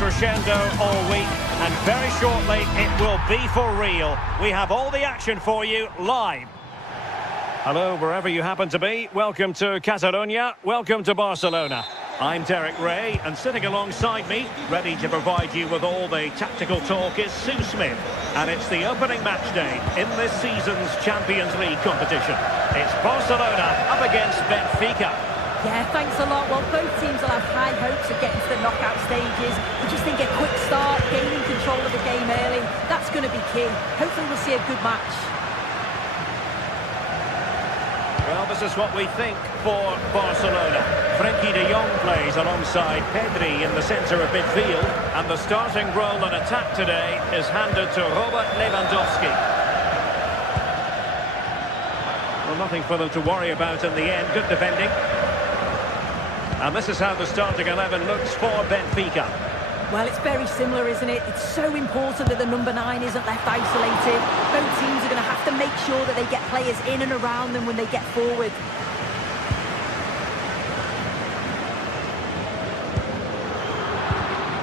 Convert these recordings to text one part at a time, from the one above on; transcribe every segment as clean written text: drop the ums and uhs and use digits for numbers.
crescendo all week, and very shortly it will be for real. We have all the action for you live. Hello, wherever you happen to be. Welcome to Catalonia. Welcome to Barcelona. I'm Derek Ray, and sitting alongside me, ready to provide you with all the tactical talk, is Sue Smith. And it's the opening match day in this season's Champions League competition. It's Barcelona up against Benfica. Yeah, thanks a lot. Well, both teams will have high hopes of getting to the knockout stages. I just think a quick start, gaining control of the game early, that's going to be key. Hopefully we'll see a good match. Well, this is what we think for Barcelona. Frenkie de Jong plays alongside Pedri in the centre of midfield. And the starting role in attack today is handed to Robert Lewandowski. Well, nothing for them to worry about in the end. Good defending. And this is how the starting 11 looks for Benfica. Well, it's very similar, isn't it? It's so important that the number 9 isn't left isolated. Both teams are going to have to make sure that they get players in and around them when they get forward.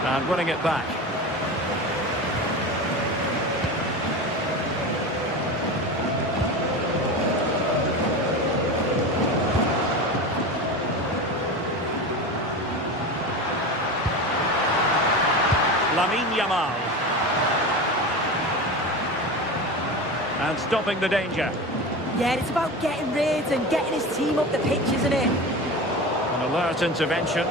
And winning it back. Yamal. And stopping the danger. Yeah, it's about getting rid and getting his team up the pitch, isn't it? An alert intervention.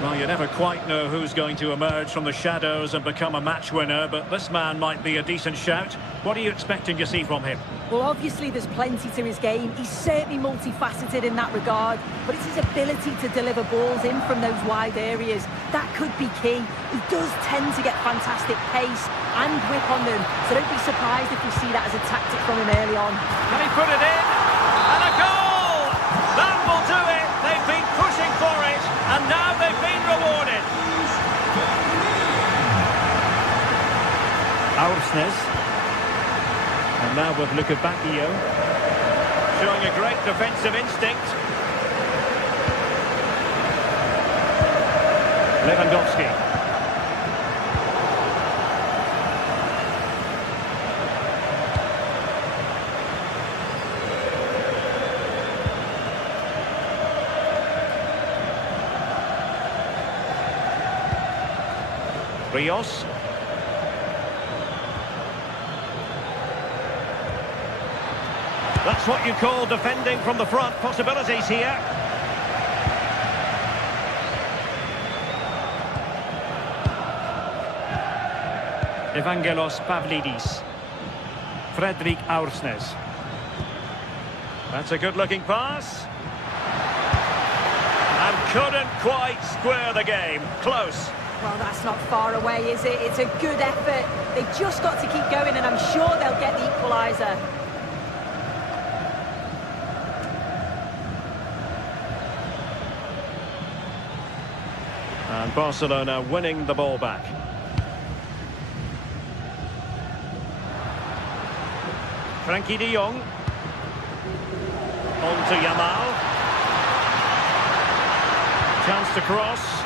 Well, you never quite know who's going to emerge from the shadows and become a match winner, but this man might be a decent shout. What are you expecting to see from him? Well, obviously there's plenty to his game. He's certainly multifaceted in that regard, but it's his ability to deliver balls in from those wide areas. That could be key. He does tend to get fantastic pace and whip on them, so don't be surprised if we see that as a tactic from him early on. Can he put it in? And a goal! That will do it! They've been pushing for it, and now they've been rewarded. Aursnes. And now with Luca Bacchio, showing a great defensive instinct. Lewandowski. Rios. That's what you call defending from the front. Possibilities here. Evangelos Pavlidis. Fredrik Aursnes. That's a good-looking pass. And couldn't quite square the game. Close. Well, that's not far away, is it? It's a good effort. They've just got to keep going, and I'm sure they'll get the equaliser. And Barcelona winning the ball back. Frenkie de Jong. On to Yamal. Chance to cross.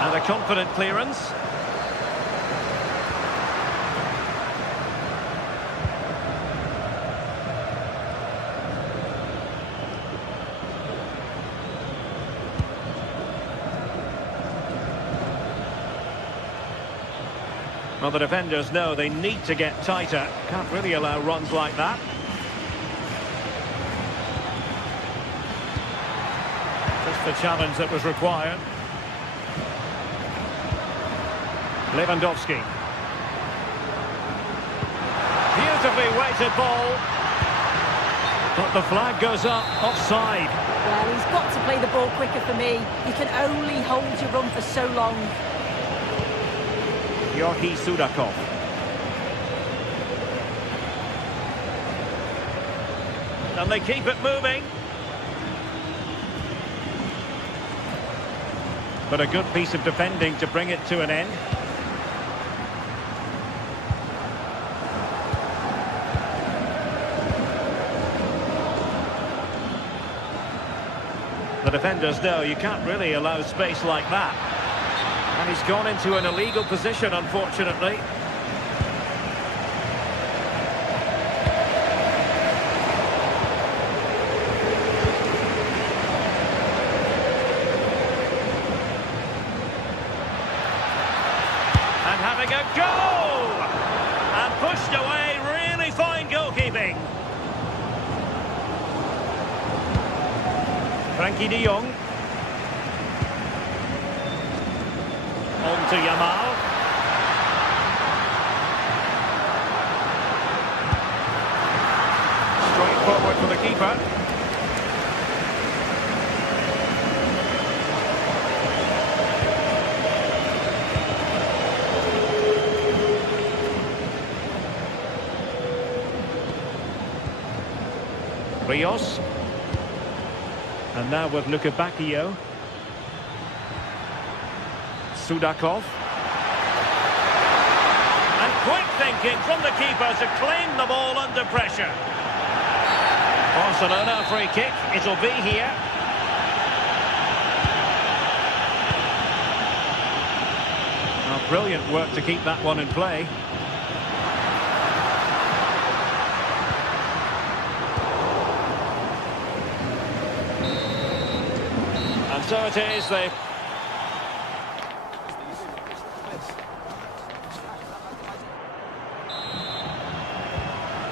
And a confident clearance. Well, the defenders know they need to get tighter. Can't really allow runs like that. Just the challenge that was required. Lewandowski. Beautifully weighted ball. But the flag goes up, offside. Well, he's got to play the ball quicker for me. You can only hold your run for so long. Yorki Sudakov. And they keep it moving. But a good piece of defending to bring it to an end. The defenders know you can't really allow space like that. And he's gone into an illegal position, unfortunately. And having a go! And pushed away, really fine goalkeeping. Frankie de Jong. On to Yamal. Straight forward for the keeper. Rios. And now with Luka Bacchio. Sudakov. And quick thinking from the keeper to claim the ball under pressure. Barcelona free kick, it'll be here. Well, brilliant work to keep that one in play. And so it is, they've...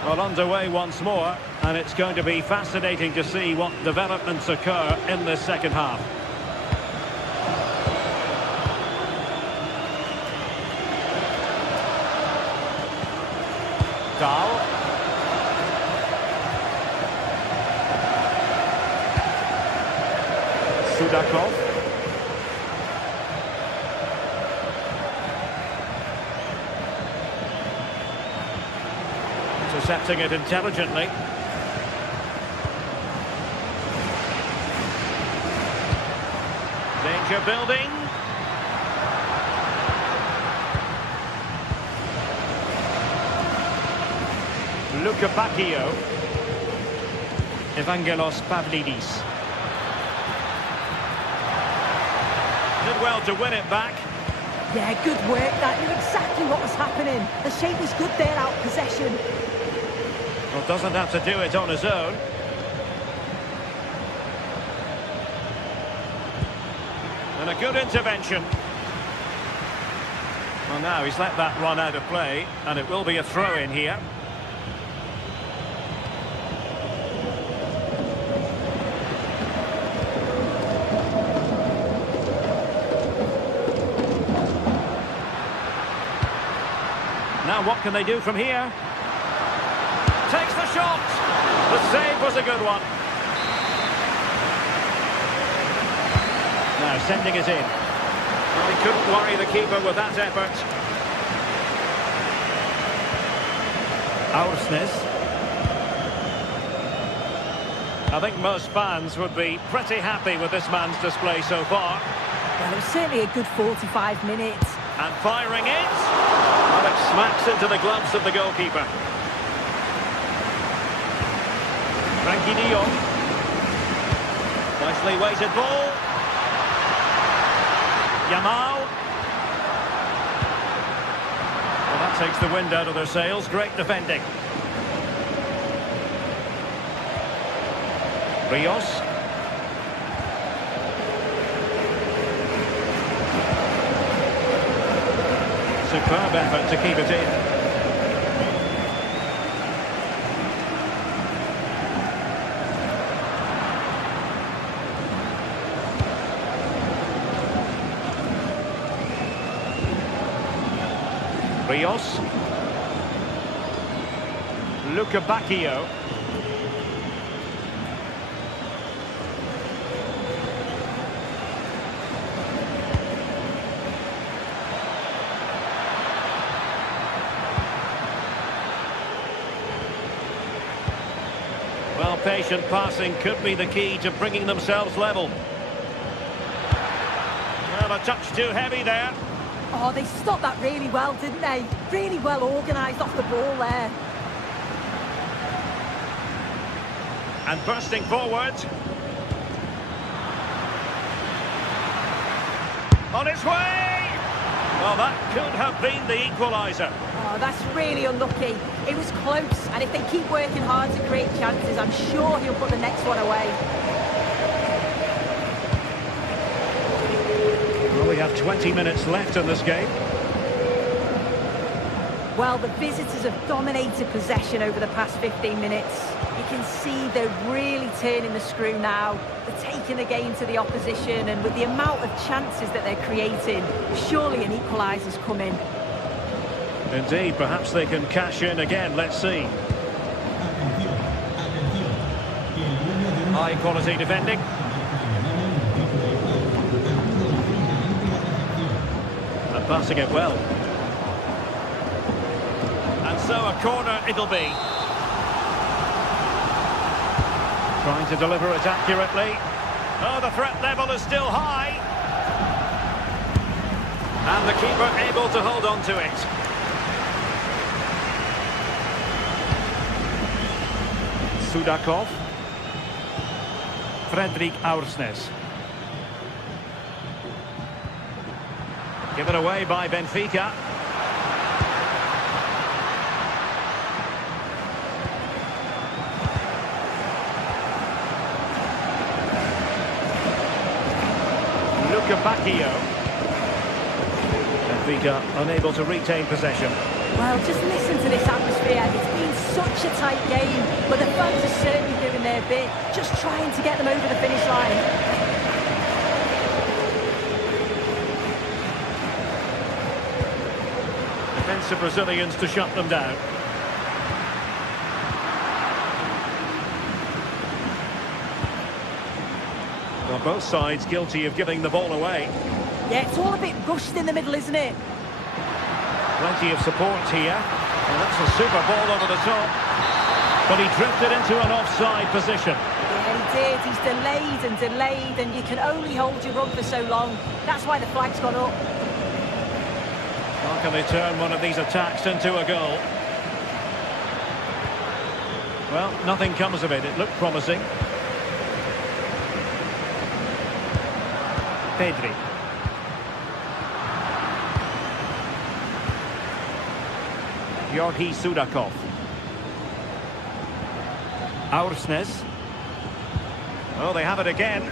Well, underway once more, and it's going to be fascinating to see what developments occur in this second half. Dahl. Sudakov. Intercepting it intelligently. Danger building. Luka Bacchio. Evangelos Pavlidis. Did well to win it back. Yeah, good work. That knew exactly what was happening. The shape was good there, out of possession. Well, doesn't have to do it on his own. And a good intervention. Well, now he's let that run out of play, and it will be a throw-in here. Now what can they do from here? Takes the shot. The save was a good one. Now sending it in. Well, he couldn't worry the keeper with that effort. Aursnes. I think most fans would be pretty happy with this man's display so far. Well, it was certainly a good 45 minutes. And firing it. Well, it smacks into the gloves of the goalkeeper. Frankie de Jong. Nicely weighted ball. Yamal. Well, that takes the wind out of their sails. Great defending. Rios. Superb effort to keep it in. Rios. Luka Bacchio. Well, patient passing could be the key to bringing themselves level. Well, a touch too heavy there. Oh, they stopped that really well, didn't they? Really well organised off the ball there. And bursting forward. On its way! Well, that could have been the equaliser. Oh, that's really unlucky. It was close, and if they keep working hard to create chances, I'm sure he'll put the next one away. Well, we have 20 minutes left in this game. Well, the visitors have dominated possession over the past 15 minutes. You can see they're really turning the screw now. They're taking the game to the opposition, and with the amount of chances that they're creating, surely an equaliser's coming. Indeed, perhaps they can cash in again. Let's see. High quality defending. And passing it well. And so a corner it'll be. Trying to deliver it accurately. Oh, the threat level is still high. And the keeper able to hold on to it. Sudakov. Fredrik Aursnes. Given away by Benfica. Bacchio. Benfica unable to retain possession. Well, just listen to this atmosphere. It's been such a tight game, but the fans are certainly doing their bit, just trying to get them over the finish line. Defensive Brazilians to shut them down. Well, both sides guilty of giving the ball away. Yeah, it's all a bit rushed in the middle, isn't it? Plenty of support here. And that's a super ball over the top. But he drifted into an offside position. Yeah, he did. He's delayed and delayed, and you can only hold your run for so long. That's why the flag's gone up. How can they turn one of these attacks into a goal? Well, nothing comes of it. It looked promising. Pedri. Georgi Sudakov. Aursnes. Oh, they have it again.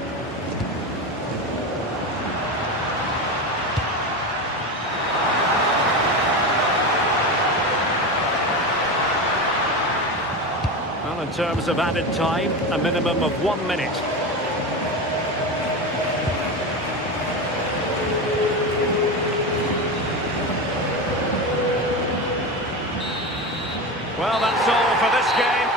Well, in terms of added time, a minimum of 1 minute. Well, that's all for this game.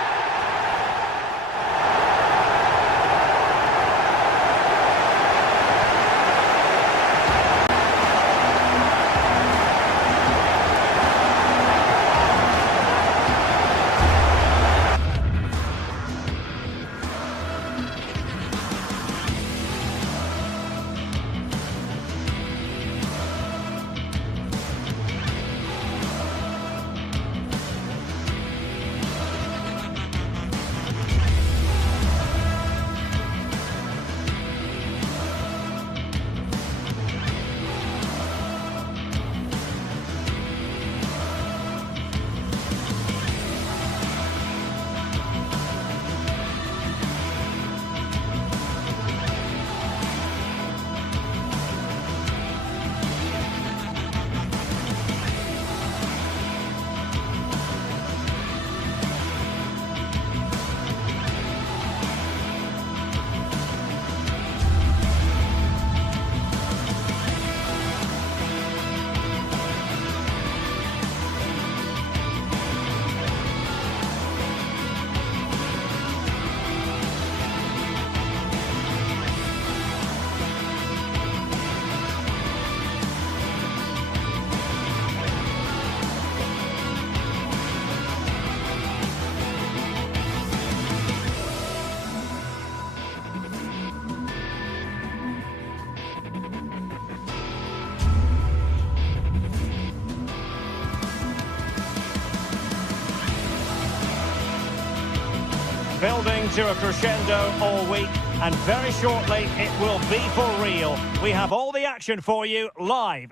Building to a crescendo all week. and very shortly it will be for real. We have all the action for you live.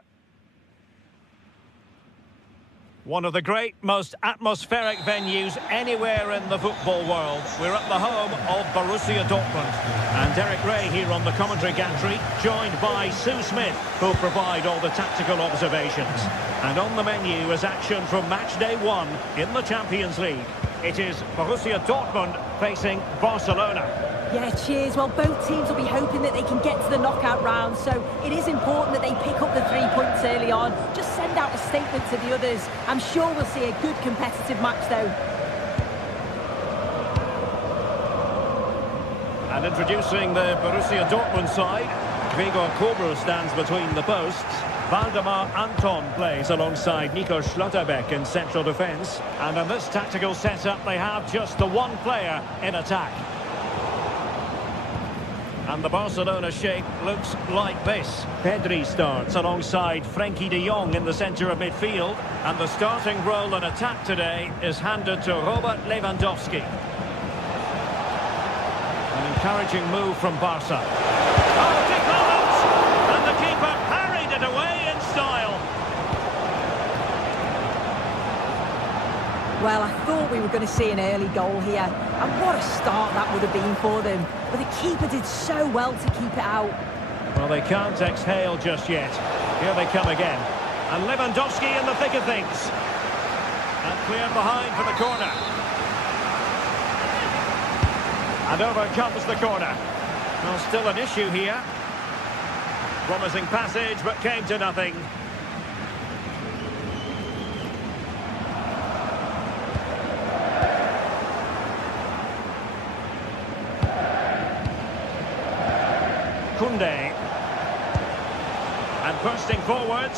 One of the great, most atmospheric venues anywhere in the football world. We're at the home of Borussia Dortmund. And Derek Ray here on the commentary gantry, joined by Sue Smith, who'll provide all the tactical observations. And on the menu is action from match day 1 in the Champions League. It is Borussia Dortmund facing Barcelona. Yeah, cheers. Well, both teams will be hoping that they can get to the knockout round, so it is important that they pick up the 3 points early on. Just send out a statement to the others. I'm sure we'll see a good competitive match, though. And introducing the Borussia Dortmund side, Gregor Kobel stands between the posts. Waldemar Anton plays alongside Nico Schlotterbeck in central defence. And in this tactical setup, they have just the one player in attack. And the Barcelona shape looks like this. Pedri starts alongside Frenkie de Jong in the centre of midfield. And the starting role in attack today is handed to Robert Lewandowski. An encouraging move from Barca. Oh, big moment! And the keeper parried it away in style. Well, I thought we were going to see an early goal here. And what a start that would have been for them. But the keeper did so well to keep it out. Well, they can't exhale just yet. Here they come again. And Lewandowski in the thick of things. And cleared behind for the corner. And over comes the corner. Well, still an issue here. Promising passage, but came to nothing. Koundé. And bursting forward.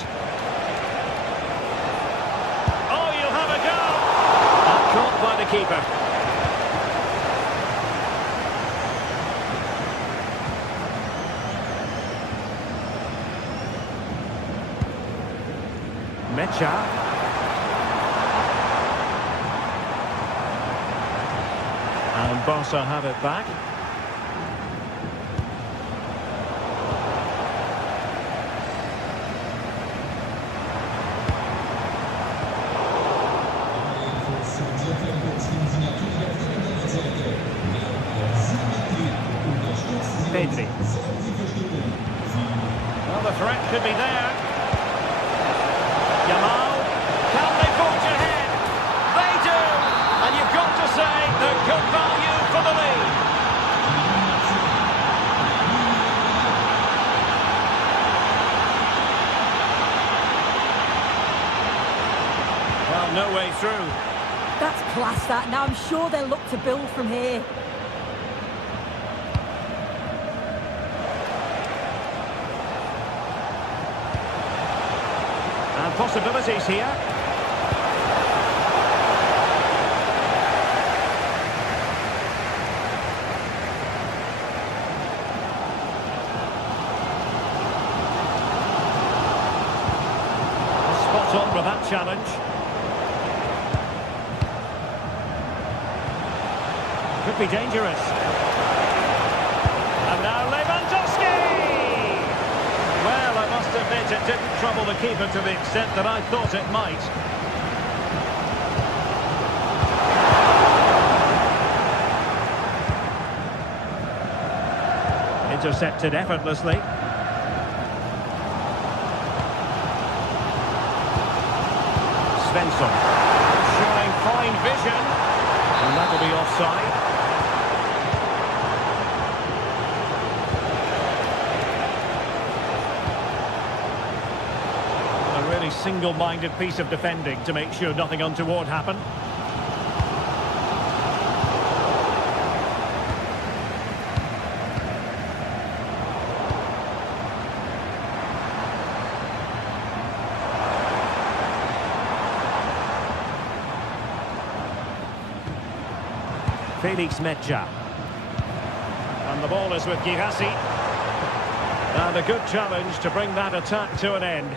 Oh, you'll have a go! And caught by the keeper. Mecha. And Barca have it back. Pedri. Well, the threat could be there. Yamal. Can they forge ahead? They do! And you've got to say they're good value for the lead. Well, no way through. That's class, that. Now I'm sure they'll look to build from here. And possibilities here. Spot on with that challenge. Could be dangerous. And now Lewandowski! Well, I must admit it didn't trouble the keeper to the extent that I thought it might. Intercepted effortlessly. Svensson showing fine vision. And that'll be offside. A really single-minded piece of defending to make sure nothing untoward happened. Felix Mecha. And the ball is with Girassi. And a good challenge to bring that attack to an end.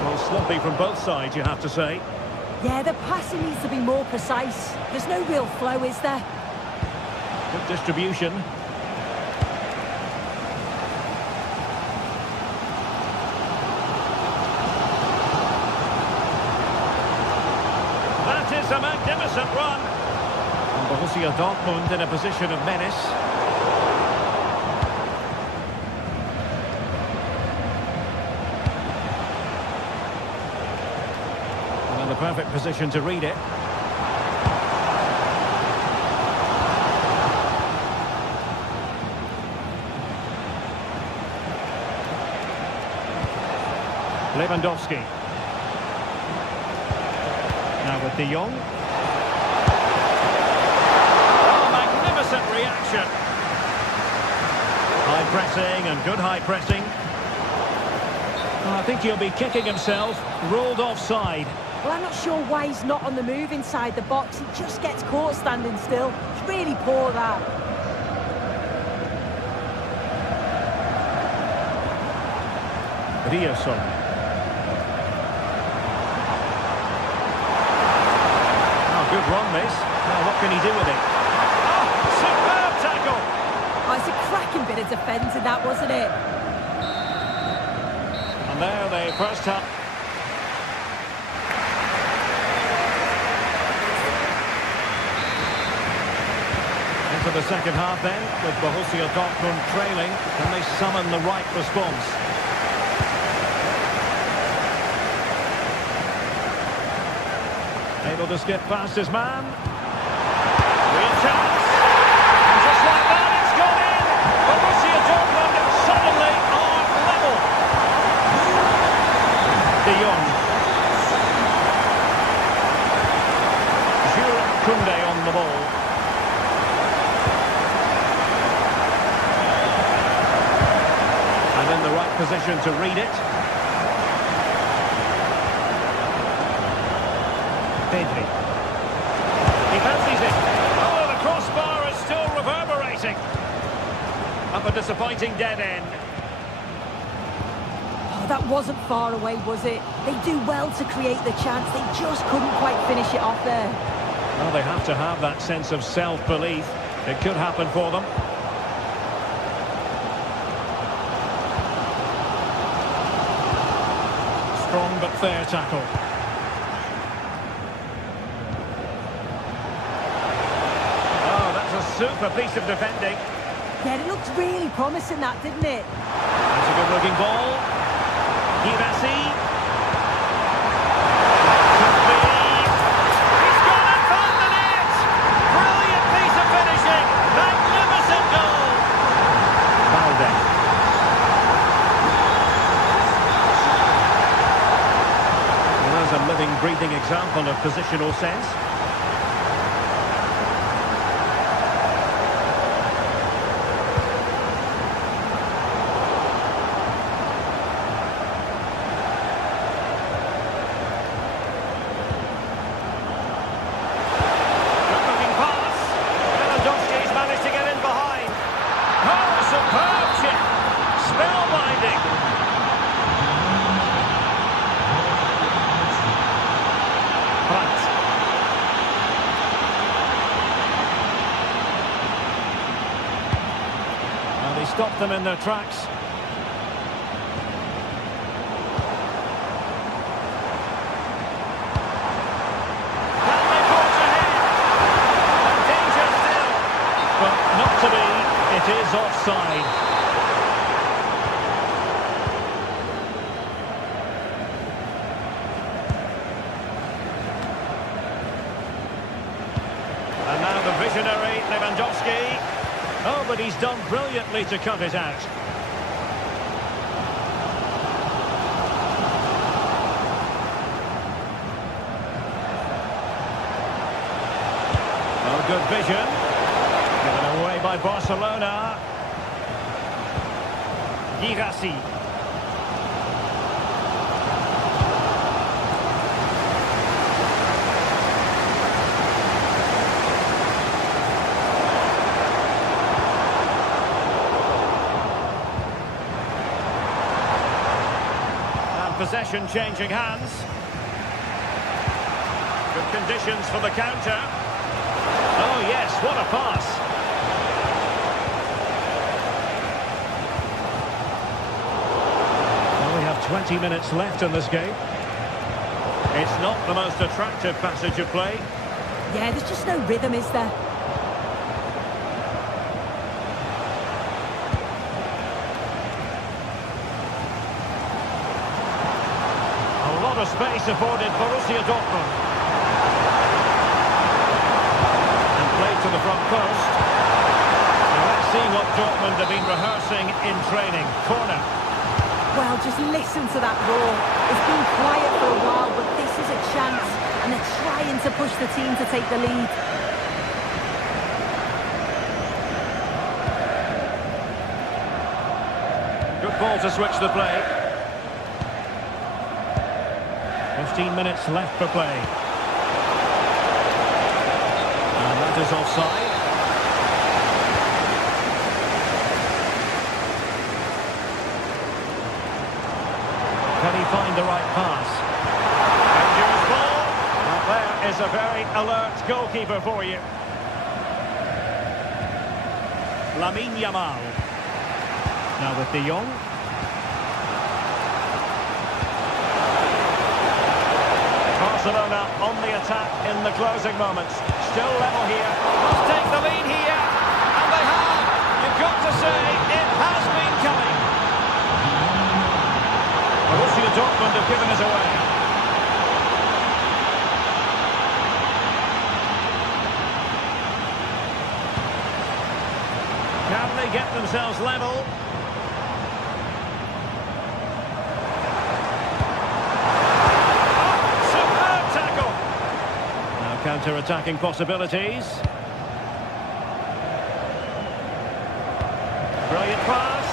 Well, sloppy from both sides, you have to say. Yeah, the passing needs to be more precise. There's no real flow, is there? Good distribution. That is a magnificent run. And Borussia Dortmund in a position of menace. And in the perfect position to read it. Lewandowski. Now with De Jong. Oh, magnificent reaction. High pressing and good high pressing. Oh, I think he'll be kicking himself. Ruled offside. Well, I'm not sure why he's not on the move inside the box. He just gets caught standing still. It's really poor, that. Rierson. Good run, this. Now, what can he do with it? Oh, superb tackle! Oh, it's a cracking bit of defending, that, wasn't it? And there, the first half. Into the second half, then, with Borussia Dortmund trailing. Can they summon the right response? Able to skip past his man. Real chance. And just like that, it's gone in. Borussia Dortmund suddenly are level. De Jong. Jules Koundé on the ball. And in the right position to read it. Pedri. He fancies it. Oh, the crossbar is still reverberating. Up a disappointing dead end. Oh, that wasn't far away, was it? They do well to create the chance. They just couldn't quite finish it off there. Well, they have to have that sense of self-belief. It could happen for them. Strong but fair tackle. Super piece of defending. Yeah, it looked really promising, that, didn't it? That's a good-looking ball. Girassi. He's gone and found the net! Brilliant piece of finishing! Magnificent goal! Valde. Well, there's a living, breathing example of positional sense. Stop them in their tracks. Can they forge ahead? And danger still. But not to be. It is offside. And now the visionary Lewandowski. Oh, but he's done brilliantly to cut it out. Oh, good vision. Given away by Barcelona. Girassi. Possession changing hands. conditions for the counter. Oh yes, what a pass. Well, we have 20 minutes left in this game. It's not the most attractive passage of play. Yeah, there's just no rhythm, is there? A lot of space afforded Borussia Dortmund. And played to the front post. Now let's see what Dortmund have been rehearsing in training. Corner. Well, just listen to that roar. It's been quiet for a while, but this is a chance. And they're trying to push the team to take the lead. Good ball to switch the play. 15 minutes left for play. And that is offside. Can he find the right pass? Dangerous ball. And there is a very alert goalkeeper for you. Lamine Yamal. Now with De Jong. Barcelona on the attack in the closing moments. Still level here. Must take the lead here. And they have. You've got to say, it has been coming. Borussia Dortmund have given us away. Can they get themselves level? Counter-attacking possibilities. Brilliant pass.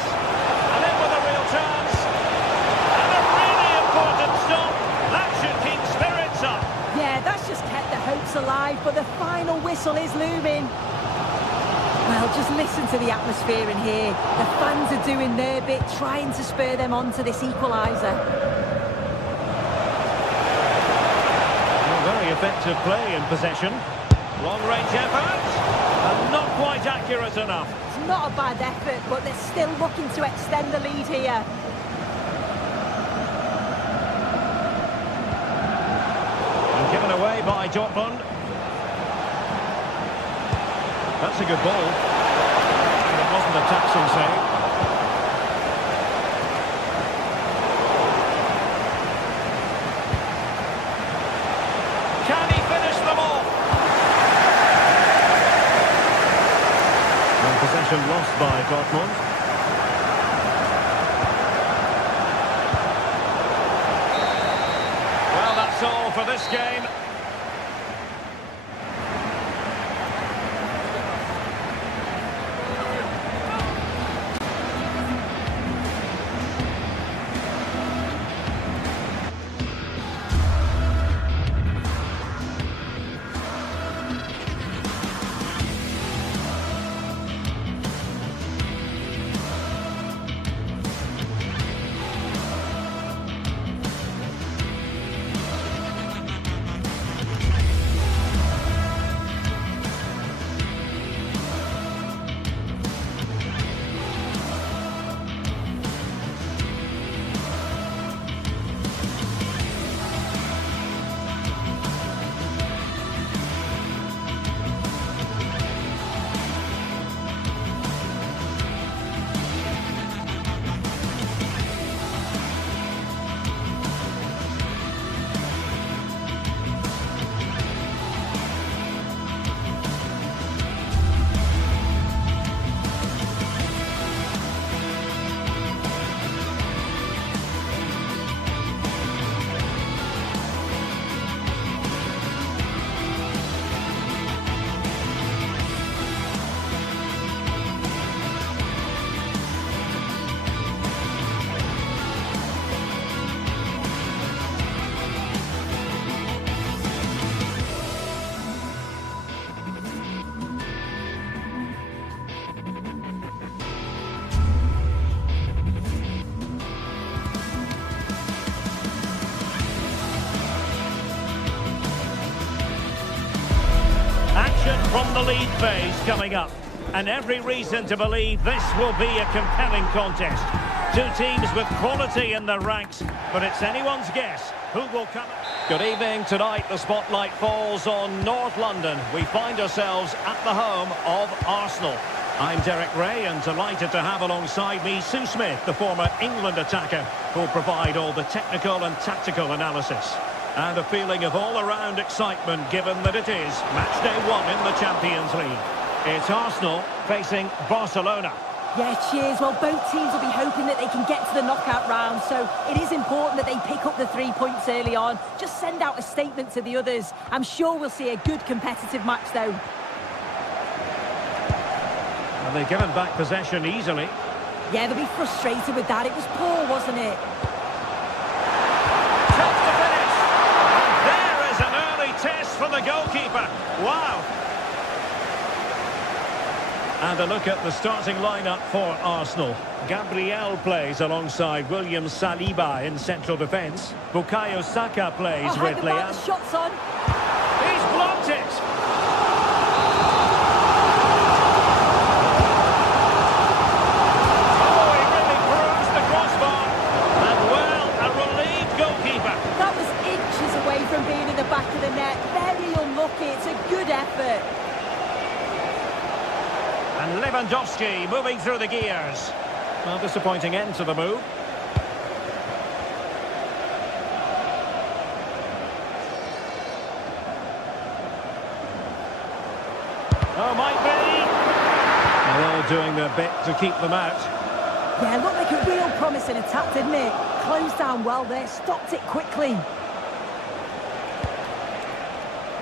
And in with a real chance. And a really important stop. That should keep spirits up. Yeah, that's just kept the hopes alive, but the final whistle is looming. Well, just listen to the atmosphere in here. The fans are doing their bit, trying to spur them on to this equaliser. Very effective play in possession. Long-range effort, and not quite accurate enough. It's not a bad effort, but they're still looking to extend the lead here. And given away by Dortmund. That's a good ball. It wasn't a taxing save. Possession lost by Dortmund. Well, that's all for this game. the league phase coming up, and every reason to believe this will be a compelling contest. Two teams with quality in their ranks, but it's anyone's guess who will come. Good evening. Tonight the spotlight falls on North London. We find ourselves at the home of Arsenal. I'm Derek Ray, and delighted to have alongside me Sue Smith, the former England attacker, who'll provide all the technical and tactical analysis. And a feeling of all-around excitement, given that it is match day 1 in the Champions League. It's Arsenal facing Barcelona. Yeah, cheers. Well, both teams will be hoping that they can get to the knockout round, so it is important that they pick up the 3 points early on. Just send out a statement to the others. I'm sure we'll see a good competitive match, though. And they've given back possession easily. Yeah, they'll be frustrated with that. It was poor, wasn't it? Chance to finish. And there is an early test for the goalkeeper. Wow. And a look at the starting lineup for Arsenal. Gabriel plays alongside William Saliba in central defence. Bukayo Saka plays with Leão. The shot's on. He's blocked it. Oh, he really bruised the crossbar. And well, a relieved goalkeeper. That was inches away from being in the back of the net. Very unlucky. It's a good effort. And Lewandowski moving through the gears. Well, disappointing end to the move. Oh, might be. They're all doing their bit to keep them out. Yeah, looked like a real promising attack, didn't it? Closed down well there, stopped it quickly.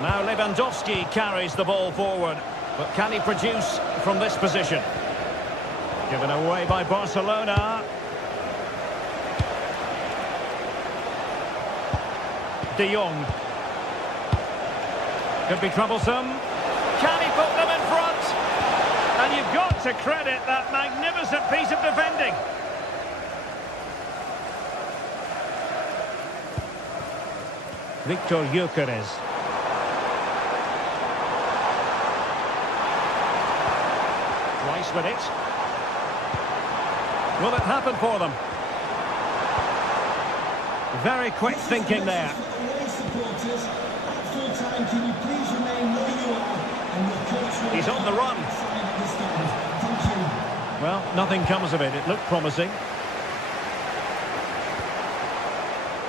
Now Lewandowski carries the ball forward. But can he produce from this position? Given away by Barcelona. De Jong. Could be troublesome. Can he put them in front? And you've got to credit that magnificent piece of defending. Victor Gyökeres. Rice with it. Will it happen for them? Very quick thinking there. He's on the run. Well, nothing comes of it. It looked promising.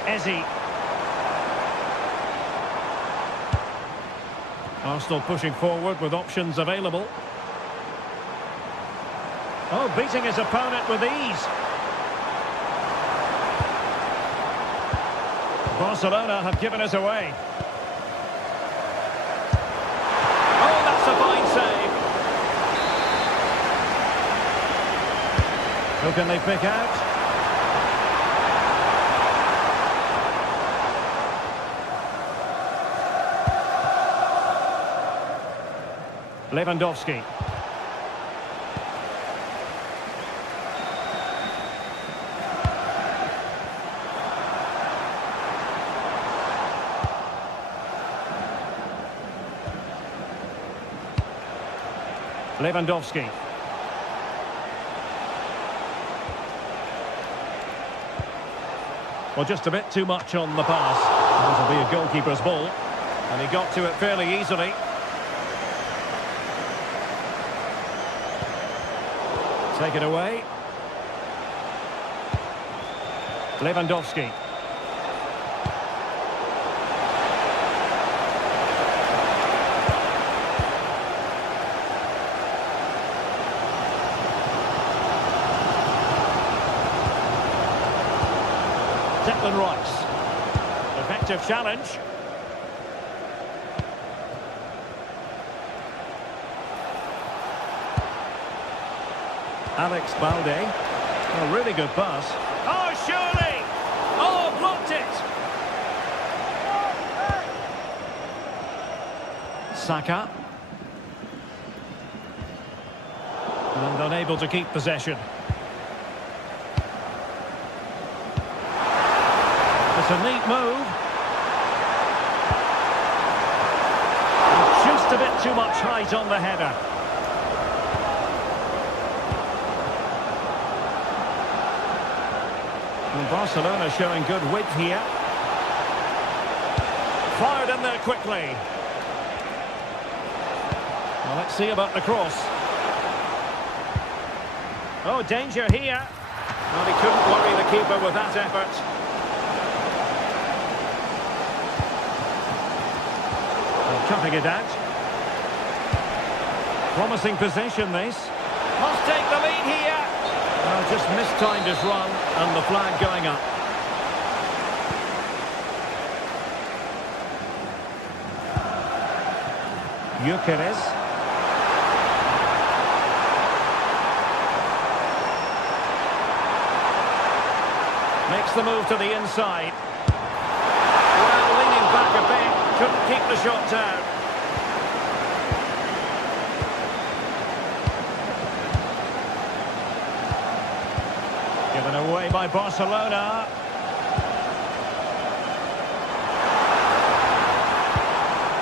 Eze. Arsenal pushing forward with options available. Oh, beating his opponent with ease. Barcelona have given us away. Oh, that's a fine save. Who can they pick out? Lewandowski. Lewandowski. Well, just a bit too much on the pass. This will be a goalkeeper's ball. And he got to it fairly easily. Taken away. Lewandowski. Rice. Effective challenge. Alex Balde. A really good pass. Oh, surely! Oh, blocked it! Saka. And unable to keep possession. It's a neat move. And just Just a bit too much height on the header. And Barcelona showing good width here. Fired in there quickly. Well, let's see about the cross. Oh, danger here. Well, he couldn't worry the keeper with that effort. And cutting it out. Promising position, this. Must take the lead here. Well, just mistimed his run, and the flag going up. Gyökeres. Makes the move to the inside. Well, leaning back a bit, couldn't keep the shot down. Given away by Barcelona.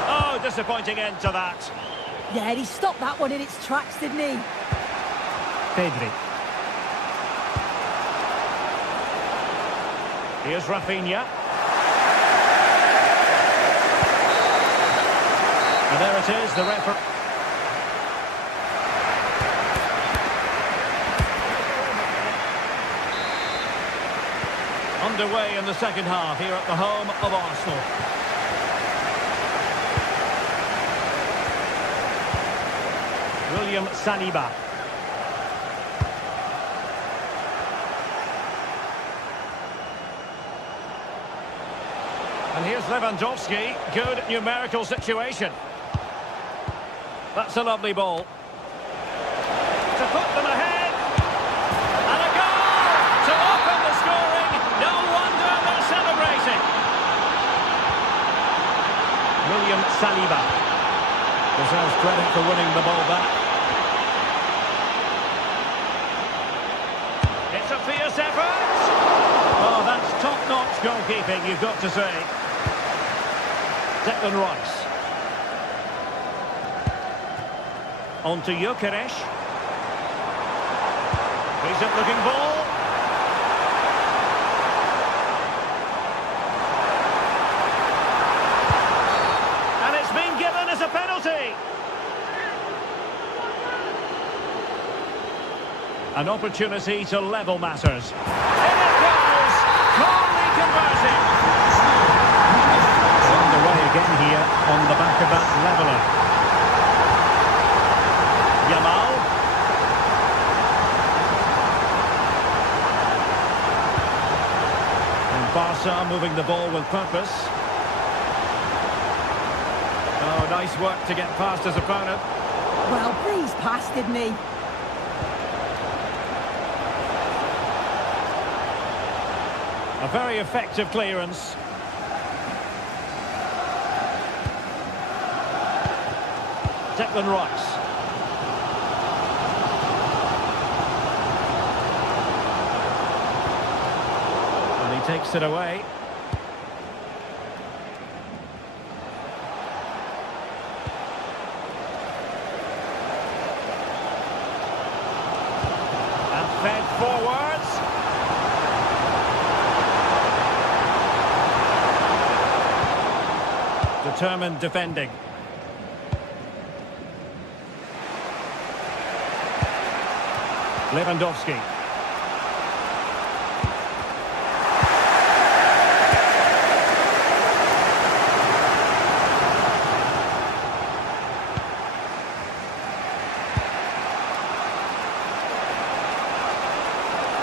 Oh, disappointing end to that. Yeah, he stopped that one in its tracks, didn't he? Pedri. Here's Rafinha. And there it is, the referee. Underway in the second half here at the home of Arsenal. William Saliba. And here's Lewandowski. Good numerical situation. That's a lovely ball. To put them ahead. And a goal to open the scoring. No wonder they're celebrating. William Saliba deserves credit for winning the ball back. It's a fierce effort. Oh, that's top-notch goalkeeping, you've got to say. Declan Rice. On to Gyökeres. Decent-looking ball. And it's been given as a penalty. An opportunity to level matters. In it goes! Calmly converting. Underway again here on the back of that leveller. Yamal. And Barca moving the ball with purpose. Oh, nice work to get past his opponent. Well, please pass, didn't he? A very effective clearance. Declan Rice. And he takes it away. And fed forwards. Determined defending. Lewandowski.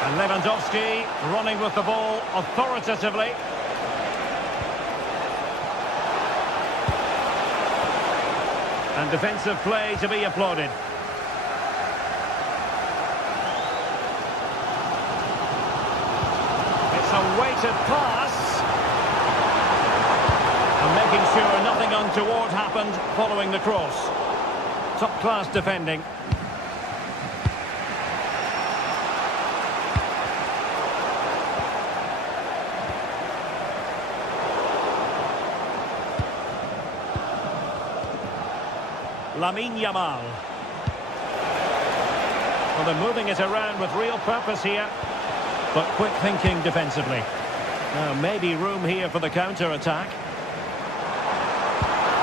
And Lewandowski running with the ball authoritatively. And defensive play to be applauded. A weighted pass. And making sure nothing untoward happened following the cross. Top-class defending. Lamine Yamal. Well, they're moving it around with real purpose here, but quick thinking defensively. Now, maybe room here for the counter-attack.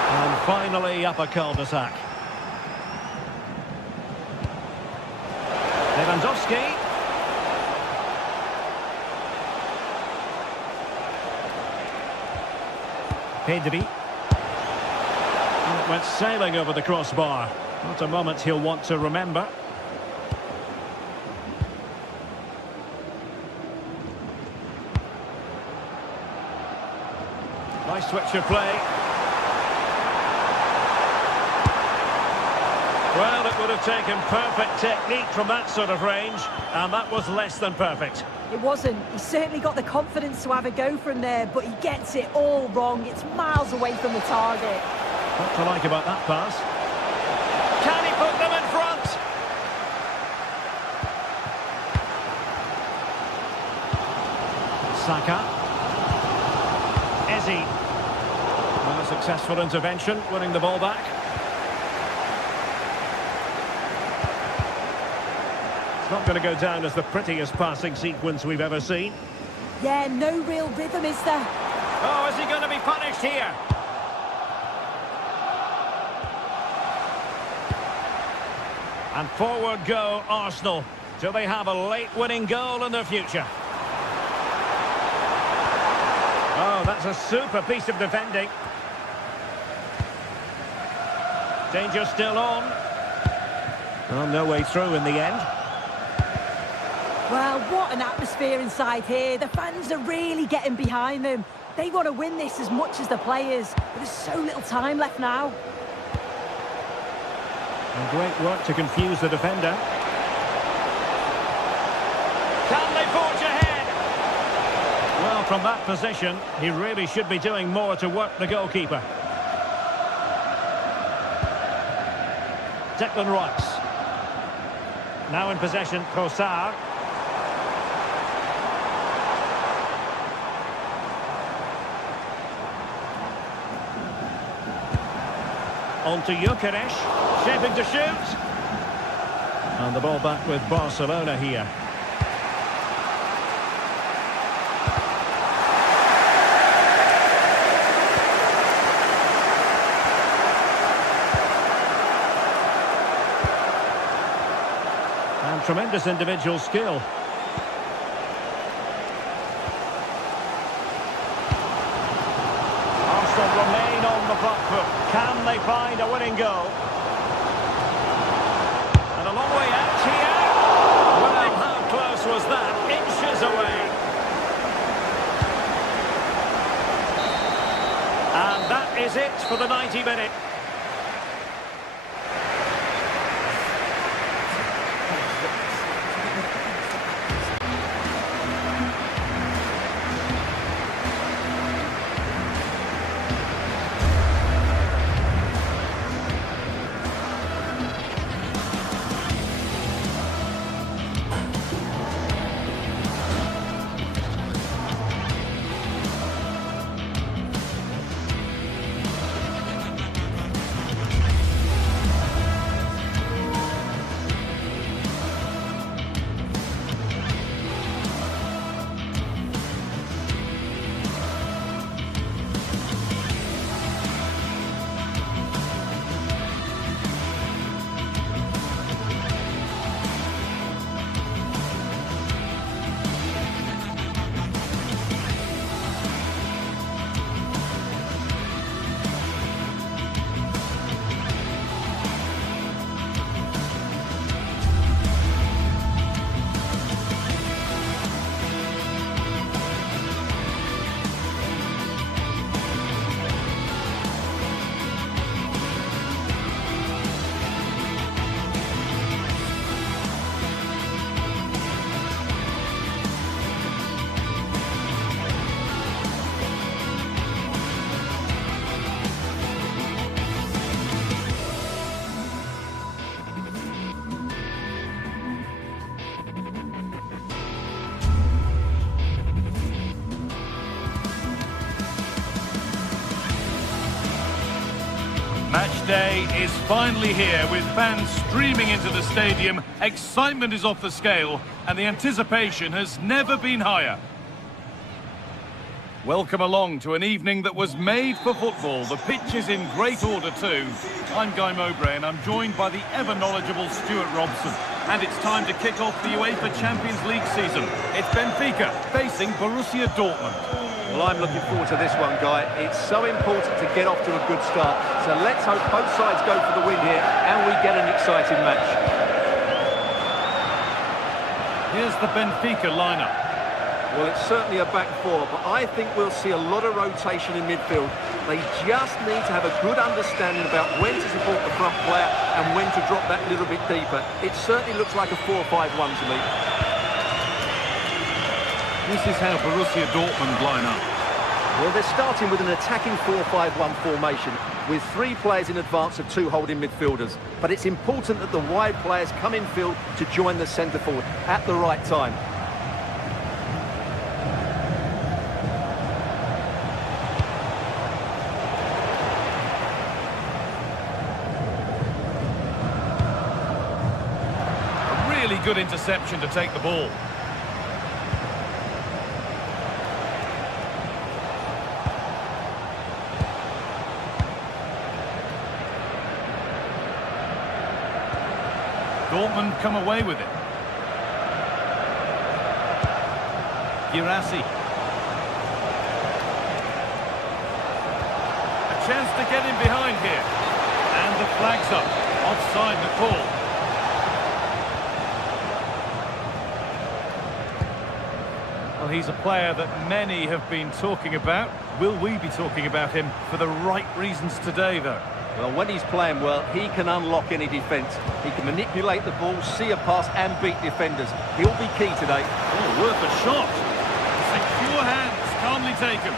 And finally, up a cul-de-sac. Lewandowski. Pedri. It went sailing over the crossbar. Not a moment he'll want to remember. Nice switch of play. Well, it would have taken perfect technique from that sort of range, and that was less than perfect. It wasn't. He certainly got the confidence to have a go from there, but he gets it all wrong. It's miles away from the target. What to like about that pass? Can he put them in front? Saka. Eze. Well, a successful intervention, winning the ball back. Not going to go down as the prettiest passing sequence we've ever seen. Yeah, no real rhythm, is there? Oh, is he going to be punished here? And forward go Arsenal. Do they have a late winning goal in their future? Oh, that's a super piece of defending. Danger still on. Oh, no way through in the end. Well, what an atmosphere inside here. The fans are really getting behind them. They want to win this as much as the players. But there's so little time left now. And great work to confuse the defender. Can they forge ahead? Well, from that position, he really should be doing more to work the goalkeeper. Declan Rice. Now in possession, Trossard. On to Gyökeres, shaping to shoot. And the ball back with Barcelona here. And tremendous individual skill. Arsenal remain on the front foot. Can they find a winning goal? And a long way out here. Well, how close was that? Inches away. And that is it for the 90 minutes. day is finally here, with fans streaming into the stadium. Excitement is off the scale, and the anticipation has never been higher. Welcome along to an evening that was made for football. The pitch is in great order too. I'm Guy Mowbray, and I'm joined by the ever-knowledgeable Stuart Robson. And it's time to kick off the UEFA Champions League season. It's Benfica facing Borussia Dortmund. Well, I'm looking forward to this one, Guy. It's so important to get off to a good start. So let's hope both sides go for the win here and we get an exciting match. Here's the Benfica lineup. Well, it's certainly a back four, but I think we'll see a lot of rotation in midfield. They just need to have a good understanding about when to support the front player and when to drop that little bit deeper. It certainly looks like a 4-5-1 to me. This is how Borussia Dortmund line up. Well, they're starting with an attacking 4-5-1 formation with 3 players in advance of 2 holding midfielders. But it's important that the wide players come in field to join the centre forward at the right time. A really good interception to take the ball. Dortmund come away with it. Girassi. A chance to get in behind here. And the flag's up. Offside the call. Well, he's a player that many have been talking about. Will we be talking about him for the right reasons today, though? Well, when he's playing well, he can unlock any defence. He can manipulate the ball, see a pass and beat defenders. He'll be key today. Oh, worth a shot. Secure hands, calmly taken.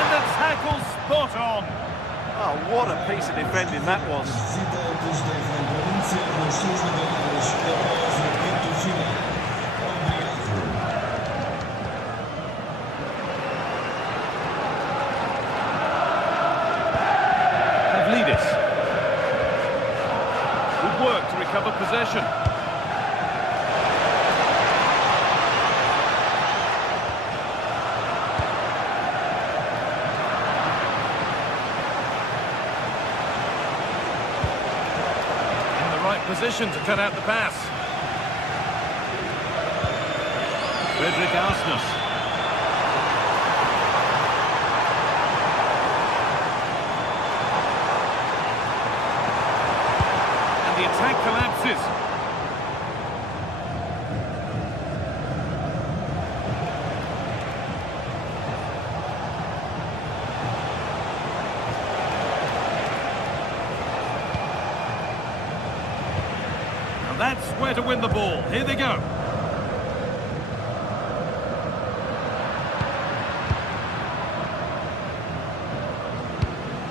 And the tackle spot on. Oh, what a piece of defending that was. Good work to recover possession. In the right position to cut out the pass. Frederick Arsnes. The attack collapses. And that's where to win the ball. Here they go.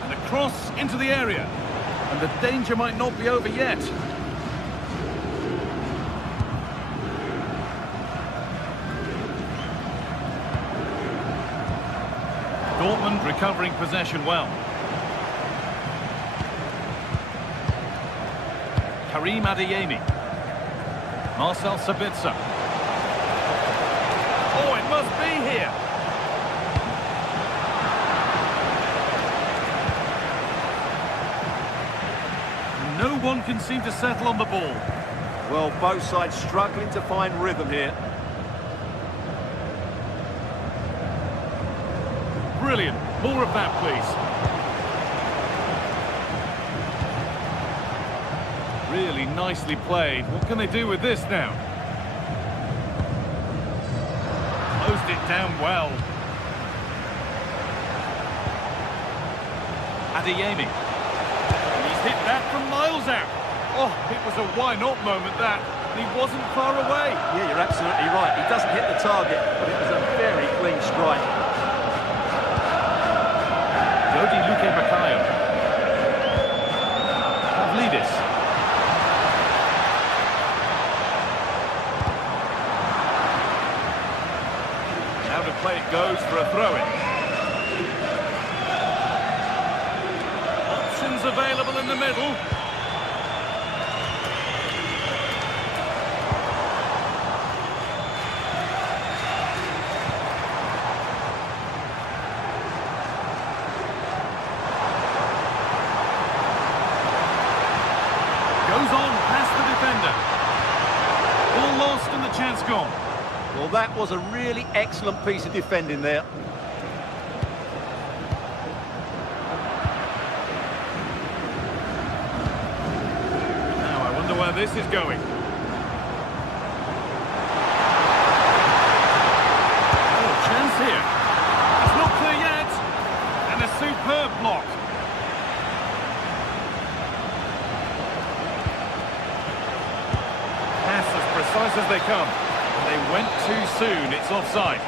And a cross into the area. And the danger might not be over yet. Dortmund recovering possession well. Karim Adeyemi. Marcel Sabitzer. Oh, it must be here. No one can seem to settle on the ball. Well, both sides struggling to find rhythm here. Brilliant. More of that, please. Really nicely played. What can they do with this now? Closed it down well. Adeyemi. Hit that from miles out. Oh, it was a why-not moment, that. He wasn't far away. Yeah, you're absolutely right. He doesn't hit the target, but it was a very clean strike. Jody Luque Bakayo. Pavlidis. Play it goes for a throw-in. Options available in the middle. Goes on past the defender. Ball lost and the chance gone. Well, that was a really excellent piece of defending there. Now, I wonder where this is going. Oh, chance here. It's not clear yet. And a superb block. Pass as precise as they come. They went too soon, it's offside.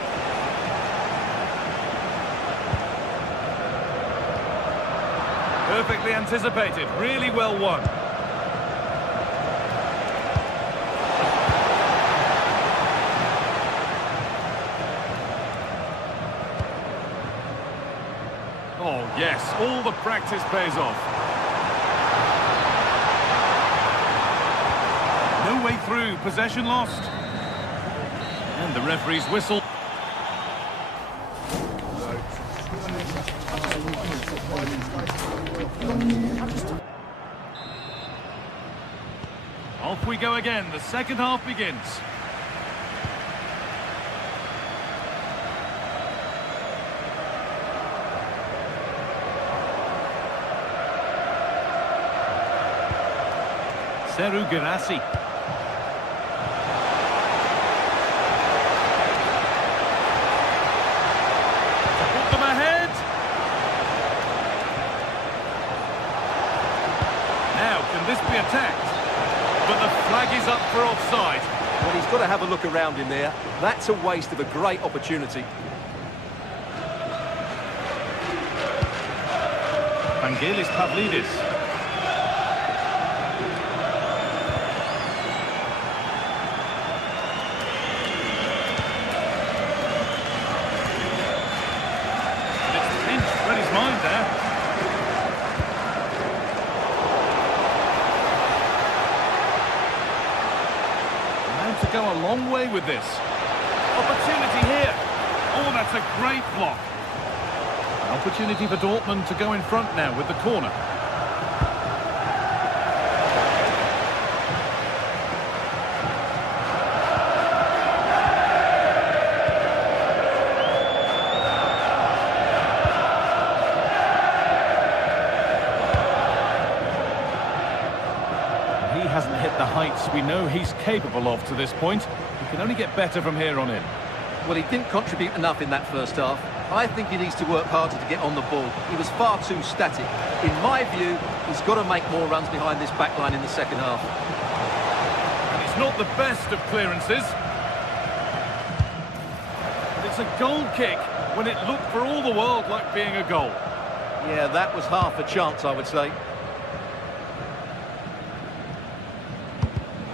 Perfectly anticipated, really well won. Oh yes, all the practice pays off. No way through, possession lost. And the referee's whistle. Off we go again. The second half begins. Seru Girassi. Can this be attacked? But the flag is up for offside. Well, he's got to have a look around him there. That's a waste of a great opportunity. Vangelis Pavlidis. And it's pinched, read his mind there. To go a long way with this. Opportunity here. Oh, that's a great block. An opportunity for Dortmund to go in front now with the corner. He hasn't hit the heights we know he's capable of to this point. He can only get better from here on in. Well, he didn't contribute enough in that first half. I think he needs to work harder to get on the ball. He was far too static. In my view, he's got to make more runs behind this back line in the second half. And it's not the best of clearances. But it's a goal kick when it looked for all the world like being a goal. Yeah, that was half a chance, I would say.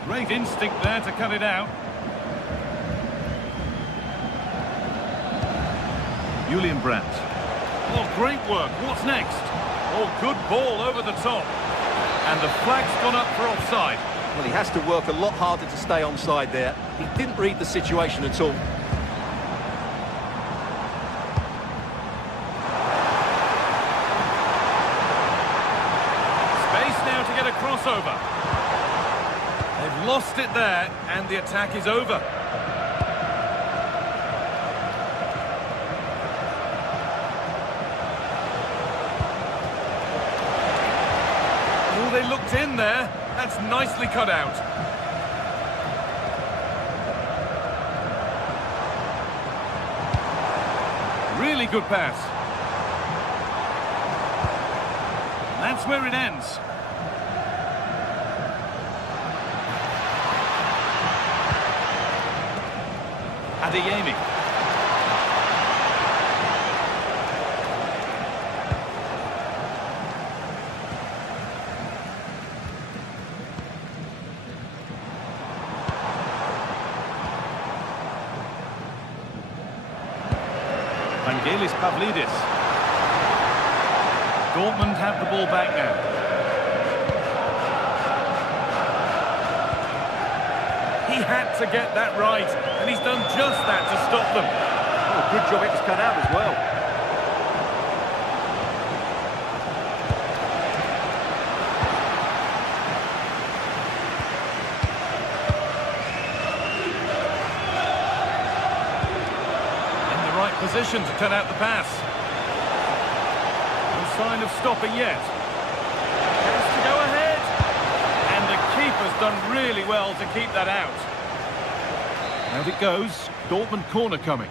Great instinct there to cut it out. Julian Brandt. Oh, great work. What's next? Oh, good ball over the top. And the flag's gone up for offside. Well, he has to work a lot harder to stay onside there. He didn't read the situation at all. Space now to get a crossover. They've lost it there, and the attack is over. Oh, they looked in there. That's nicely cut out. Really good pass. That's where it ends. Adeyemi. Vangelis Pavlidis. Dortmund have the ball back now. He had to get that right, and he's done just that to stop them. Oh, good job it was cut out as well. In the right position to cut out the pass. No sign of stopping yet. Has to go ahead. And the keeper's done really well to keep that out. Out it goes. Dortmund corner coming.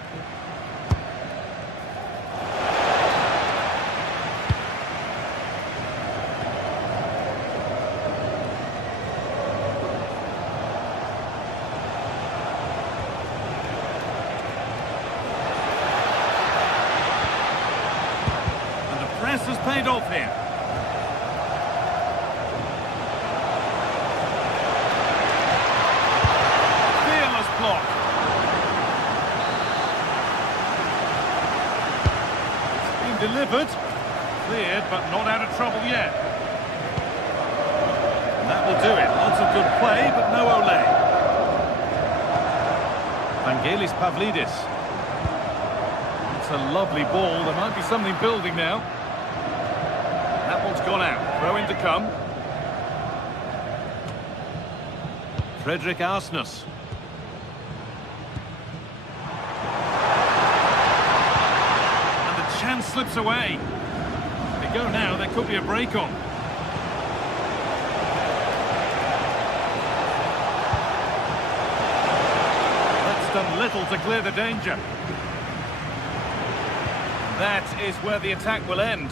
And the press has paid off here. Fearless block. Delivered, cleared, but not out of trouble yet. And that will do it. Lots of good play, but no Ole. Vangelis Pavlidis. It's a lovely ball. There might be something building now. That one's gone out. Throw in to come. Frederick Arsnus. Chance slips away. They go now, there could be a break on. That's done little to clear the danger. That is where the attack will end.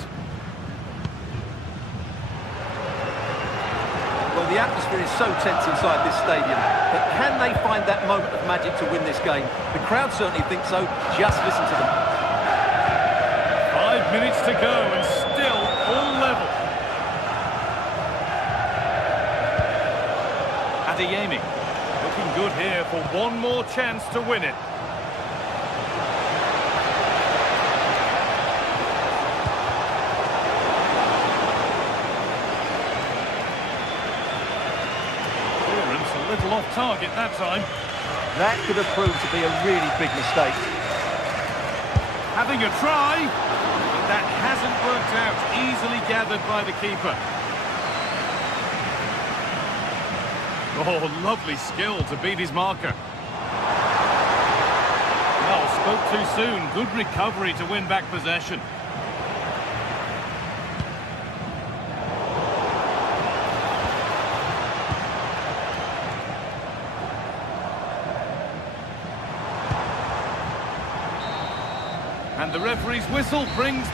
Well, the atmosphere is so tense inside this stadium, but can they find that moment of magic to win this game? The crowd certainly think so. Just listen to them. 5 minutes to go and still all level. Adeyemi looking good here for one more chance to win it. Clearance a little off target that time. That could have proved to be a really big mistake. Having a try. That hasn't worked out, easily gathered by the keeper. Oh, lovely skill to beat his marker. Well, spoke too soon. Good recovery to win back possession. And the referee's whistle brings...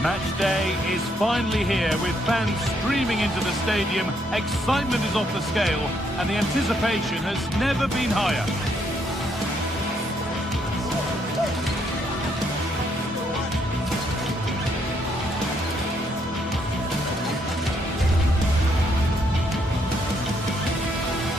Match day is finally here with fans streaming into the stadium. Excitement is off the scale and the anticipation has never been higher.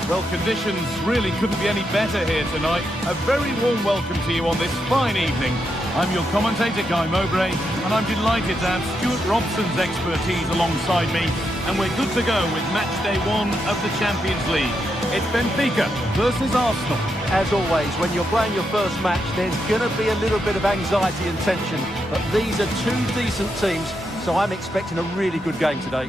Well, conditions really couldn't be any better here tonight. A very warm welcome to you on this fine evening. I'm your commentator, Guy Mowbray, and I'm delighted to have Stuart Robson's expertise alongside me. And we're good to go with match day 1 of the Champions League. It's Benfica versus Arsenal. As always, when you're playing your first match, there's going to be a little bit of anxiety and tension. But these are two decent teams, so I'm expecting a really good game today.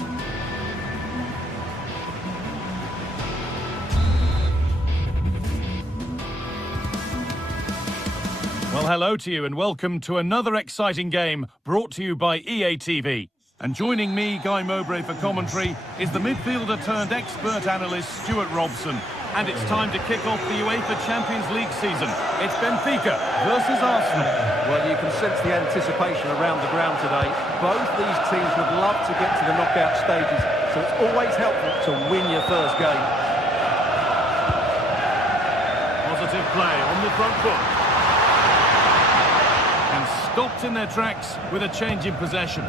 Well, hello to you and welcome to another exciting game brought to you by EA TV. And joining me, Guy Mowbray, for commentary is the midfielder turned expert analyst Stuart Robson. And it's time to kick off the UEFA Champions League season. It's Benfica versus Arsenal. Well, you can sense the anticipation around the ground today. Both these teams would love to get to the knockout stages, so it's always helpful to win your first game. Positive play on the front foot. And stopped in their tracks with a change in possession.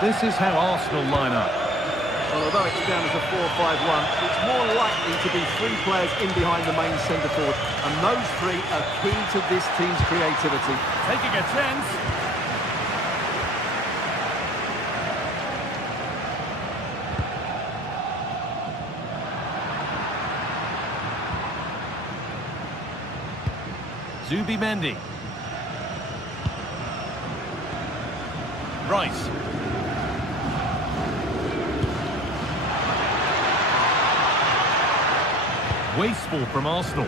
This is how Arsenal line up. Well, although it's down as a 4-5-1, it's more likely to be three players in behind the main centre forward, and those three are key to this team's creativity. Taking a chance. Zubimendi. Rice. Wasteful from Arsenal.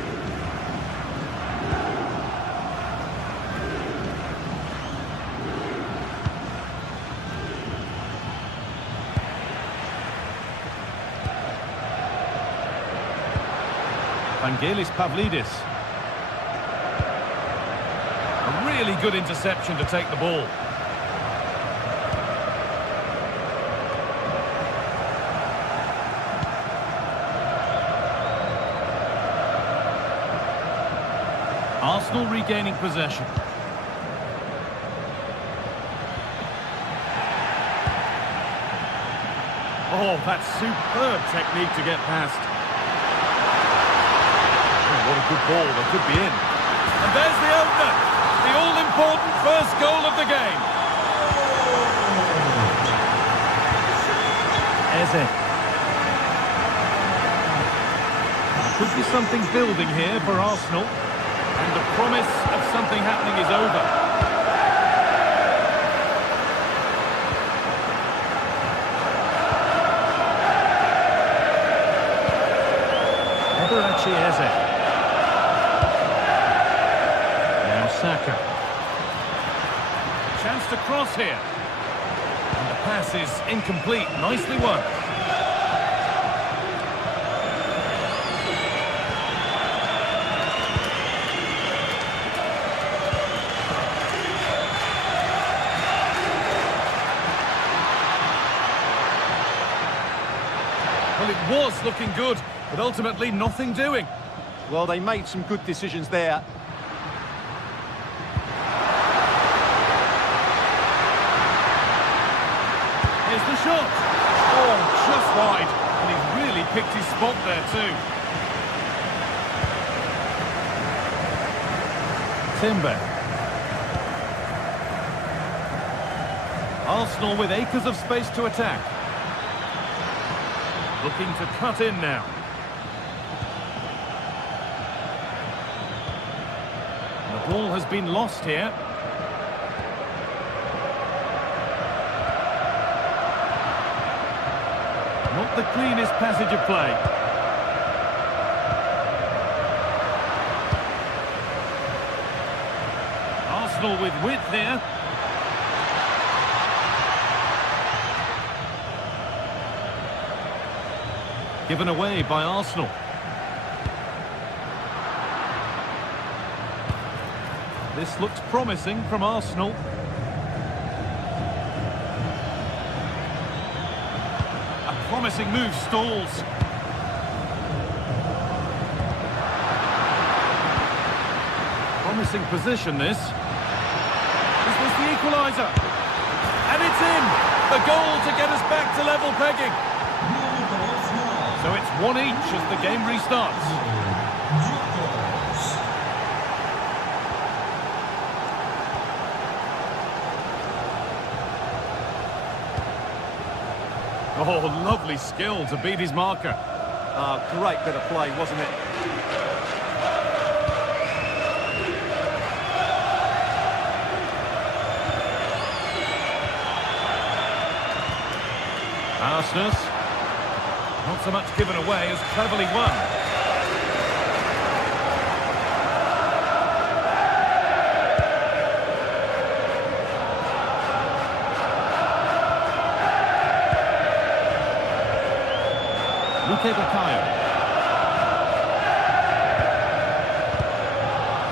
Vangelis Pavlidis. A really good interception to take the ball. Arsenal regaining possession. Oh, that's superb technique to get past. Oh, what a good ball, they could be in. And there's the opener, the all-important first goal of the game. Eze. Could be something building here for Arsenal. And the promise of something happening is over. Ebarachi Eze. Now Saka. Chance to cross here. And the pass is incomplete. Nicely won. Well, it was looking good, but ultimately nothing doing. Well, they made some good decisions there. Here's the shot. Oh, just wide. And he's really picked his spot there too. Timber. Arsenal with acres of space to attack. Looking to cut in now. The ball has been lost here. Not the cleanest passage of play. Arsenal with width here. Given away by Arsenal. This looks promising from Arsenal. A promising move stalls. Promising position this. Is this the equaliser? And it's in! The goal to get us back to level pegging. So it's 1 each as the game restarts. Oh, lovely skill to beat his marker. Great bit of play, wasn't it? Arsenal. Not so much given away as cleverly won.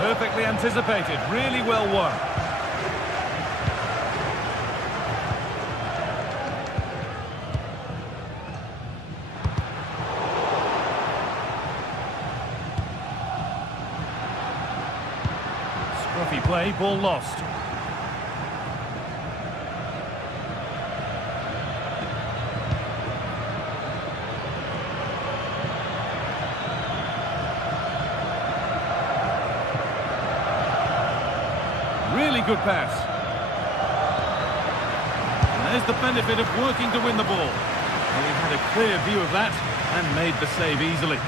Perfectly anticipated, really well won. Scruffy play, ball lost. Really good pass. And there's the benefit of working to win the ball. And he had a clear view of that and made the save easily.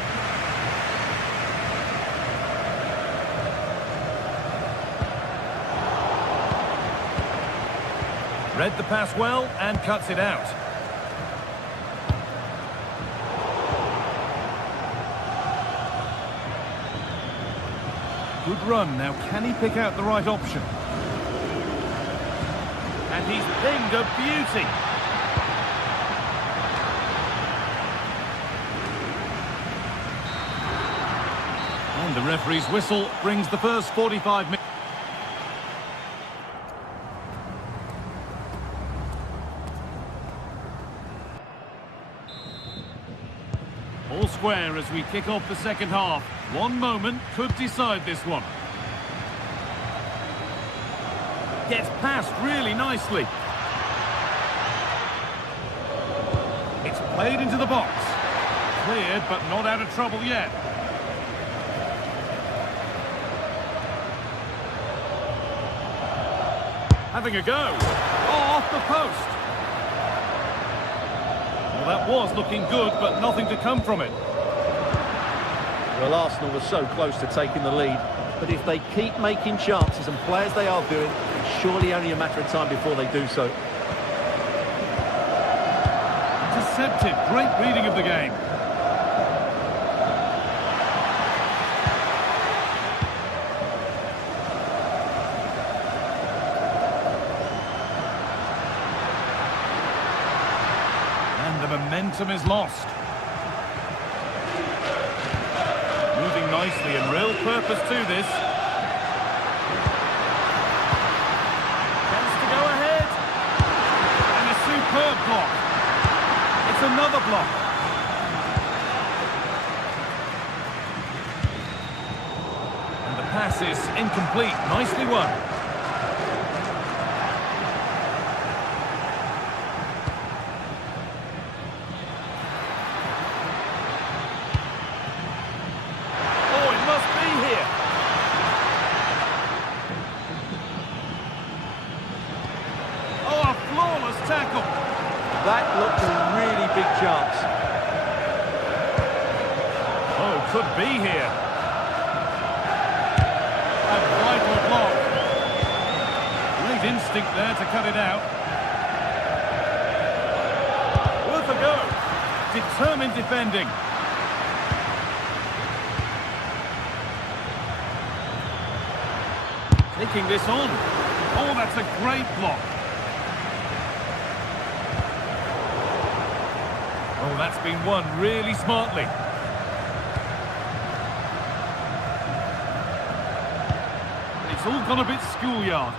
Read the pass well and cuts it out. Good run. Now, can he pick out the right option? And he's pinged a beauty. And the referee's whistle brings the first 45 minutes. All square as we kick off the second half. One moment could decide this one. Gets past really nicely. It's played into the box. Cleared, but not out of trouble yet. Having a go. Oh, off the post. Well, that was looking good, but nothing to come from it. Well, Arsenal were so close to taking the lead, but if they keep making chances and play as they are doing, it's surely only a matter of time before they do so. Intercepted, great reading of the game. And the momentum is lost. Moving nicely and real purpose to this. Chance to go ahead. And a superb block. It's another block. And the pass is incomplete. Nicely won. Tackle. That looked a really big chance. Oh, could be here. A vital block. Great instinct there to cut it out. Worth a go. Determined defending. Taking this on. Oh, that's a great block. Oh, that's been won really smartly. It's all gone a bit schoolyard.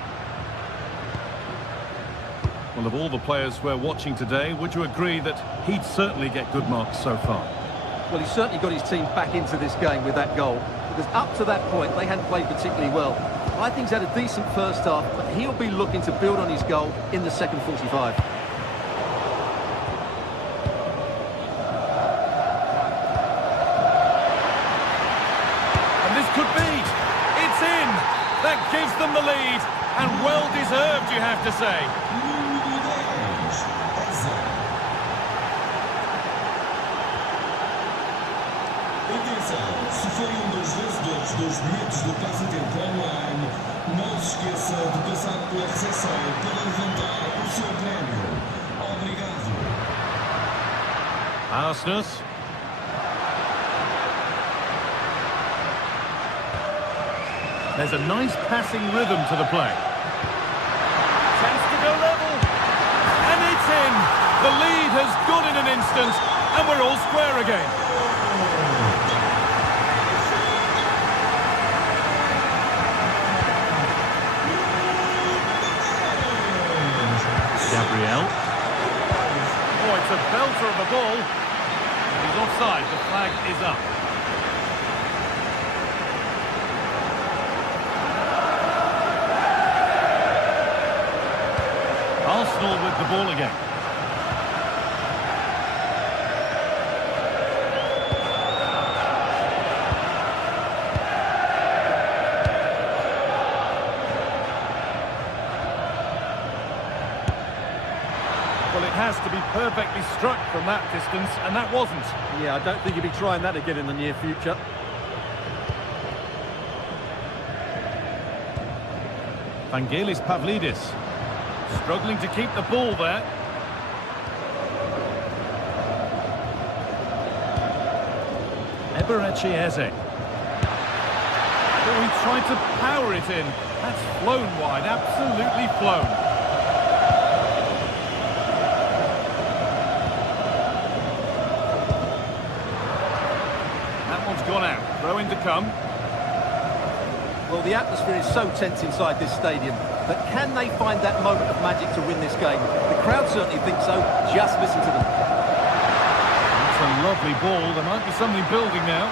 Well, of all the players we're watching today, would you agree that he'd certainly get good marks so far? Well, he certainly got his team back into this game with that goal, because up to that point, they hadn't played particularly well. I think he's had a decent first half, but he'll be looking to build on his goal in the second 45. Could be. It's in. That gives them the lead. And well deserved, you have to say. Atenção, se foi dos vencedores dos minutos do passatempo online, não se esqueça de passar pela recepção para levantar o seu prémio. Obrigado. Arsenal. There's a nice passing rhythm to the play. Chance to go level. And it's in. The lead has gone in an instant. And we're all square again. Gabriel. Oh, it's a belter of a ball. He's offside. The flag is up. Arsenal with the ball again. Well, it has to be perfectly struck from that distance, and that wasn't. Yeah, I don't think he'll be trying that again in the near future. Vangelis Pavlidis struggling to keep the ball there. Eberechi Eze. Oh, he tried to power it in. That's flown wide, absolutely flown. That one's gone out. Throw in to come. Well, the atmosphere is so tense inside this stadium, but can they find that moment of magic to win this game? The crowd certainly think so. Just listen to them. That's a lovely ball. There might be something building now.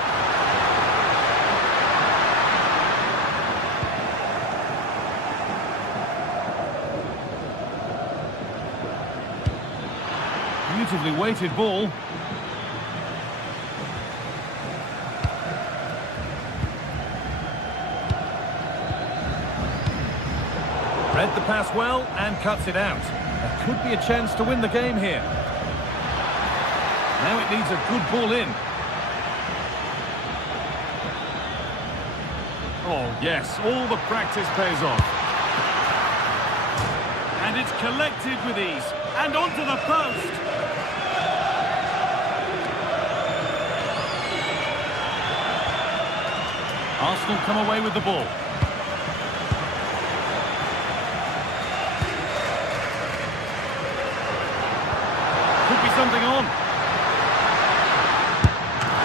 Beautifully weighted ball. Read the pass well and cuts it out. There could be a chance to win the game here. Now it needs a good ball in. Oh yes, all the practice pays off. And it's collected with ease. And onto the post. Arsenal come away with the ball. Something on.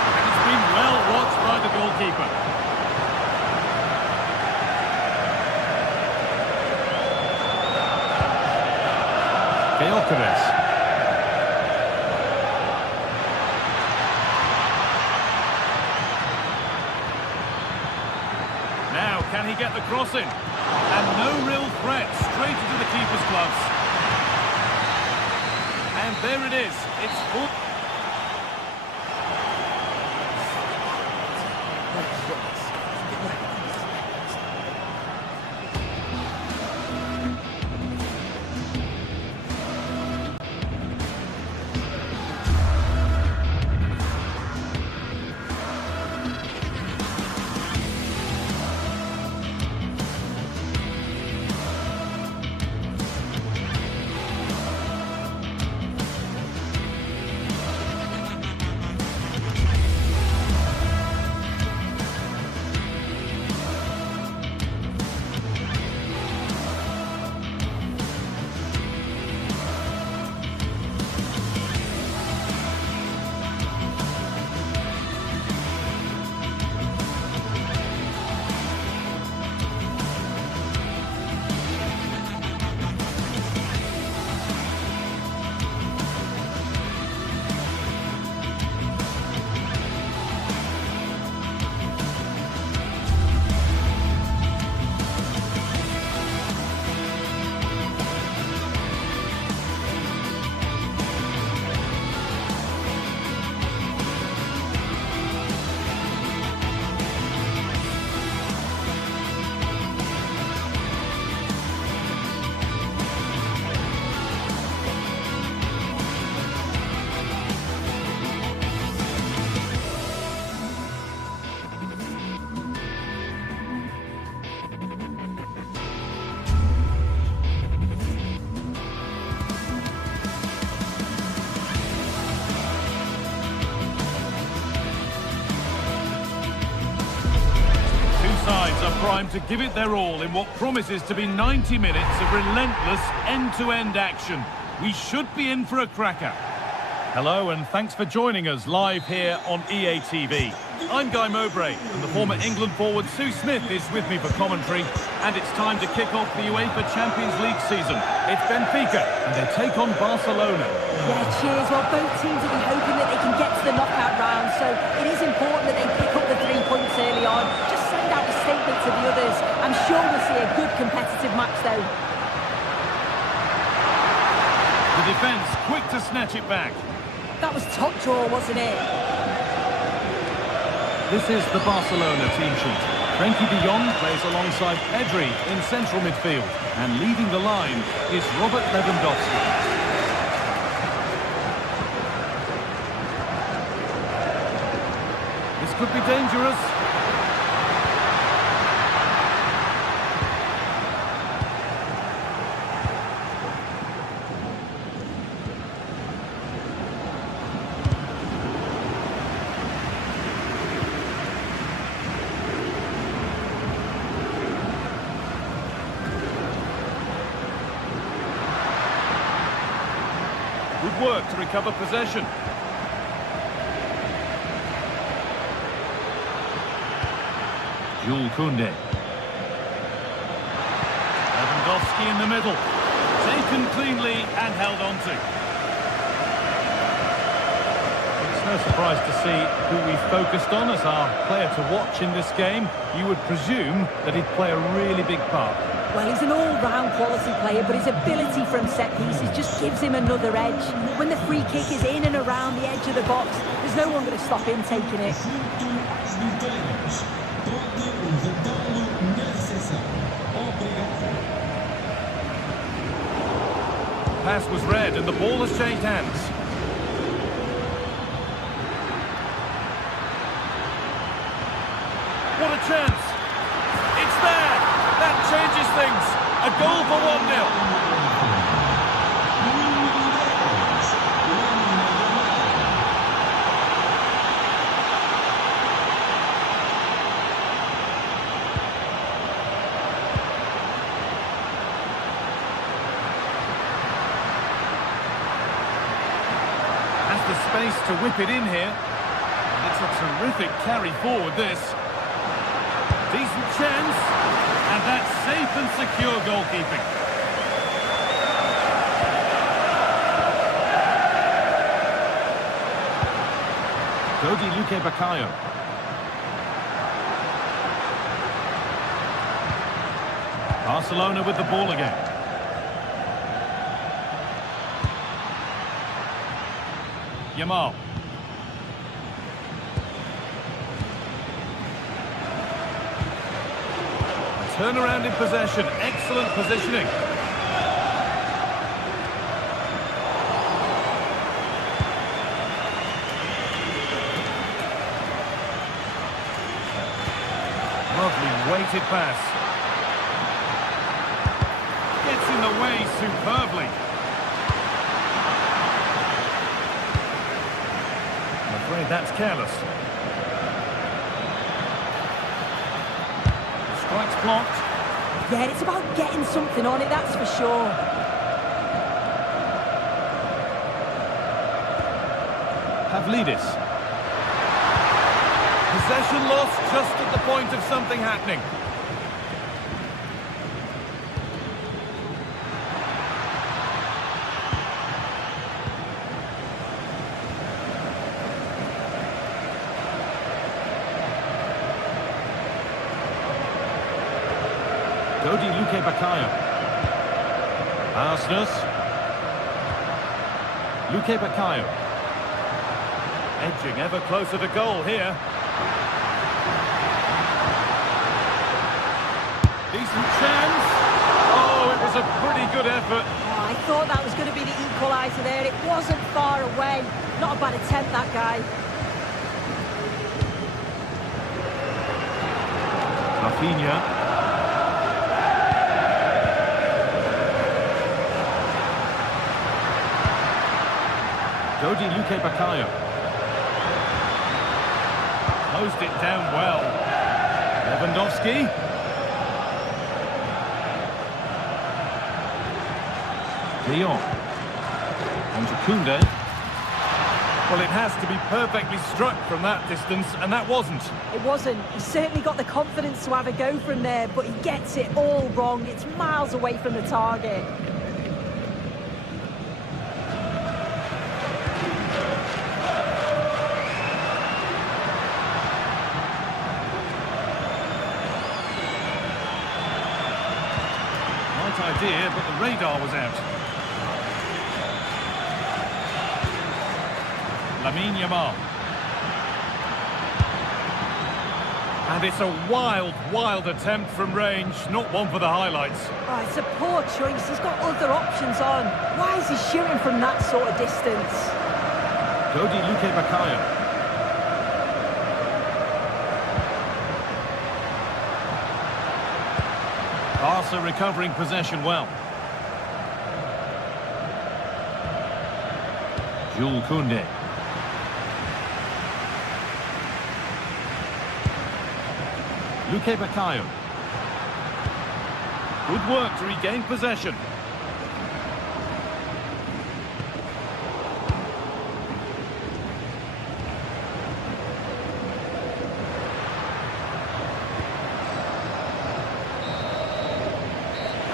And it's been well watched by the goalkeeper. Gyökeres. Now, can he get the cross in? And no real threat, straight into the keeper's gloves. And there it is. It's full. Sides are primed to give it their all in what promises to be 90 minutes of relentless end-to-end action. We should be in for a cracker. Hello and thanks for joining us live here on EA TV. I'm Guy Mowbray and the former England forward Sue Smith is with me for commentary, and it's time to kick off the UEFA Champions League season. It's Benfica and they take on Barcelona. Yeah, cheers. Well, both teams will be hoping that they can get to the knockout round, so it is important that they pick up the 3 points early on. Just send out a statement to the others. I'm sure we'll see a good competitive match though. The defence quick to snatch it back. That was top draw, wasn't it? This is the Barcelona team sheet. Frenkie de Jong plays alongside Pedri in central midfield, and leading the line is Robert Lewandowski. This could be dangerous. Good work to recover possession. Jules Koundé. Lewandowski in the middle. Taken cleanly and held on to. It's no surprise to see who we focused on as our player to watch in this game. You would presume that he'd play a really big part. Well, he's an all-round quality player, but his ability from set pieces just gives him another edge. When the free kick is in and around the edge of the box, there's no one going to stop him taking it. Pass was read and the ball has changed hands. What a chance! It's there! That changes things. A goal for 1-0. Has the space to whip it in here. It's a terrific carry forward, this. Decent chance. And that's safe and secure goalkeeping. Dodi Luque Baccaio. Barcelona with the ball again. Yamal. Turnaround in possession, excellent positioning. Lovely weighted pass. Gets in the way superbly. I'm afraid that's careless. Strike's blocked. Yeah, it's about getting something on it, that's for sure. Pavlidis. Possession lost just at the point of something happening. Dodi Luque Baccaio. Arsenal. Luque Baccaio. Edging ever closer to goal here. Decent chance. Oh, it was a pretty good effort. Oh, I thought that was going to be the equaliser there. It wasn't far away. Not a bad attempt, that guy. Rafinha. Dodi Luque Baccaio. Closed it down well. Lewandowski. De Jong. On to Koundé. Well, it has to be perfectly struck from that distance, and that wasn't. It wasn't. He certainly got the confidence to have a go from there, but he gets it all wrong. It's miles away from the target. Right idea, but the radar was out. Lamine Yamal. And it's a wild, wild attempt from range, not one for the highlights. Oh, it's a poor choice. He's got other options on. Why is he shooting from that sort of distance? Dodi Luke Bakayo. Barca recovering possession well. Jules Koundé. Luke Bakayo. Good work to regain possession.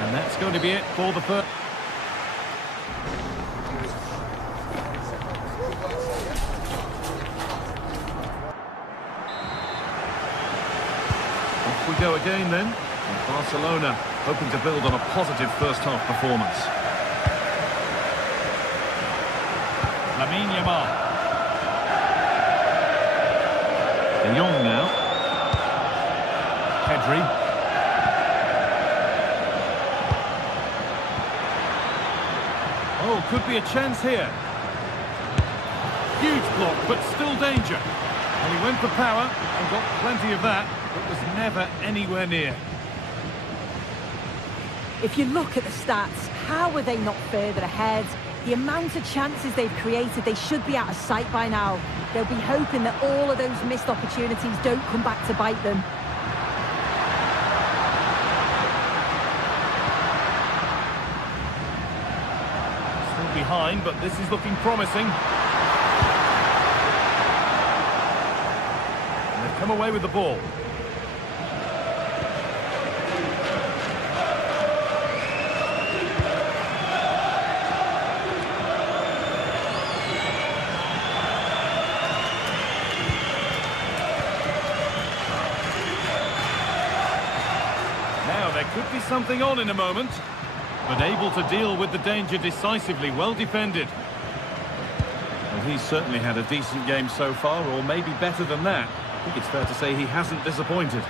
And that's going to be it for the first. Off we go again then. And Barcelona hoping to build on a positive first-half performance. Lamine Yamal. De Jong now. Pedri. Oh, could be a chance here. Huge block, but still danger. And he went for power and got plenty of that, but was never anywhere near. If you look at the stats, how are they not further ahead? The amount of chances they've created, they should be out of sight by now. They'll be hoping that all of those missed opportunities don't come back to bite them. Still behind, but this is looking promising. And they've come away with the ball. There could be something on in a moment, but able to deal with the danger decisively, well defended. Well, he's certainly had a decent game so far, or maybe better than that. I think it's fair to say he hasn't disappointed.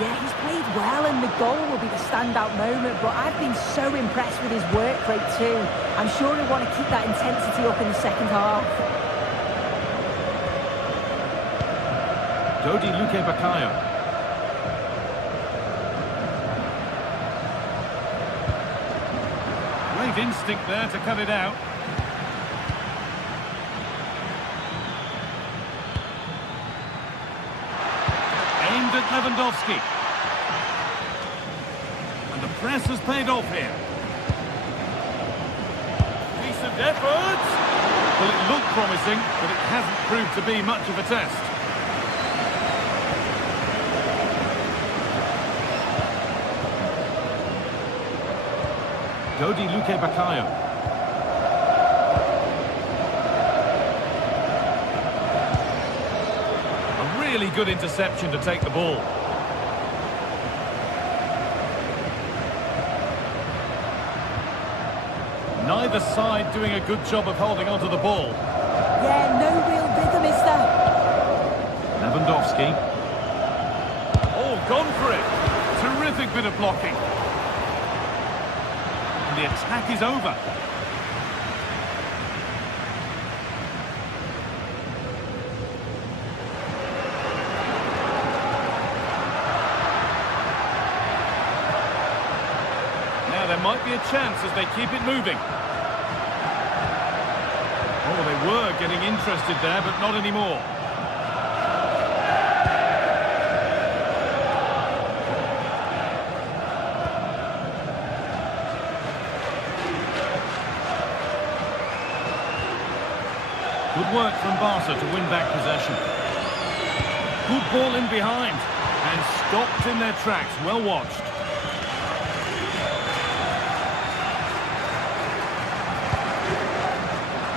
Yeah, he's played well, and the goal will be the standout moment, but I've been so impressed with his work rate too. I'm sure he'll want to keep that intensity up in the second half. Dodi Luke Bakayo. Great instinct there to cut it out. Aimed at Lewandowski. And the press has paid off here. Decent effort. Well, it looked promising, but it hasn't proved to be much of a test. Dodi Luke Bakayo. A really good interception to take the ball. Neither side doing a good job of holding onto the ball. Yeah, no real rhythm, is there? Lewandowski. Oh, gone for it. Terrific bit of blocking. The attack is over. Now there might be a chance as they keep it moving. Oh, they were getting interested there, but not anymore. Good work from Barca to win back possession. Good ball in behind. And stopped in their tracks. Well watched.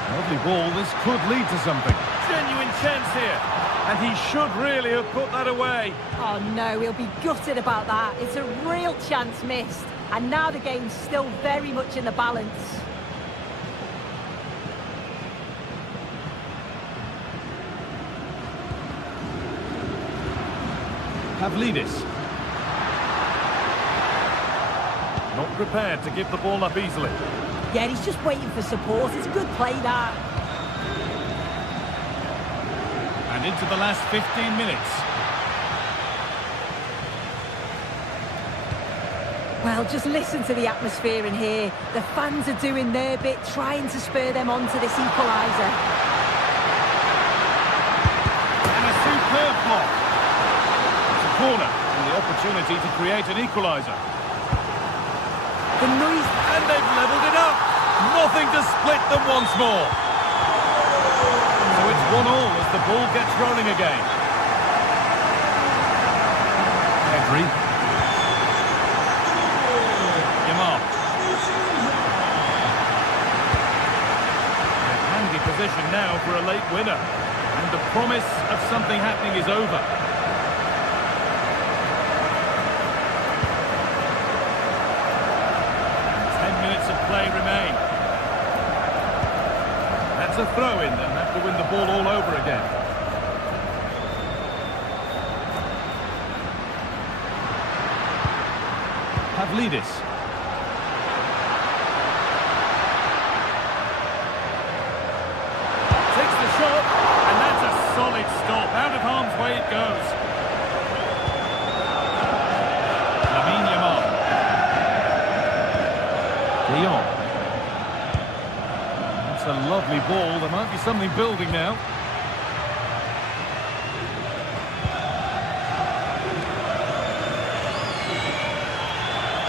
Lovely ball. This could lead to something. Genuine chance here. And he should really have put that away. Oh no, he'll be gutted about that. It's a real chance missed. And now the game's still very much in the balance. Pavlidis. Not prepared to give the ball up easily. Yeah, he's just waiting for support. It's good play, that. And into the last 15 minutes. Well, just listen to the atmosphere in here. The fans are doing their bit, trying to spur them on to this equaliser. And a superb block. It's a corner and the opportunity to create an equaliser. The noise... And they've levelled it up. Nothing to split them once more. So it's 1-1 as the ball gets rolling again. Pedri. Yamal. A handy position now for a late winner. And the promise of something happening is over. Play remain. That's a throw-in. They'll have to win the ball all over again. Pavlidis. Takes the shot, and that's a solid stop. Out of harm's way it goes. That's a lovely ball. There might be something building now.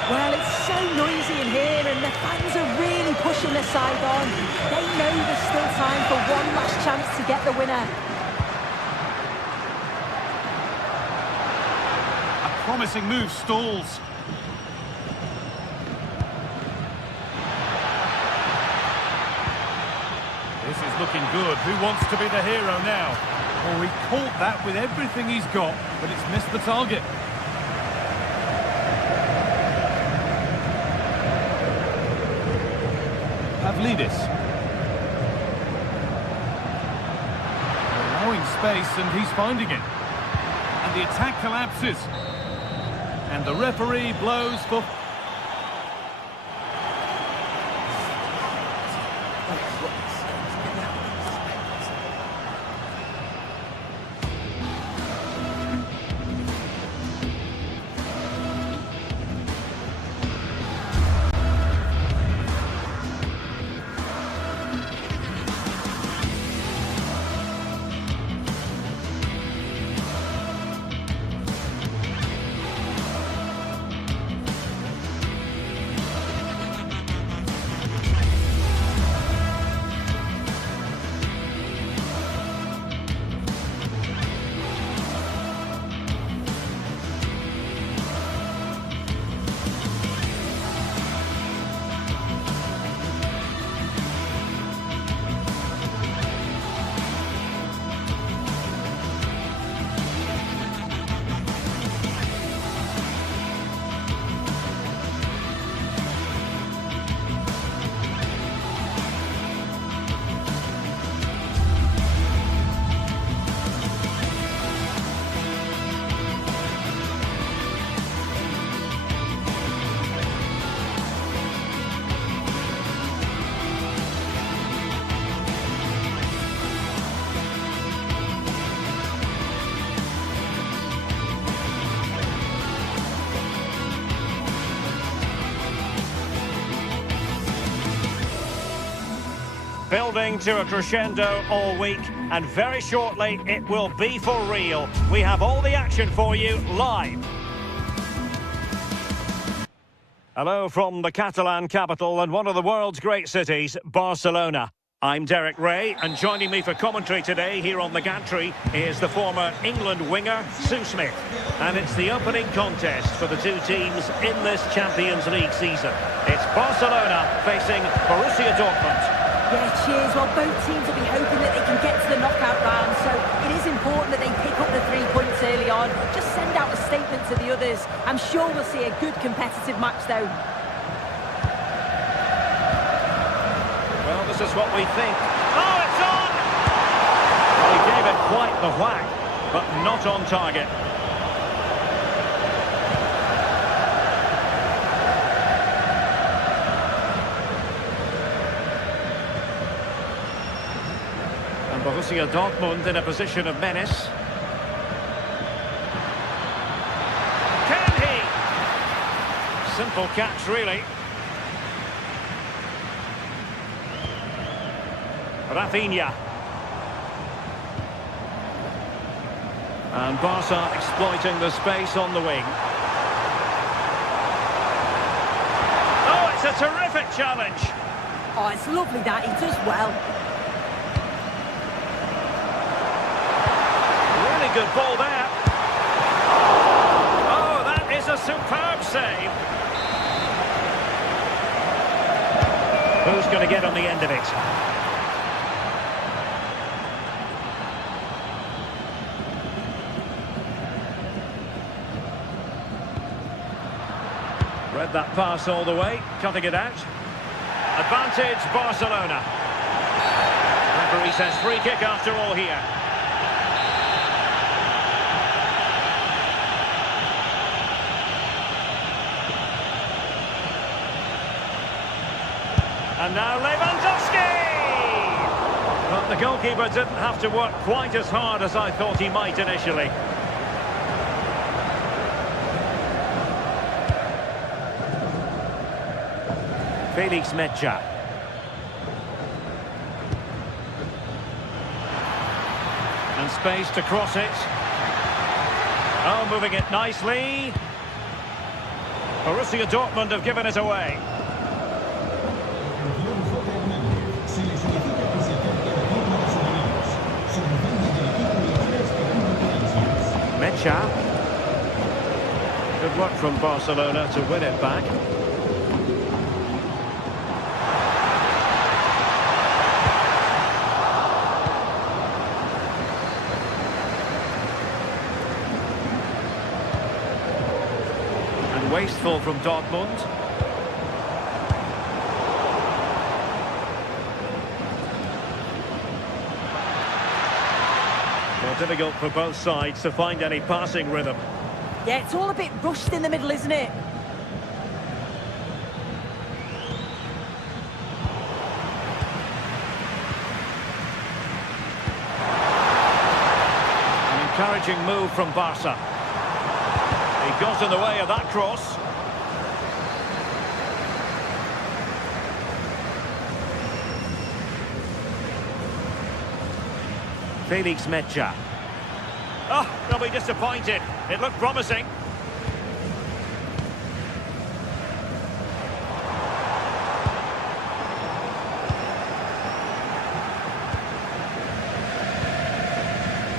Well, it's so noisy in here and the fans are really pushing their side on. They know there's still time for one last chance to get the winner. A promising move stalls. This is looking good. Who wants to be the hero now? Well, he caught that with everything he's got, but it's missed the target. Pavlidis. Allowing space, and he's finding it. And the attack collapses. And the referee blows for... Building to a crescendo all week, and very shortly it will be for real. We have all the action for you live. Hello from the Catalan capital and one of the world's great cities, Barcelona. I'm Derek Ray, and joining me for commentary today here on the gantry is the former England winger, Sue Smith. And it's the opening contest for the two teams in this Champions League season. It's Barcelona facing Borussia Dortmund. Yeah, cheers. Well, both teams will be hoping that they can get to the knockout round, so it is important that they pick up the 3 points early on. Just send out a statement to the others. I'm sure we'll see a good competitive match, though. Well, this is what we think. Oh, it's on! Well, he gave it quite the whack, but not on target. And Borussia Dortmund in a position of menace. Can he? Simple catch, really. Rafinha. And Barca exploiting the space on the wing. Oh, it's a terrific challenge. Oh, it's lovely that. He does well. Really good ball there. Oh, that is a superb save. Who's going to get on the end of it? Read that pass all the way, cutting it out. Advantage Barcelona. Referee says free kick after all here. And now Lewandowski! But the goalkeeper didn't have to work quite as hard as I thought he might initially. Felix Mecha. And space to cross it. Oh, moving it nicely. Borussia Dortmund have given it away. Mecha. Good work from Barcelona to win it back. Wasteful from Dortmund. Well, difficult for both sides to find any passing rhythm. Yeah, it's all a bit rushed in the middle, isn't it? An encouraging move from Barca. He got in the way of that cross. Felix Mecha. Oh, they'll be disappointed. It looked promising.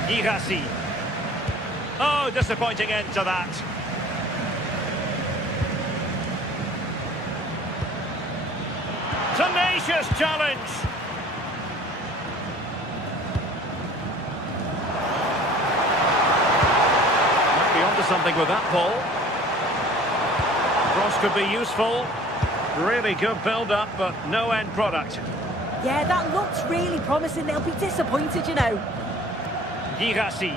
Girassi. Oh, disappointing end to that. Tenacious challenge. Might be onto something with that ball. Cross could be useful. Really good build-up, but no end product. Yeah, that looks really promising. They'll be disappointed, you know. Girassi.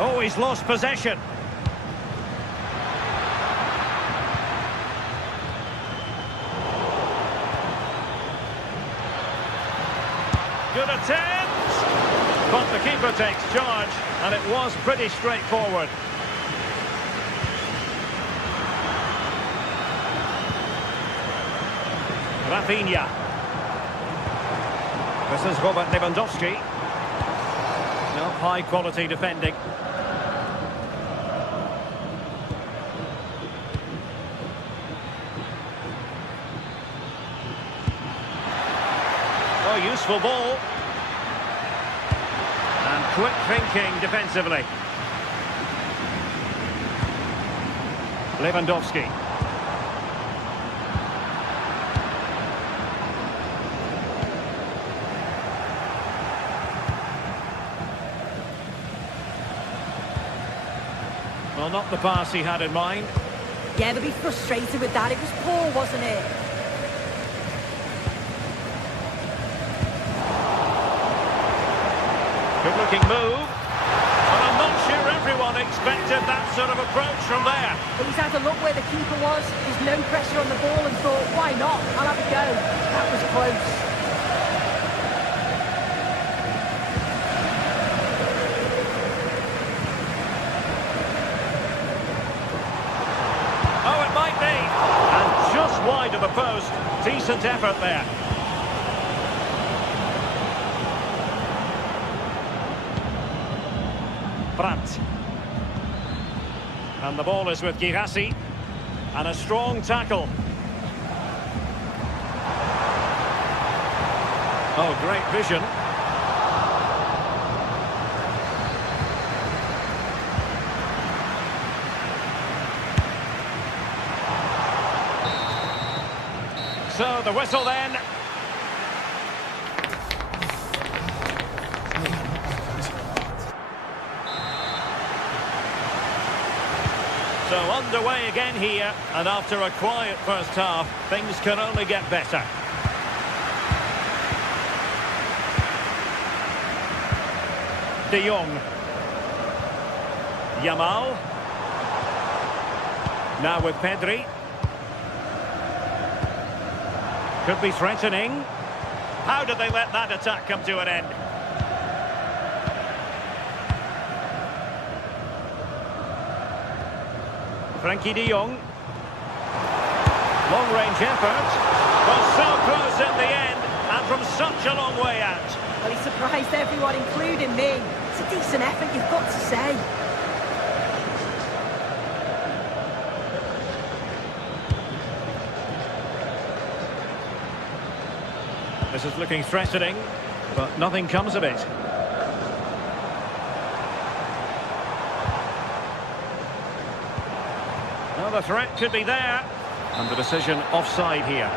Oh, he's lost possession. Good attempt! But the keeper takes charge, and it was pretty straightforward. Rafinha. This is Robert Lewandowski. No, high-quality defending. a useful ball. And quick thinking defensively. Lewandowski. Well, not the pass he had in mind. Yeah, they'll be frustrated with that. It was poor, wasn't it? Good-looking move. But I'm not sure everyone expected that sort of approach from there. But he's had a look where the keeper was. There's no pressure on the ball and thought, why not? I'll have a go. That was close. Oh, it might be. And just wide of the post. Decent effort there. Brandt. And the ball is with Girassi. And a strong tackle. Oh, great vision. So the whistle then. So underway again here, and after a quiet first half, things can only get better. De Jong. Yamal. Now with Pedri. Could be threatening. How did they let that attack come to an end? Frankie de Jong. Long-range effort. Well, so close in the end, and from such a long way out. Well, he surprised everyone, including me. It's a decent effort, you've got to say. This is looking threatening, but nothing comes of it. Well, the threat could be there. And the decision offside here.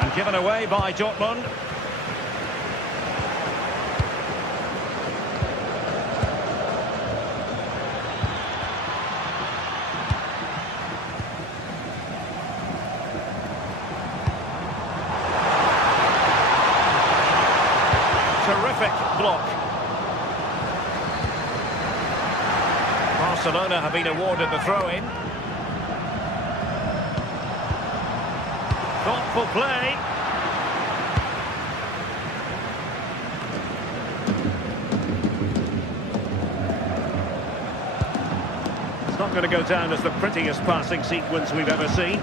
And given away by Dortmund. Terrific block. Barcelona have been awarded the throw-in. Thoughtful play. It's not going to go down as the prettiest passing sequence we've ever seen.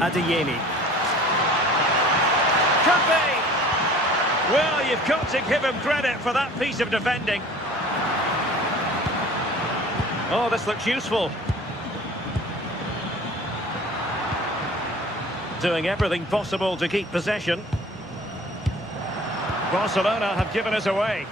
Adeyemi. Could be! Well, you've got to give him credit for that piece of defending. Oh, this looks useful. Doing everything possible to keep possession. Barcelona have given us away.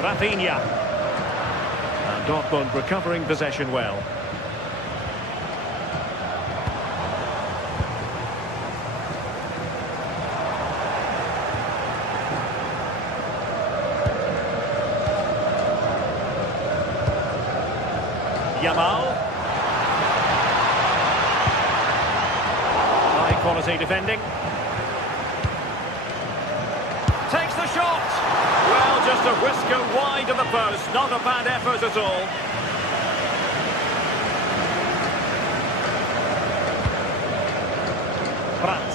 Rafinha. And Dortmund recovering possession well. Yamal. High quality defending. Takes the shot. Well, just a whisker wide of the post. Not a bad effort at all. Brandt.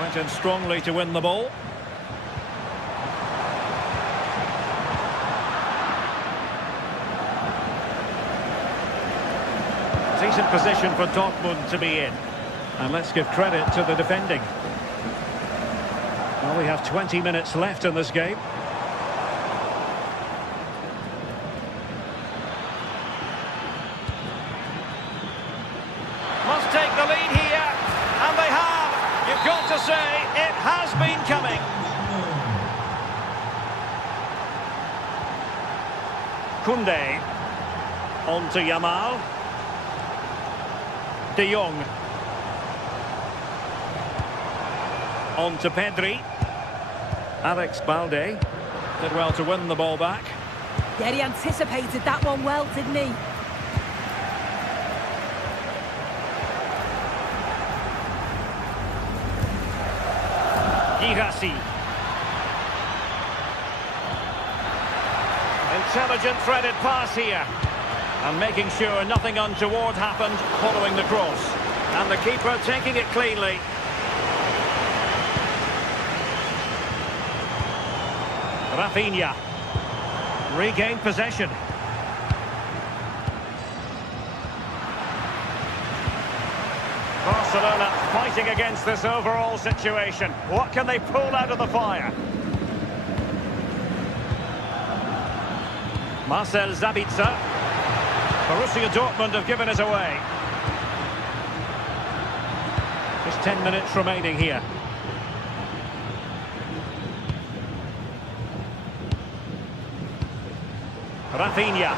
Went in strongly to win the ball. decent position for Dortmund to be in. And let's give credit to the defending. Well, we have 20 minutes left in this game. Must take the lead here, and they have. You've got to say, it has been coming. Koundé, on to Yamal. De Jong. On to Pedri. Alex Balde did well to win the ball back. Yeah, he anticipated that one well, didn't he? Girassi. Intelligent threaded pass here. And making sure nothing untoward happened following the cross. And the keeper taking it cleanly. Rafinha. Regained possession. Barcelona fighting against this overall situation. What can they pull out of the fire? Marcel Sabitzer. Borussia Dortmund have given it away. Just 10 minutes remaining here. Rafinha.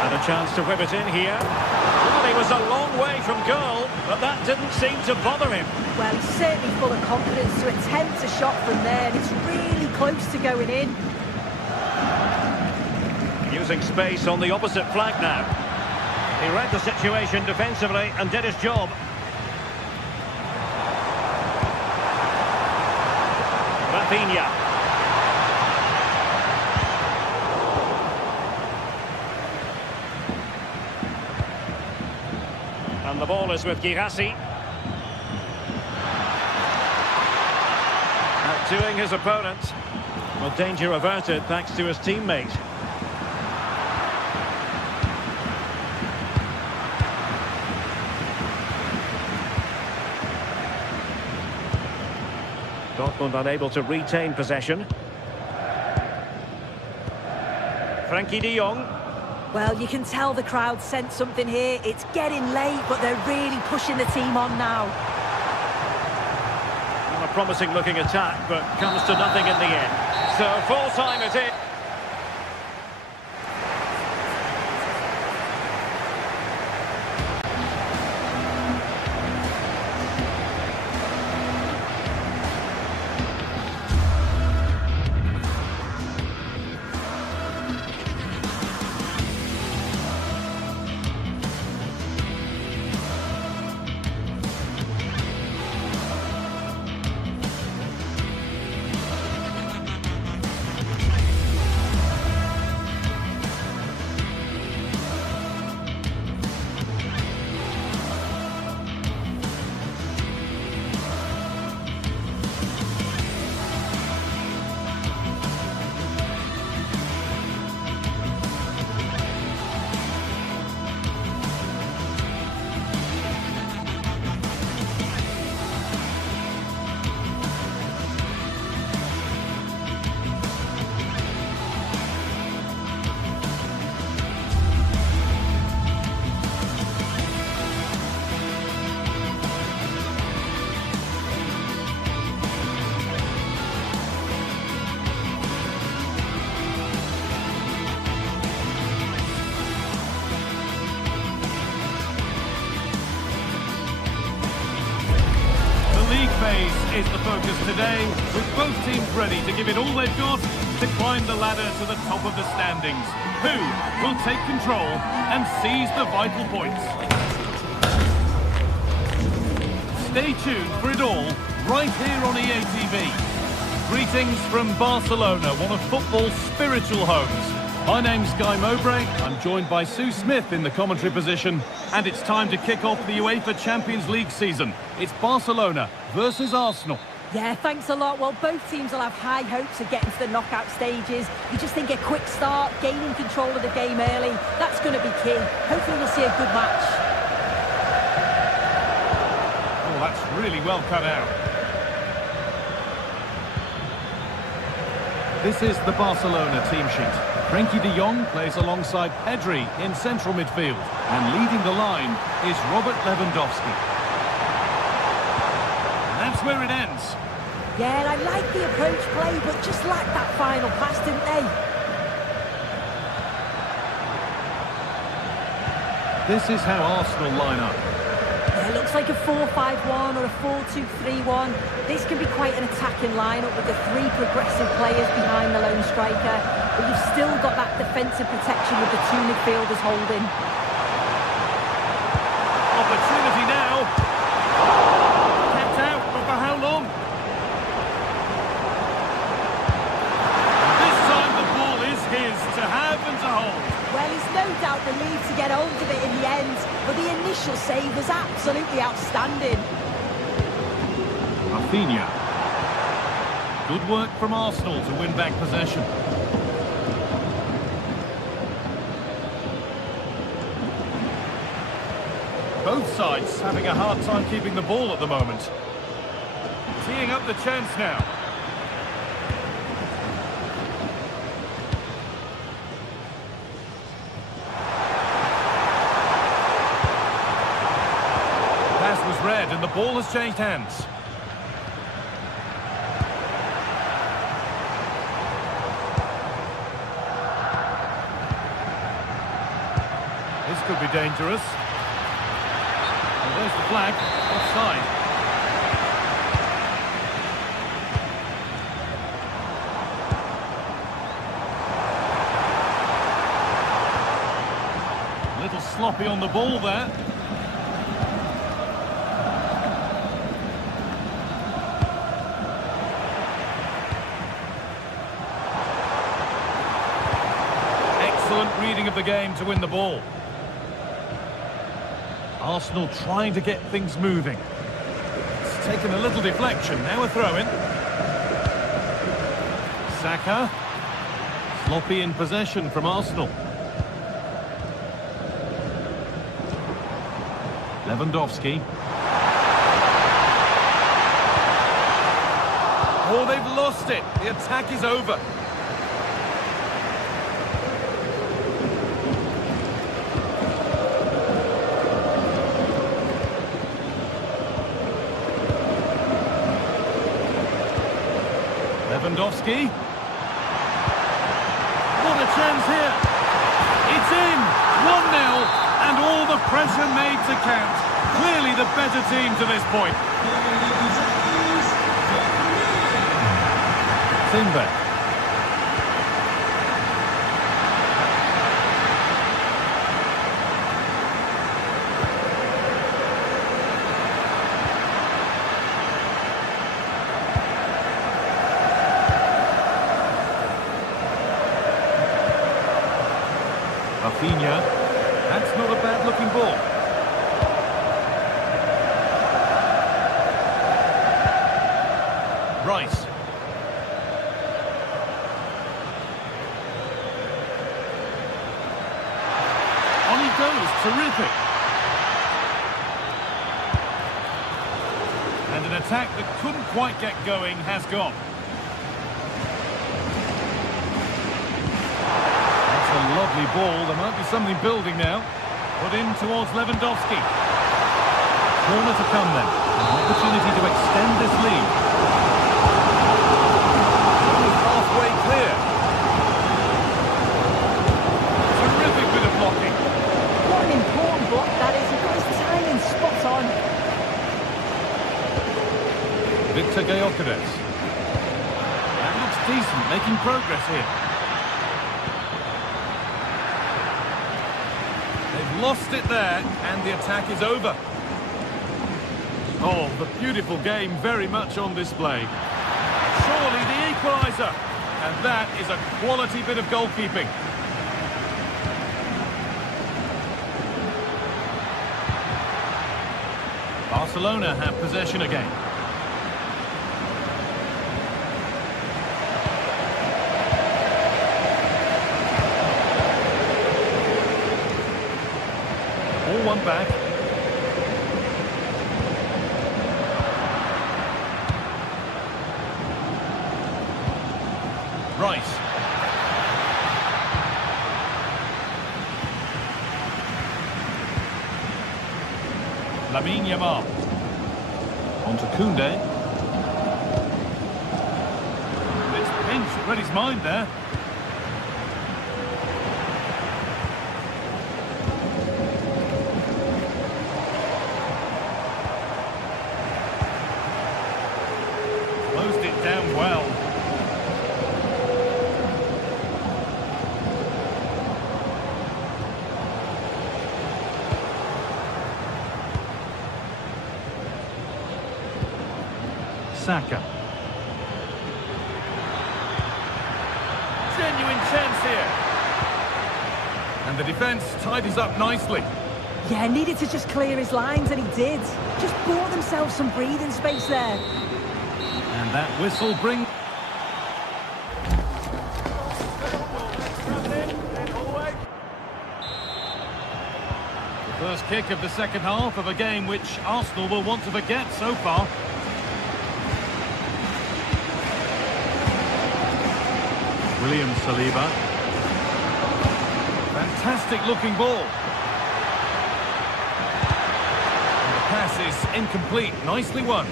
And a chance to whip it in here. Well, he was a long way from goal, but that didn't seem to bother him. Well, he's certainly full of confidence to attempt a shot from there, and it's really close to going in. Using space on the opposite flank now. He read the situation defensively and did his job. Rafinha. And the ball is with Girassi. Outdoing his opponent. Well, danger averted thanks to his teammate. Dortmund unable to retain possession. Frankie de Jong. Well, you can tell the crowd sensed something here. It's getting late, but they're really pushing the team on now. Well, a promising looking attack, but comes to nothing in the end. So full time it is. Phase is the focus today, with both teams ready to give it all they've got to climb the ladder to the top of the standings. Who will take control and seize the vital points? Stay tuned for it all right here on EA TV. Greetings from Barcelona, one of football's spiritual homes. My name's Guy Mowbray. I'm joined by Sue Smith in the commentary position, and it's time to kick off the UEFA Champions League season. It's Barcelona versus Arsenal. Yeah, thanks a lot. Well, both teams will have high hopes of getting to the knockout stages. You just think a quick start, gaining control of the game early, that's going to be key. Hopefully we'll see a good match. Oh, that's really well cut out. This is the Barcelona team sheet. Frenkie de Jong plays alongside Pedri in central midfield. And leading the line is Robert Lewandowski. And that's where it ends. Yeah, I like the approach play, but just lacked that final pass, didn't they? This is how Arsenal line up. Yeah, it looks like a 4-5-1 or a 4-2-3-1. This can be quite an attacking lineup with the three progressive players behind the lone striker. But you've still got that defensive protection with the two midfielders holding. Opportunity now. Kept out, but for how long? This time the ball is his to have and to hold. Well, he's no doubt relieved to get hold of it in the end, but the initial save was absolutely outstanding. Rafinha. Good work from Arsenal to win back possession. Both sides having a hard time keeping the ball at the moment. Teeing up the chance now. Pass was read and the ball has changed hands. This could be dangerous. There's the flag, offside. A little sloppy on the ball there. Excellent reading of the game to win the ball. Arsenal trying to get things moving. It's taken a little deflection, now a throw-in. Saka. Sloppy in possession from Arsenal. Lewandowski. Oh, they've lost it. The attack is over. Lewandowski. What a chance here. It's in. 1-0. And all the pressure made to count. Clearly the better team to this point. Timber. Rafinha. That's not a bad-looking ball. Rice. On he goes. Terrific. And an attack that couldn't quite get going has gone. Lovely ball. There might be something building now. Put in towards Lewandowski. Corner to come then. An opportunity to extend this lead. Only halfway clear. Terrific bit of blocking. What an important block that is. He got his timing spot on. Victor Gyökeres. That looks decent, making progress here. Lost it there, and the attack is over. Oh, the beautiful game very much on display. Surely the equaliser. And that is a quality bit of goalkeeping. Barcelona have possession again. come back. Rice. Lamine Yamal. On to Koundé. It's pinched, read his mind there. Closed it down well. Saka. Genuine chance here. And the defence tidies up nicely. Yeah, needed to just clear his lines, and he did. Just bought themselves some breathing space there. And that whistle brings... The first kick of the second half of a game which Arsenal will want to forget so far. William Saliba. Fantastic looking ball. And the pass is incomplete. Nicely won.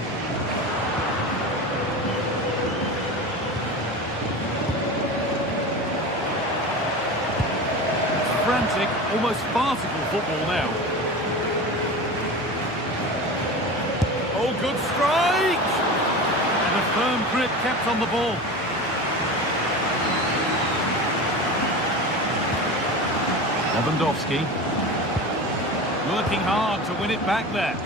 It's frantic, almost farcical football now. Oh, good strike! And a firm grip kept on the ball. Lewandowski, working hard to win it back there.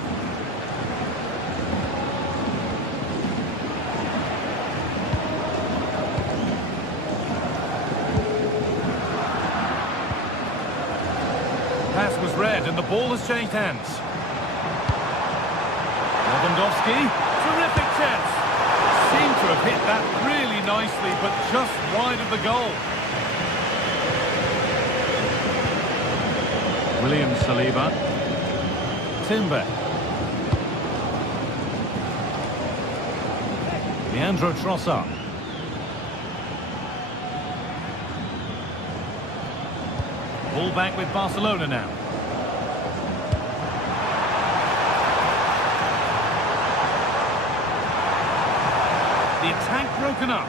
Pass was read and the ball has changed hands. Lewandowski, terrific chance. Seemed to have hit that really nicely, but just wide of the goal. William Saliba. Timber. Leandro Trossard. Ball back with Barcelona now. The attack broken up.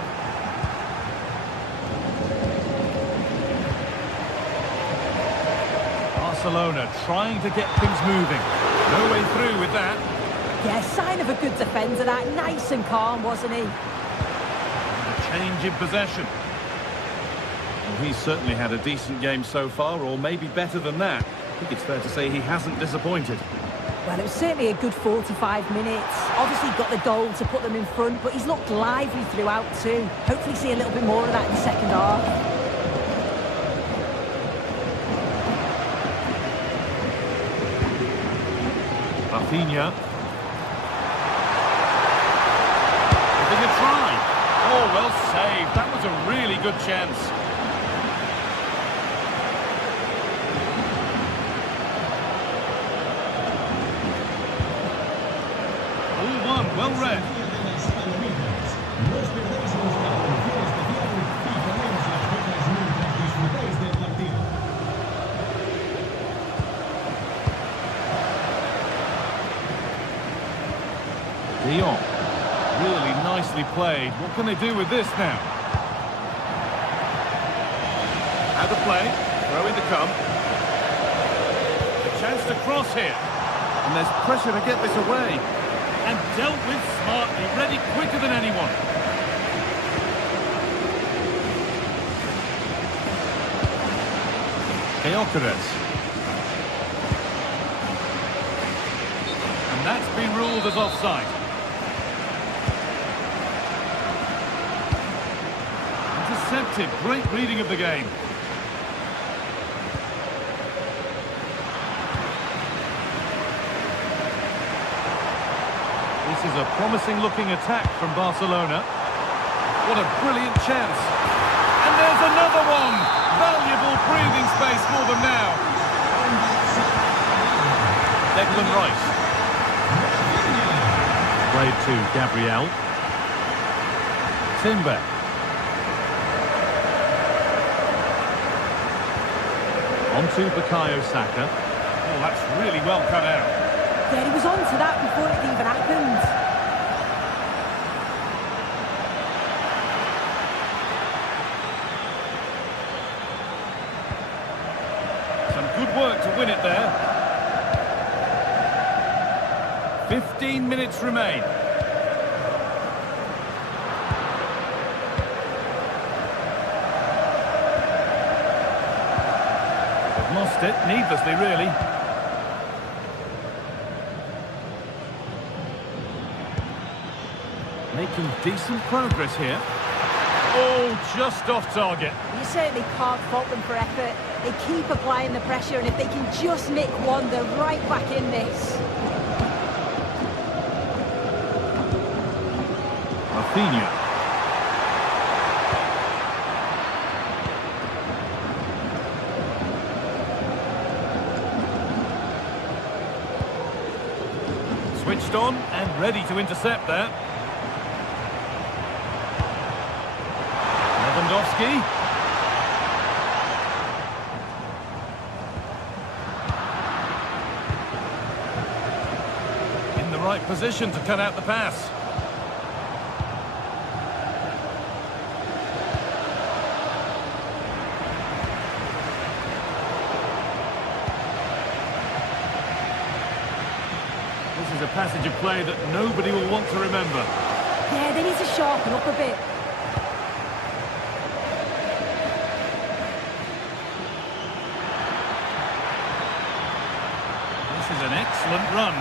Barcelona trying to get things moving. No way through with that. Yeah, sign of a good defender, that. Nice and calm, wasn't he? A change in possession. Well, he's certainly had a decent game so far, or maybe better than that. I think it's fair to say he hasn't disappointed. Well, it was certainly a good 45 minutes. Obviously got the goal to put them in front, but he's looked lively throughout too. Hopefully see a little bit more of that in the second half. Rafinha. Giving a try. Oh, well saved. That was a really good chance. All one, well read. Dion, really nicely played. What can they do with this now? Out of play, throw in to come. A chance to cross here. And there's pressure to get this away. And dealt with smartly, ready quicker than anyone. Gyökeres. And that's been ruled as offside. Intercepted, great reading of the game. This is a promising looking attack from Barcelona. What a brilliant chance. And there's another one. Valuable breathing space for them now. Declan Rice. Played to Gabriel. Timber. Onto Bukayo Saka. Oh, that's really well cut out. Yeah, he was on to that before it even happened. Some good work to win it there. 15 minutes remain. They've lost it, needlessly really. Making decent progress here. Oh, just off target. You certainly can't fault them for effort. They keep applying the pressure, and if they can just nick one, they're right back in this. Rafinha. Switched on and ready to intercept there. Lewandowski. In the right position to cut out the pass. This is a passage of play that nobody will want to remember. Yeah, they need to sharpen up a bit. This is an excellent run.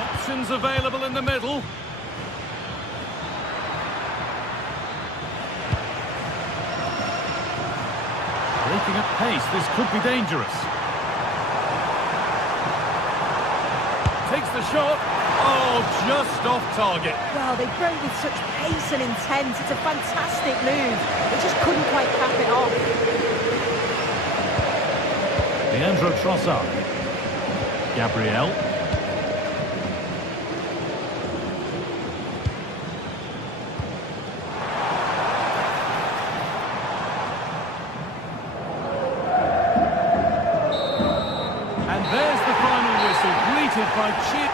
Options available in the middle. Breaking at pace, this could be dangerous. Takes the shot. Oh, just off target. Well, they broke with such pace and intent. It's a fantastic move. They just couldn't quite cap it off. Leandro Trossard. Gabriel. And there's the final whistle, greeted by cheer.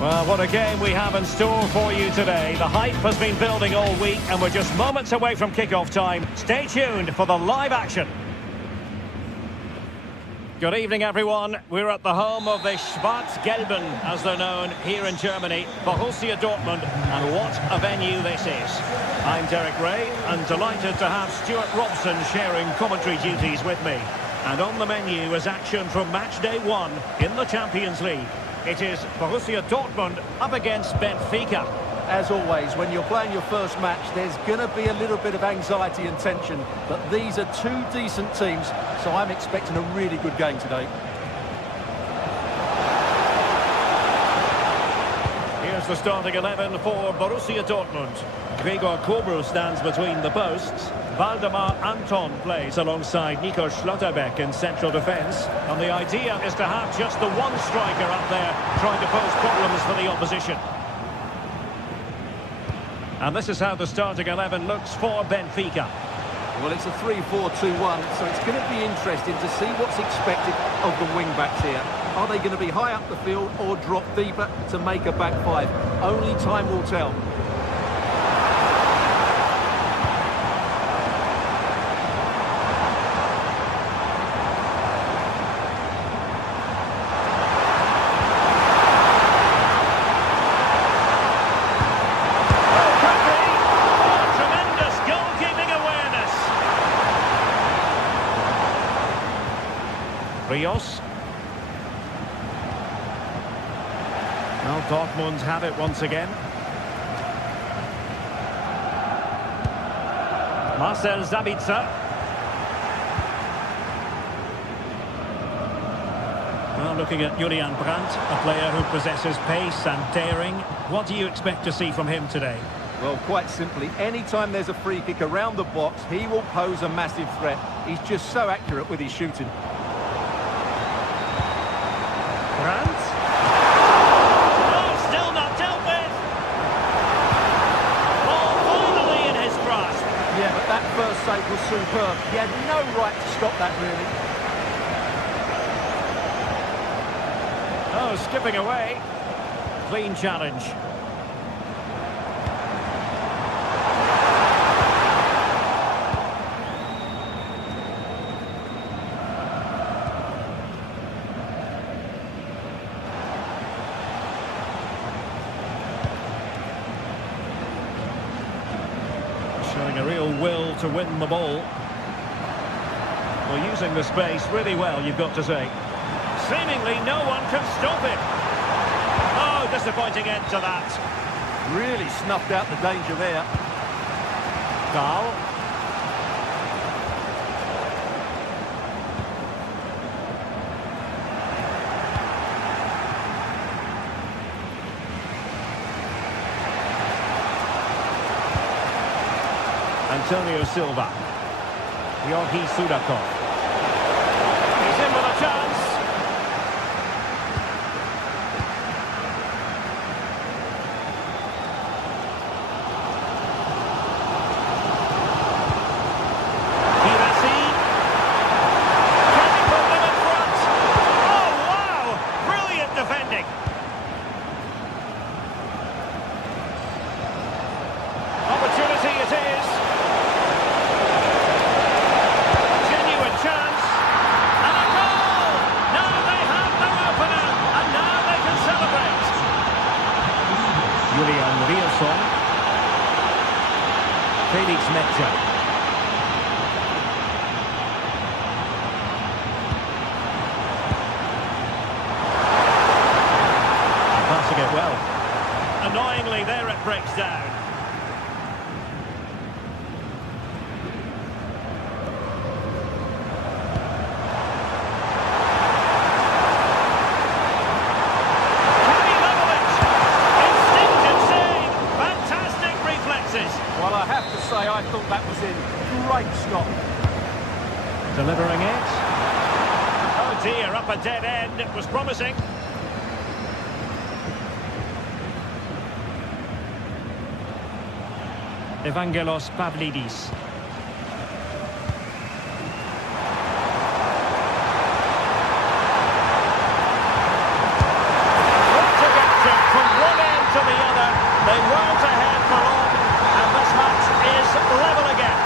Well, what a game we have in store for you today. The hype has been building all week and we're just moments away from kick-off time. Stay tuned for the live action. Good evening, everyone. We're at the home of the Schwarz-Gelben, as they're known, here in Germany, Borussia Dortmund, and what a venue this is. I'm Derek Ray, and delighted to have Stuart Robson sharing commentary duties with me. And on the menu is action from match day 1 in the Champions League. It is Borussia Dortmund up against Benfica. As always, when you're playing your first match, there's going to be a little bit of anxiety and tension. But these are two decent teams, so I'm expecting a really good game today. Here's the starting 11 for Borussia Dortmund. Gregor Kobel stands between the posts. Waldemar Anton plays alongside Nico Schlotterbeck in central defence. And the idea is to have just the one striker up there trying to pose problems for the opposition. And this is how the starting 11 looks for Benfica. Well, it's a 3-4-2-1, so it's going to be interesting to see what's expected of the wing-backs here. Are they going to be high up the field or drop deeper to make a back five? Only time will tell. Rios. Well, Dortmund have it once again. Marcel Sabitzer. Well, looking at Julian Brandt, a player who possesses pace and daring. What do you expect to see from him today? Well, quite simply, anytime there's a free kick around the box, he will pose a massive threat. He's just so accurate with his shooting. Brandt. Oh, still not dealt with. Ball finally in his grasp. Yeah, but that first save was superb. He had no right to stop that, really. Oh, skipping away. Clean challenge. Showing a real will to win the ball. Well, using the space really well, you've got to say. Seemingly no one can stop it. Oh, disappointing end to that. Really snuffed out the danger there. Dahl. Antonio Silva. Georgi Sudakov. He's in with a chance. Kirasi. Can he put them in front? Oh, wow! Brilliant defending. Opportunity it is. Julian Rielson. Felix Metscher. Passing it well. Annoyingly, there it breaks down. Well, I have to say, I thought that was in. Great stop. Delivering it. Oh dear, up a dead end. It was promising. Evangelos Pavlidis. What a action from one end to the other. They weren't ahead for long, and this match is level again.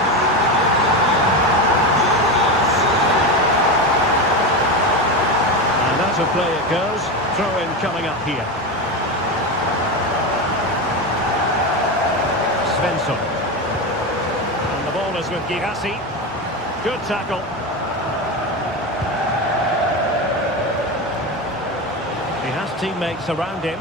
play it goes. Throw in coming up here. Svensson. And the ball is with Girassi. Good tackle. He has teammates around him.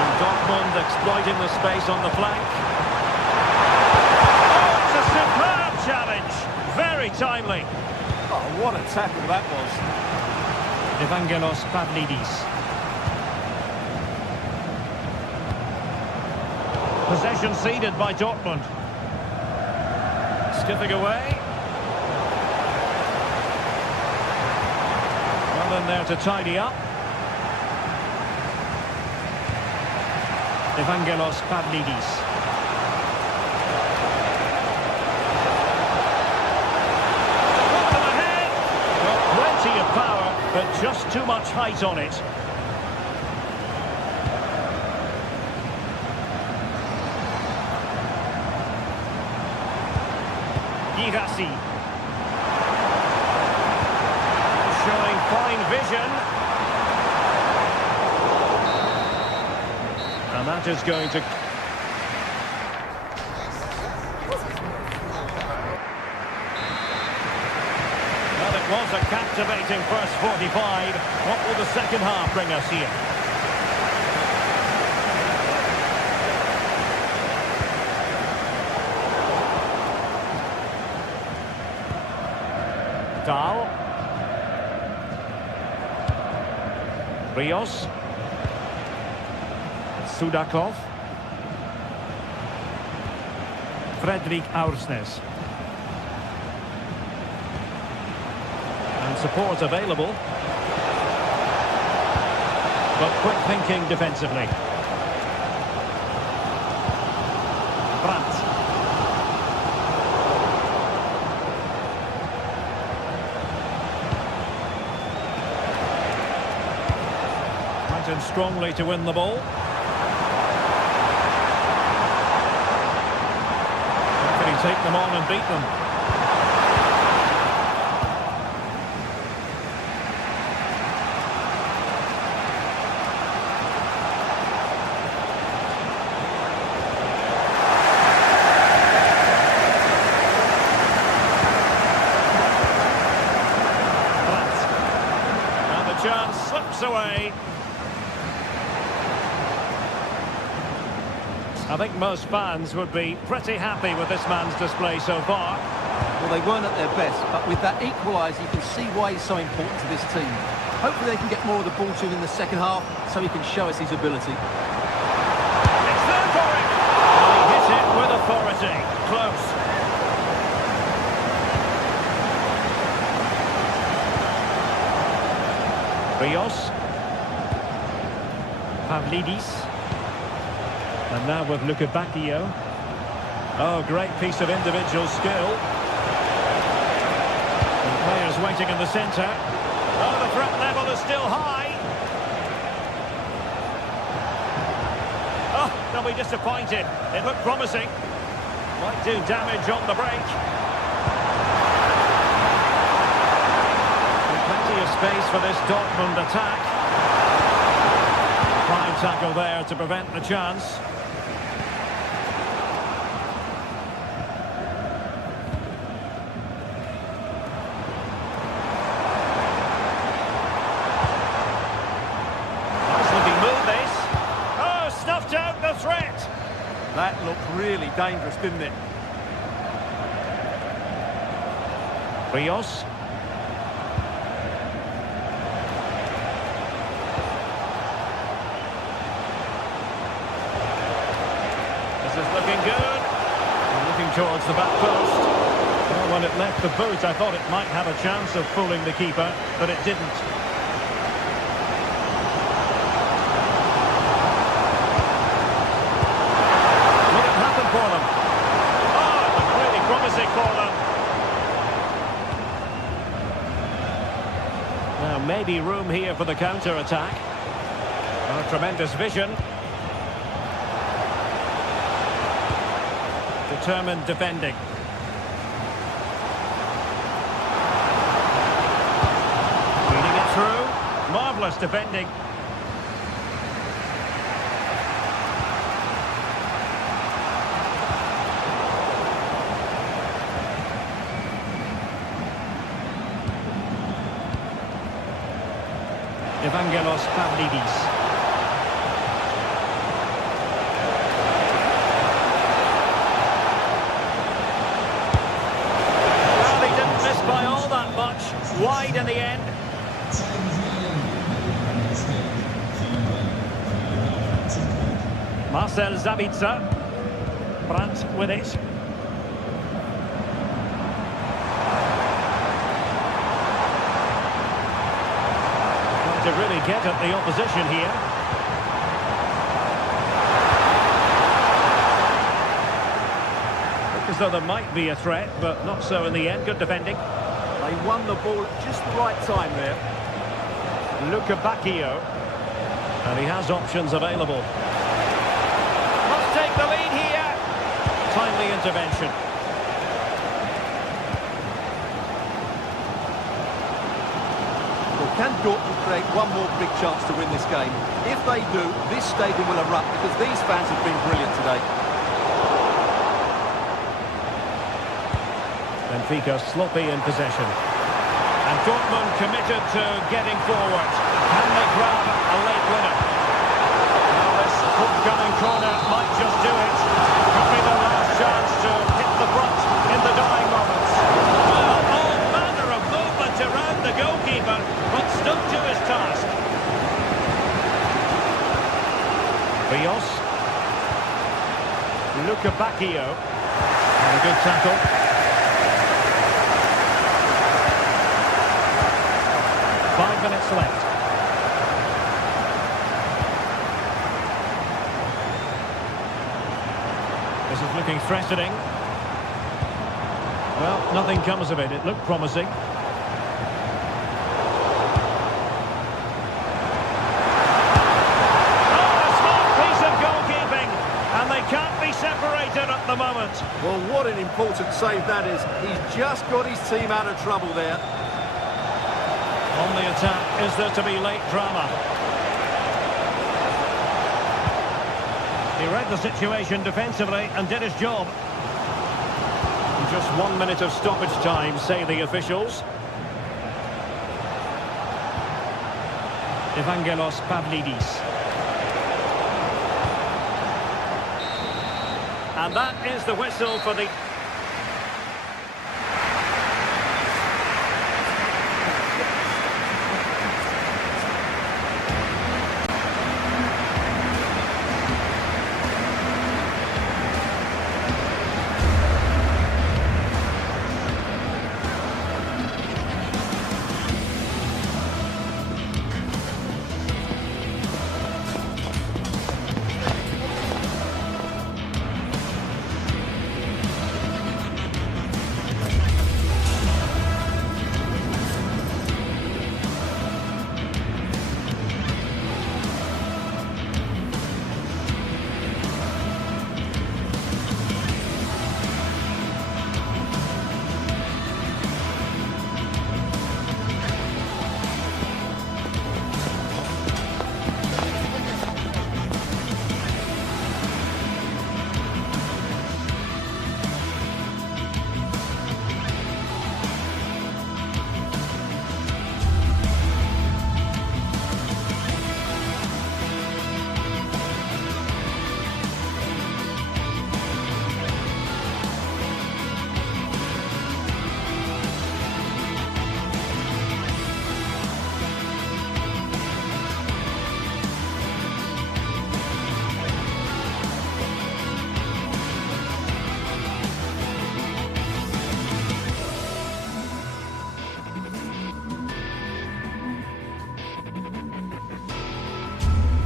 And Dortmund exploiting the space on the flank. Oh, it's a superb challenge. Very timely. Oh, what a tackle that was. Evangelos Pavlidis. Possession ceded by Dortmund. Skipping away. Well in there to tidy up. Evangelos Pavlidis. Up and ahead. Got plenty of power, but just too much height on it. Girassi. Showing fine vision. And that is going to... Well, it was a captivating first 45. What will the second half bring us here? Dahl. Rios. Sudakov. Fredrik Aursnes. And support available. But quick thinking defensively. Brandt. And strongly to win the ball. How can he take them on and beat them? Brandt. And the chance slips away. I think most fans would be pretty happy with this man's display so far. Well, they weren't at their best, but with that equaliser, you can see why he's so important to this team. Hopefully they can get more of the ball to him in the second half, so he can show us his ability. It's there for him! And he hit it with authority. Close. Rios. Pavlidis. And now with Luka Bacchio. Oh, great piece of individual skill. And players waiting in the centre. Oh, the threat level is still high. Oh, they'll be disappointed. It looked promising. Might do damage on the break. And plenty of space for this Dortmund attack. Fine tackle there to prevent the chance. That looked really dangerous, didn't it? Rios. This is looking good. And looking towards the back post. Well, when it left the boot, I thought it might have a chance of fooling the keeper, but it didn't. For them. Oh, it looked really promising for them. Now, maybe room here for the counter-attack. Oh, tremendous vision. Determined defending. Feeding it through. Marvellous defending. Evangelos Pavlidis. Well, he didn't miss by all that much. Wide in the end. Marcel Zabitzer. Brandt with it. To really get at the opposition here. Look as though there might be a threat, but not so in the end. Good defending. They won the ball at just the right time there. Luca Bacchio. And he has options available. Must take the lead here. Timely intervention. Can Dortmund create one more big chance to win this game? If they do, this stadium will erupt because these fans have been brilliant today. Benfica sloppy in possession. And Dortmund committed to getting forward. Can they grab a late winner? Now this forthcoming corner might just do it. Could be the last chance to hit the front in the dying moments. Well, all manner of movement around the goalkeeper, but stuck to his task. Rios. Luca Bacchio. And a good tackle. Five minutes left. This is looking threatening. Well, nothing comes of it. It looked promising. Can't be separated at the moment. Well, what an important save that is. He's just got his team out of trouble there. On the attack, is there to be late drama? He read the situation defensively and did his job. Just 1 minute of stoppage time, say the officials. Evangelos Pavlidis. And that is the whistle for the...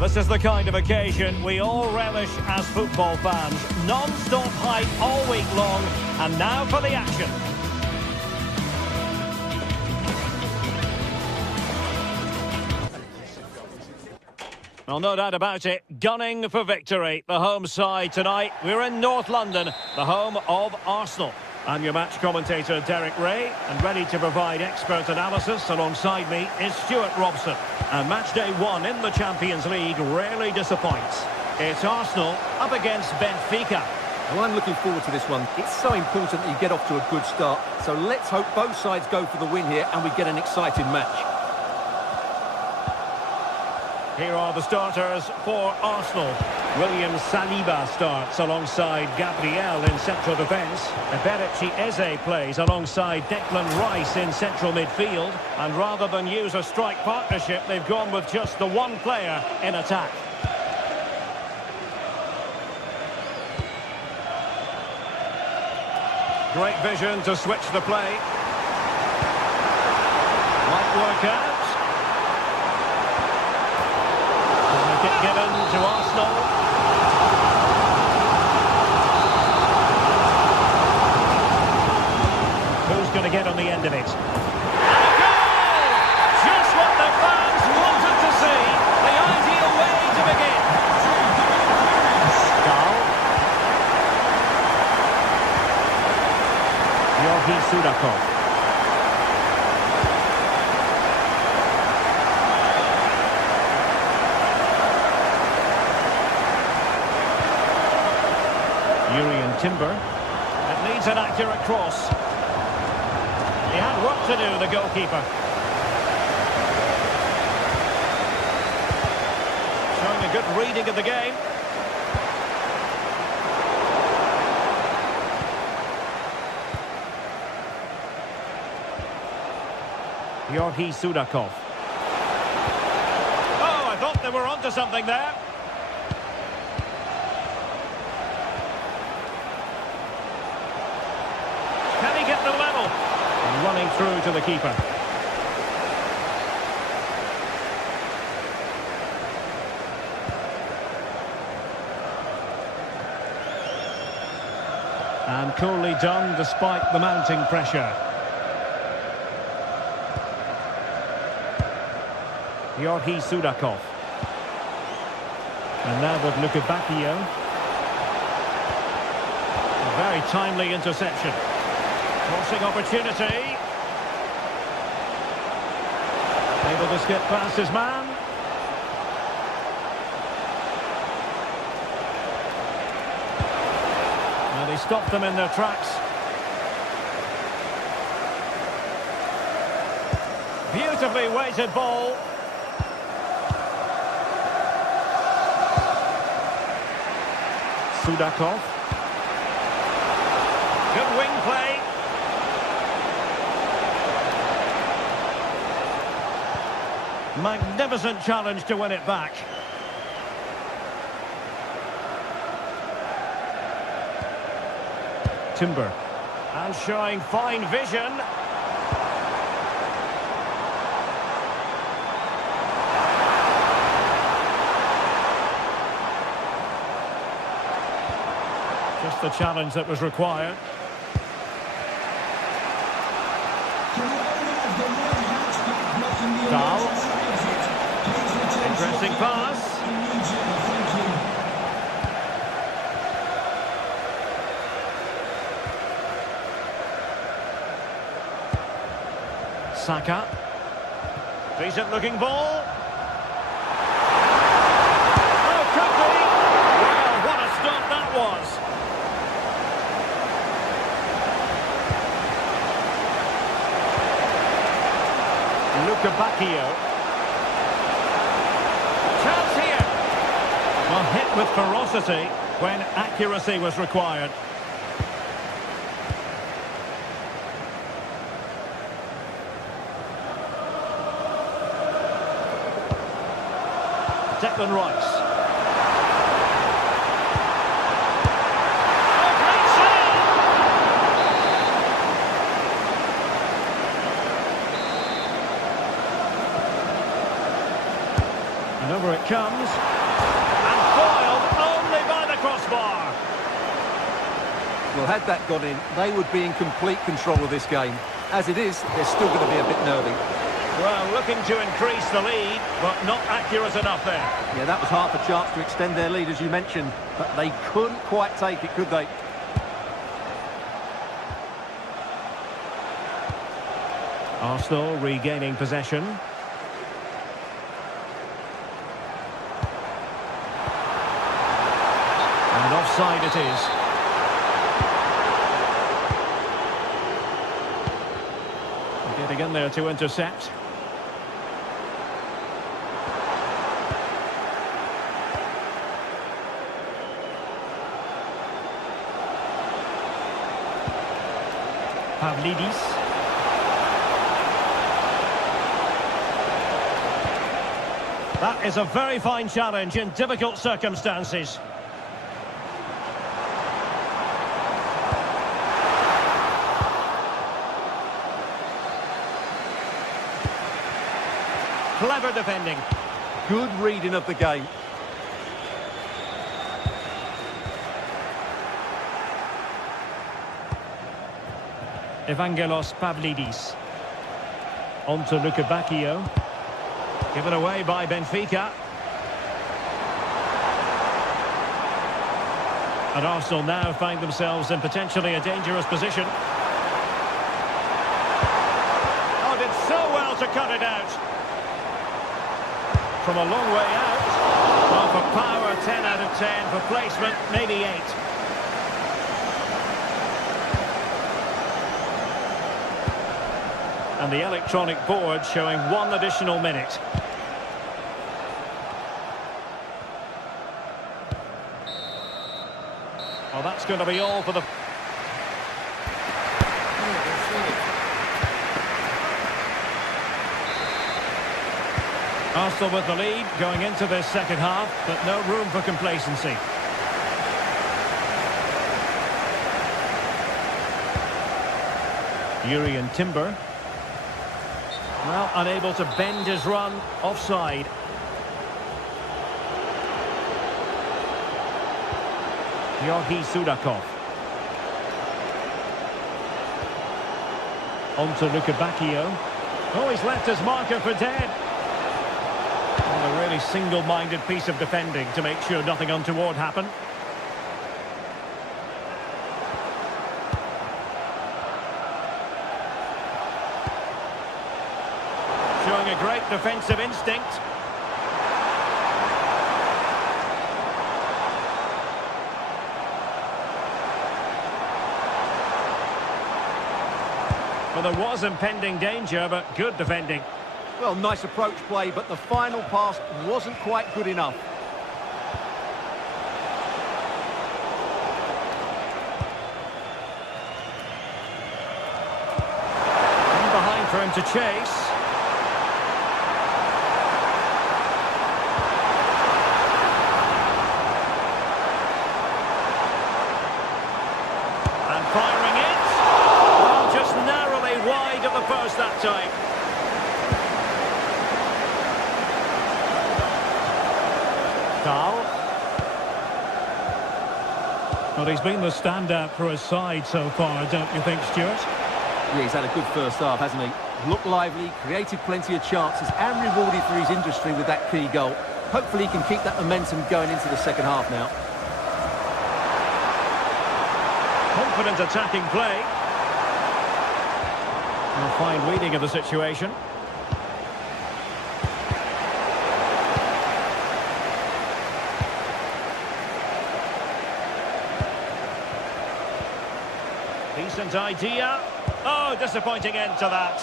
This is the kind of occasion we all relish as football fans. Non-stop hype all week long, and now for the action. Well, no doubt about it, gunning for victory. The home side tonight. We're in North London, the home of Arsenal. I'm your match commentator, Derek Ray, and ready to provide expert analysis. Alongside me is Stuart Robson. And match day 1 in the Champions League rarely disappoints. It's Arsenal up against Benfica. Well, I'm looking forward to this one. It's so important that you get off to a good start. So let's hope both sides go for the win here and we get an exciting match. Here are the starters for Arsenal. William Saliba starts alongside Gabriel in central defence. Eberechi Eze plays alongside Declan Rice in central midfield. And rather than use a strike partnership, they've gone with just the one player in attack. Great vision to switch the play. Might work out. Given to Arsenal. Who's going to get on the end of it? And a goal! Just what the fans wanted to see. The ideal way to begin. Goal. Yogi Sudakov. Timber. It needs an accurate cross. He had work to do, the goalkeeper. Showing a good reading of the game. Yogi Sudakov. Oh, I thought they were onto something there. Get the level. Running through to the keeper. And coolly done despite the mounting pressure. Yogi Sudakov. And now with Luka Bacchio. A very timely interception. Crossing opportunity. Able to skip past his man. And he stopped them in their tracks. Beautifully weighted ball. Sudakov. Good wing play. Magnificent challenge to win it back. Timber. And showing fine vision. Just the challenge that was required. Dahl. Interesting pass. Saka. Decent looking ball. Oh, could be. Well, what a start that was. Luka Bacchio. Chance here. Well, hit with ferocity when accuracy was required. Declan Rice. Oh, great save! And over it comes. And foiled only by the crossbar. Well, had that gone in, they would be in complete control of this game. As it is, they're still going to be a bit nervy. Well, looking to increase the lead, but not accurate enough there. Yeah, that was half a chance to extend their lead, as you mentioned, but they couldn't quite take it, could they? Arsenal regaining possession. And offside it is. Getting in there to intercept. Pavlidis. That is a very fine challenge in difficult circumstances. Clever defending. Good reading of the game. Evangelos Pavlidis. On to Luka Bacchio. Given away by Benfica. And Arsenal now find themselves in potentially a dangerous position. Oh, did so well to cut it out. From a long way out. Well, for power, 10 out of 10. For placement, maybe 8. And the electronic board showing 1 additional minute. Well, that's going to be all for the... Arsenal with the lead going into this second half, but no room for complacency. Jurriën Timber. Well, unable to bend his run, offside. Georgi Sudakov. On to Luka Bacchio. Oh, he's left his marker for dead. Well, a really single-minded piece of defending to make sure nothing untoward happened. Showing a great defensive instinct. Well, there was impending danger, but good defending. Well, nice approach play, but the final pass wasn't quite good enough. In behind for him to chase. And firing it. Well, just narrowly wide of the post that time. Well, he's been the standout for his side so far, don't you think, Stuart? Yeah, he's had a good first half, hasn't he? Looked lively, created plenty of chances, and rewarded for his industry with that key goal. Hopefully he can keep that momentum going into the second half now. Confident attacking play. A fine reading of the situation. Decent idea. Oh, disappointing end to that.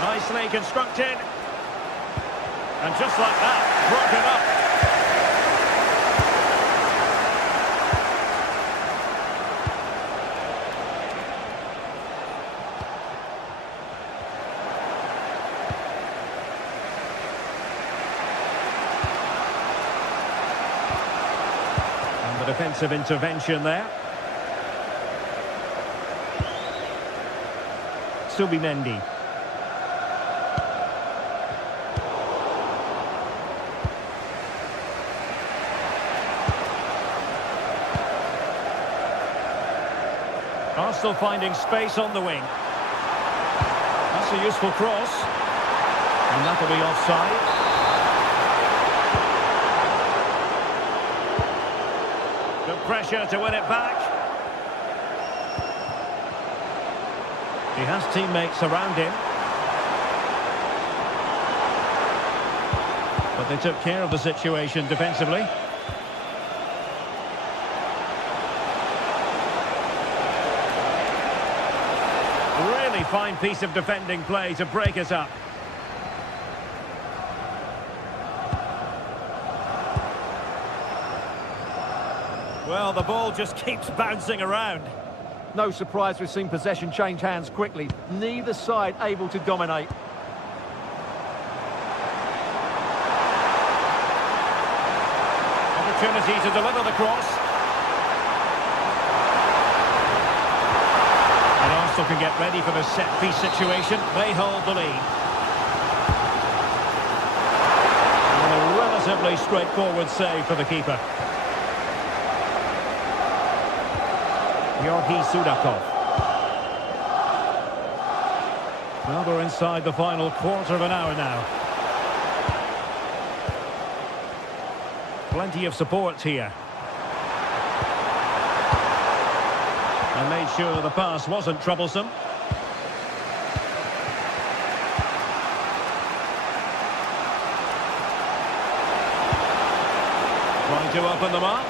Nicely constructed. And just like that, broken up. Defensive intervention there. Subimendi. Arsenal finding space on the wing. That's a useful cross. And that'll be offside. Good pressure to win it back. He has teammates around him. But they took care of the situation defensively. Really fine piece of defending play to break us up. Well, the ball just keeps bouncing around. No surprise we've seen possession change hands quickly. Neither side able to dominate. Opportunity to deliver the cross. And Arsenal can get ready for the set-piece situation. They hold the lead. And a relatively straightforward save for the keeper. Georgi Sudakov. Well, we're inside the final quarter of an hour now. Plenty of support here. And made sure the pass wasn't troublesome. Trying to open them up.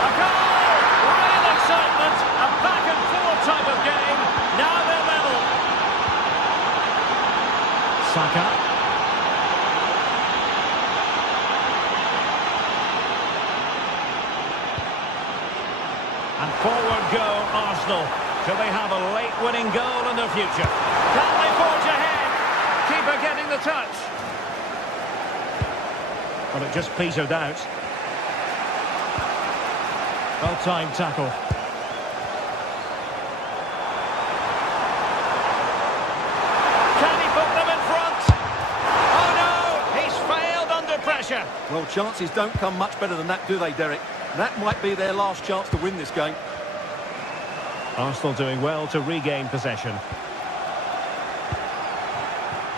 A goal! Real excitement! A back-and-forth type of game. Now they're level. Saka. And forward go Arsenal. Do they have a late winning goal in their future? Can they forge ahead? Keeper getting the touch. Well, it just petered out. Well-timed tackle. Can he put them in front? Oh no! He's failed under pressure. Well, chances don't come much better than that, do they, Derek? That might be their last chance to win this game. Arsenal doing well to regain possession.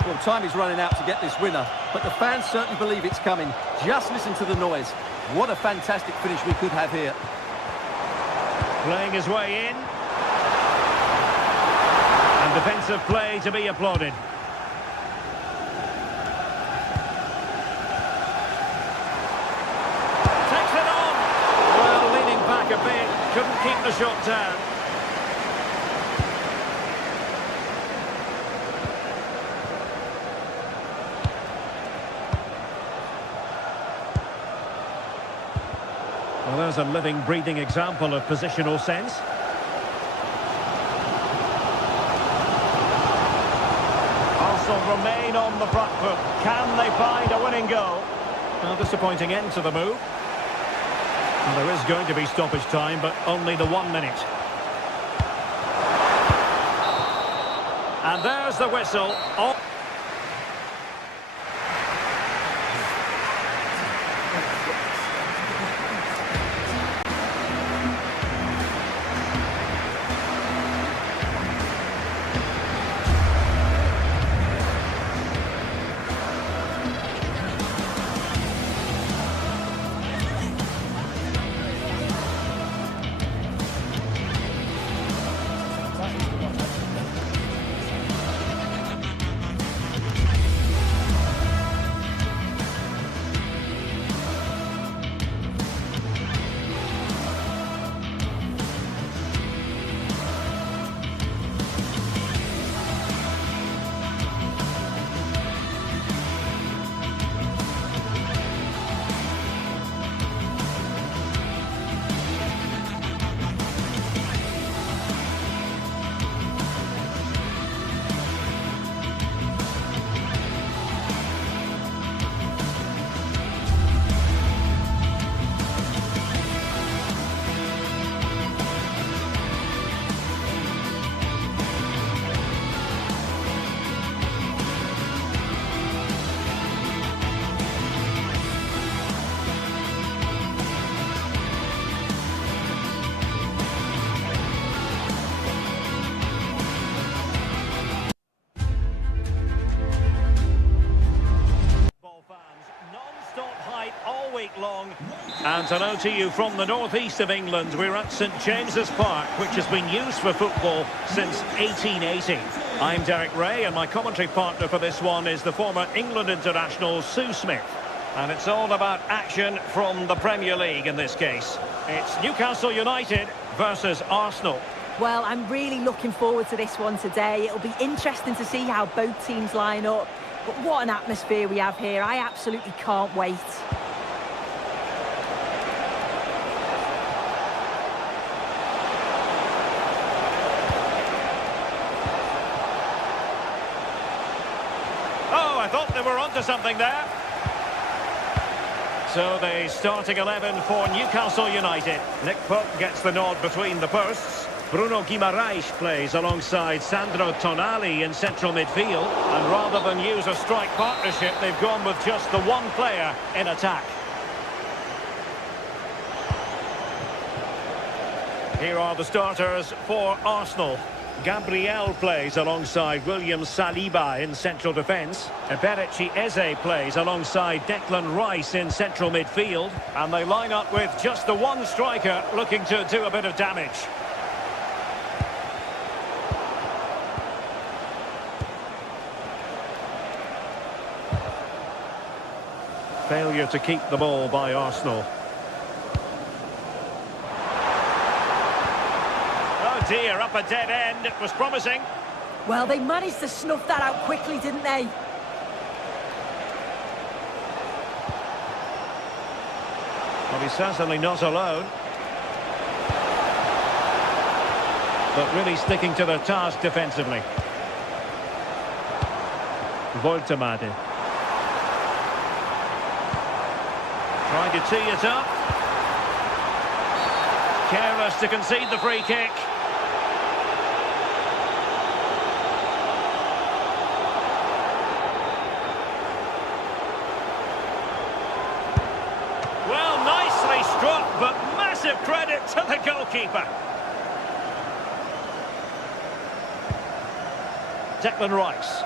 Well, time is running out to get this winner, but the fans certainly believe it's coming. Just listen to the noise. What a fantastic finish we could have here. Playing his way in. And defensive play to be applauded. Takes it on. Well, leaning back a bit. Couldn't keep the shot down. Well, there's a living, breathing example of positional sense. Arsenal remain on the front foot. Can they find a winning goal? Well, disappointing end to the move. Well, there is going to be stoppage time, but only the 1 minute. And there's the whistle. Oh. And hello to you from the northeast of England. We're at St James's Park, which has been used for football since 1880. I'm Derek Ray, and my commentary partner for this one is the former England international Sue Smith. And it's all about action from the Premier League in this case. It's Newcastle United versus Arsenal. Well, I'm really looking forward to this one today. It'll be interesting to see how both teams line up. But what an atmosphere we have here. I absolutely can't wait. Oh, I thought they were onto something there. So the starting 11 for Newcastle United. Nick Pope gets the nod between the posts. Bruno Guimaraes plays alongside Sandro Tonali in central midfield. And rather than use a strike partnership, they've gone with just the one player in attack. Here are the starters for Arsenal. Gabriel plays alongside William Saliba in central defence. Eberechi Eze plays alongside Declan Rice in central midfield. And they line up with just the one striker looking to do a bit of damage. Failure to keep the ball by Arsenal. Oh dear, up a dead end. It was promising. Well, they managed to snuff that out quickly, didn't they? Well, he's certainly not alone. But really sticking to their task defensively. Voltemade. Trying to tee it up. Careless to concede the free kick. Well, nicely struck, but massive credit to the goalkeeper. Declan Rice.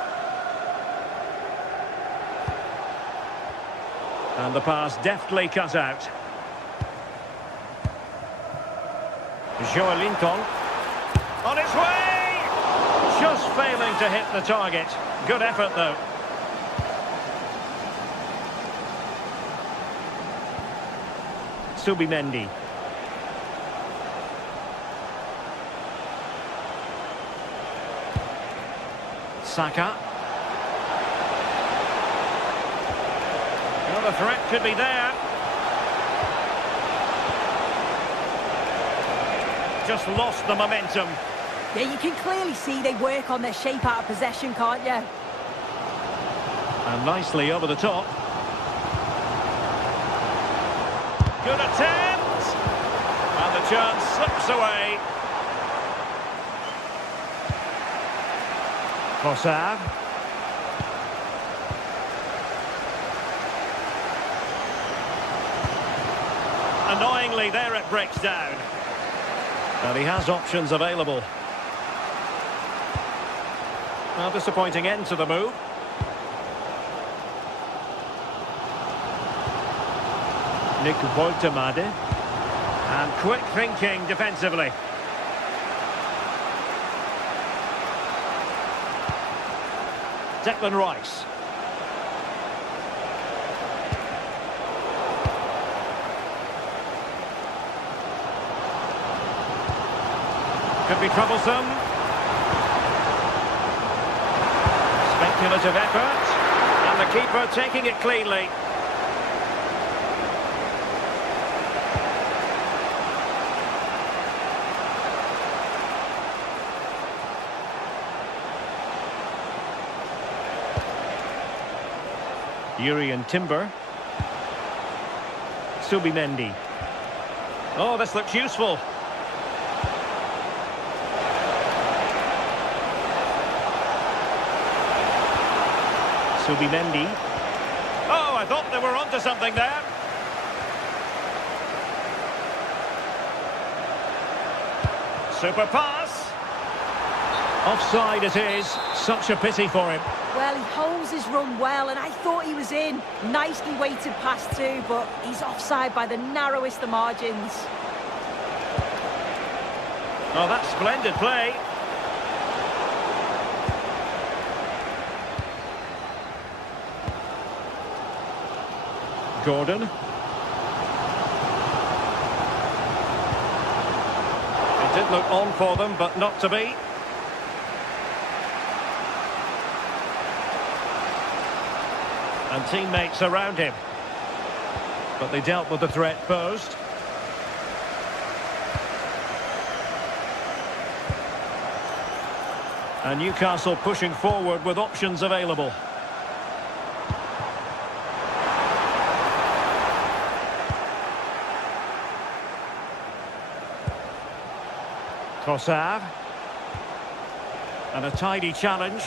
And the pass deftly cut out. Joelinton on its way! Just failing to hit the target. Good effort, though. Subimendi. Saka. The threat could be there. Just lost the momentum. Yeah, you can clearly see they work on their shape out of possession, can't you? And nicely over the top. Good attempt! And the chance slips away. Trossard. Annoyingly, there it breaks down. And he has options available. Well, disappointing end to the move. Nick Voltemade. And quick thinking defensively. Declan Rice. Could be troublesome. Speculative effort. And the keeper taking it cleanly. Urian Timber. Subimendi. Oh, this looks useful. Subimendi. Oh, I thought they were onto something there. Super pass. Offside it is. Such a pity for him. Well, he holds his run well, and I thought he was in. Nicely weighted pass too, but he's offside by the narrowest of margins. Oh, that's splendid play. Gordon. It did look on for them, but not to be. And teammates around him. But they dealt with the threat posed. And Newcastle pushing forward with options available. Trossard. And a tidy challenge.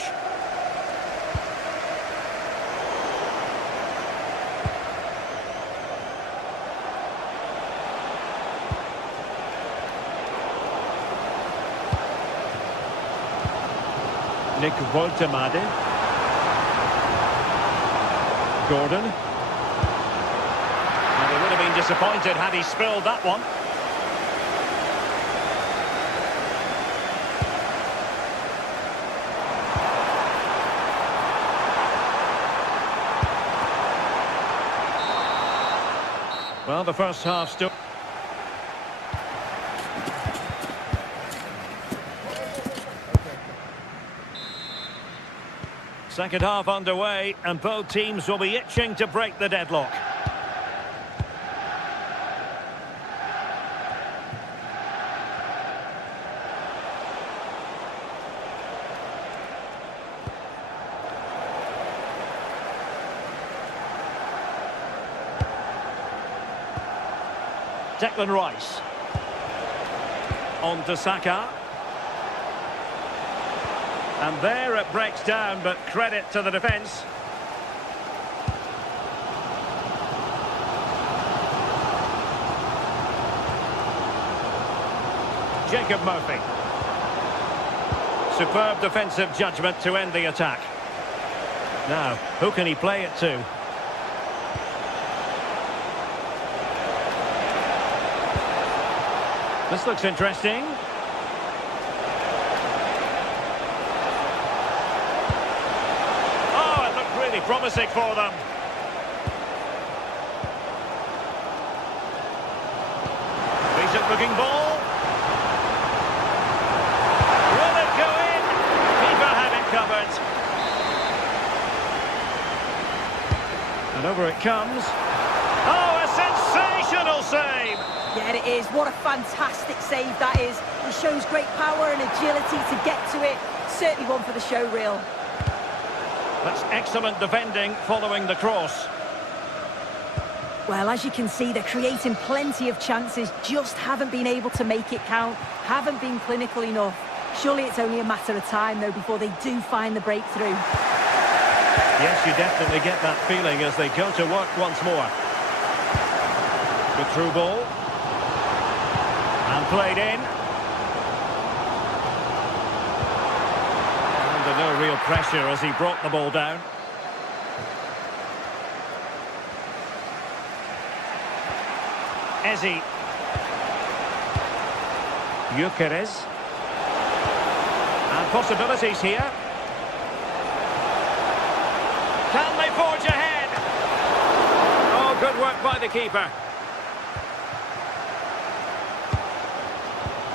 Nick Woltemade. Gordon. And he would have been disappointed had he spilled that one. Well, the first half still... Second half underway, and both teams will be itching to break the deadlock. Declan Rice. On to Saka. And there it breaks down, but credit to the defence. Jacob Murphy. Superb defensive judgment to end the attack. Now, who can he play it to? This looks interesting. Really promising for them. Decent looking ball. Will it go in? Keeper had it covered. And over it comes. Oh, a sensational save! Yeah, it is. What a fantastic save that is. He shows great power and agility to get to it. Certainly one for the show reel. That's excellent defending following the cross. Well, as you can see, they're creating plenty of chances, just haven't been able to make it count, haven't been clinical enough. Surely it's only a matter of time, though, before they do find the breakthrough. Yes, you definitely get that feeling as they go to work once more. Good through ball. And played in. No real pressure as he brought the ball down. Eze. Gyökeres. And possibilities here. Can they forge ahead? Oh, good work by the keeper.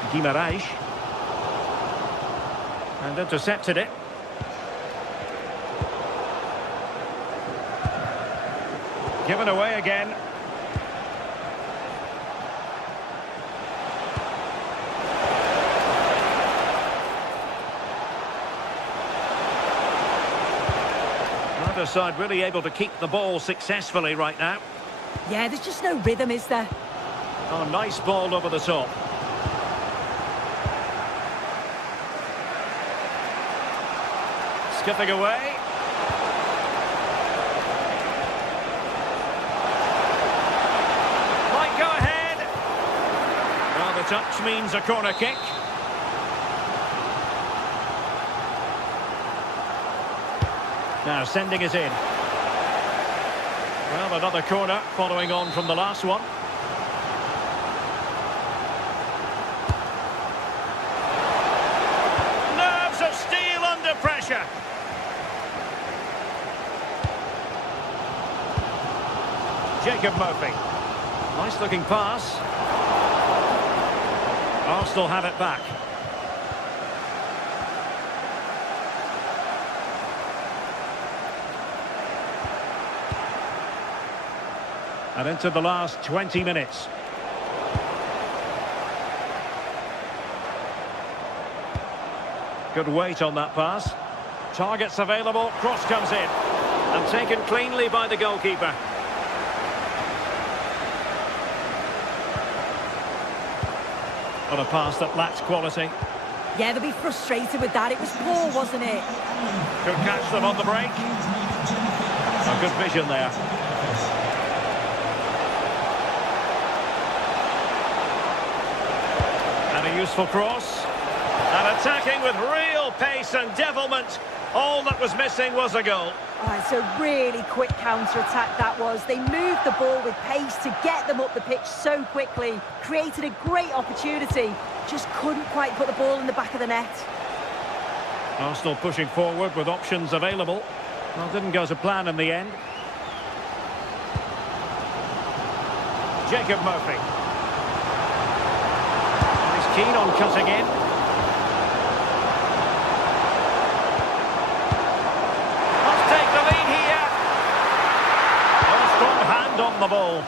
Guimaraes. And intercepted it. Given away again. Neither side really able to keep the ball successfully right now. Yeah, there's just no rhythm, is there? Oh, nice ball over the top. Skipping away. Touch means a corner kick. Now sending it in. Well, another corner following on from the last one. Nerves of steel under pressure. Jacob Murphy. Nice looking pass. Arsenal have it back. And into the last 20 minutes. Good weight on that pass. Targets available, cross comes in. And taken cleanly by the goalkeeper. On a pass that lacks quality. Yeah, they'll be frustrated with that. It was poor, wasn't it? Could catch them on the break. A good vision there. And a useful cross. And attacking with real pace and devilment. All that was missing was a goal. Oh, it's a really quick counter-attack that was. They moved the ball with pace to get them up the pitch so quickly. Created a great opportunity. Just couldn't quite put the ball in the back of the net. Arsenal pushing forward with options available. Well, didn't go to plan in the end. Jacob Murphy. He's keen on cutting in. Must take the lead here. A strong hand on the ball.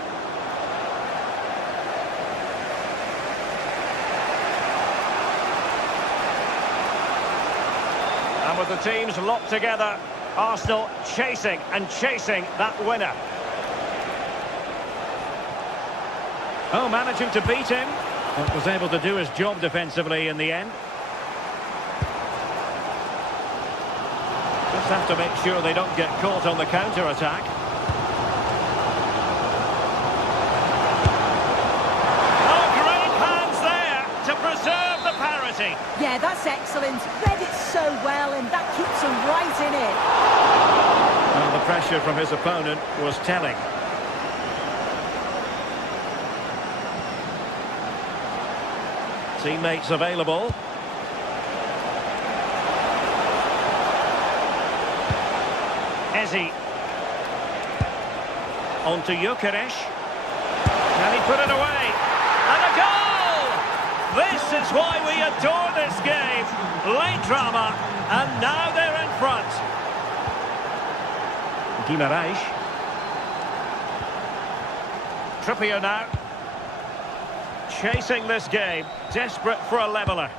And with the teams locked together, Arsenal chasing and chasing that winner. Oh, managing to beat him, but was able to do his job defensively in the end. Just have to make sure they don't get caught on the counter-attack. Oh, great hands there to preserve the parity. Yeah, that's excellent. Read it so well, and that keeps them right in it. Well, the pressure from his opponent was telling. Teammates available. Ezi. On to Gyökeres. Can he put it away? And a goal! This is why we adore this game. Late drama, and now they're in front. Guimaraes. Trippier now. Chasing this game, desperate for a leveller.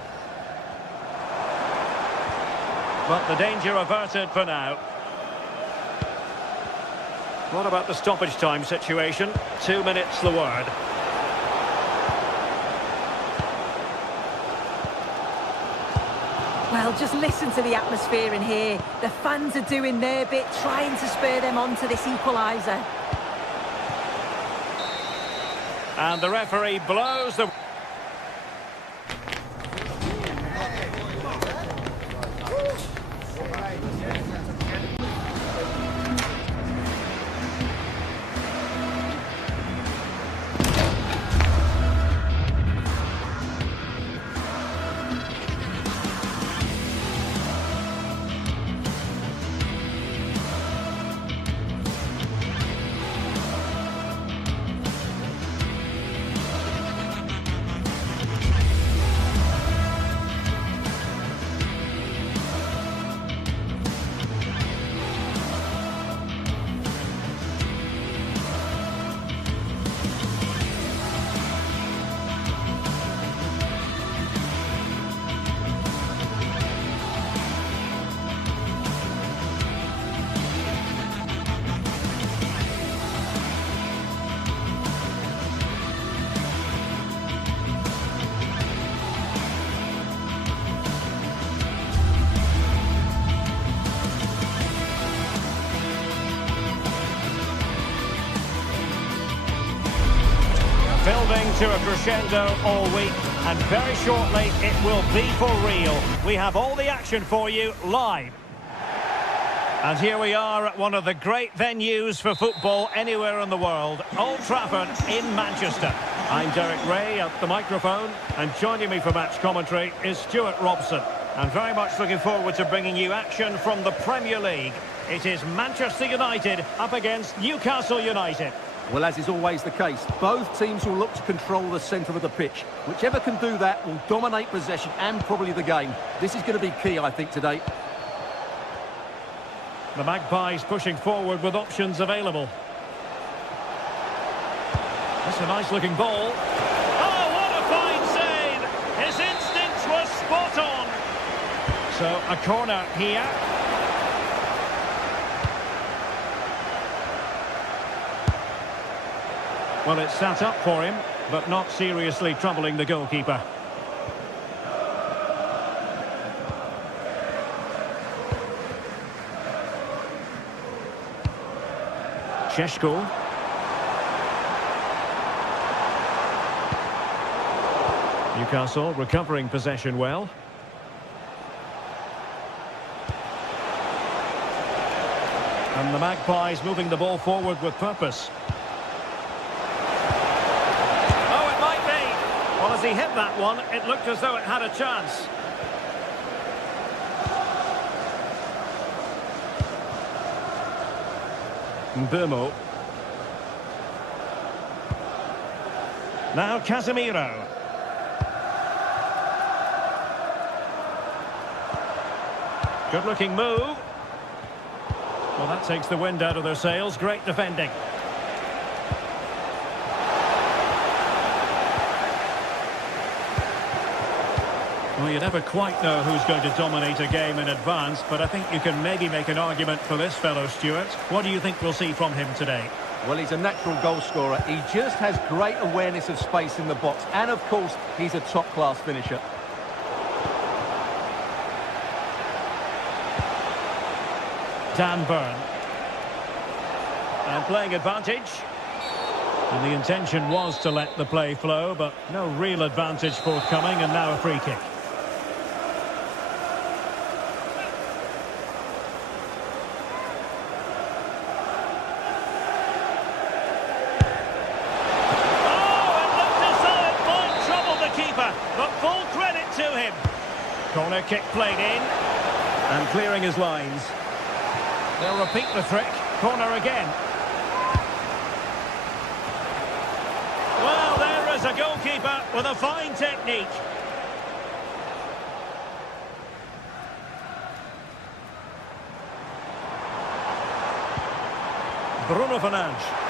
But the danger averted for now. What about the stoppage time situation? 2 minutes the word. Well, just listen to the atmosphere in here. The fans are doing their bit, trying to spur them on to this equaliser. And the referee blows the... Building to a crescendo all week, and very shortly it will be for real. We have all the action for you live. And here we are at one of the great venues for football anywhere in the world, Old Trafford in Manchester. I'm Derek Ray at the microphone, and joining me for match commentary is Stuart Robson. And very much looking forward to bringing you action from the Premier League. It is Manchester United up against Newcastle United. Well, as is always the case, both teams will look to control the centre of the pitch. Whichever can do that will dominate possession and probably the game. This is going to be key, I think, today. The Magpies pushing forward with options available. That's a nice-looking ball. Oh, what a fine save! His instincts were spot on. So, a corner here. Well, it's sat up for him, but not seriously troubling the goalkeeper. Šeško. Newcastle recovering possession well. And the Magpies moving the ball forward with purpose. Oh, it might be. Well, as he hit that one, it looked as though it had a chance. Burmo. Now Casemiro. Good looking move. Well, that takes the wind out of their sails. Great defending. Well, you never quite know who's going to dominate a game in advance, but I think you can maybe make an argument for this fellow, Stuart. What do you think we'll see from him today? Well, he's a natural goal scorer. He just has great awareness of space in the box. And, of course, he's a top-class finisher. Dan Burn. And playing advantage. And the intention was to let the play flow, but no real advantage forthcoming, and now a free kick. But full credit to him. Corner kick played in. And clearing his lines. They'll repeat the trick. Corner again. Well, there is a goalkeeper with a fine technique. Bruno Fernandes.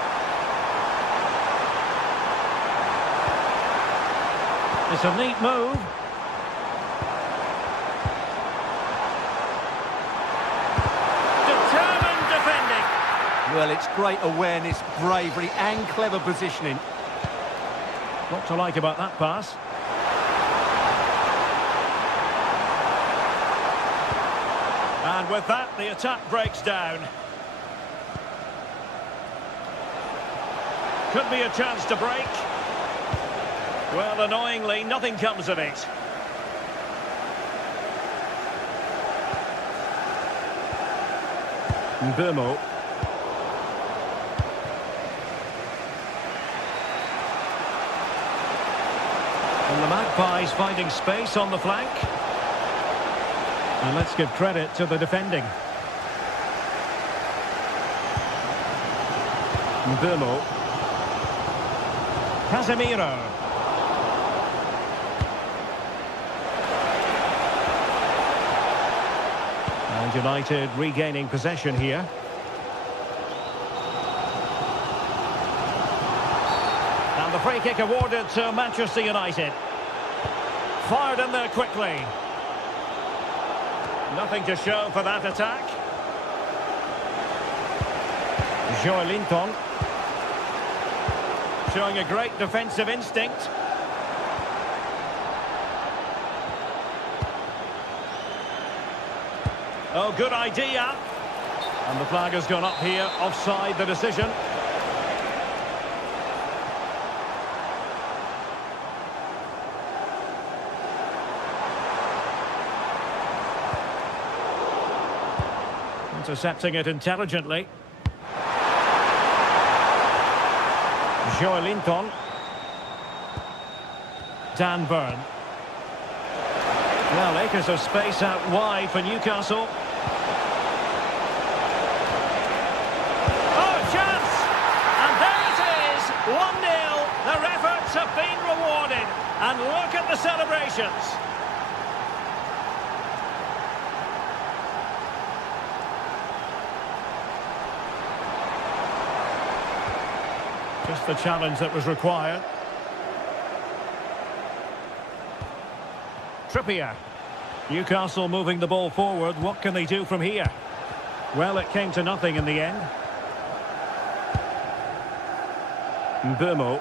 It's a neat move. Determined defending. Well, it's great awareness, bravery and clever positioning. What to like about that pass? And with that, the attack breaks down. Could be a chance to break. Well, annoyingly, nothing comes of it. Burmo. And the Magpies finding space on the flank. And let's give credit to the defending. Burmo. Casemiro. And United regaining possession here. And the free kick awarded to Manchester United. Fired in there quickly. Nothing to show for that attack. Joelinton. Showing a great defensive instinct. Oh, good idea. And the flag has gone up here, offside the decision. Intercepting it intelligently. Joelinton. Dan Burn. Well, acres of space out wide for Newcastle. Oh, chance! And there it is, 1-0. Their efforts have been rewarded. And look at the celebrations. Just the challenge that was required. Trippier. Newcastle moving the ball forward. What can they do from here? Well, it came to nothing in the end. Mbeumo.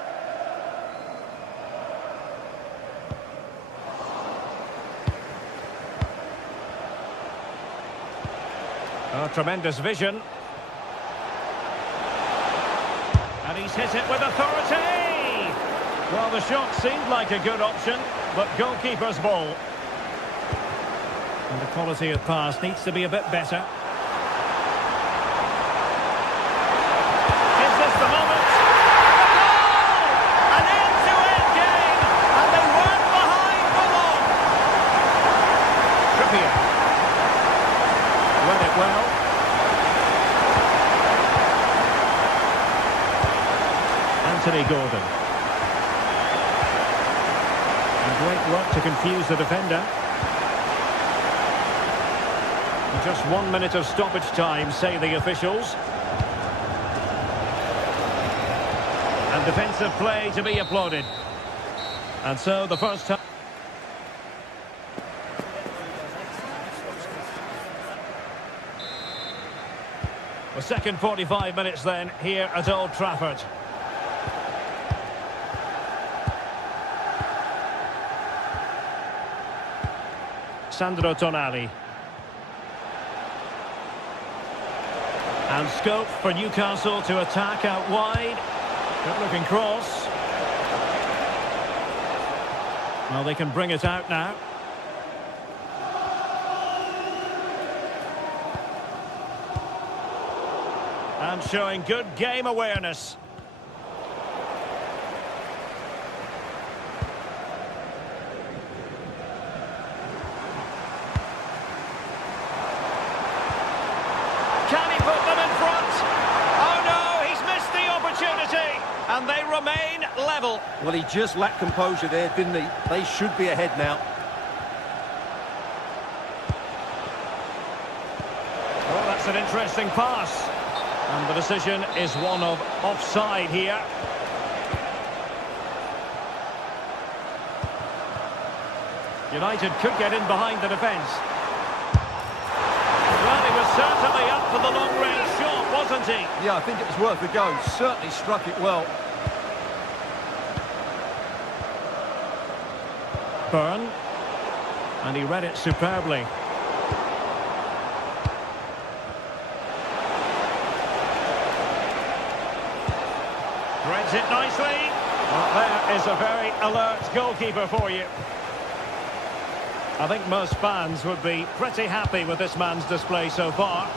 Oh, tremendous vision. And he's hit it with authority! Well, the shot seemed like a good option, but goalkeeper's ball. And the quality of pass needs to be a bit better. Is this the moment? The goal! An end-to-end game, and they weren't behind for long. Trippier. Read it well. Anthony Gordon. And great work to confuse the defender. Just 1 minute of stoppage time, say the officials. And defensive play to be applauded. And so the first time. The second 45 minutes then, here at Old Trafford. Sandro Tonali. And scope for Newcastle to attack out wide. Good looking cross. Well, they can bring it out now. And showing good game awareness. Can he put them in front? Oh no, he's missed the opportunity. And they remain level. Well, he just lacked composure there, didn't he? They should be ahead now. Oh, that's an interesting pass. And the decision is one of offside here. United could get in behind the defence. Well, he was certainly up for the long-range shot, wasn't he? Yeah, I think it was worth a go. Certainly struck it well. Burn. And he read it superbly. Threads it nicely. Well, there is a very alert goalkeeper for you. I think most fans would be pretty happy with this man's display so far.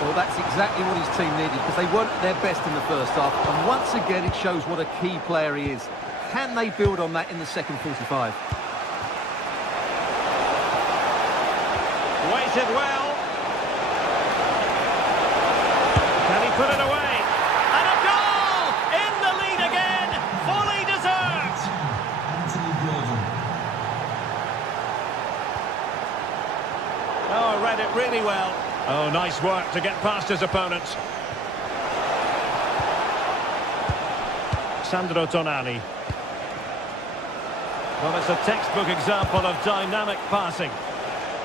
Well, that's exactly what his team needed, because they weren't at their best in the first half. And once again, it shows what a key player he is. Can they build on that in the second 45? Waited well. Can he put it away? And a goal! In the lead again! Fully deserved! Oh, read it really well. Oh, nice work to get past his opponent. Sandro Tonali. Well, it's a textbook example of dynamic passing.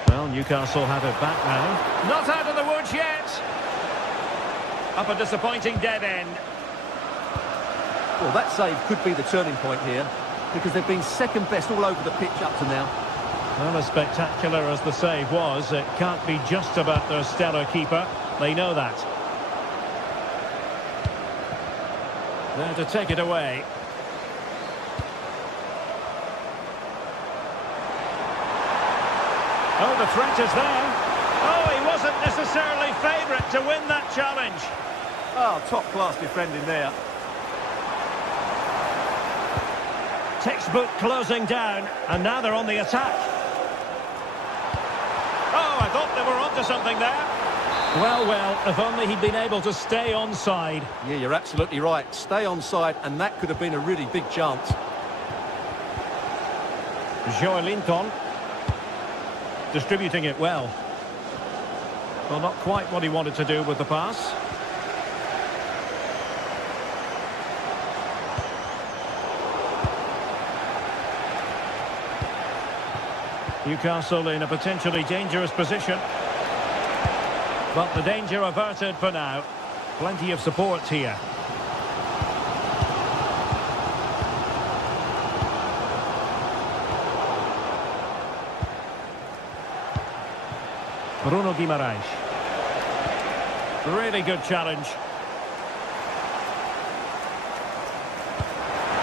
Well, Newcastle have it back now. Not out of the woods yet. Up a disappointing dead end. Well, that save could be the turning point here, because they've been second best all over the pitch up to now. Well, as spectacular as the save was, it can't be just about their stellar keeper. They know that. There to take it away. Oh, the threat is there. Oh, he wasn't necessarily favourite to win that challenge. Oh, top-class defending there. Textbook closing down, and now they're on the attack. Oh, I thought they were onto something there. Well, if only he'd been able to stay onside. Yeah, you're absolutely right. Stay onside, and that could have been a really big chance. Joelinton. Distributing it well. Well, not quite what he wanted to do with the pass. Newcastle in a potentially dangerous position. But the danger averted for now. Plenty of support here. Bruno Guimaraes. Really good challenge.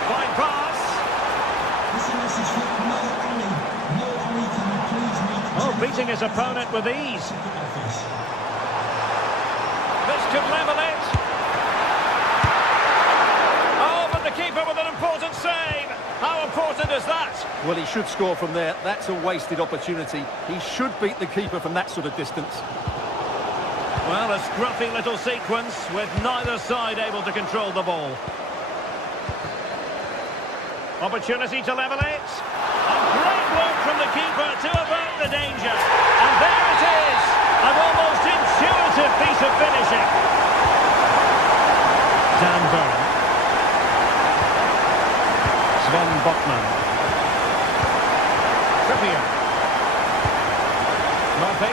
Fine pass. Oh, beating his opponent with ease. This could level it. Oh, but the keeper with an important save. How important is that? Well, he should score from there. That's a wasted opportunity. He should beat the keeper from that sort of distance. Well, a scruffy little sequence with neither side able to control the ball. Opportunity to level it. A great work from the keeper to avert the danger. And there it is. An almost intuitive piece of finishing. Dan Burn. Sven Botman. Trippier. Murphy.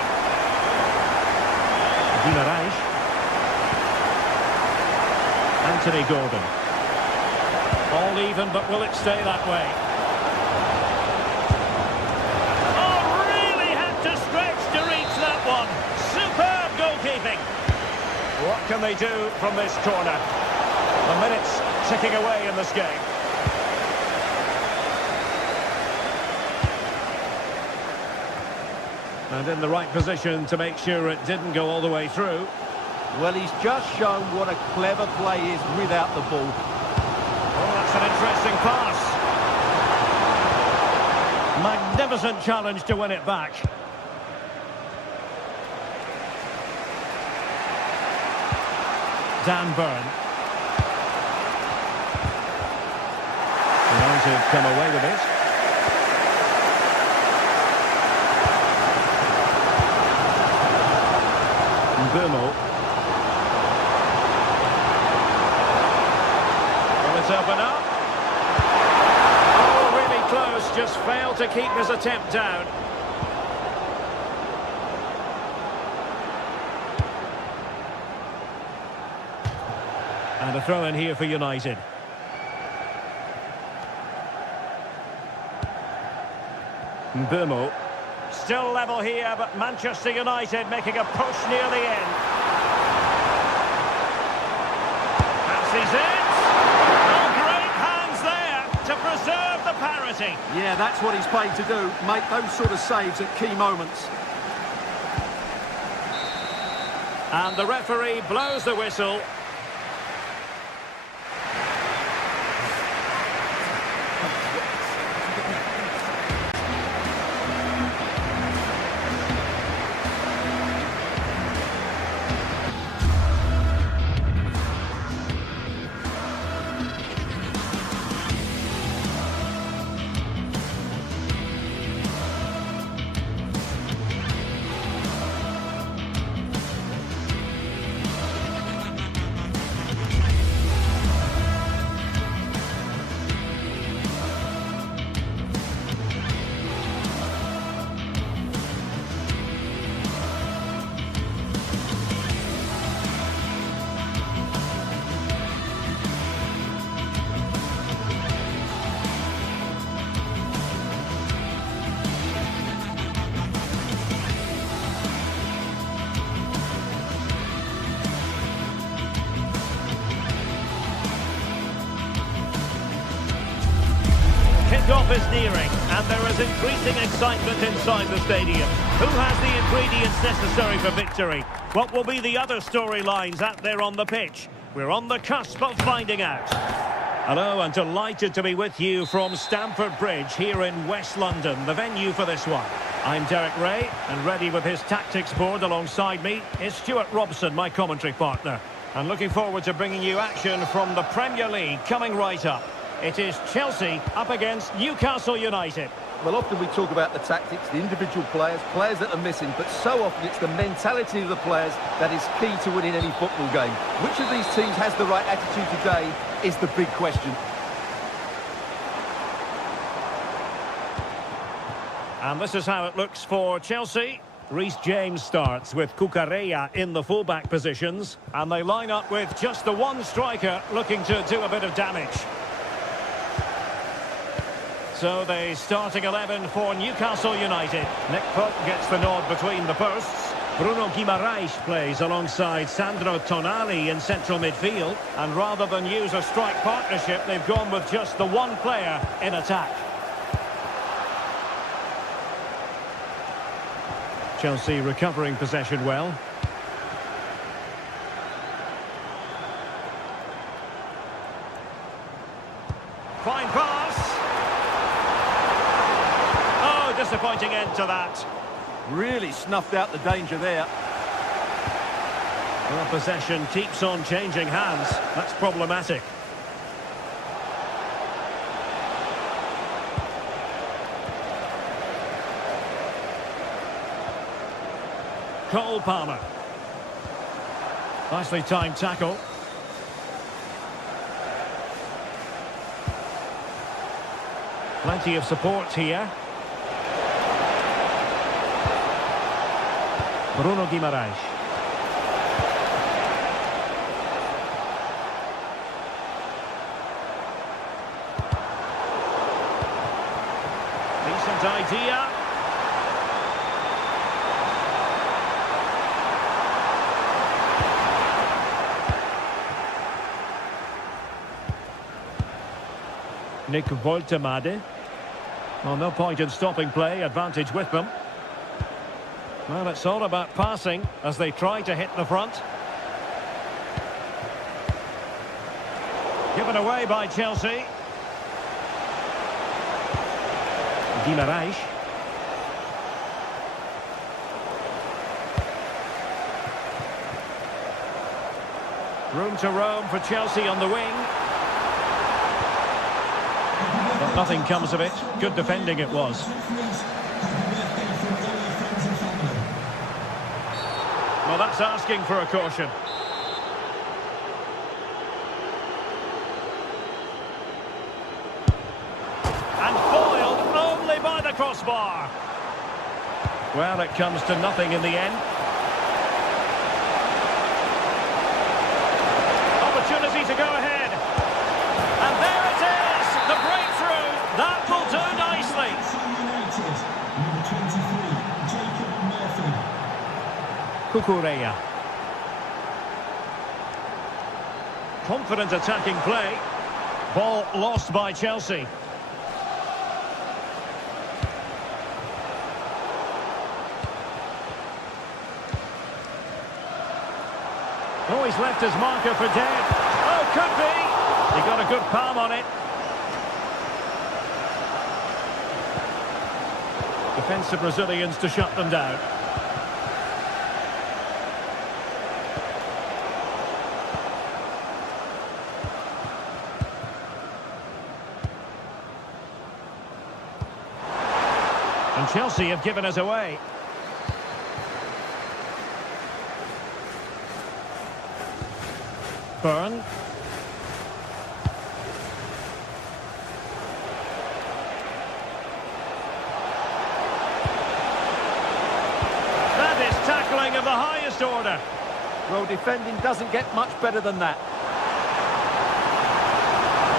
Guimaraes. Anthony Gordon. All even, but will it stay that way? Oh, really had to stretch to reach that one. Superb goalkeeping. What can they do from this corner? The minutes ticking away in this game. And in the right position to make sure it didn't go all the way through. Well, he's just shown what a clever play is without the ball. Oh, that's an interesting pass. Magnificent challenge to win it back. Dan Burn. United come away with it. Burmo. Will it open up? Oh, really close, just failed to keep his attempt down. And a throw in here for United. Burmo. Still level here, but Manchester United making a push near the end. Passes it. Oh, great hands there to preserve the parity. Yeah, that's what he's paid to do, make those sort of saves at key moments. And the referee blows the whistle. kickoff is nearing, and there is increasing excitement inside the stadium. Who has the ingredients necessary for victory? What will be the other storylines out there on the pitch? We're on the cusp of finding out. Hello, and delighted to be with you from Stamford Bridge here in West London, the venue for this one. I'm Derek Ray, and ready with his tactics board alongside me is Stuart Robson, my commentary partner. And looking forward to bringing you action from the Premier League coming right up. It is Chelsea up against Newcastle United. Well, often we talk about the tactics, the individual players that are missing, but so often it's the mentality of the players that is key to winning any football game. Which of these teams has the right attitude today is the big question. And this is how it looks for Chelsea. Reece James starts with Cucurella in the fullback positions, and they line up with just the one striker looking to do a bit of damage. So the starting 11 for Newcastle United. Nick Pope gets the nod between the posts. Bruno Guimaraes plays alongside Sandro Tonali in central midfield. And rather than use a strike partnership, they've gone with just the one player in attack. Chelsea recovering possession well. Fine pass. Disappointing end to that. Really snuffed out the danger there. Well, possession keeps on changing hands. That's problematic. Cole Palmer. Nicely timed tackle. Plenty of support here. Bruno Guimaraes. Decent idea. Nick Woltemade. Well, no point in stopping play. Advantage with them. Well, it's all about passing as they try to hit the front. Given away by Chelsea. Guimaraes. Room to roam for Chelsea on the wing. But nothing comes of it. Good defending it was. Well, that's asking for a caution. And foiled only by the crossbar. Well, it comes to nothing in the end. Opportunity to go ahead. And there it is, the breakthrough. That will do nicely. Cucurella. Confident attacking play. Ball lost by Chelsea. Oh, he's left his marker for dead. Oh, could be. He got a good palm on it. Defensive Brazilians to shut them down. And Chelsea have given us away. Byrne. That is tackling of the highest order. Well, defending doesn't get much better than that.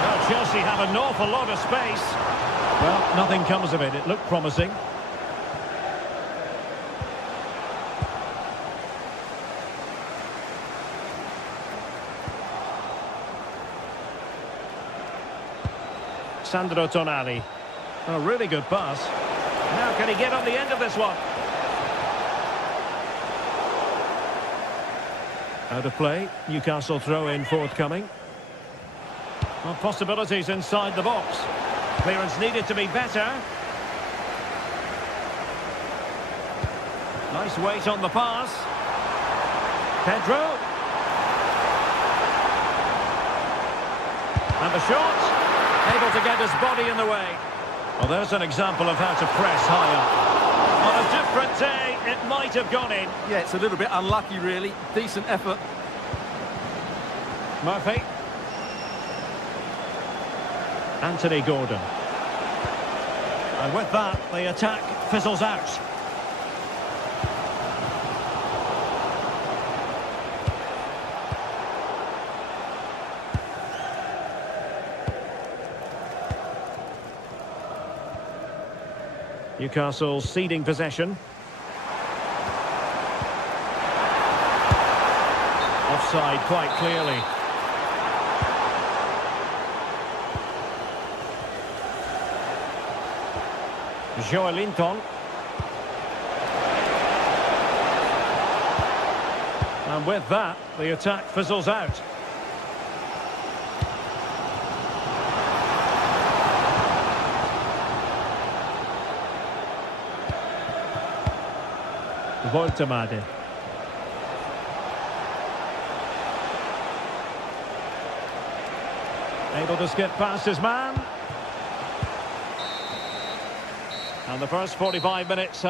Well, Chelsea have an awful lot of space. Well, nothing comes of it. It looked promising. Sandro Tonali. A really good pass. Now can he get on the end of this one? Out of play. Newcastle throw-in forthcoming. Well, possibilities inside the box. Clearance needed to be better. Nice weight on the pass. Pedro. And the shot. Able to get his body in the way. Well, there's an example of how to press high up. On a different day, it might have gone in. Yeah, it's a little bit unlucky, really. Decent effort. Murphy. Anthony Gordon. And with that, the attack fizzles out. Newcastle ceding possession. Offside quite clearly. Joelinton. And with that, the attack fizzles out. Voltemade. Able to skip past his man. And the first 45 minutes.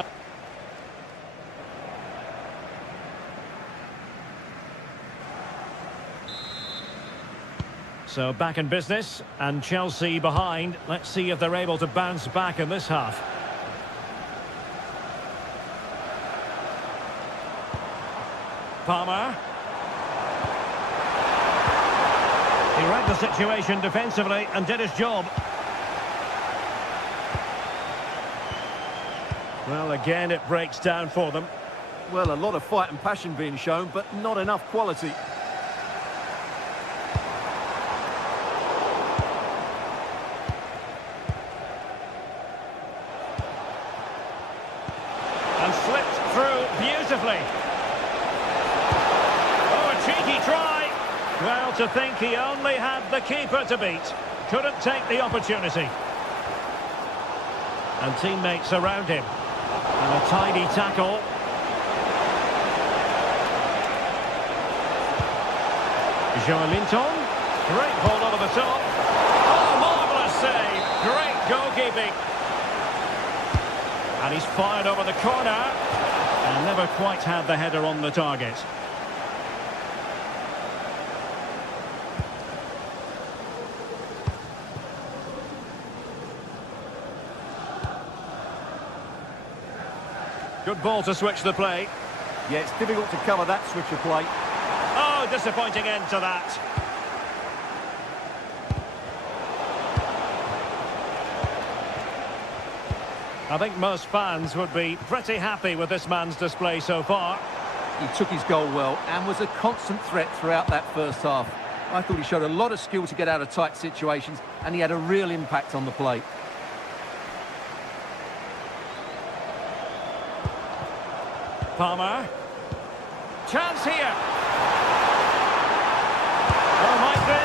So back in business, and Chelsea behind. Let's see if they're able to bounce back in this half. Palmer. He read the situation defensively and did his job. Well, again, it breaks down for them. Well, a lot of fight and passion being shown, but not enough quality. And slipped through beautifully. Oh, a cheeky try. Well, to think he only had the keeper to beat. Couldn't take the opportunity. And teammates around him. And a tidy tackle. Joelinton. Great ball over the top. Oh, marvellous save. Great goalkeeping. And he's fired over the corner. And never quite had the header on the target. Good ball to switch the play. Yeah, it's difficult to cover that switch of play. Oh, disappointing end to that. I think most fans would be pretty happy with this man's display so far. He took his goal well and was a constant threat throughout that first half. I thought he showed a lot of skill to get out of tight situations, and he had a real impact on the play. Palmer. Chance here. Oh, might be.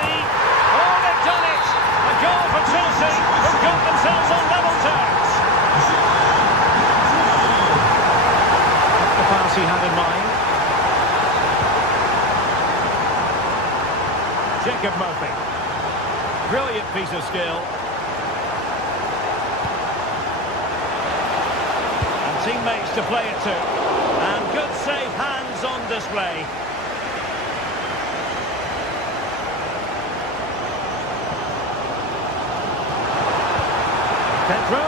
Oh, they've done it! A goal for Chelsea, who've got themselves on level terms. That's the pass he had in mind. Jacob Murphy. Brilliant piece of skill. And teammates to play it to. And good safe hands on display. Pedro.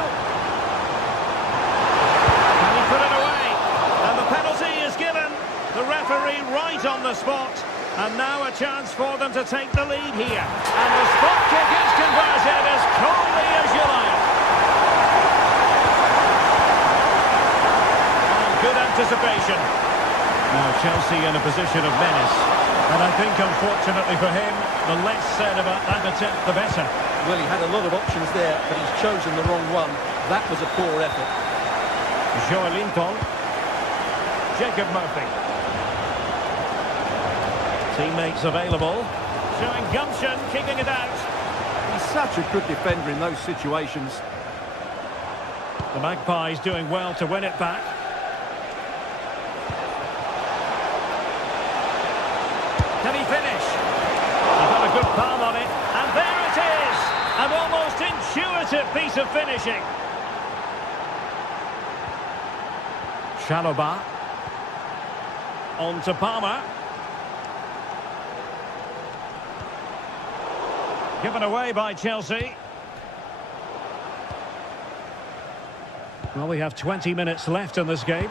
Can he put it away? And the penalty is given. The referee right on the spot. And now a chance for them to take the lead here. And the spot kick is converted as calmly as you like. Good anticipation. Now Chelsea in a position of menace. And I think, unfortunately for him, the less said about that attempt, the better. Well, he had a lot of options there, but he's chosen the wrong one. That was a poor effort. Joe Linton. Jacob Murphy. Teammates available. Showing gumption, keeping it out. He's such a good defender in those situations. The Magpies doing well to win it back. Can he finish? He got a good palm on it, and there it is! An almost intuitive piece of finishing. Chalobah. On to Palmer. Given away by Chelsea. Well, we have 20 minutes left in this game.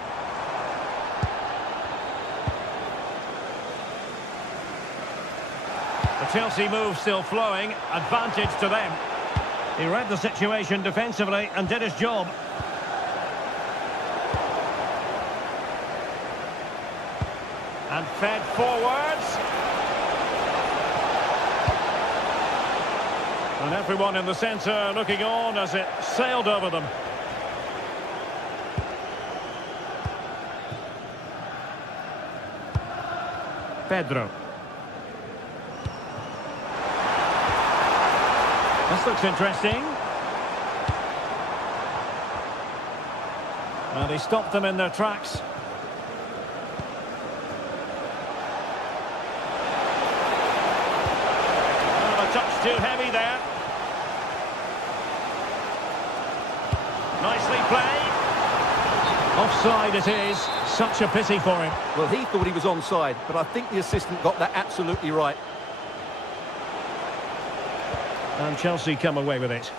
The Chelsea move still flowing. Advantage to them. He read the situation defensively and did his job. And fed forwards. And everyone in the centre looking on as it sailed over them. Pedro. This looks interesting. And he stopped them in their tracks. A touch too heavy there. Nicely played. Offside it is. Such a pity for him. Well, he thought he was onside, but I think the assistant got that absolutely right. And Chelsea come away with it.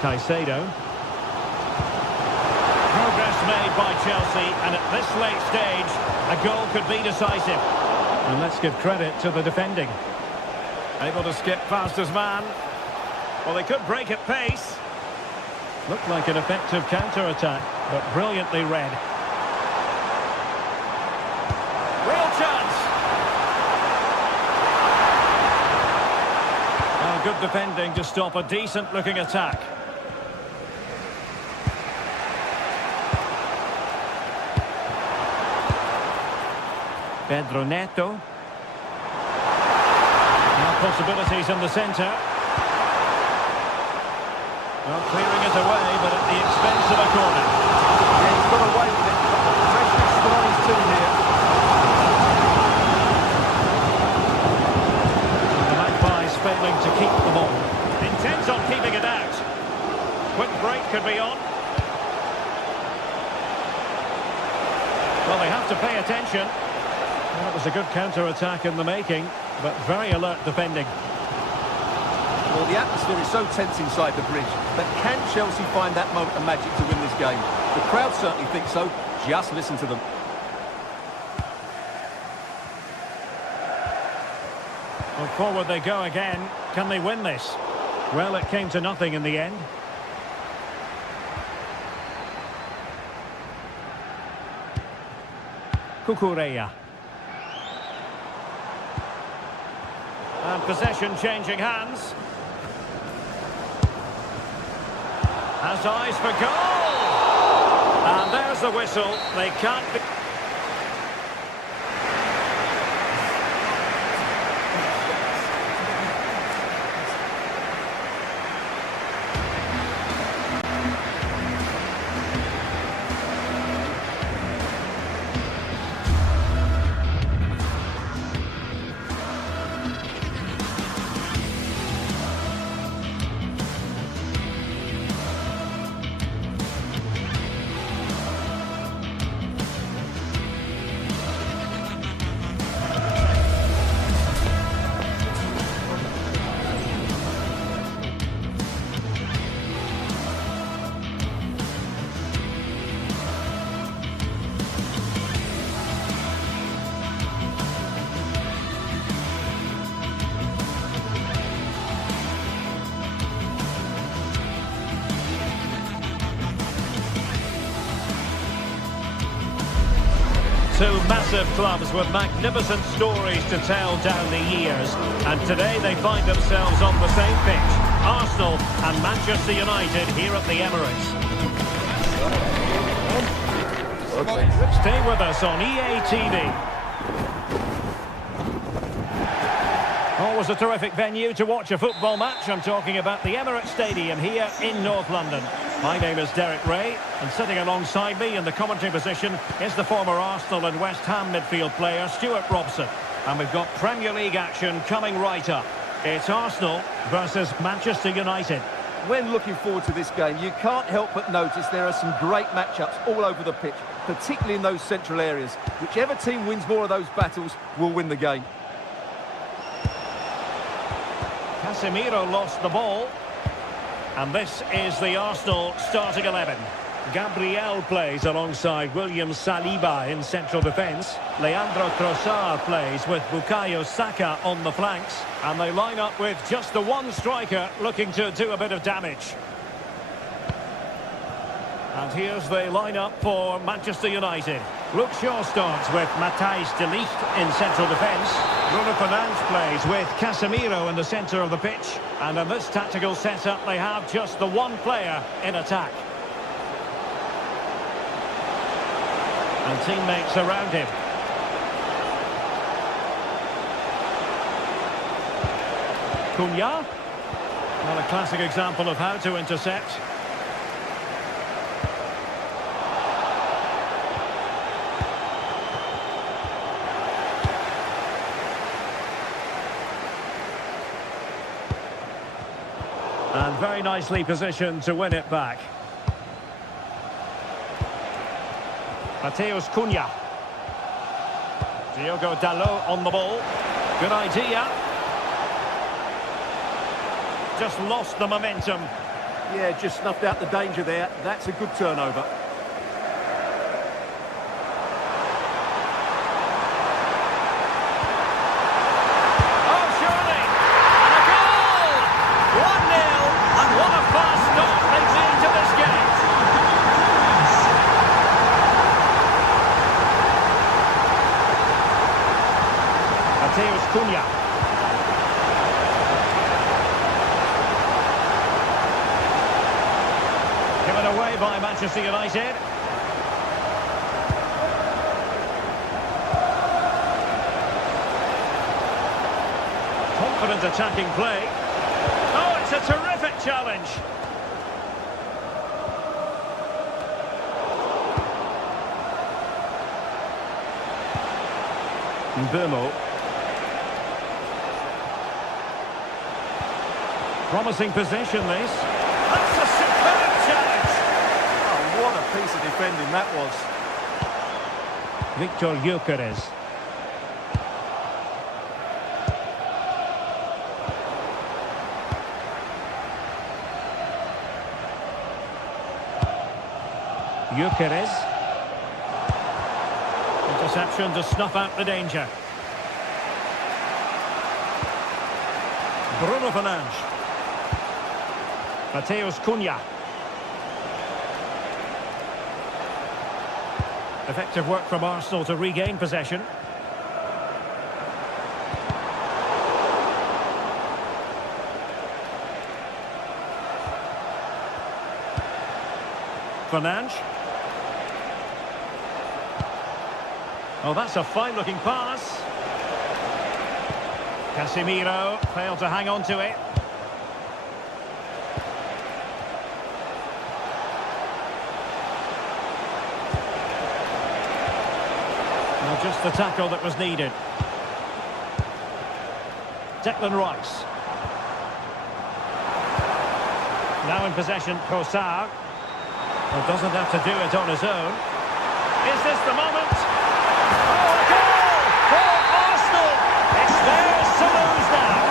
Caicedo. Progress made by Chelsea, and at this late stage, a goal could be decisive. And let's give credit to the defending. Able to skip past his man. Well, they could break at pace. Looked like an effective counter-attack, but brilliantly read. Real chance! Oh, good defending to stop a decent-looking attack. Pedro Neto. Now possibilities in the centre. Well, clearing it away, but at the expense of a corner. Yeah, he's got away with it, but the pressure is still on his team here. The Magpies failing to keep the ball. Intends on keeping it out. Quick break could be on. Well, they have to pay attention. Well, it was a good counter-attack in the making, but very alert defending. Well, the atmosphere is so tense inside the bridge, but can Chelsea find that moment of magic to win this game? The crowd certainly think so. Just listen to them. Well, forward they go again. Can they win this? Well, it came to nothing in the end. Cucurella. And possession changing hands. Has eyes for goal! And there's the whistle. They can't be... Two massive clubs with magnificent stories to tell down the years. And today they find themselves on the same pitch. Arsenal and Manchester United here at the Emirates. Stay with us on EA TV. Always a terrific venue to watch a football match. I'm talking about the Emirates Stadium here in North London. My name is Derek Ray, and sitting alongside me in the commentary position is the former Arsenal and West Ham midfield player Stuart Robson. And we've got Premier League action coming right up. It's Arsenal versus Manchester United. When looking forward to this game, you can't help but notice there are some great matchups all over the pitch, particularly in those central areas. Whichever team wins more of those battles will win the game. Casemiro lost the ball. And this is the Arsenal starting 11. Gabriel plays alongside William Saliba in central defence. Leandro Trossard plays with Bukayo Saka on the flanks. And they line up with just the one striker looking to do a bit of damage. And here's the lineup for Manchester United. Luke Shaw starts with Matthijs de Ligt in central defence. Bruno Fernandes plays with Casemiro in the centre of the pitch. And in this tactical setup, they have just the one player in attack. And teammates around him. Cunha. Well, a classic example of how to intercept. And very nicely positioned to win it back. Matheus Cunha. Diogo Dalot on the ball. Good idea. Just lost the momentum. Yeah, just snuffed out the danger there. That's a good turnover. Cunha. Given away by Manchester United. Confident attacking play. Oh, it's a terrific challenge. Mbeumo. Promising possession, this. That's a superb challenge! Oh, what a piece of defending that was. Victor Gyökeres. Gyökeres. Interception to snuff out the danger. Bruno Fernandes. Matheus Cunha. Effective work from Arsenal to regain possession. Fernandes. Oh, that's a fine-looking pass. Casemiro failed to hang on to it. Well, just the tackle that was needed. Declan Rice. Now in possession, Trossard. Well, doesn't have to do it on his own. Is this the moment? Oh, a goal for Arsenal! It's theirs to lose now.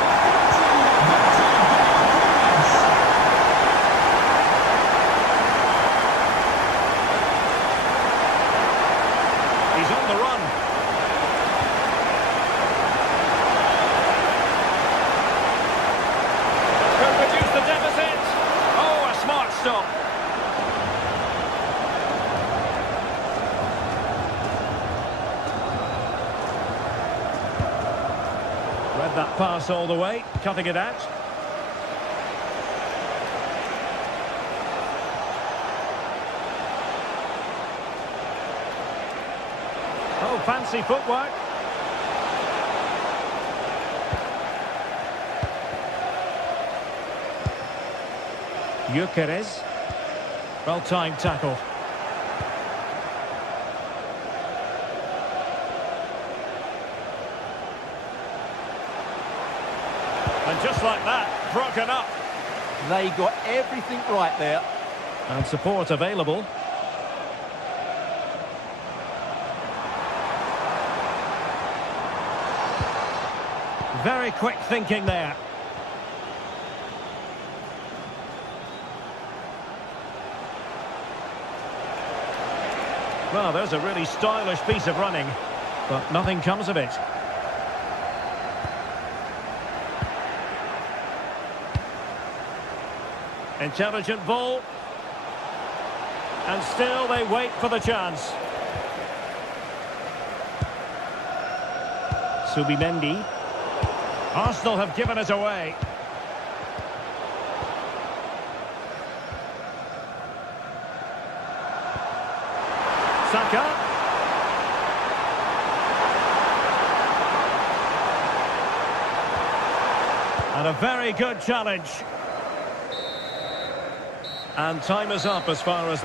He's on the run. Could reduce the deficit. Oh, a smart stop. that pass all the way, cutting it out. Oh, fancy footwork. Gyökeres. Well-timed tackle. And just like that, broken up. They got everything right there. And support available. Very quick thinking there. Well, there's a really stylish piece of running, but nothing comes of it. Intelligent ball. And still they wait for the chance. Subimendi. Arsenal have given it away. Saka. And a very good challenge. And time is up as far as...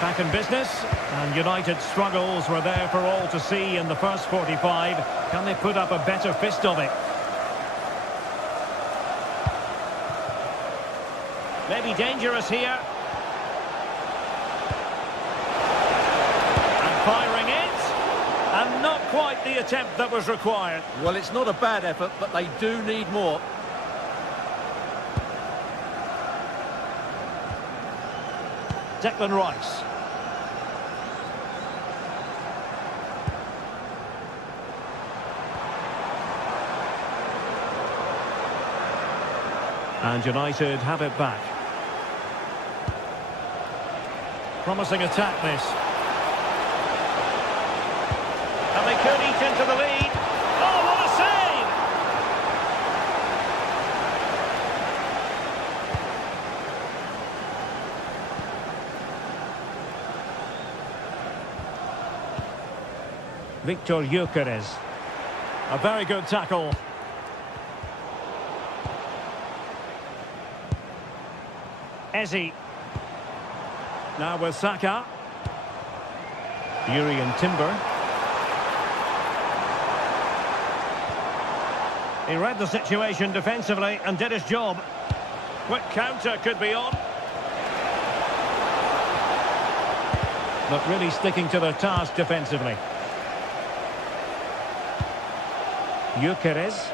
Back in business, and United's struggles were there for all to see in the first 45. Can they put up a better fist of it? Maybe dangerous here. And firing it. And not quite the attempt that was required. Well, it's not a bad effort, but they do need more. Declan Rice. And United have it back. Promising attack, this. And they could eat into the lead. Oh, what a save! Victor Gyökeres. A very good tackle. Eze. Now with Saka. Yuri and Timber. He read the situation defensively and did his job. Quick counter could be on. But really sticking to their task defensively. Gyökeres.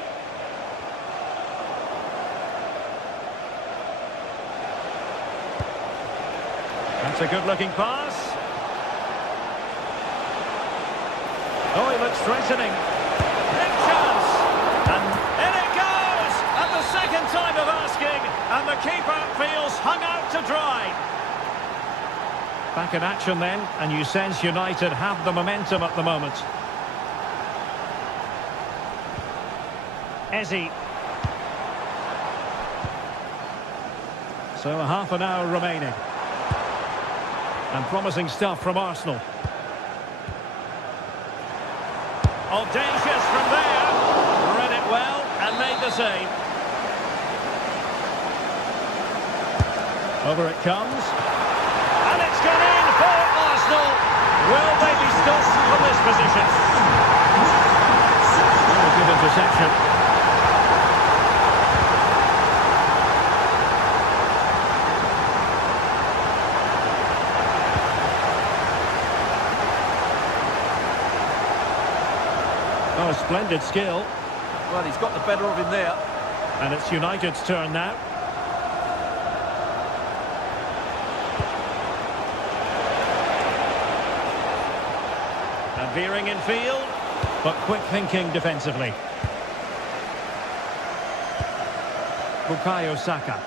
That's a good-looking pass. Oh, he looks threatening. Big chance. And in it goes! At the second time of asking. And the keeper feels hung out to dry. Back in action then, and you sense United have the momentum at the moment. Eze. So a half an hour remaining. And promising stuff from Arsenal. Audacious from there. Read it well and made the save. Over it comes. And it's gone in for Arsenal. Will they be stopped from this position? Very good interception. Oh, splendid skill. Well, he's got the better of him there. And it's United's turn now. And veering in field, but quick thinking defensively. Bukayo Saka.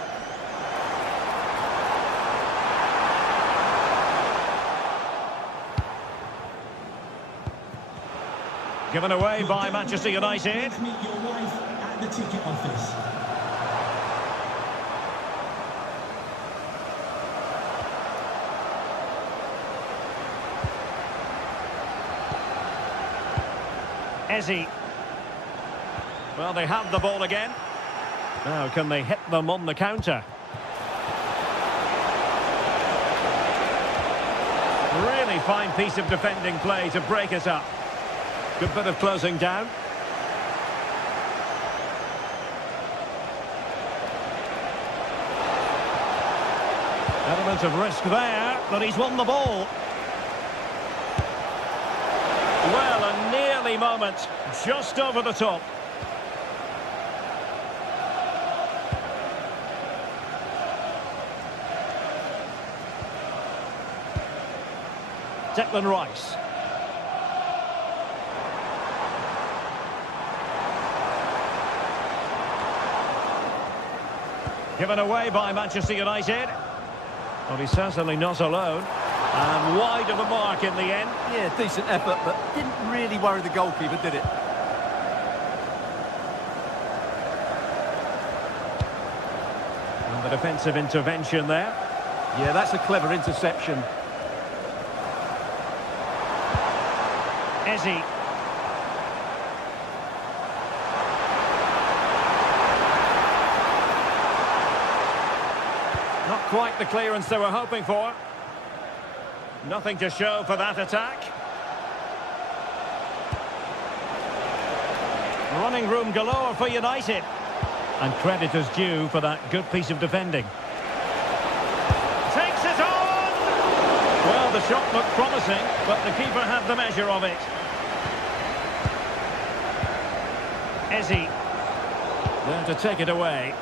Given away by Manchester United. Meet your wife at the ticket office. Ezzy. Well, they have the ball again. Now, can they hit them on the counter? Really fine piece of defending play to break us up. Good bit of closing down. Element of risk there, but he's won the ball. Well, a nearly moment, just over the top. Declan Rice. Given away by Manchester United. Well, he's certainly not alone. And wide of the mark in the end. Yeah, decent effort, but didn't really worry the goalkeeper, did it? And the defensive intervention there. Yeah, that's a clever interception. Ezzy. Not quite the clearance they were hoping for. Nothing to show for that attack. Running room galore for United. And credit is due for that good piece of defending. Takes it on! Well, the shot looked promising, but the keeper had the measure of it. Ezzy. There to take it away.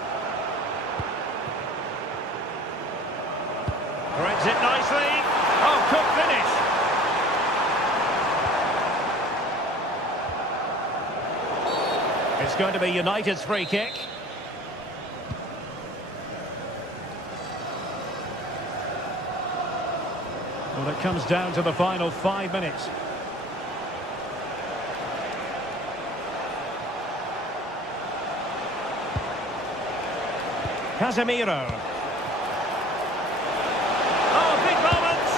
Threads it nicely. Oh, good finish. It's going to be United's free kick. Well, it comes down to the final 5 minutes. Casemiro. Oh, big moment!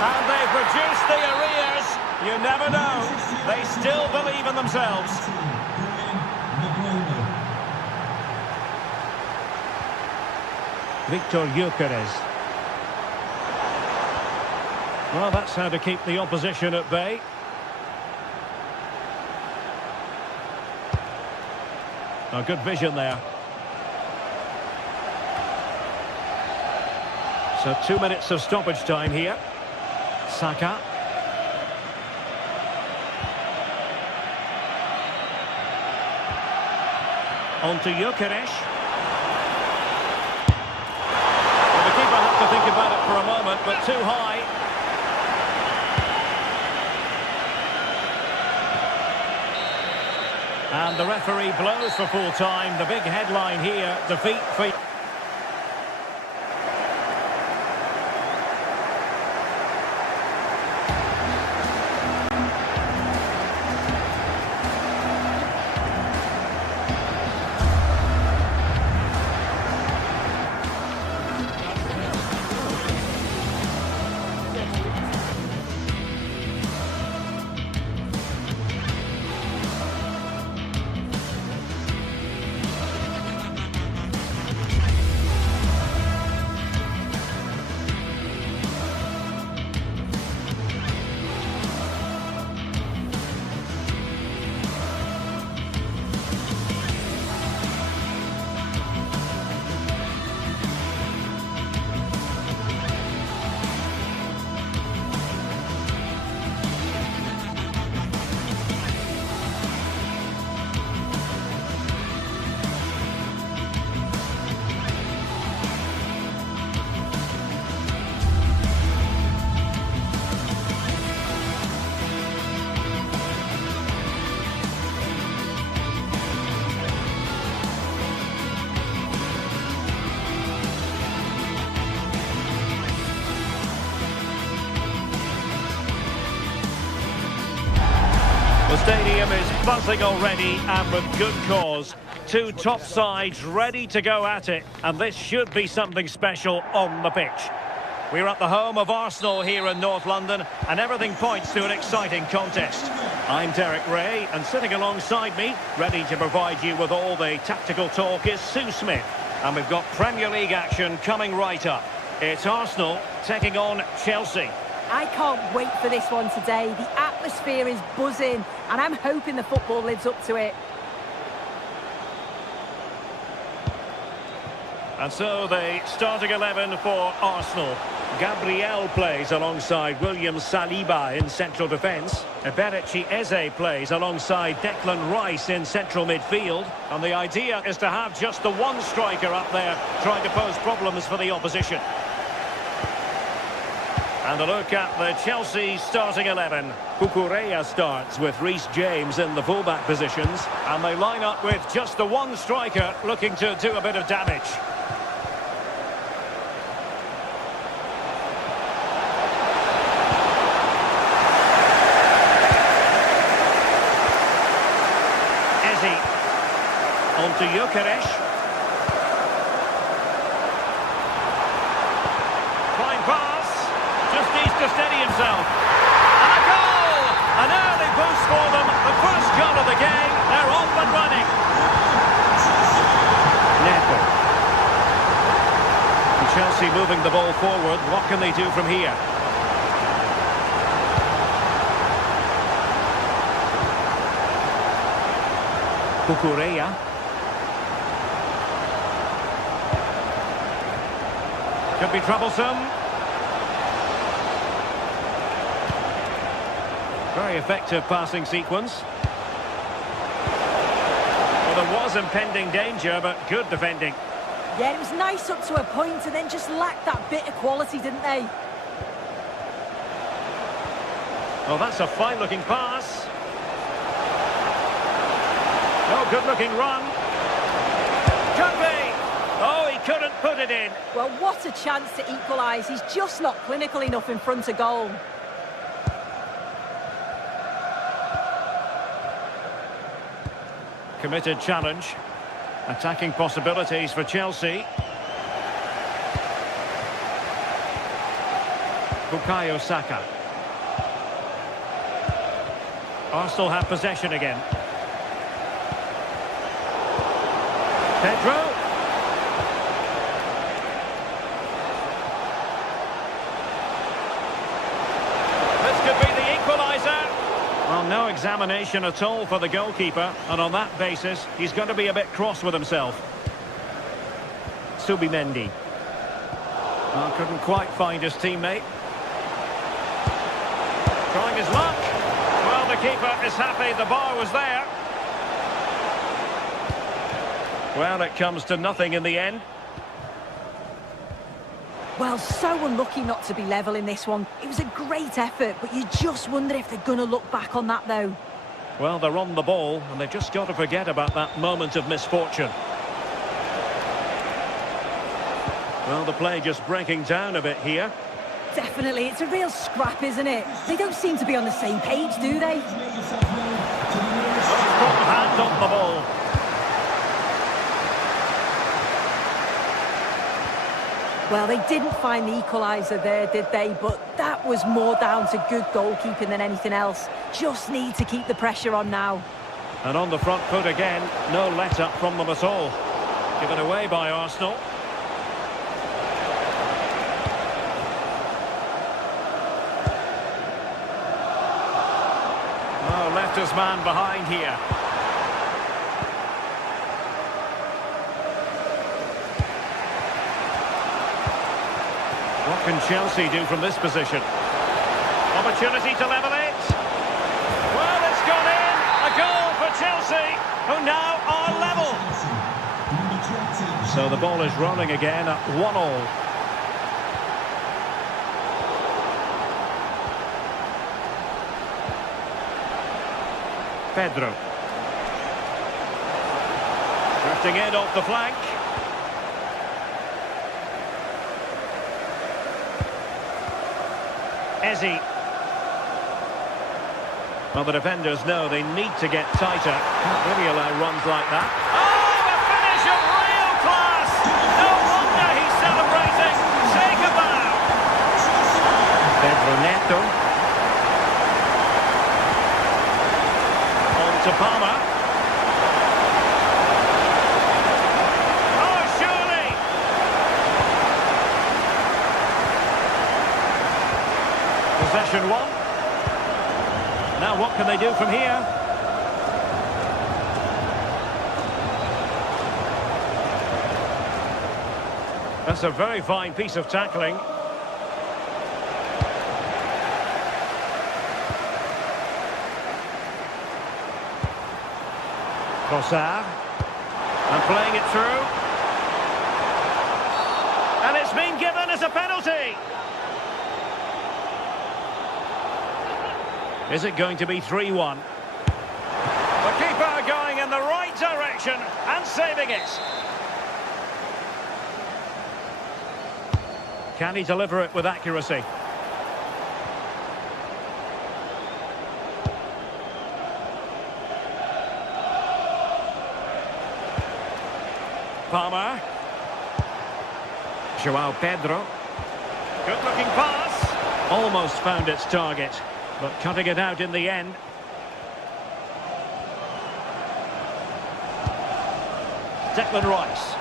And they produce the arrears. You never know. They still believe in themselves. Victor Gyökeres. Well, that's how to keep the opposition at bay. Oh, good vision there. So 2 minutes of stoppage time here. Saka. On to Gyökeres. Well, the keeper had to think about it for a moment, but too high. And the referee blows for full time. The big headline here, defeat for... buzzing already, and with good cause. Two top sides ready to go at it, and this should be something special on the pitch. We're at the home of Arsenal here in North London, and everything points to an exciting contest. I'm Derek Ray, and sitting alongside me, ready to provide you with all the tactical talk, is Sue Smith. And we've got Premier League action coming right up. It's Arsenal taking on Chelsea. I can't wait for this one today. The atmosphere is buzzing, and I'm hoping the football lives up to it. And so the starting 11 for Arsenal. Gabriel plays alongside William Saliba in central defence. Eberechi Eze plays alongside Declan Rice in central midfield. And the idea is to have just the one striker up there trying to pose problems for the opposition. And a look at the Chelsea starting 11. Cucurella starts with Reece James in the fullback positions. And they line up with just the one striker looking to do a bit of damage. On to Gyökeres. Fine pass. Just needs to steady himself. And a goal! An early boost for them. The first goal of the game. They're off and running. Neto. And Chelsea moving the ball forward. What can they do from here? Cucurella. Could be troublesome. Very effective passing sequence. Well, there was impending danger, but good defending. Yeah, it was nice up to a point, and then just lacked that bit of quality, didn't they? Well, that's a fine-looking pass. Oh, good-looking run. Could be. Oh, he couldn't put it in. Well, what a chance to equalise. He's just not clinical enough in front of goal. Committed challenge. Attacking possibilities for Chelsea. Bukayo Saka. Arsenal have possession again. Pedro. Well, no examination at all for the goalkeeper, and on that basis, he's going to be a bit cross with himself. Subimendi. Well, couldn't quite find his teammate. Trying his luck. Well, the keeper is happy the bar was there. Well, it comes to nothing in the end. Well, so unlucky not to be level in this one. It was a great effort, but you just wonder if they're going to look back on that, though. Well, they're on the ball, and they've just got to forget about that moment of misfortune. Well, the play just breaking down a bit here. Definitely, it's a real scrap, isn't it? They don't seem to be on the same page, do they? Strong hand on the ball. Well, they didn't find the equaliser there, did they? But that was more down to good goalkeeping than anything else. Just need to keep the pressure on now. And on the front foot again, no let-up from them at all. Given away by Arsenal. Oh, left his man behind here. What can Chelsea do from this position? Opportunity to level it. Well, it's gone in. A goal for Chelsea, who now are level. So the ball is rolling again at 1-1. Pedro. Drifting in off the flank. Eze. Well, the defenders know they need to get tighter. Can't really allow runs like that. Oh, a finish of real class! No wonder he's celebrating. Take a bow. Pedro Neto. On to Palmer. Oh, surely! Possession one. Now what can they do from here? That's a very fine piece of tackling. Trossard. And playing it through. And it's been given as a penalty. Is it going to be 3-1? The keeper going in the right direction and saving it. Can he deliver it with accuracy? Palmer. João Pedro. Good looking pass. Almost found its target, but cutting it out in the end. Declan Rice.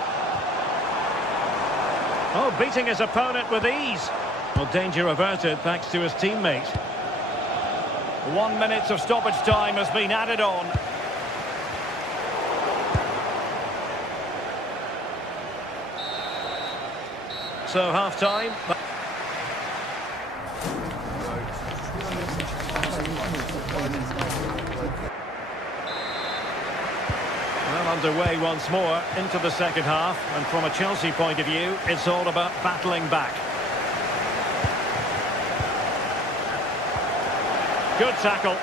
Oh, beating his opponent with ease. Well, danger averted thanks to his teammate. 1 minute of stoppage time has been added on. So half-time. Well, underway once more into the second half, and from a Chelsea point of view, it's all about battling back. Good tackle.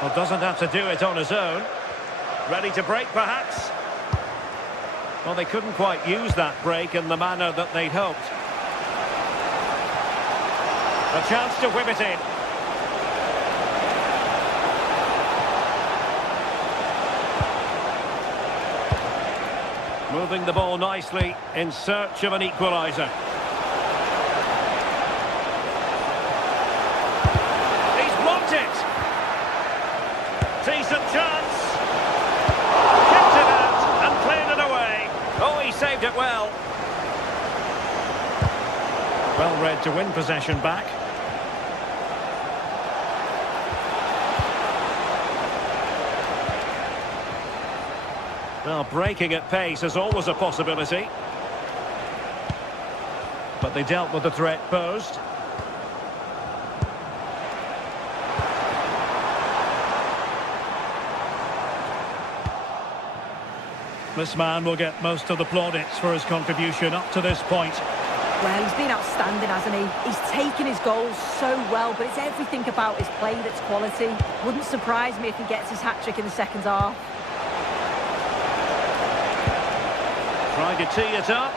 Well, doesn't have to do it on his own. Ready to break, perhaps? Well, they couldn't quite use that break in the manner that they'd hoped. A chance to whip it in. Moving the ball nicely in search of an equaliser. He's blocked it. Decent chance. Kept it out and cleared it away. Oh, he saved it well. Well read to win possession back. Well, breaking at pace is always a possibility. But they dealt with the threat posed. This man will get most of the plaudits for his contribution up to this point. Well, he's been outstanding, hasn't he? He's taken his goals so well, but it's everything about his play that's quality. Wouldn't surprise me if he gets his hat-trick in the second half. Trying to tee it up.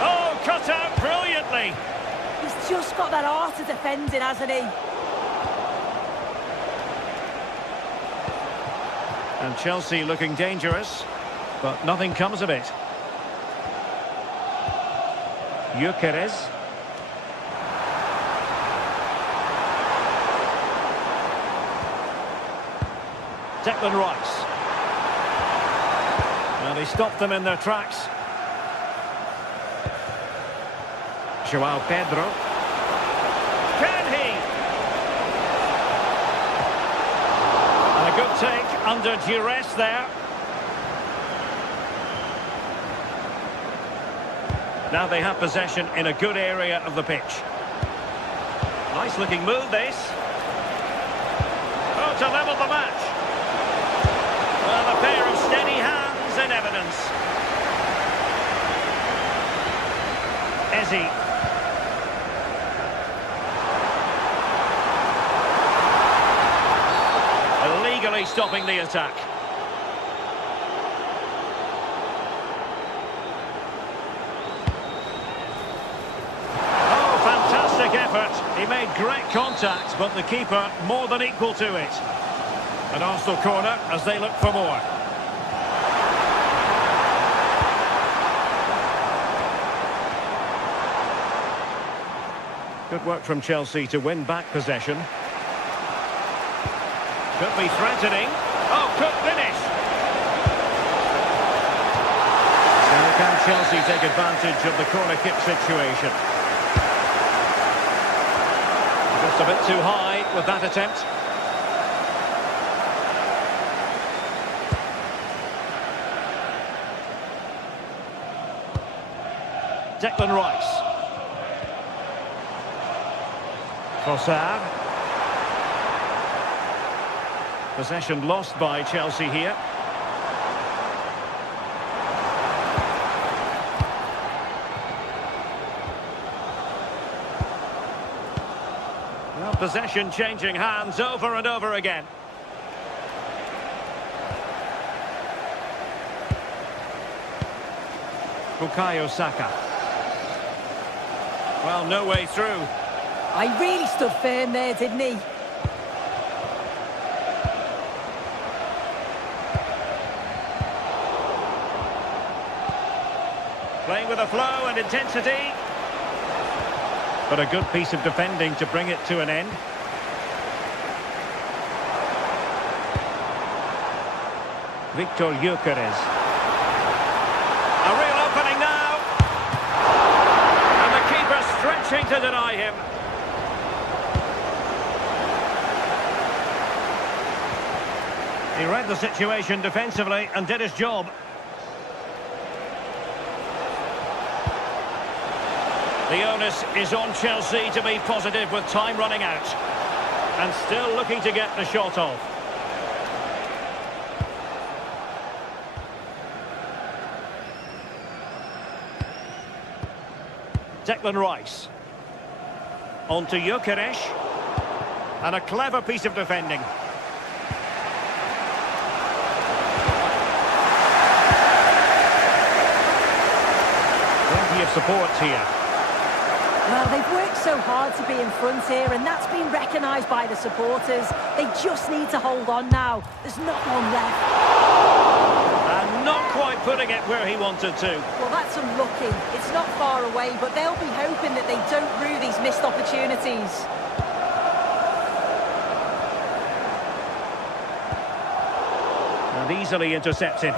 Oh, cut out brilliantly. He's just got that art of defending, hasn't he? And Chelsea looking dangerous, but nothing comes of it. Gyökeres. Declan Rice. Well, they stopped them in their tracks. João Pedro. Can he? And a good take under duress there. Now they have possession in a good area of the pitch. Nice looking move, this. Oh, to level the match. Well, a pair of steady hands in evidence. Eze. Illegally stopping the attack. effort. He made great contact, but the keeper more than equal to it. An Arsenal corner as they look for more. Good work from Chelsea to win back possession. Could be threatening. Oh, could finish. So can Chelsea take advantage of the corner kick situation? Just a bit too high with that attempt. Declan Rice. Trossard. Possession lost by Chelsea here. Well, possession changing hands over and over again. Bukayo Saka. Well, no way through. I really stood firm there, didn't he? Playing with a flow and intensity. But a good piece of defending to bring it to an end. Victor Gyökeres. A real opening now. And the keeper stretching to deny him. He read the situation defensively and did his job. The onus is on Chelsea to be positive with time running out. And still looking to get the shot off. Declan Rice. On to Gyökeres. And a clever piece of defending. Plenty of support here. Well, they've worked so hard to be in front here, and that's been recognised by the supporters. They just need to hold on now. There's not one left. And not quite putting it where he wanted to. Well, that's unlucky. It's not far away, but they'll be hoping that they don't rue these missed opportunities. And easily intercepted.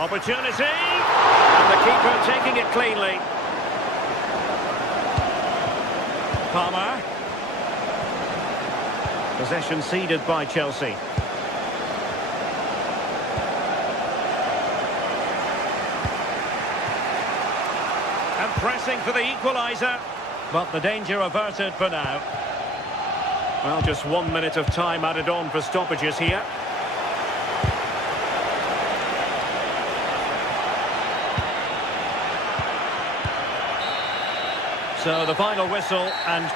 Opportunity, and the keeper taking it cleanly. Palmer. Possession ceded by Chelsea. And pressing for the equaliser, but the danger averted for now. Well, just 1 minute of time added on for stoppages here. So the final whistle and...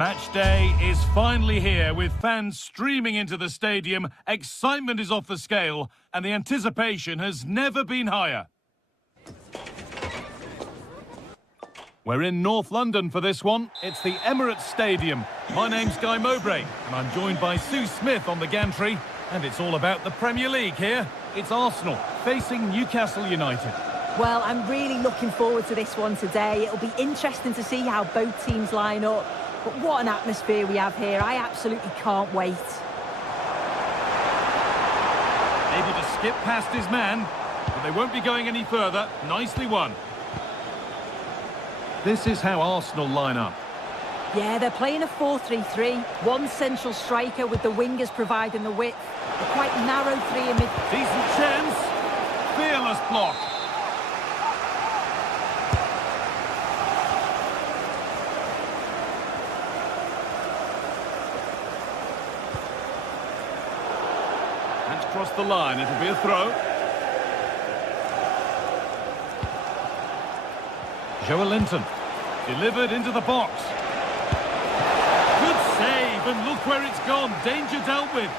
Match day is finally here with fans streaming into the stadium. Excitement is off the scale and the anticipation has never been higher. We're in North London for this one. It's the Emirates Stadium. My name's Guy Mowbray and I'm joined by Sue Smith on the gantry. And it's all about the Premier League here. It's Arsenal facing Newcastle United. Well, I'm really looking forward to this one today. It'll be interesting to see how both teams line up. But what an atmosphere we have here. I absolutely can't wait. Able to skip past his man, but they won't be going any further. Nicely won. This is how Arsenal line up. Yeah, they're playing a 4-3-3. One central striker with the wingers providing the width. A quite narrow three in mid. Decent chance. Fearless block. That's crossed the line. It'll be a throw. Joelinton. Delivered into the box. Good save, and look where it's gone. Danger dealt with.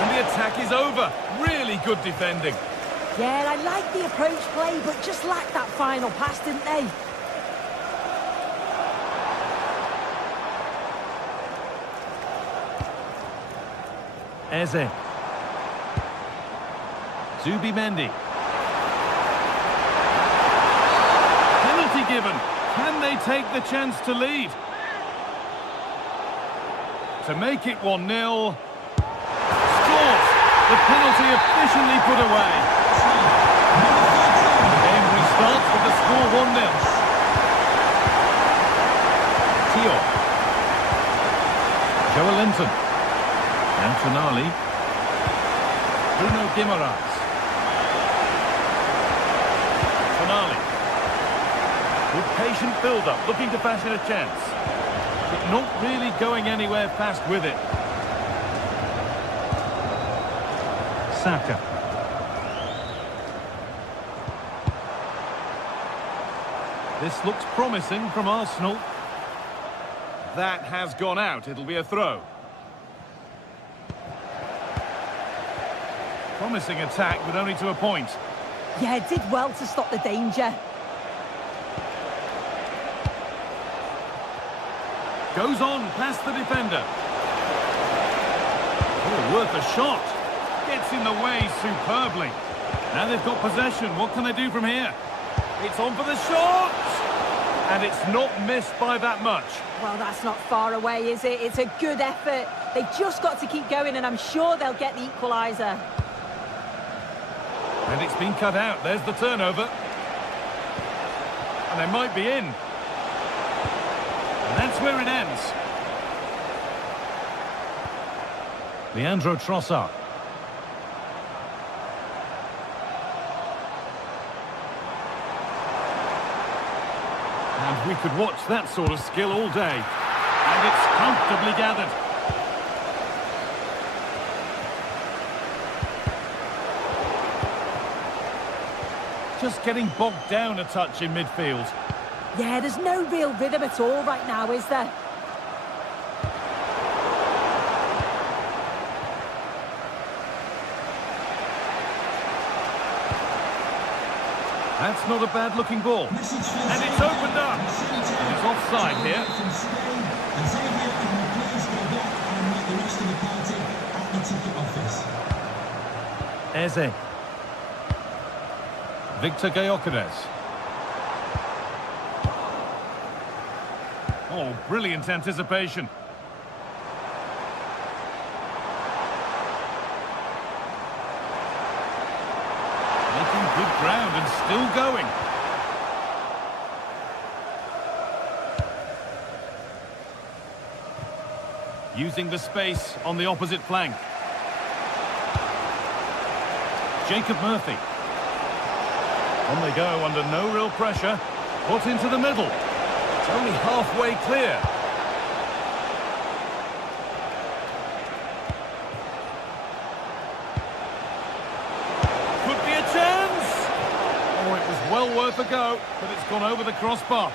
And the attack is over. Really good defending. Yeah, I like the approach play, but just lacked that final pass, didn't they? Eze. Zubimendi. Penalty given. Can they take the chance to lead? To make it 1-0. Scores! The penalty efficiently put away. The game restarts with the score 1-0. Tio. Joelinton. Antonali. Bruno Guimaraes. Tonali. Good patient build-up, looking to fashion a chance. But not really going anywhere fast with it. Saka. This looks promising from Arsenal. That has gone out. It'll be a throw. Promising attack, but only to a point. Yeah, did well to stop the danger. Goes on past the defender. Oh, worth a shot. Gets in the way superbly. Now they've got possession. What can they do from here? It's on for the shot! And it's not missed by that much. Well, that's not far away, is it? It's a good effort. They've just got to keep going, and I'm sure they'll get the equaliser. And it's been cut out. There's the turnover. And they might be in. And that's where it ends. Leandro Trossard. And we could watch that sort of skill all day. And it's comfortably gathered. Just getting bogged down a touch in midfield. Yeah, there's no real rhythm at all right now, is there? That's not a bad-looking ball. And it's opened up. And it's offside here. Eze. Victor Gyökeres. Oh, brilliant anticipation. Making good ground and still going. Using the space on the opposite flank. Jacob Murphy. On they go under no real pressure. Put into the middle. It's only halfway clear. Oh, it was well worth a go, but it's gone over the crossbar.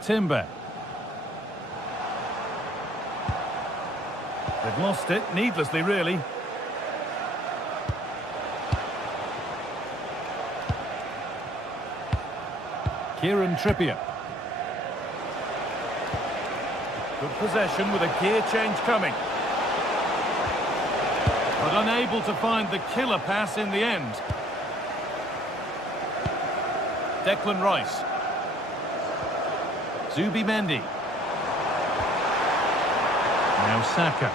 Timber. They've lost it, needlessly really. Kieran Trippier. Good possession with a gear change coming. But unable to find the killer pass in the end. Declan Rice. Zubimendi. Now Saka.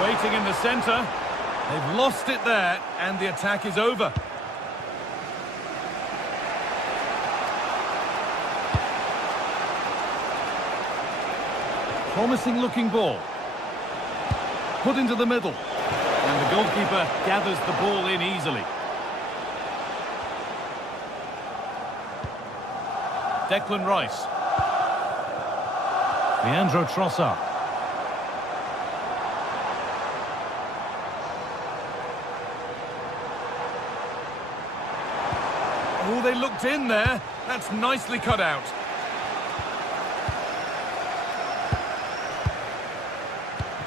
Waiting in the centre. They've lost it there, and the attack is over. Promising looking ball. Put into the middle. And the goalkeeper gathers the ball in easily. Declan Rice. Leandro Trossard. Oh, they looked in there. That's nicely cut out.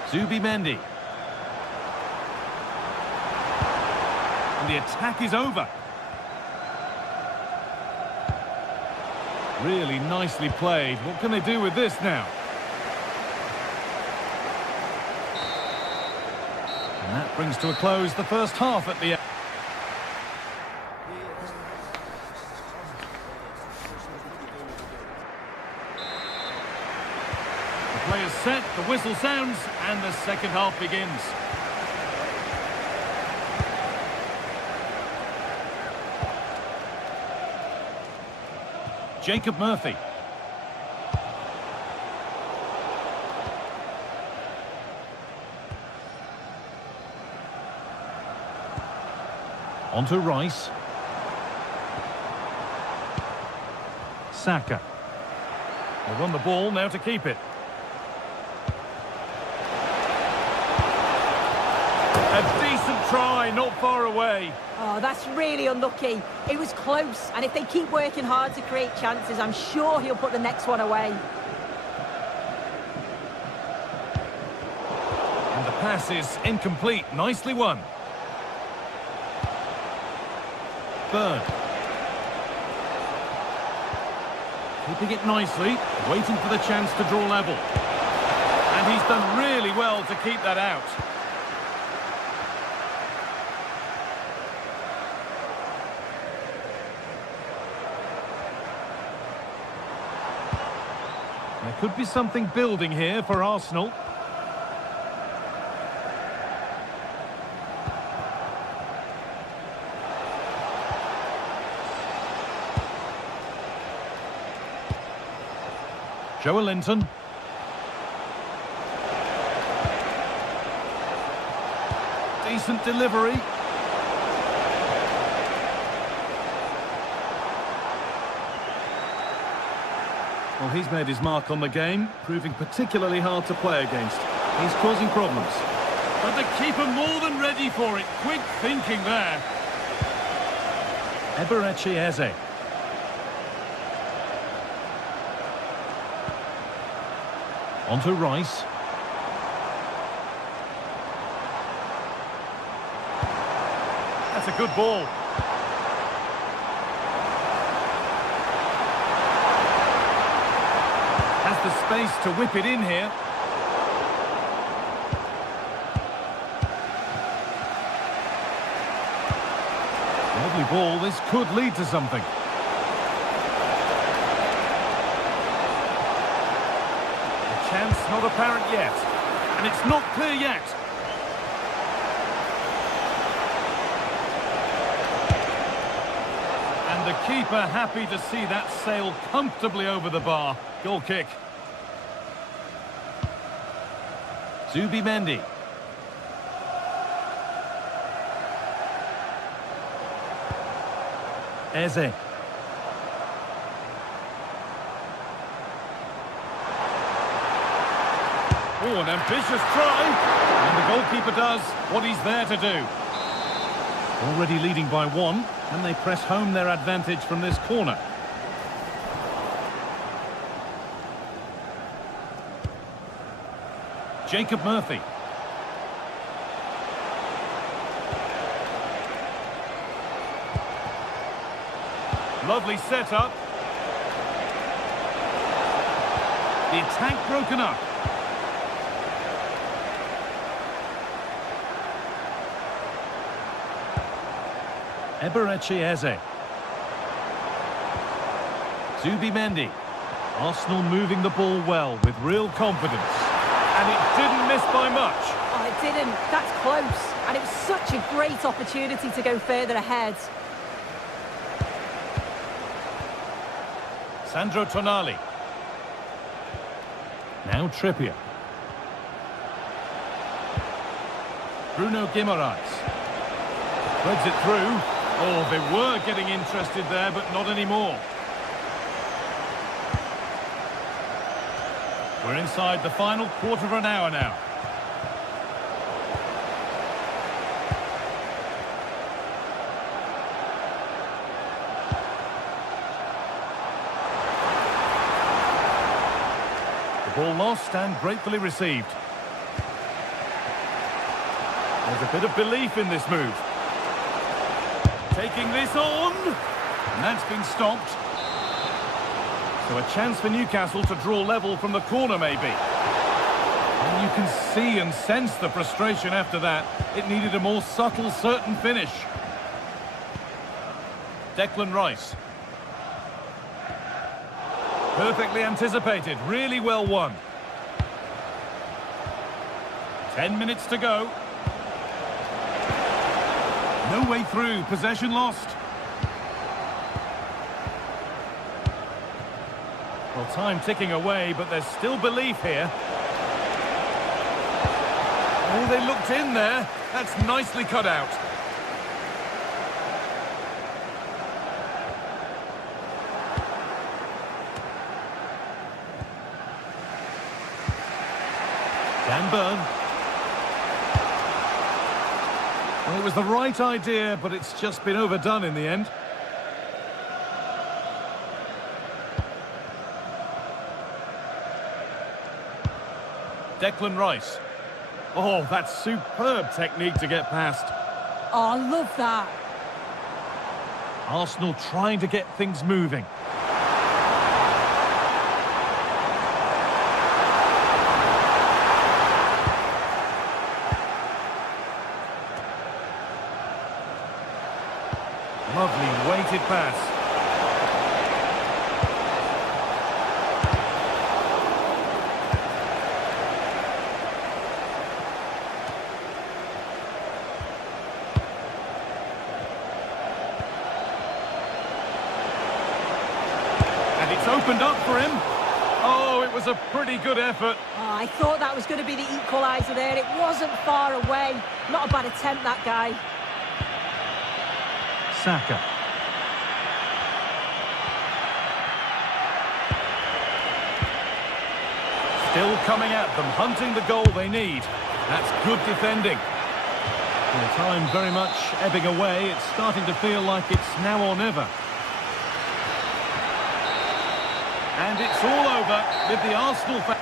Zubimendi. And the attack is over. Really nicely played. What can they do with this now? And that brings to a close the first half at the end. The play is set, the whistle sounds, and the second half begins. Jacob Murphy. On to Rice. Saka. They won the ball, now to keep it. A decent try, not far away. Oh, that's really unlucky. It was close, and if they keep working hard to create chances, I'm sure he'll put the next one away. And the pass is incomplete. Nicely won. Bird. Keeping it nicely, waiting for the chance to draw level. And he's done really well to keep that out. There could be something building here for Arsenal. Joelinton. Decent delivery. Well, he's made his mark on the game, proving particularly hard to play against. He's causing problems. But the keeper more than ready for it. Quick thinking there. Eberechi Eze. On to Rice. That's a good ball. Has the space to whip it in here. Lovely ball. This could lead to something. The chance not apparent yet. And it's not clear yet. And the keeper happy to see that sail comfortably over the bar. Goal kick. Zubimendi. Eze. Oh, an ambitious try. And the goalkeeper does what he's there to do. Already leading by one, and they press home their advantage from this corner. Jacob Murphy. Lovely setup. The attack broken up. Eberechi Eze. Zubimendi. Arsenal moving the ball well with real confidence. And it didn't miss by much. Oh, it didn't. That's close. And it was such a great opportunity to go further ahead. Sandro Tonali. Now Trippier. Bruno Guimaraes. Threads it through. Oh, they were getting interested there, but not anymore. We're inside the final quarter of an hour now. The ball lost and gratefully received. There's a bit of belief in this move. Taking this on, and that's been stopped. So a chance for Newcastle to draw level from the corner, maybe. And you can see and sense the frustration after that. It needed a more subtle, certain finish. Declan Rice. Perfectly anticipated, really well won. 10 minutes to go. No way through, possession lost. Well, time ticking away, but there's still belief here. Oh, they looked in there. That's nicely cut out. Dan Burn. Well, it was the right idea, but it's just been overdone in the end. Declan Rice. Oh, that's superb technique to get past. Oh, I love that. Arsenal trying to get things moving. Lovely weighted pass. And it's opened up for him. Oh, it was a pretty good effort. Oh, I thought that was going to be the equaliser there. It wasn't far away. Not a bad attempt, that guy. Saka. Still coming at them, hunting the goal they need. That's good defending. The time very much ebbing away. It's starting to feel like it's now or never. And it's all over with the Arsenal fans.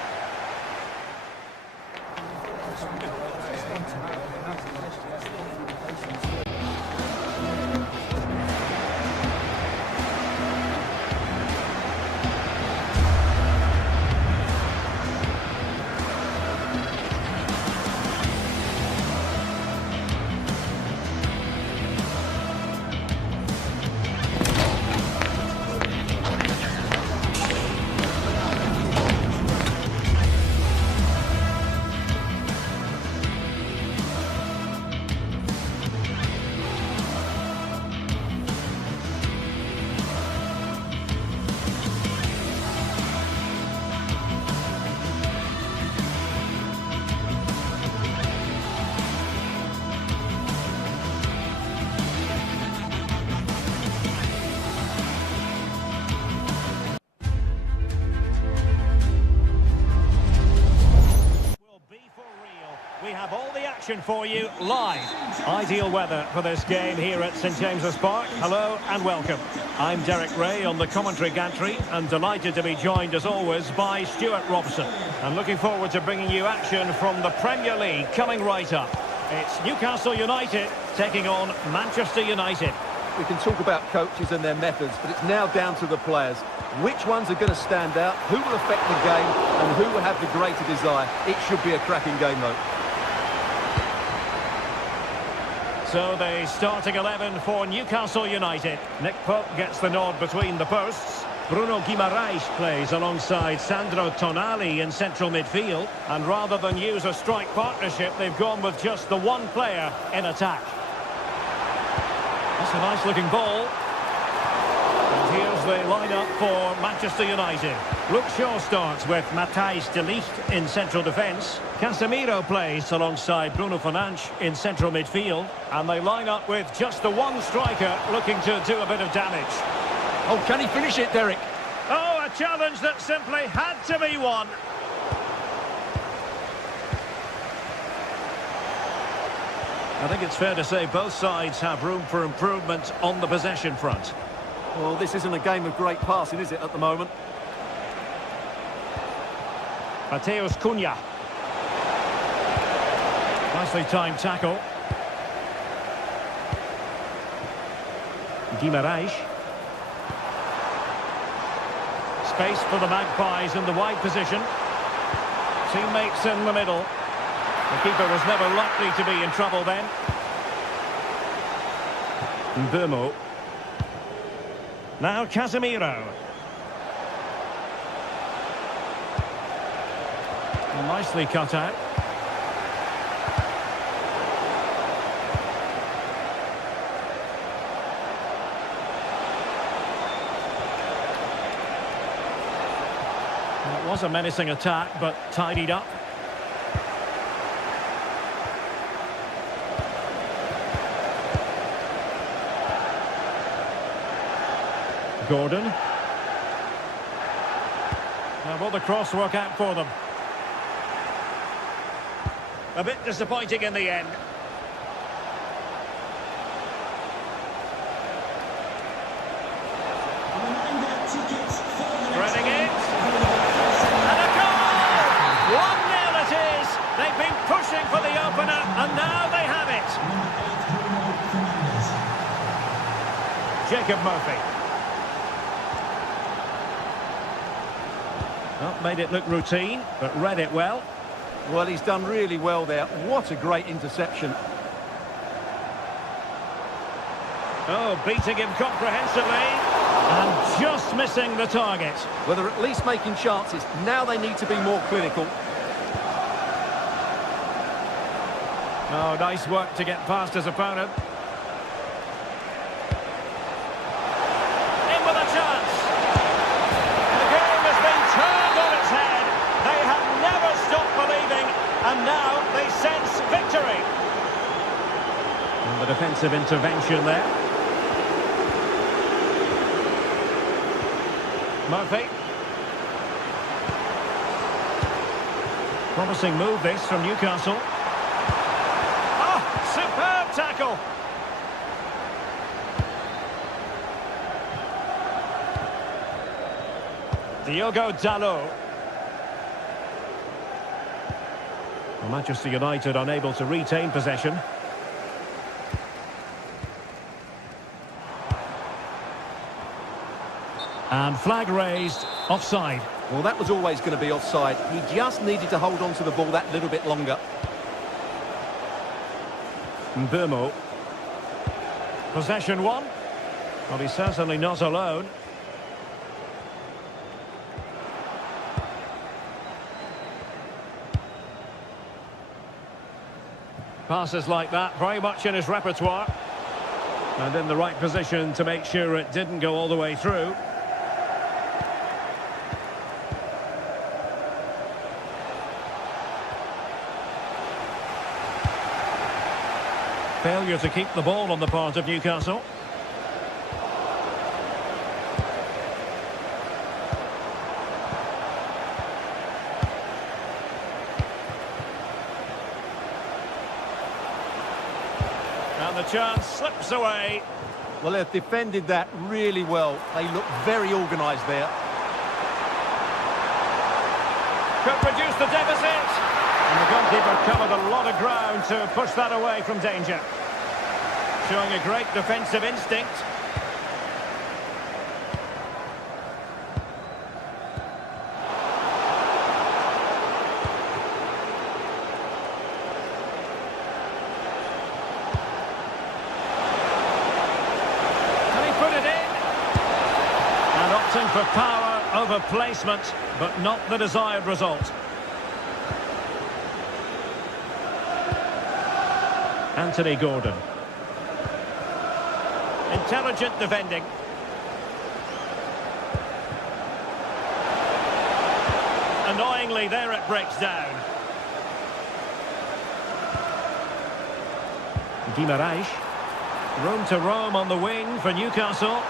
action for you live. Ideal weather for this game here at St James's Park. Hello and welcome. I'm Derek Ray on the commentary gantry and delighted to be joined as always by Stuart Robson. And looking forward to bringing you action from the Premier League coming right up. It's Newcastle United taking on Manchester United. We can talk about coaches and their methods, but it's now down to the players. Which ones are going to stand out, who will affect the game, and who will have the greater desire. It should be a cracking game, though. So the starting 11 for Newcastle United. Nick Pope gets the nod between the posts. Bruno Guimaraes plays alongside Sandro Tonali in central midfield. And rather than use a strike partnership, they've gone with just the one player in attack. That's a nice-looking ball. And here's the lineup for Manchester United. Luke Shaw starts with Matthijs de Ligt in central defence. Casemiro plays alongside Bruno Fernandes in central midfield. And they line up with just the one striker looking to do a bit of damage. Oh, can he finish it, Derek? Oh, a challenge that simply had to be won. I think it's fair to say both sides have room for improvement on the possession front. Well, this isn't a game of great passing, is it, at the moment? Mateus Cunha. Nicely timed tackle. Guimaraes. Space for the Magpies in the wide position. Teammates in the middle. The keeper was never likely to be in trouble then. Mbeumo. Now Casemiro. Nicely cut out. It was a menacing attack, but tidied up. Gordon. Now will the cross work out for them? A bit disappointing in the end. Spreading it. And a goal! 1-0 it is. They've been pushing for the opener and now they have it. Jacob Murphy. Well, made it look routine, but read it well. Well, he's done really well there. What a great interception. Oh, beating him comprehensively. And just missing the target. Well, they're at least making chances. Now they need to be more clinical. Oh, nice work to get past his opponent. In with a chance. The game has been turned on its head. They have never stopped believing, and now they sense victory. And the defensive intervention there. Murphy. Promising move this from Newcastle. Oh, superb tackle. Diogo Dalot. Manchester United unable to retain possession. And flag raised, offside. Well, that was always going to be offside. He just needed to hold on to the ball that little bit longer. Mbeumo. Possession one. Well, he's certainly not alone. Passes like that, very much in his repertoire. And in the right position to make sure it didn't go all the way through. Failure to keep the ball on the part of Newcastle. the chance slips away. Well, they've defended that really well. They look very organised there. Could reduce the deficit. And the goalkeeper covered a lot of ground to push that away from danger. Showing a great defensive instinct. For power over placement, but not the desired result. Anthony Gordon. Intelligent defending. Annoyingly, there it breaks down. Guimaraes. Room to roam on the wing for Newcastle.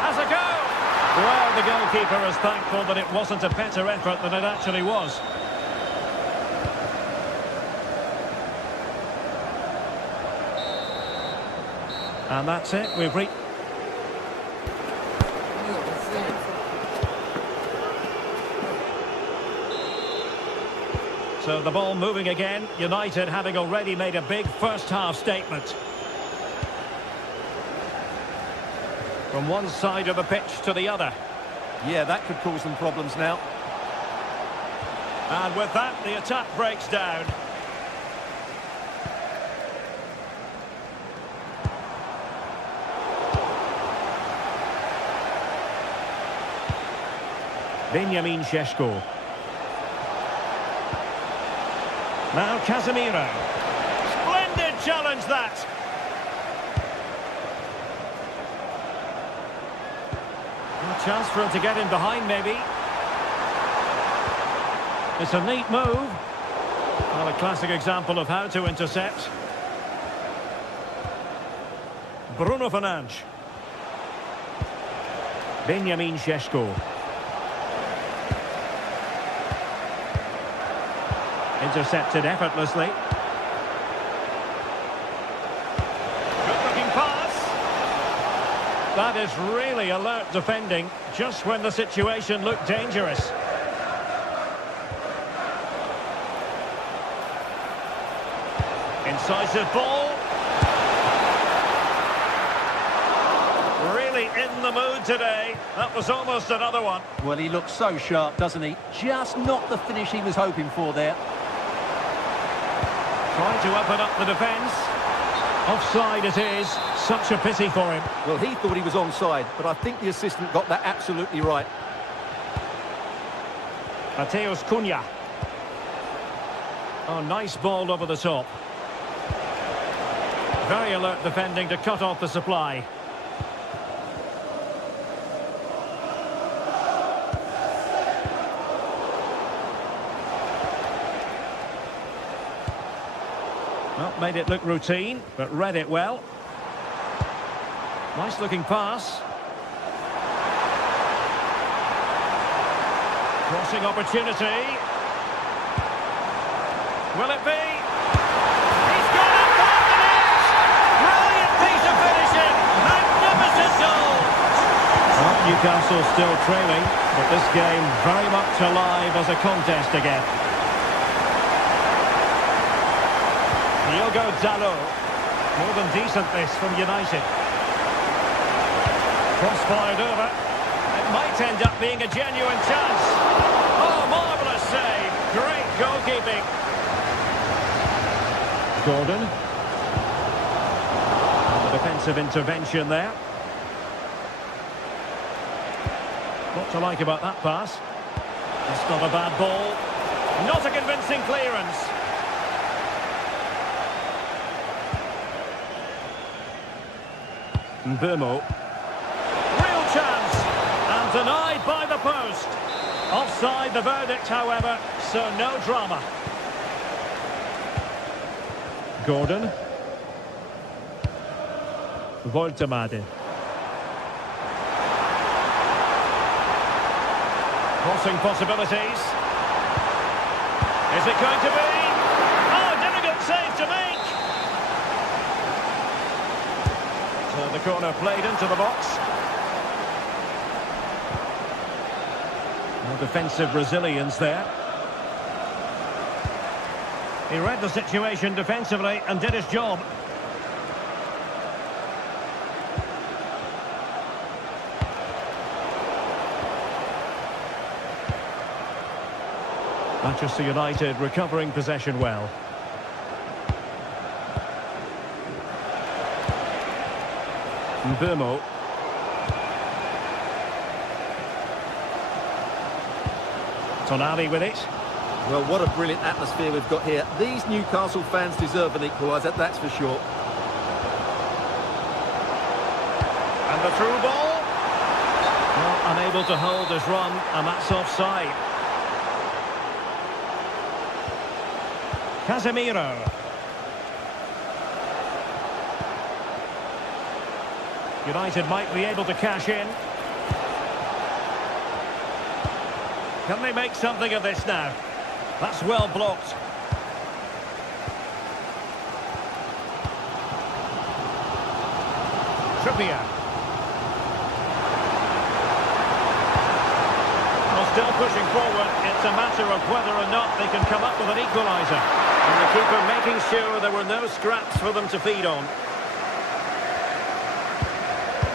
Has a go! Well, the goalkeeper is thankful that it wasn't a better effort than it actually was. And that's it, we've reached... So the ball moving again, United having already made a big first-half statement. From one side of the pitch to the other. Yeah, that could cause them problems now. And with that, the attack breaks down. Benjamin Šeško. Now Casemiro. Splendid challenge that. Chance for him to get in behind, maybe. It's a neat move. Well, a classic example of how to intercept. Bruno Fernandes. Benjamin Šeško. Intercepted effortlessly. That is really alert defending, just when the situation looked dangerous. Incisive ball. Really in the mood today. That was almost another one. Well, he looks so sharp, doesn't he? Just not the finish he was hoping for there. Trying to open up the defence. Offside it is. Such a pity for him. Well, he thought he was onside, but I think the assistant got that absolutely right. Mateus Cunha. Oh, nice ball over the top. Very alert defending to cut off the supply. Well, made it look routine, but read it well. Nice looking pass. Crossing opportunity. Will it be? He's got it back in it! Brilliant piece of finishing! Magnificent goal! Well, Newcastle still trailing, but this game very much alive as a contest again. Diogo Dalot. More than decent this from United. Cross-fired over. It might end up being a genuine chance. Oh, marvellous save. Great goalkeeping. Gordon. A defensive intervention there. What to like about that pass? It's not a bad ball. Not a convincing clearance. Mbeumo. Real chance. And denied by the post. Offside the verdict, however, so no drama. Gordon. Woltemade. Crossing possibilities. Is it going to be? Oh, difficult save to make. So the corner played into the box. No defensive resilience there. He read the situation defensively and did his job. Manchester United recovering possession well. Mbeumo. Tonali with it. Well, what a brilliant atmosphere we've got here. These Newcastle fans deserve an equaliser, that's for sure. And the through ball. Well, unable to hold his run, and that's offside. Casemiro. United might be able to cash in. Can they make something of this now? That's well blocked. Trippier. Well, still pushing forward. It's a matter of whether or not they can come up with an equaliser. And the keeper making sure there were no scraps for them to feed on.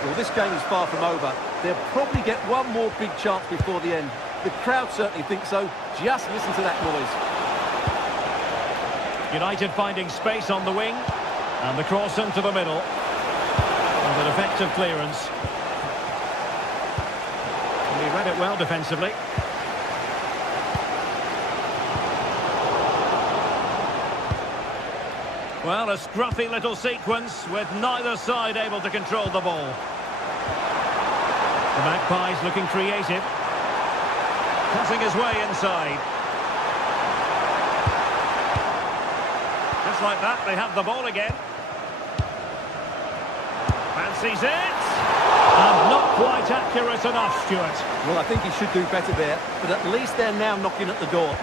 Well, this game is far from over. They'll probably get one more big chance before the end. The crowd certainly think so. Just listen to that noise. United finding space on the wing. And the cross into the middle. And an effective clearance. And he read it well defensively. Well, a scruffy little sequence with neither side able to control the ball. The Magpies looking creative. Cutting his way inside. Just like that, they have the ball again. Fancies it. And not quite accurate enough, Stuart. Well, I think he should do better there, but at least they're now knocking at the door.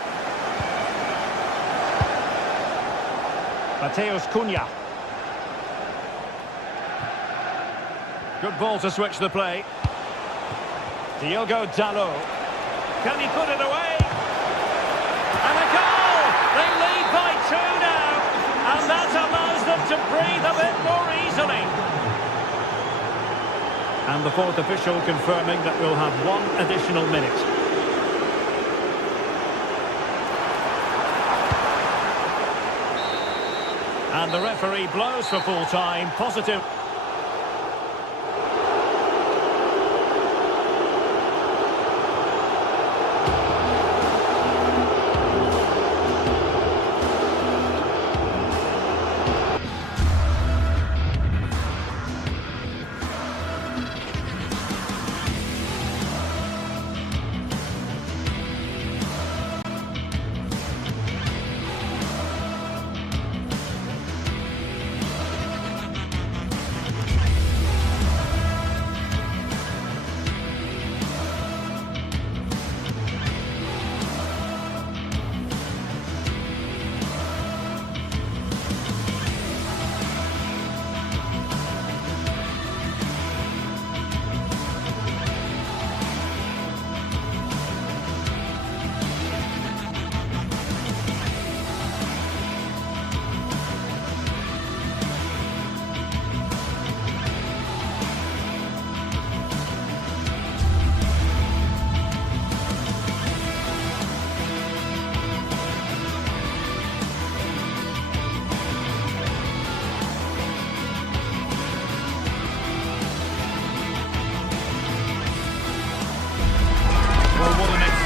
Mateus Cunha. Good ball to switch the play. Diogo Dalot. Can he put it away? And a goal! They lead by 2 now. And that allows them to breathe a bit more easily. And the fourth official confirming that we'll have 1 additional minute. And the referee blows for full time. Positive.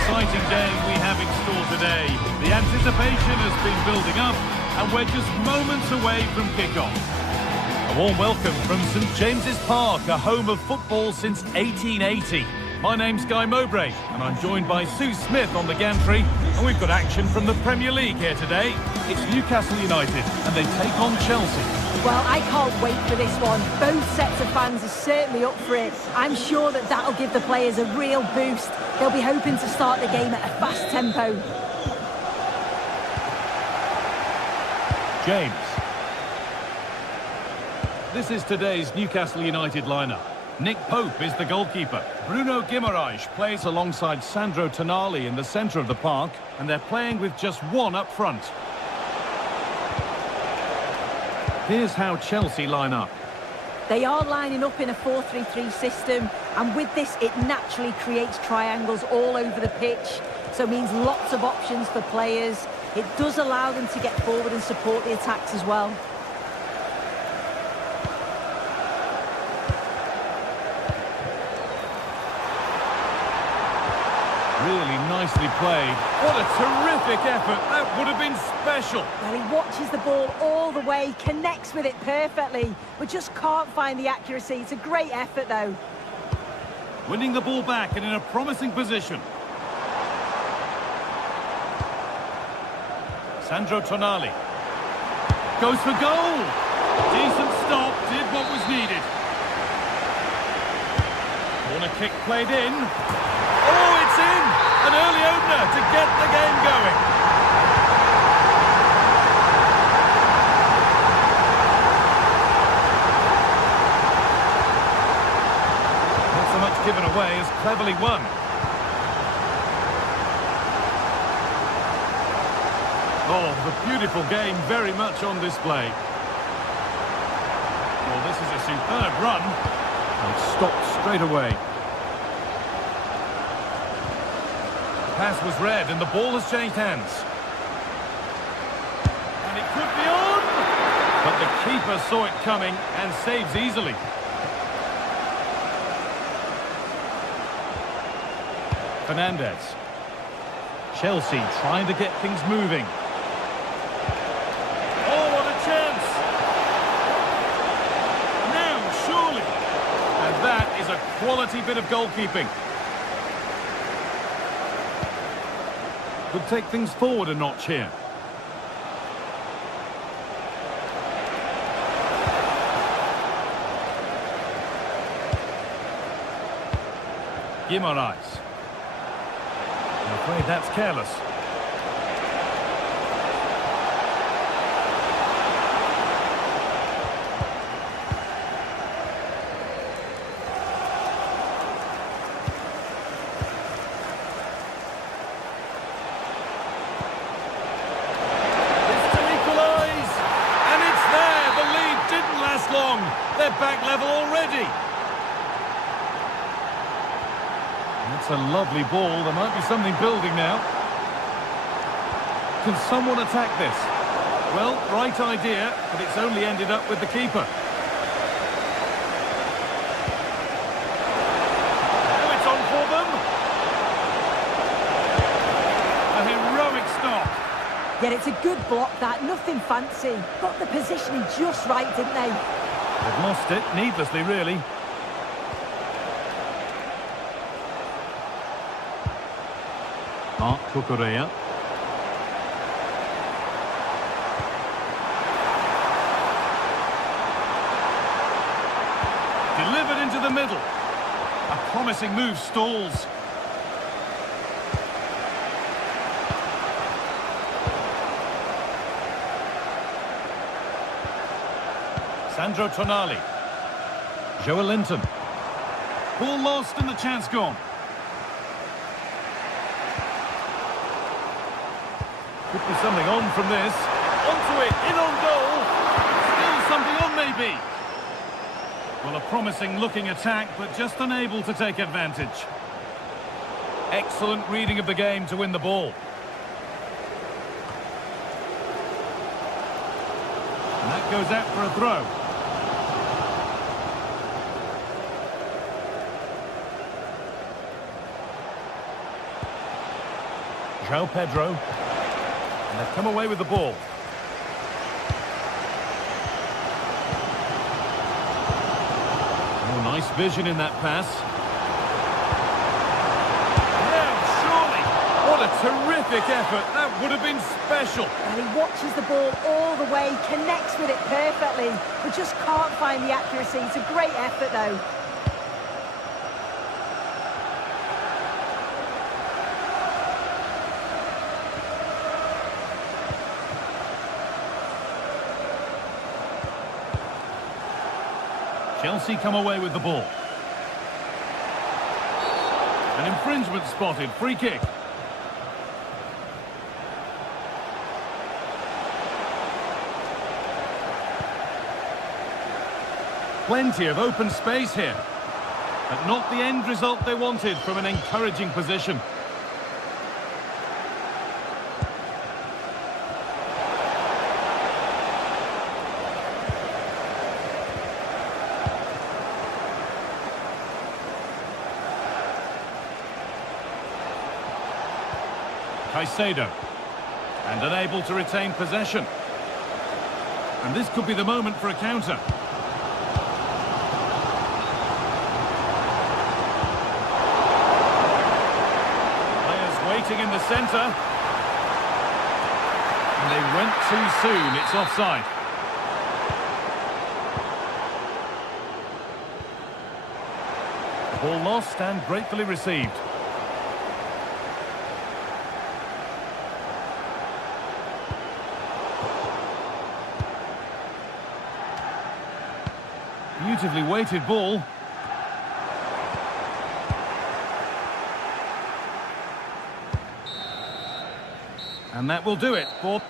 exciting day we have in store today. The anticipation has been building up and we're just moments away from kickoff. A warm welcome from St James's Park, a home of football since 1880. My name's Guy Mowbray and I'm joined by Sue Smith on the gantry, and we've got action from the Premier League here today. It's Newcastle United and they take on Chelsea. Well, I can't wait for this one. Both sets of fans are certainly up for it. I'm sure that that'll give the players a real boost. They'll be hoping to start the game at a fast tempo. James. This is today's Newcastle United lineup. Nick Pope is the goalkeeper. Bruno Guimaraes plays alongside Sandro Tonali in the centre of the park, and they're playing with just one up front. Here's how Chelsea line up. They are lining up in a 4-3-3 system, and with this it naturally creates triangles all over the pitch, so it means lots of options for players. It does allow them to get forward and support the attacks as well. Really nicely played. What a terrific effort. That would have been special. Well, he watches the ball all the way, connects with it perfectly, but just can't find the accuracy. It's a great effort, though. Winning the ball back and in a promising position. Sandro Tonali. Goes for goal. Decent stop, did what was needed. Corner kick played in. Oh, it's in! An early opener to get the game going. Not so much given away as cleverly won. Oh, the beautiful game very much on display. Well, this is a superb run. And it's stopped straight away. Pass was read and the ball has changed hands. And it could be on! But the keeper saw it coming and saves easily. Fernandez. Chelsea trying to get things moving. Oh, what a chance! Now, surely! And that is a quality bit of goalkeeping. Could take things forward a notch here. Guimaraes. I'm afraid that's careless. They're back level already. That's a lovely ball. There might be something building now. Can someone attack this? Well, right idea, but it's only ended up with the keeper. Now it's on for them. A heroic stop. Yet it's a good block, that. Nothing fancy. Got the positioning just right, didn't they? They've lost it, needlessly, really. Mark Cucurella. Delivered into the middle. A promising move stalls. Sandro Tonali. Joelinton. Ball lost and the chance gone. Could be something on from this. Onto it, in on goal. Still something on maybe. Well, a promising looking attack, but just unable to take advantage. Excellent reading of the game to win the ball. And that goes out for a throw. João Pedro. And they've come away with the ball. Oh, nice vision in that pass. Now, surely. What a terrific effort. That would have been special. And he watches the ball all the way, connects with it perfectly, but just can't find the accuracy. It's a great effort, though. Chelsea come away with the ball. An infringement spotted. Free kick. Plenty of open space here. But not the end result they wanted from an encouraging position. Caicedo, and unable to retain possession. And this could be the moment for a counter. Players waiting in the centre. And they went too soon. It's offside. Ball lost and gratefully received. Beautifully weighted ball. And that will do it for...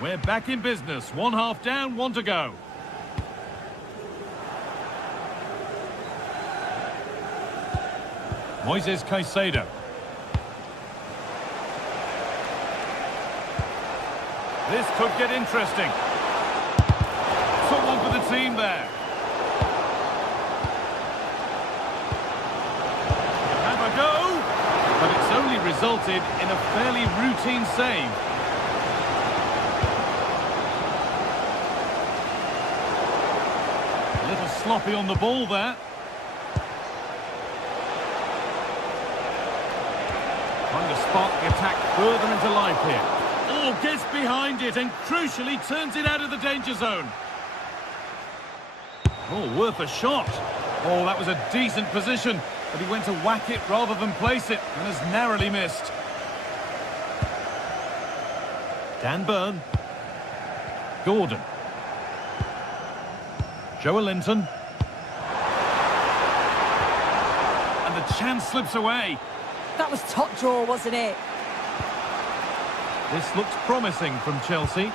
We're back in business. 1 half down, 1 to go. Moises Caicedo. This could get interesting. Someone for the team there. Have a go. But it's only resulted in a fairly routine save. A little sloppy on the ball there. Trying to spark the attack further into life here. Oh, gets behind it and crucially turns it out of the danger zone. Oh, worth a shot. Oh, that was a decent position, but he went to whack it rather than place it and has narrowly missed. Dan Burn. Gordon. Joelinton. And the chance slips away. That was top draw, wasn't it? This looks promising from Chelsea.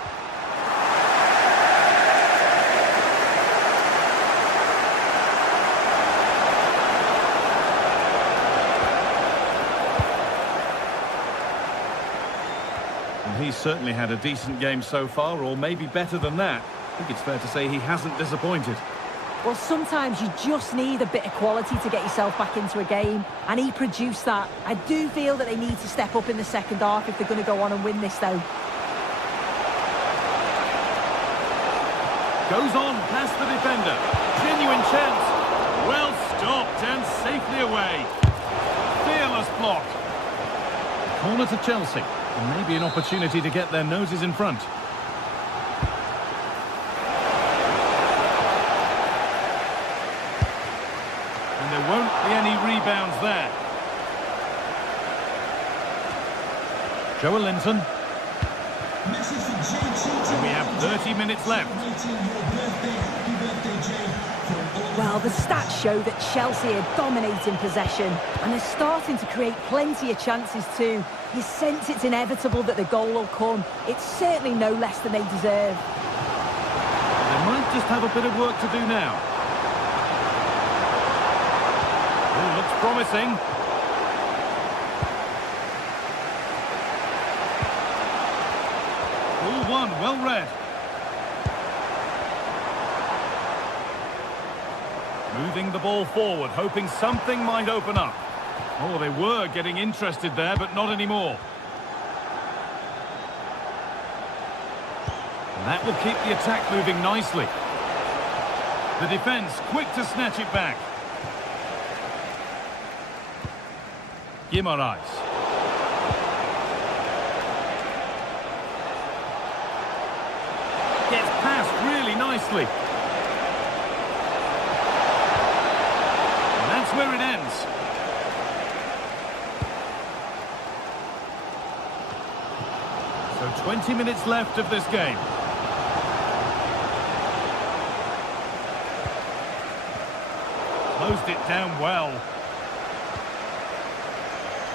And he's certainly had a decent game so far, or maybe better than that. I think it's fair to say he hasn't disappointed. Well, sometimes you just need a bit of quality to get yourself back into a game, and he produced that. I do feel that they need to step up in the second half if they're going to go on and win this, though. Goes on past the defender. Genuine chance. Well stopped and safely away. Fearless block. Corner to Chelsea, and maybe an opportunity to get their noses in front. There won't be any rebounds there. Joelinton. And we have 30 minutes left. Well, the stats show that Chelsea are dominating possession, and they're starting to create plenty of chances too. You sense it's inevitable that the goal will come. It's certainly no less than they deserve. They might just have a bit of work to do now. Oh, looks promising. Ball one, well read. Moving the ball forward, hoping something might open up. Oh, they were getting interested there, but not anymore. And that will keep the attack moving nicely. The defence quick to snatch it back. Guimaraes. Gets past really nicely. And that's where it ends. So 20 minutes left of this game. Closed it down well.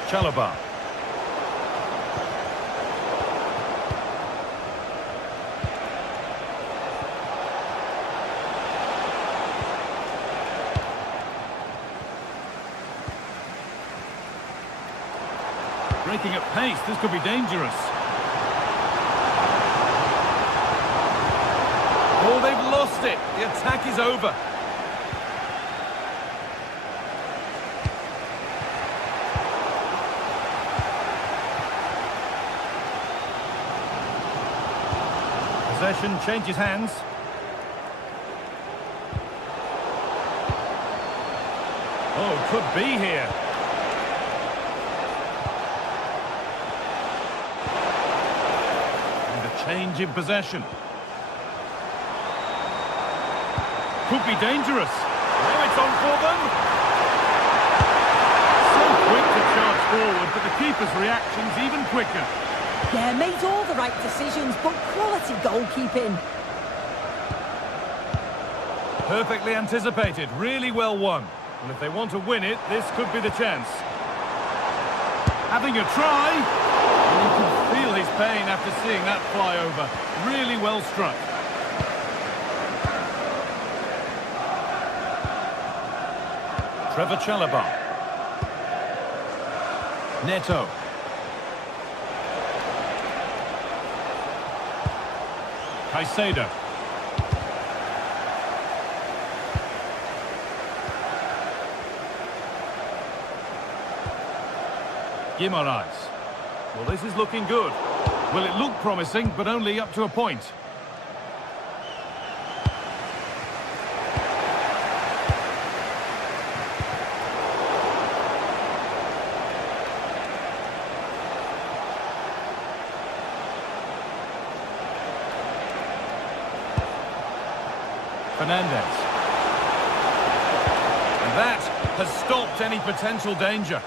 Chalobah. Breaking at pace, this could be dangerous. Oh, they've lost it. The attack is over. Possession changes hands. Oh, could be here. Change in possession. Could be dangerous. Now it's on for them. So quick to charge forward, but the keeper's reaction's even quicker. Yeah, made all the right decisions, but quality goalkeeping. Perfectly anticipated, really well won. And if they want to win it, this could be the chance. Having a try. You can feel his pain after seeing that fly over. Really well struck. Trevor Chalobah. Neto. Caicedo. Guimaraes. Well, this is looking good. Well, it looked promising, but only up to a point. Fernandez. And that has stopped any potential danger.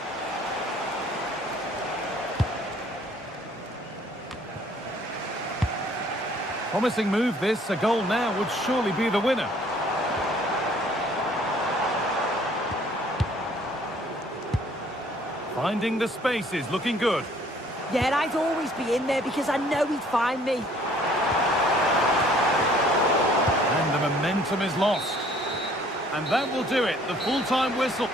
Promising move this, a goal now would surely be the winner. Finding the spaces, looking good. Yeah, I'd always be in there because I know he'd find me. And the momentum is lost. And that will do it, the full-time whistle.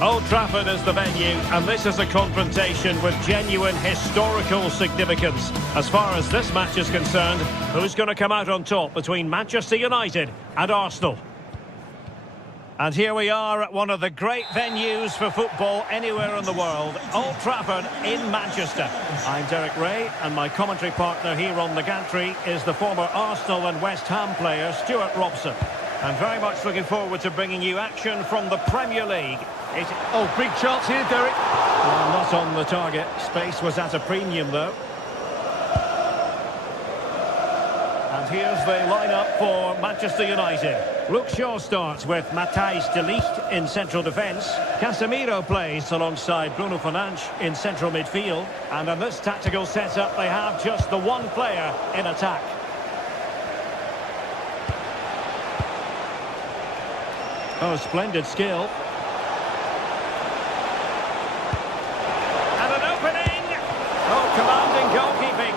Old Trafford is the venue, and this is a confrontation with genuine historical significance. As far as this match is concerned, who's going to come out on top between Manchester United and Arsenal? And here we are at one of the great venues for football anywhere in the world, Old Trafford in Manchester. I'm Derek Ray, and my commentary partner here on the gantry is the former Arsenal and West Ham player Stuart Robson. I'm very much looking forward to bringing you action from the Premier League. Oh, big chance here, Derek. Well, not on the target. Space was at a premium, though. And here's the lineup for Manchester United. Luke Shaw starts with Matthijs de Ligt in central defence. Casemiro plays alongside Bruno Fernandes in central midfield. And in this tactical setup, they have just the one player in attack. Oh, splendid skill. And an opening! Oh, commanding goalkeeping.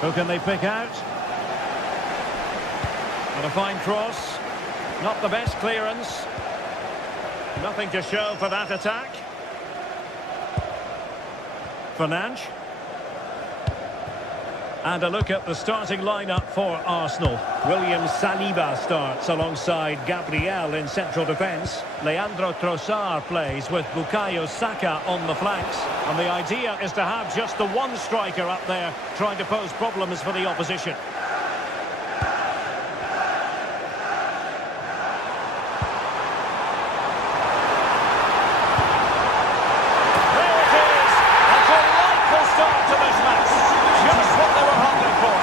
Who can they pick out? And a fine cross. Not the best clearance. Nothing to show for that attack. Fernandes. And a look at the starting lineup for Arsenal. William Saliba starts alongside Gabriel in central defence. Leandro Trossard plays with Bukayo Saka on the flanks. And the idea is to have just the one striker up there trying to pose problems for the opposition. There it is! A delightful start to this match. Just what they were hungry for.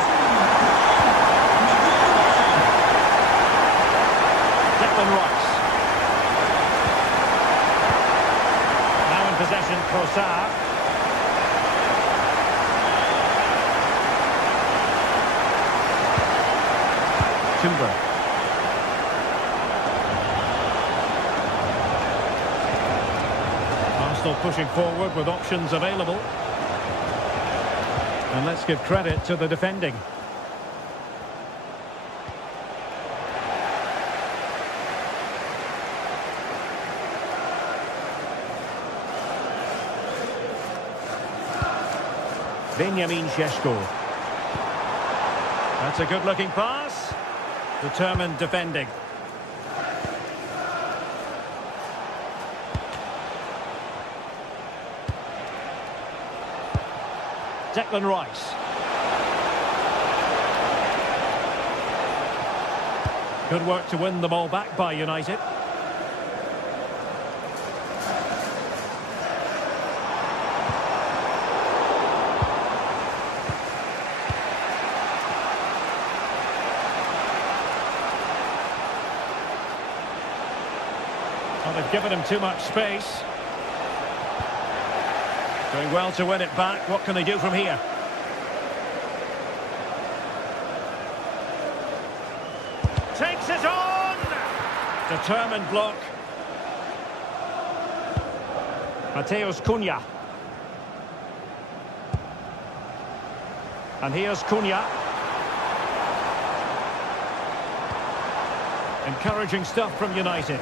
Declan Rice. Now in possession, Trossard. Timber. Arsenal pushing forward with options available. And let's give credit to the defending. Benjamin Šeško. That's a good-looking pass. Determined defending. Declan Rice. Good work to win the ball back by United. Well, they've given him too much space. Doing well to win it back. What can they do from here? Takes it on! Determined block. Mateus Cunha. And here's Cunha. Encouraging stuff from United.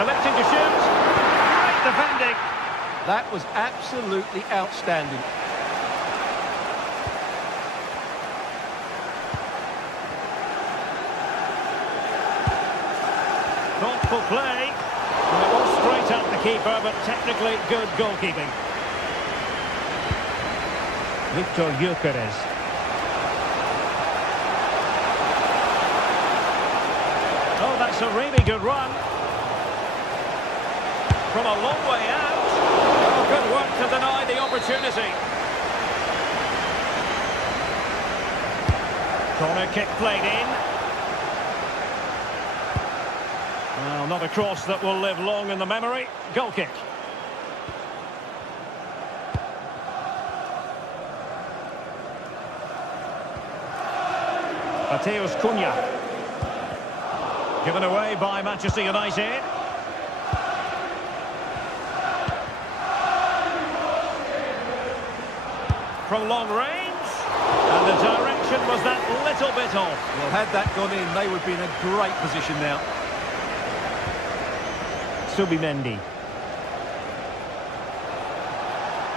Electing to shoot. Great defending. That was absolutely outstanding. Thoughtful play. And it was straight at the keeper, but technically good goalkeeping. Victor Gyökeres. Oh, that's a really good run. From a long way out. Oh, good work to deny the opportunity. Corner kick played in. Well, not a cross that will live long in the memory. Goal kick. Mateus Cunha. Given away by Manchester United. From long range, and the direction was that little bit off. Well, had that gone in, they would be in a great position now. Subimendi.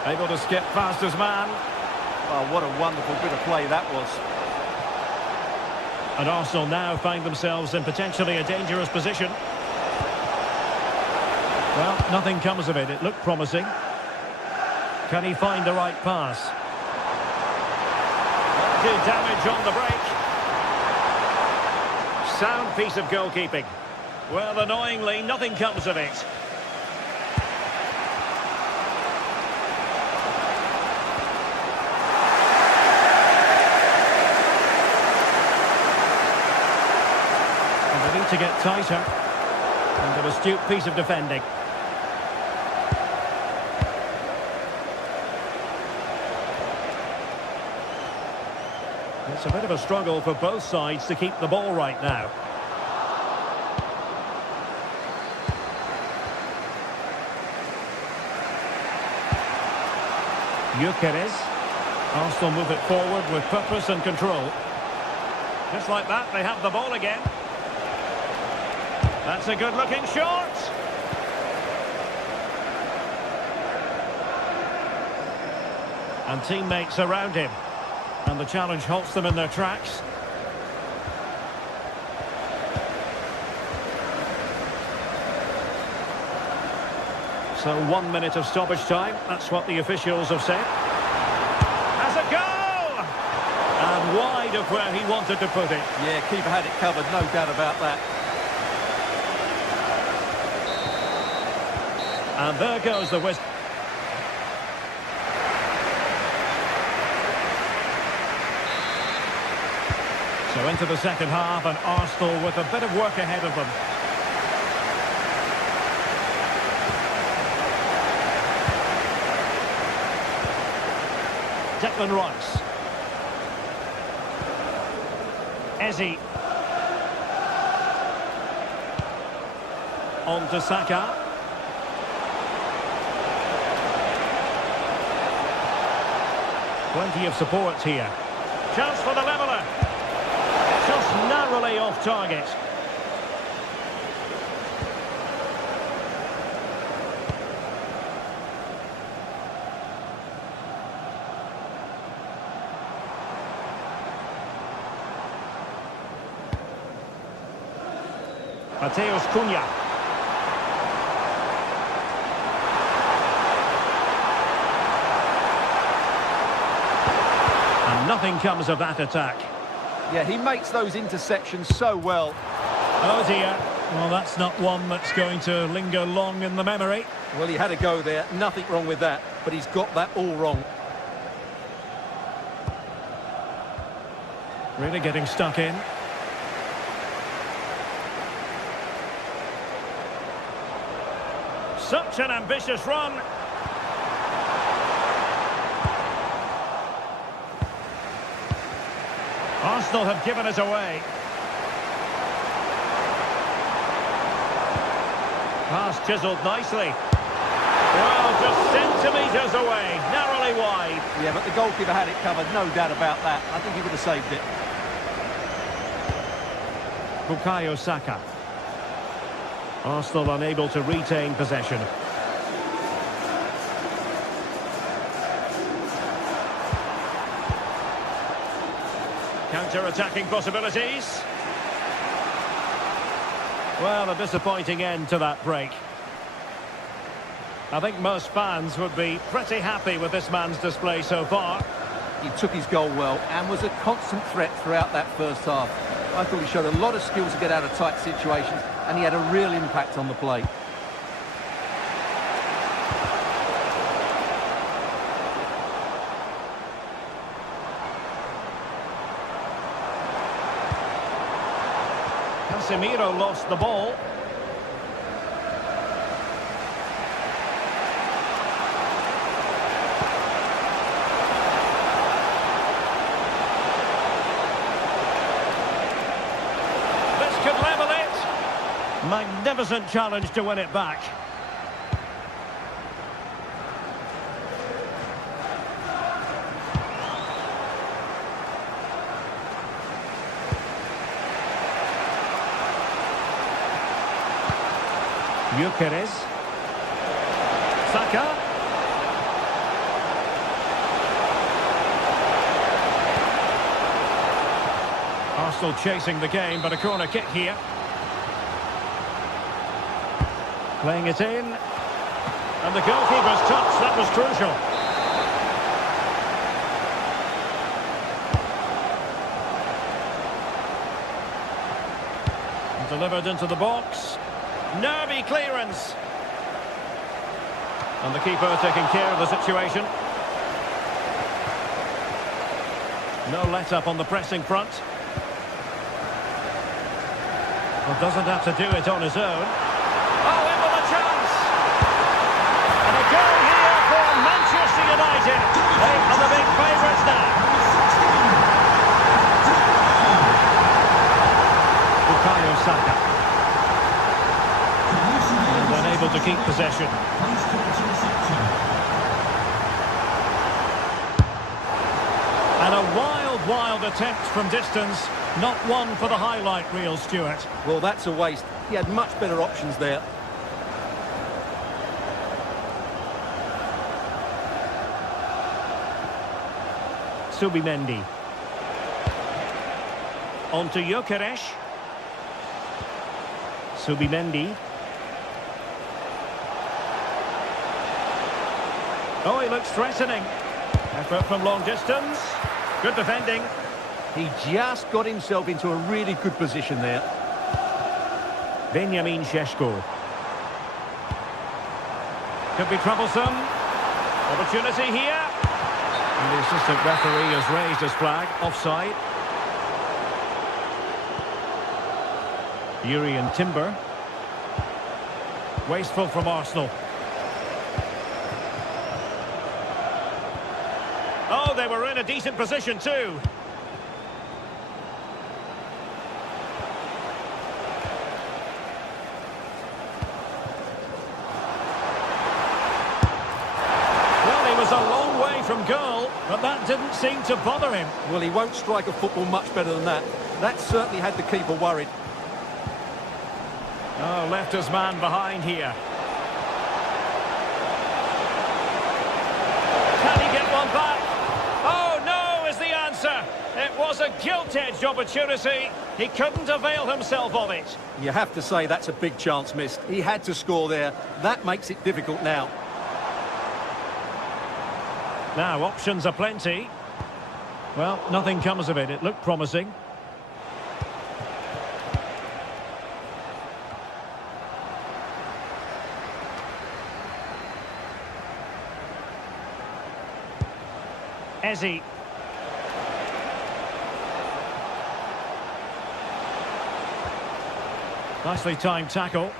Able to skip past his man. Oh, what a wonderful bit of play that was. And Arsenal now find themselves in potentially a dangerous position. Well, nothing comes of it. It looked promising. Can he find the right pass? Did damage on the break. Sound piece of goalkeeping. Well, annoyingly, nothing comes of it. And they need to get tighter. And an astute piece of defending. It's a bit of a struggle for both sides to keep the ball right now. Gyökeres. Arsenal move it forward with purpose and control. Just like that, they have the ball again. That's a good-looking shot. And teammates around him. And the challenge halts them in their tracks. So 1 minute of stoppage time. That's what the officials have said. Has a goal! And wide of where he wanted to put it. Yeah, keeper had it covered, no doubt about that. And there goes the whistle. So into the second half, and Arsenal with a bit of work ahead of them. Declan Rice. Eze. On to Saka. Plenty of support here. Chance for the leveller. Just narrowly off target. Mateus Cunha. And nothing comes of that attack. Yeah, he makes those interceptions so well. Oh dear. Well, that's not one that's going to linger long in the memory. Well, he had a go there, nothing wrong with that, but he's got that all wrong. Really getting stuck in. Such an ambitious run. Arsenal have given it away. Pass chiselled nicely. Well, just centimetres away, narrowly wide. Yeah, but the goalkeeper had it covered, no doubt about that. I think he would have saved it. Bukayo Saka. Arsenal unable to retain possession. Counter-attacking possibilities. Well, a disappointing end to that break. I think most fans would be pretty happy with this man's display so far. He took his goal well and was a constant threat throughout that first half. I thought he showed a lot of skills to get out of tight situations, and he had a real impact on the play. Casemiro lost the ball. This could level it. Magnificent challenge to win it back. Gyökeres. Saka. Arsenal chasing the game, but a corner kick here. Playing it in. And the goalkeeper's touch, that was crucial. Delivered into the box. Nervy clearance. And the keeper taking care of the situation. No let-up on the pressing front. Well, doesn't have to do it on his own. Oh, in with a chance! And a goal here for Manchester United. They are the big favourites now. Bukayo Saka. And unable to keep possession. And a wild attempt from distance. Not one for the highlight reel, Stuart. Well, that's a waste. He had much better options there. Subimendi. On to Gyökeres. Subimendi. Oh, he looks threatening. Effort from long distance. Good defending. He just got himself into a really good position there. Benjamin Šeško. Could be troublesome. Opportunity here. And the assistant referee has raised his flag. Offside. Yuri Timber. Wasteful from Arsenal. Oh, they were in a decent position too. Well, he was a long way from goal, but that didn't seem to bother him. Well, he won't strike a football much better than that. That certainly had the keeper worried. Oh, left his man behind here. Can he get one back? Oh, no, is the answer. It was a gilt-edged opportunity. He couldn't avail himself of it. You have to say that's a big chance missed. He had to score there. That makes it difficult now. Now, options are plenty. Well, nothing comes of it. It looked promising. Eze. Nicely timed tackle.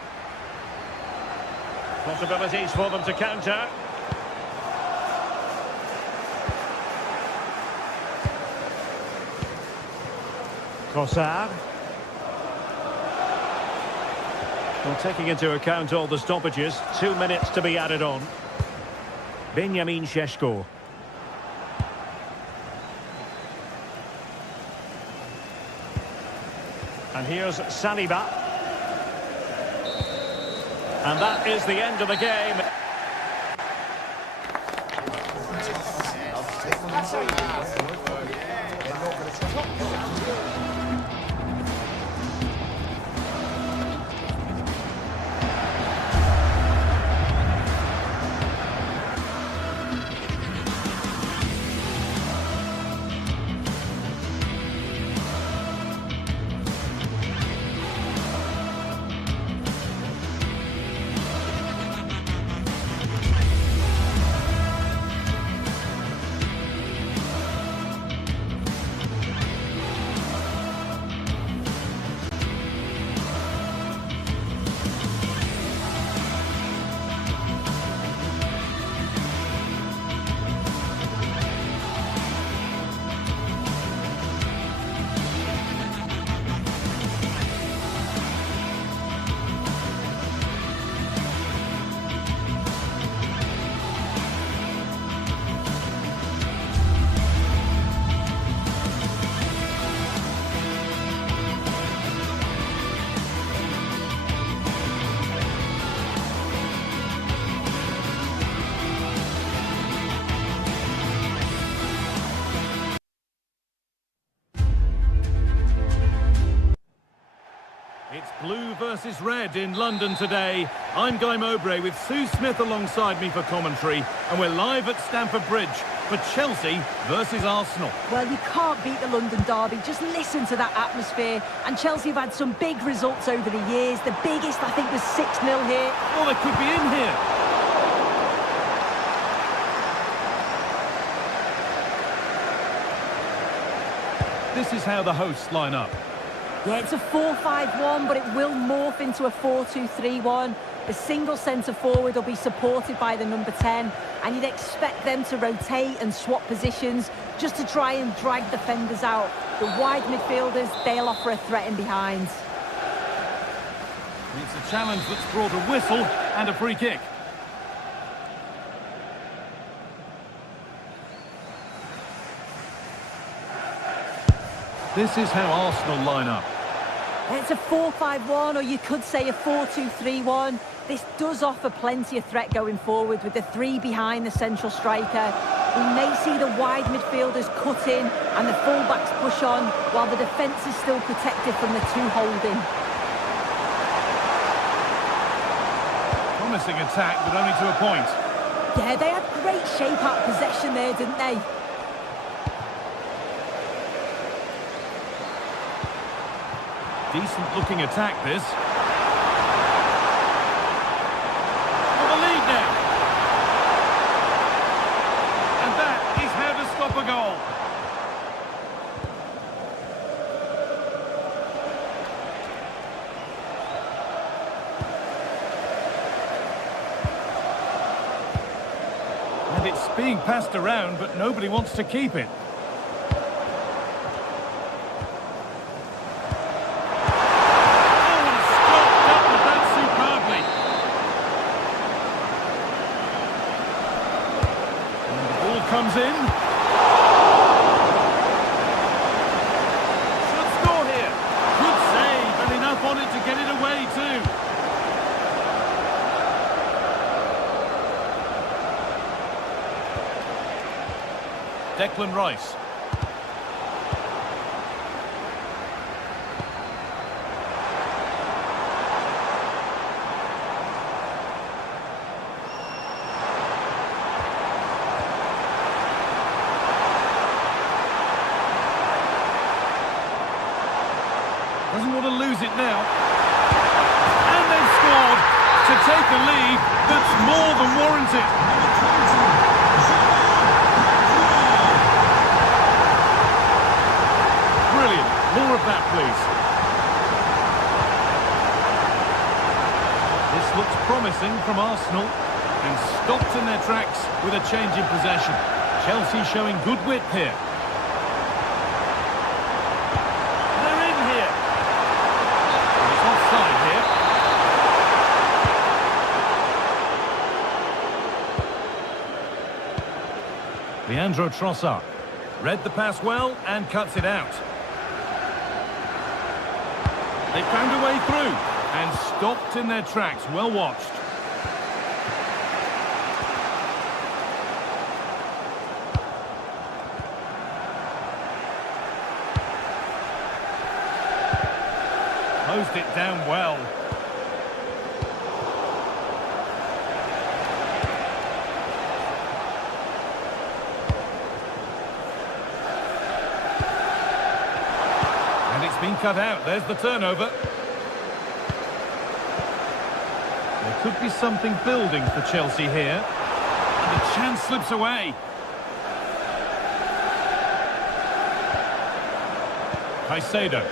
Possibilities for them to counter. Trossard. Well, taking into account all the stoppages, 2 minutes to be added on. Benjamin Šeško. And here's Saliba. And that is the end of the game. It's blue versus red in London today. I'm Guy Mowbray with Sue Smith alongside me for commentary, and we're live at Stamford Bridge for Chelsea versus Arsenal. Well, you can't beat the London derby. Just listen to that atmosphere. And Chelsea have had some big results over the years. The biggest, I think, was 6-0 here. Oh, they could be in here. This is how the hosts line up. Yeah, it's a 4-5-1, but it will morph into a 4-2-3-1. The single centre-forward will be supported by the number 10, and you'd expect them to rotate and swap positions just to try and drag defenders out. The wide midfielders, they'll offer a threat in behind. It's a challenge that's brought a whistle and a free kick. This is how Arsenal line up. It's a 4-5-1, or you could say a 4-2-3-1. This does offer plenty of threat going forward with the three behind the central striker. We may see the wide midfielders cut in and the full-backs push on, while the defence is still protected from the two holding. Promising attack, but only to a point. Yeah, they had great shape out possession there, didn't they? Decent looking attack, this. For the lead now. And that is how to stop a goal. And it's being passed around, but nobody wants to keep it. Comes in. Should score here. Good save, and enough on it to get it away too. Declan Rice. Doesn't want to lose it now. And they've scored to take a lead that's more than warranted. Brilliant. More of that, please. This looks promising from Arsenal, and stopped in their tracks with a change in possession. Chelsea showing good wit here. Leandro Trossard read the pass well and cuts it out. They found a way through and stopped in their tracks. Well watched. Closed it down well. Been cut out. There's the turnover. There could be something building for Chelsea here. And the chance slips away. Caicedo.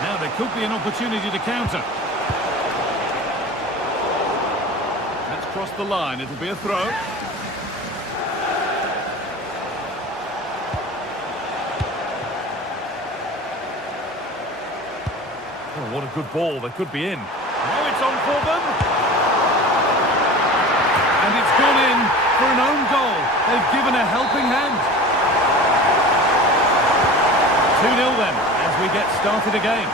Now there could be an opportunity to counter. That's crossed the line. It'll be a throw. Oh, what a good ball. They could be in. Now it's on for them. And it's gone in for an own goal. They've given a helping hand. 2-0 then, as we get started again.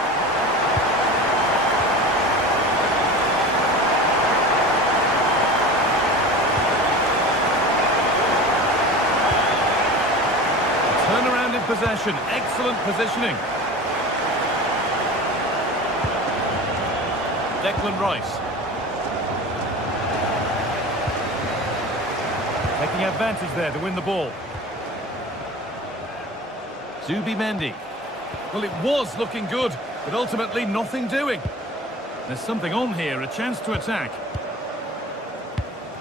possession. Excellent positioning. Declan Rice. Taking advantage there to win the ball. Zubimendi. Well, it was looking good, but ultimately nothing doing. There's something on here, a chance to attack.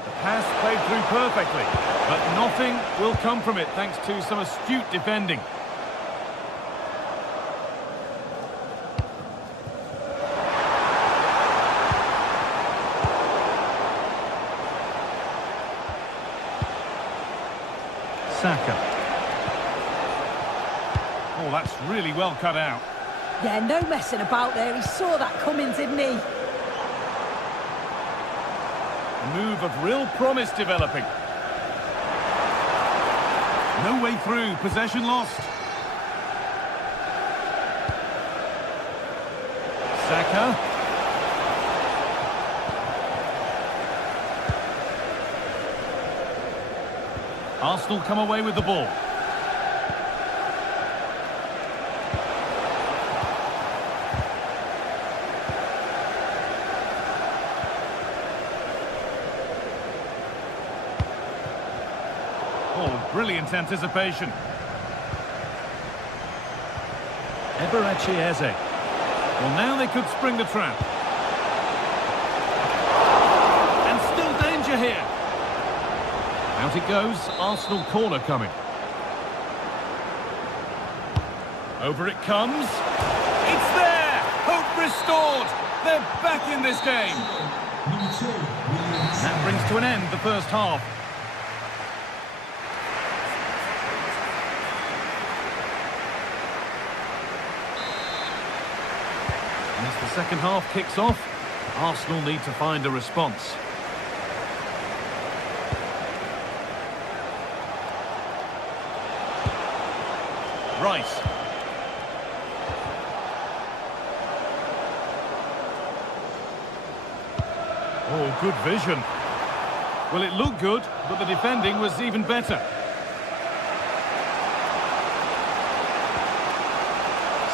The pass played through perfectly, but nothing will come from it thanks to some astute defending. Saka. Oh, that's really well cut out. Yeah, no messing about there. He saw that coming, didn't he? A move of real promise developing. No way through, possession lost. Saka. Arsenal come away with the ball. Oh, brilliant anticipation. Eberechi Eze. Well, now they could spring the trap. And still danger here. Out it goes, Arsenal corner coming. Over it comes. It's there! Hope restored! They're back in this game. That brings to an end the first half. And as the second half kicks off, Arsenal need to find a response. Rice. Oh, good vision. Well, it looked good, but the defending was even better.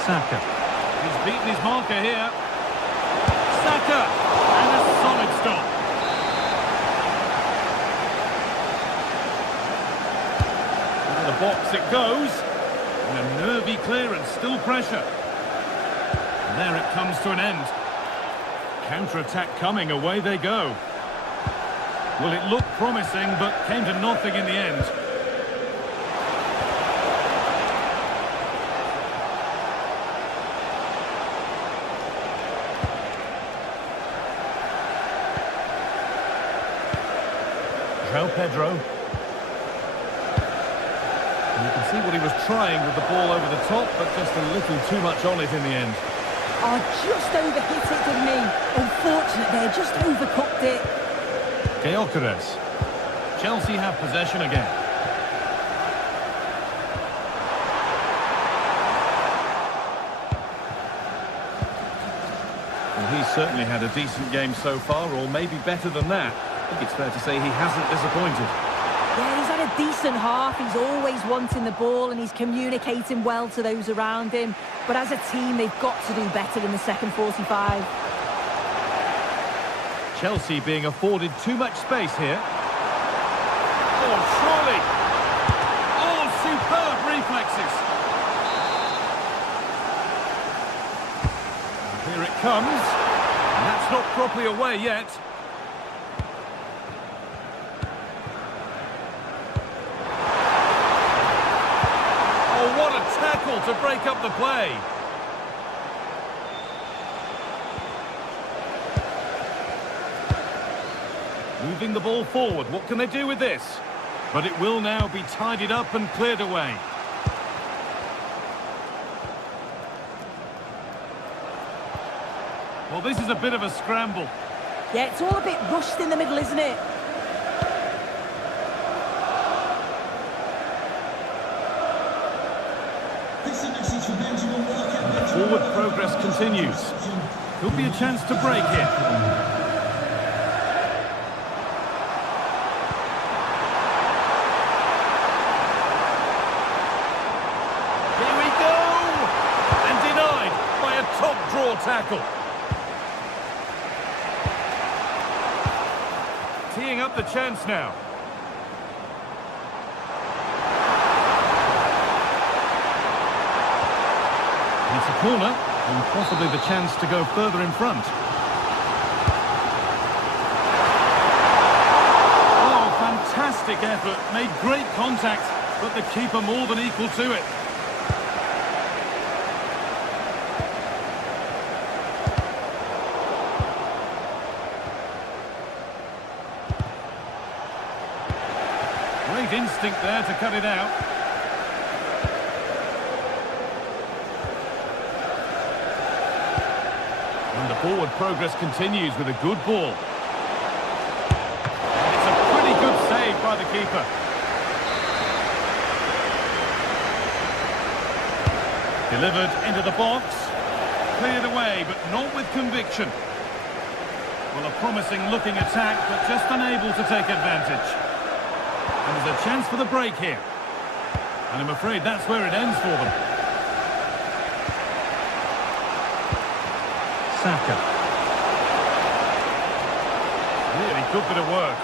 Saka. He's beaten his marker here. Saka! And a solid stop. Into the box it goes. And a nervy clearance, still pressure. And there it comes to an end. Counter-attack coming, away they go. Well, it looked promising, but came to nothing in the end. João Pedro. And you can see what he was trying with the ball over the top, but just a little too much on it in the end. Oh, just overhit it, didn't he? Unfortunate there, just overcooked it. Gyökeres. Chelsea have possession again. Well, he's certainly had a decent game so far, or maybe better than that. I think it's fair to say he hasn't disappointed. Yeah, he's had a decent half. He's always wanting the ball and he's communicating well to those around him. But as a team, they've got to do better in the second 45. Chelsea being afforded too much space here. Oh, surely! Oh, superb reflexes! Here it comes. And that's not properly away yet. Oh, what a tackle to break up the play. Moving the ball forward, what can they do with this? But it will now be tidied up and cleared away. Well, this is a bit of a scramble. Yeah, it's all a bit rushed in the middle, isn't it? Forward progress continues. Could be a chance to break here. draw tackle. Teeing up the chance now. It's a corner, and possibly the chance to go further in front. Oh, fantastic effort. Made great contact, but the keeper more than equal to it. Great instinct there to cut it out. And the forward progress continues with a good ball. It's a pretty good save by the keeper. Delivered into the box. Cleared away, but not with conviction. Well, a promising looking attack, but just unable to take advantage. And there's a chance for the break here. And I'm afraid that's where it ends for them. Saka. Really good bit of work.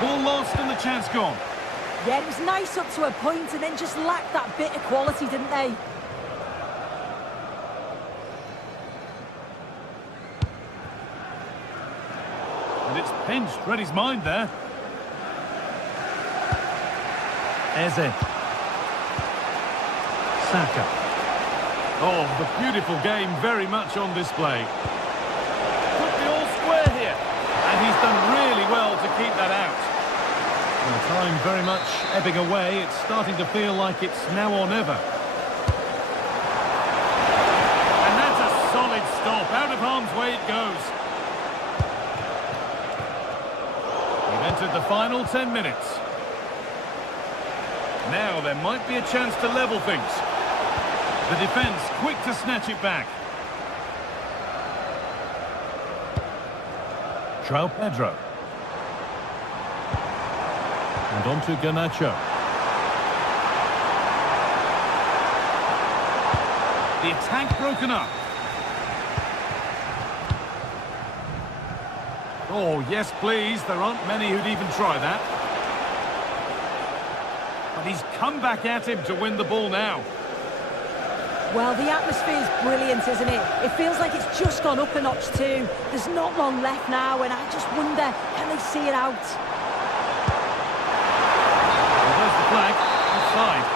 Ball lost and the chance gone. Yeah, it was nice up to a point and then just lacked that bit of quality, didn't they? And it's pinched, read his mind there. Eze. Saka. Oh, the beautiful game very much on display. Could be all square here. And he's done really well to keep that out. Well, time very much ebbing away. It's starting to feel like it's now or never. And that's a solid stop. Out of harm's way it goes. We've entered the final 10 minutes. Now there might be a chance to level things. The defence quick to snatch it back. João Pedro. And on to Garnacho. The attack broken up. Oh, yes, please. There aren't many who'd even try that. But he's come back at him to win the ball now. Well, the atmosphere is brilliant, isn't it? It feels like it's just gone up a notch too. There's not long left now, and I just wonder, can they see it out? Well, there's the flag. Offside.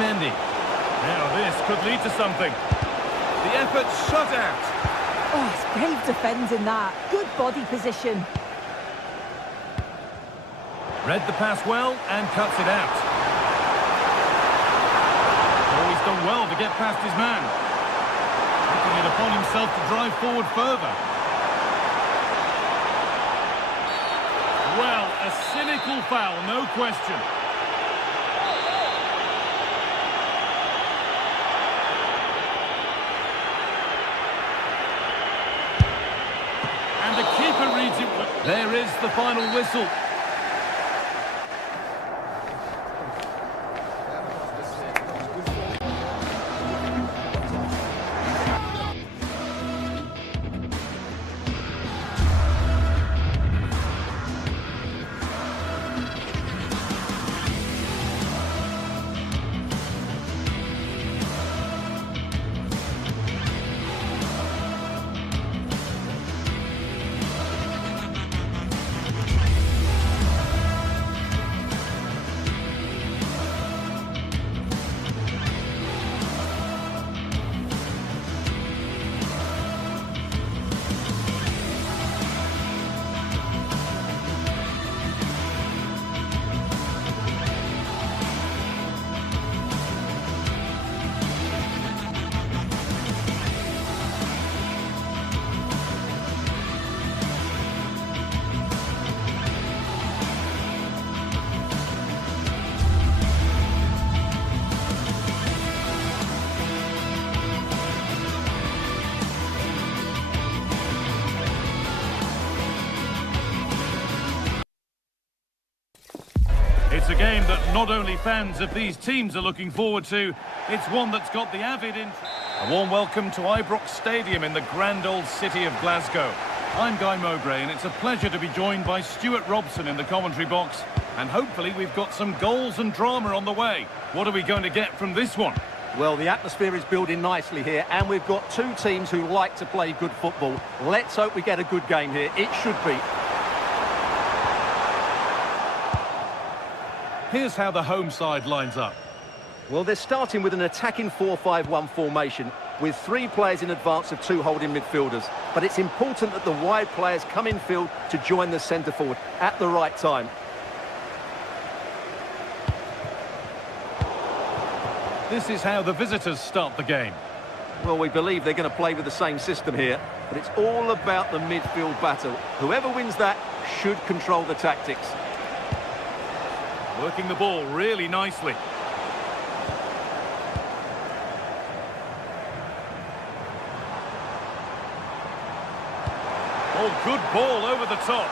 Mendy. Now this could lead to something. The effort shut out. Oh, it's brave defending that. Good body position. Read the pass well and cuts it out. Oh, he's done well to get past his man. Taking it upon himself to drive forward further. Well, a cynical foul, no question. And the keeper reads it. There is the final whistle. It's a game that not only fans of these teams are looking forward to, it's one that's got the avid interest. A warm welcome to Ibrox Stadium in the grand old city of Glasgow. I'm Guy Mowbray, and it's a pleasure to be joined by Stuart Robson in the commentary box. And hopefully we've got some goals and drama on the way. What are we going to get from this one? Well, the atmosphere is building nicely here, and we've got two teams who like to play good football. Let's hope we get a good game here. It should be. Here's how the home side lines up. Well, they're starting with an attacking 4-5-1 formation with 3 players in advance of 2 holding midfielders. But it's important that the wide players come in field to join the centre forward at the right time. This is how the visitors start the game. Well, we believe they're going to play with the same system here, but it's all about the midfield battle. Whoever wins that should control the tactics. Working the ball really nicely. Oh, good ball over the top.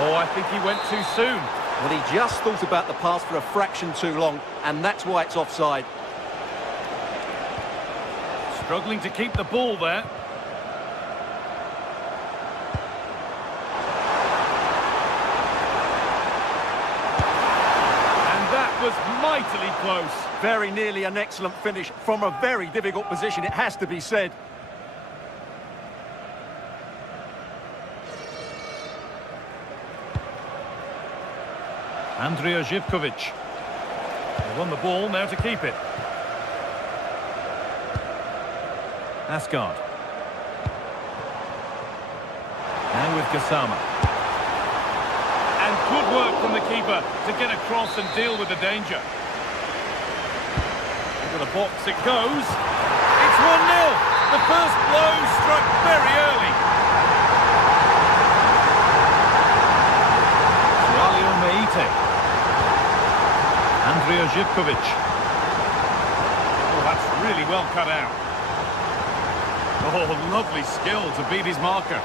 Oh, I think he went too soon. Well, he just thought about the pass for a fraction too long, and that's why it's offside. Struggling to keep the ball there. And that was mightily close. Very nearly an excellent finish from a very difficult position, it has to be said. Andrija Živković. They won the ball, now to keep it. Asgard. Now with Gassama. And good work from the keeper to get across and deal with the danger. Into the box it goes. It's 1-0. The first blow struck very early. Meite. Andrija Živković. Oh, that's really well cut out. Oh, lovely skill to beat his marker.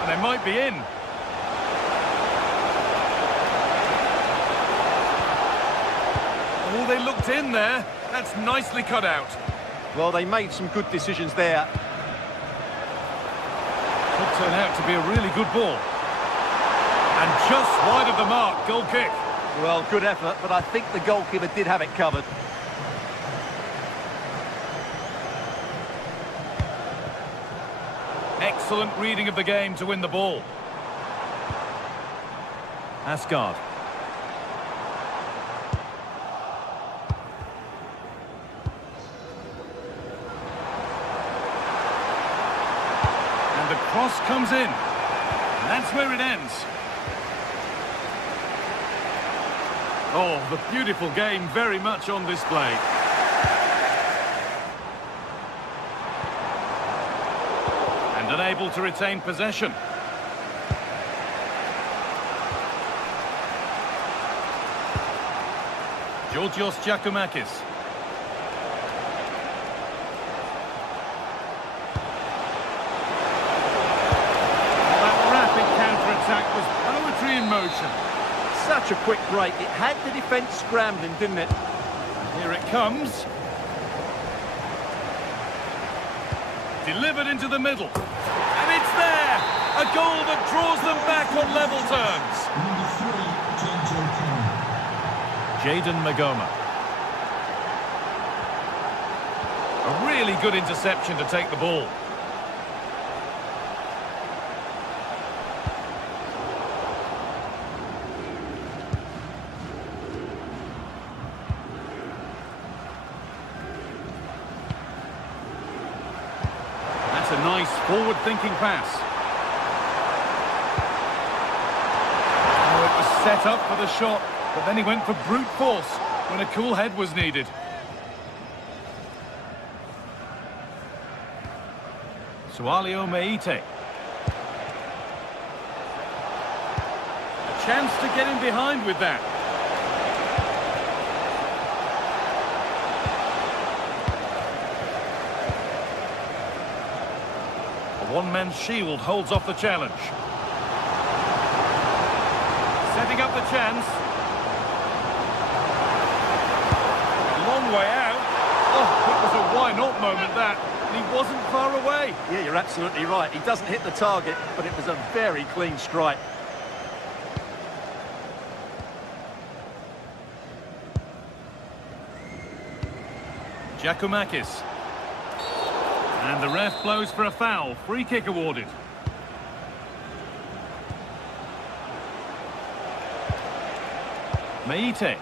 And they might be in. Oh, they looked in there. That's nicely cut out. Well, they made some good decisions there. Could turn out to be a really good ball. And just wide of the mark, goal kick. Well, good effort, but I think the goalkeeper did have it covered. Excellent reading of the game to win the ball. Asgard. The cross comes in. And that's where it ends. Oh, the beautiful game very much on display. And unable to retain possession. Georgios Giacomakis. Was poetry in motion. Such a quick break. It had the defence scrambling, didn't it? Here it comes. Delivered into the middle. And it's there! A goal that draws them back on level terms. Jayden Magoma. A really good interception to take the ball. A nice forward-thinking pass. Oh, it was set up for the shot, but then he went for brute force when a cool head was needed. Sualio Meite. A chance to get in behind with that. One-man shield holds off the challenge. Setting up the chance. Long way out. Oh, it was a why-not moment, that. And he wasn't far away. Yeah, you're absolutely right. He doesn't hit the target, but it was a very clean strike. Giacomakis. And the ref blows for a foul. Free kick awarded. Meite.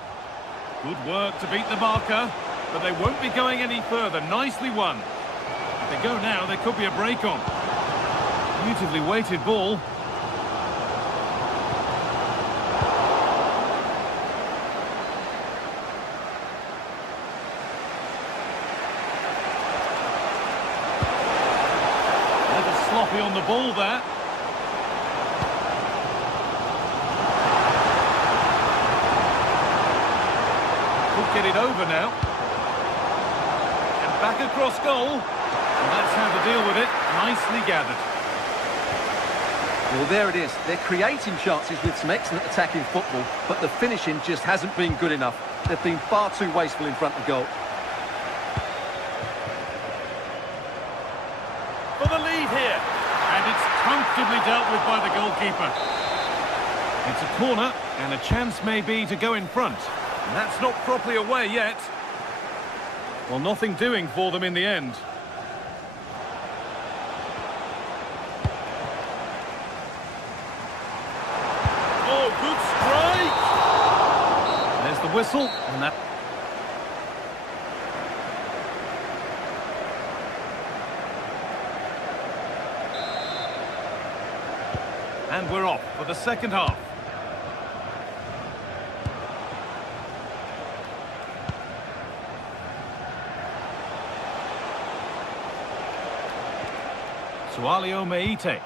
Good work to beat the marker, but they won't be going any further. Nicely won. If they go now, there could be a break on. Beautifully weighted ball. Sloppy on the ball there. Could get it over now. And back across goal. And that's how to deal with it. Nicely gathered. Well, there it is. They're creating chances with some excellent attacking football, but the finishing just hasn't been good enough. They've been far too wasteful in front of goal. For the lead here. And it's comfortably dealt with by the goalkeeper. It's a corner, and a chance may be to go in front. And that's not properly away yet. Well, nothing doing for them in the end. Oh, good strike! There's the whistle, and that... And we're off for the second half. Sualio Meite.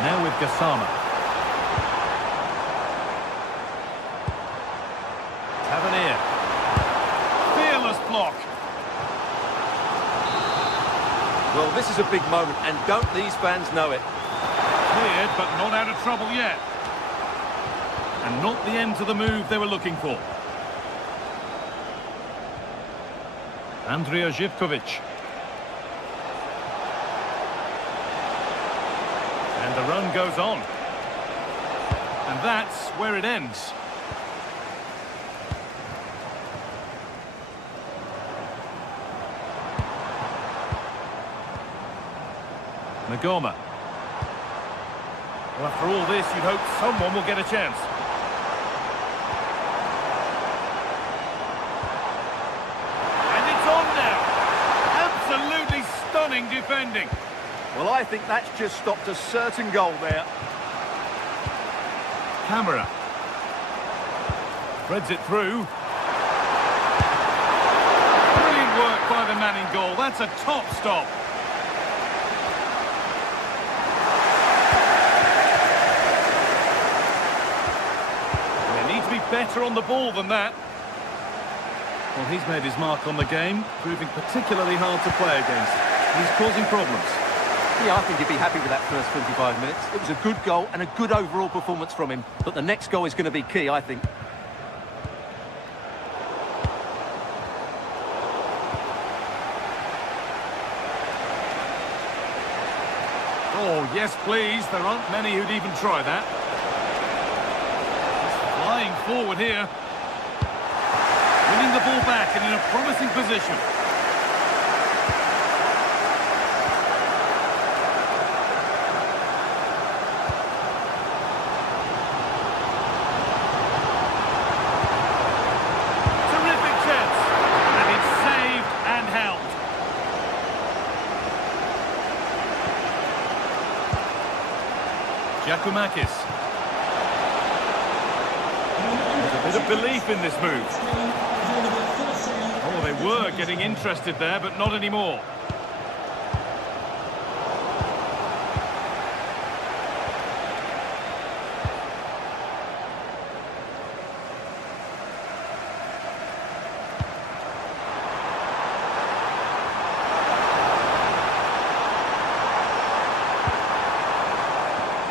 Now with Gassama. Tavernier. Fearless block. Well, this is a big moment, and don't these fans know it? Cleared, but not out of trouble yet. And not the end to the move they were looking for. Andrija Živković. And the run goes on. And that's where it ends. Nagoma. Well, after all this, you'd hope someone will get a chance. And it's on now. Absolutely stunning defending. Well, I think that's just stopped a certain goal there. Camera. Threads it through. Brilliant work by the man in goal. That's a top stop. Better on the ball than that. Well, he's made his mark on the game, proving particularly hard to play against. He's causing problems. Yeah, I think he'd be happy with that first 25 minutes. It was a good goal and a good overall performance from him. But the next goal is going to be key, I think. Oh, yes, please. There aren't many who'd even try that. Flying forward here. Winning the ball back and in a promising position. Terrific chance. And it's saved and held. Giacomakis. There's a bit of belief in this move. Oh, they were getting interested there, but not anymore.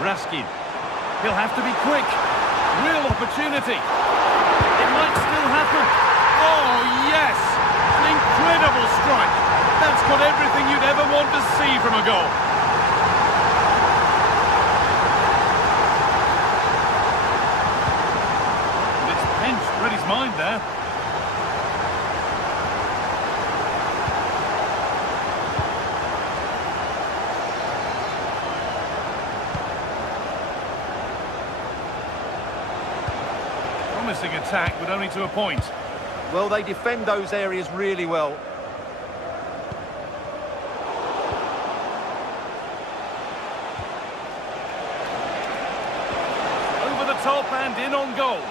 Raskin. He'll have to be quick. Real opportunity. It might still happen. Oh, yes! An incredible strike. That's got everything you'd ever want to see from a goal. And it's Pench read his mind there. Promising attack, but only to a point. Well, they defend those areas really well. Over the top and in on goal.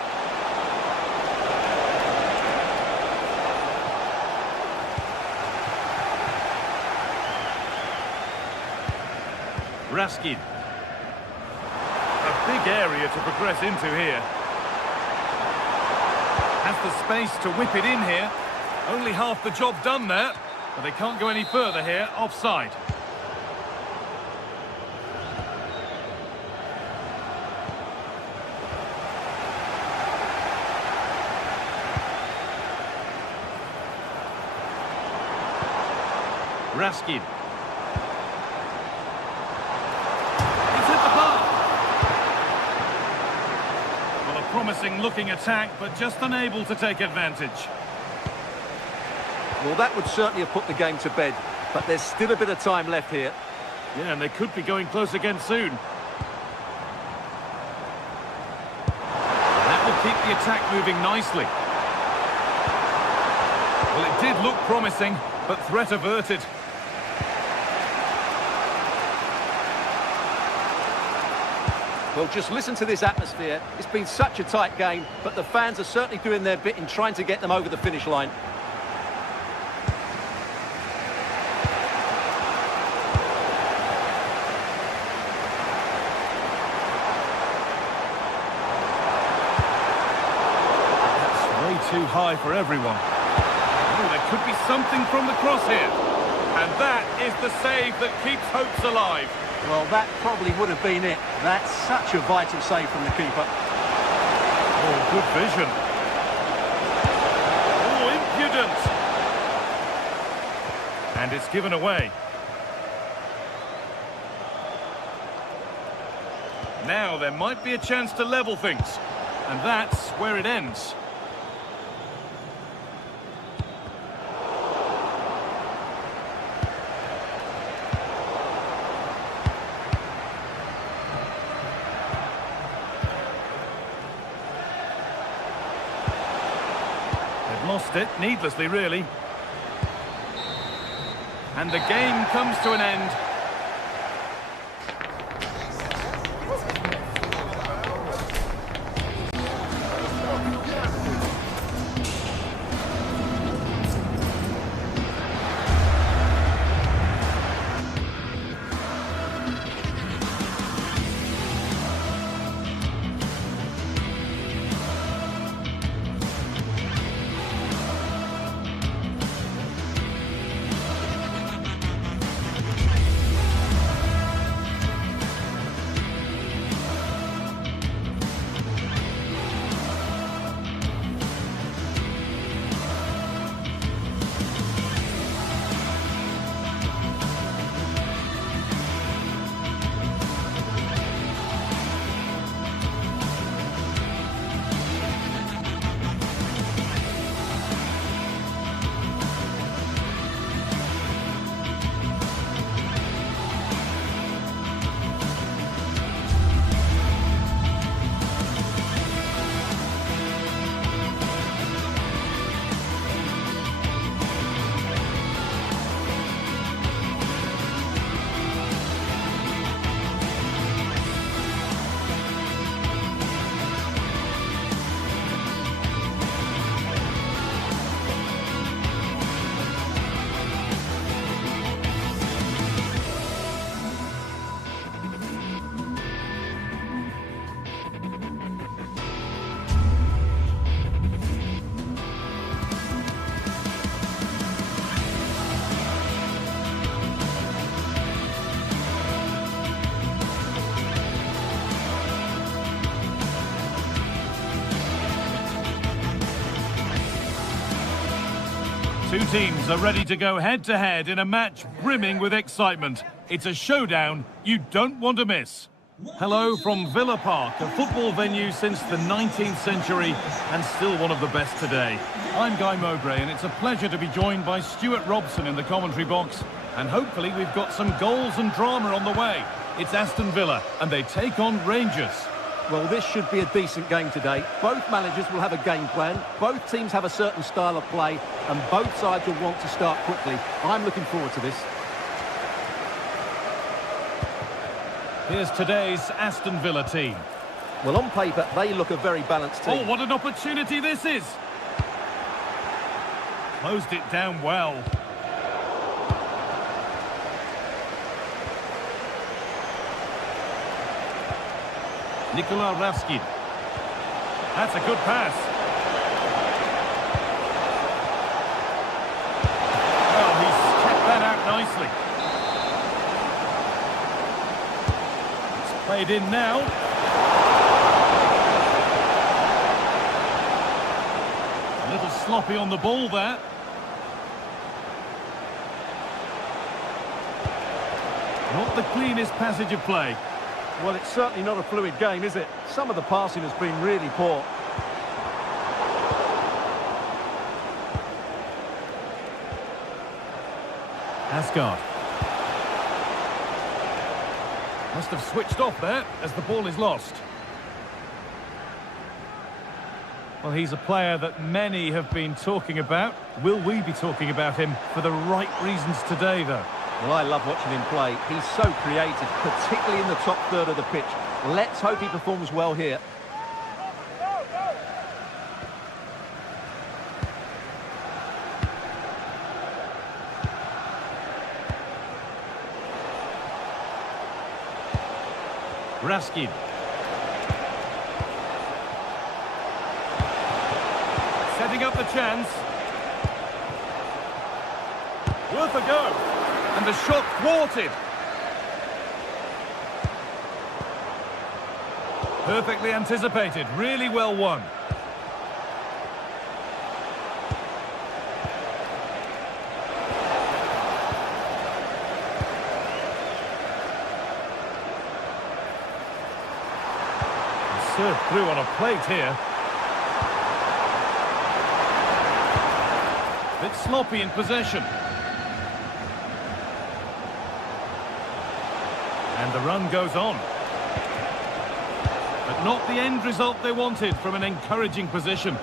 Raskin. A big area to progress into here. Has the space to whip it in here. Only half the job done there, but they can't go any further here. Offside. Raskin. He's hit the bar. Well, a promising looking attack, but just unable to take advantage. Well, that would certainly have put the game to bed, but there's still a bit of time left here. Yeah, and they could be going close again soon. That will keep the attack moving nicely. Well, it did look promising, but threat averted. Well, just listen to this atmosphere. It's been such a tight game, but the fans are certainly doing their bit in trying to get them over the finish line. Way too high for everyone. Oh, there could be something from the cross here. And that is the save that keeps hopes alive. Well, that probably would have been it. That's such a vital save from the keeper. Oh, good vision. Oh, impudent. And it's given away. Now there might be a chance to level things. And that's where it ends. Lost it, needlessly really. And the game comes to an end. Two teams are ready to go head-to-head in a match brimming with excitement. It's a showdown you don't want to miss. Hello from Villa Park, a football venue since the 19th century and still one of the best today. I'm Guy Mowbray and it's a pleasure to be joined by Stuart Robson in the commentary box. And hopefully we've got some goals and drama on the way. It's Aston Villa and they take on Rangers. Well, this should be a decent game today. Both managers will have a game plan. Both teams have a certain style of play and both sides will want to start quickly. I'm looking forward to this. Here's today's Aston Villa team. Well, on paper, they look a very balanced team. Oh, what an opportunity this is! Closed it down well. Nikola Raskin. That's a good pass. Well, he's kept that out nicely. It's played in now. A little sloppy on the ball there. Not the cleanest passage of play. Well, it's certainly not a fluid game, is it? Some of the passing has been really poor. Asgard. Must have switched off there as the ball is lost. Well, he's a player that many have been talking about. Will we be talking about him for the right reasons today, though? Well, I love watching him play. He's so creative, particularly in the top third of the pitch. Let's hope he performs well here. Raskin. Setting up the chance. Worth a go. And the shot thwarted. Perfectly anticipated, really well won. Served through on a plate here. Bit sloppy in possession. And the run goes on. But not the end result they wanted from an encouraging position.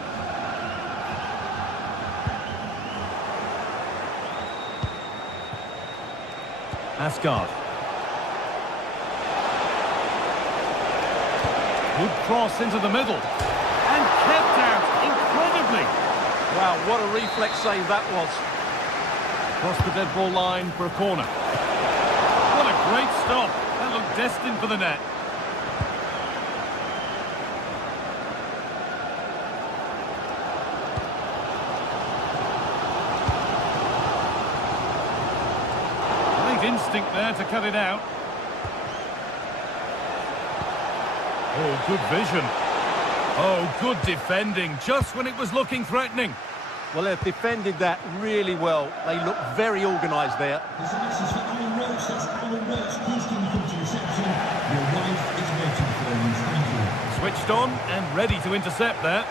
Asgard. Good cross into the middle. And kept out incredibly. Wow, what a reflex save that was. Crossed the dead ball line for a corner. What a great stop. That looked destined for the net. Great instinct there to cut it out. Oh, good vision. Oh, good defending, just when it was looking threatening. Well, they've defended that really well. They look very organised there. There's a message for Alan Roach. That's Alan Roach. Please can you come to reception? Your wife is waiting for you. Thank you. Switched on and ready to intercept there.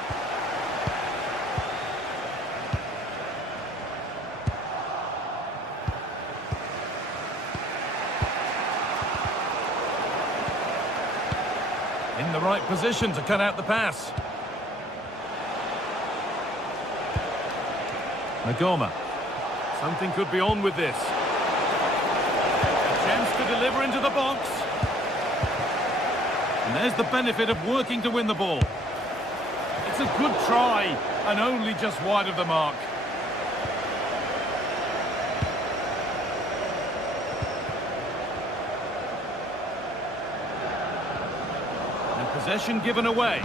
In the right position to cut out the pass. Nagoma. Something could be on with this. A chance to deliver into the box. And there's the benefit of working to win the ball. It's a good try, and only just wide of the mark. And possession given away.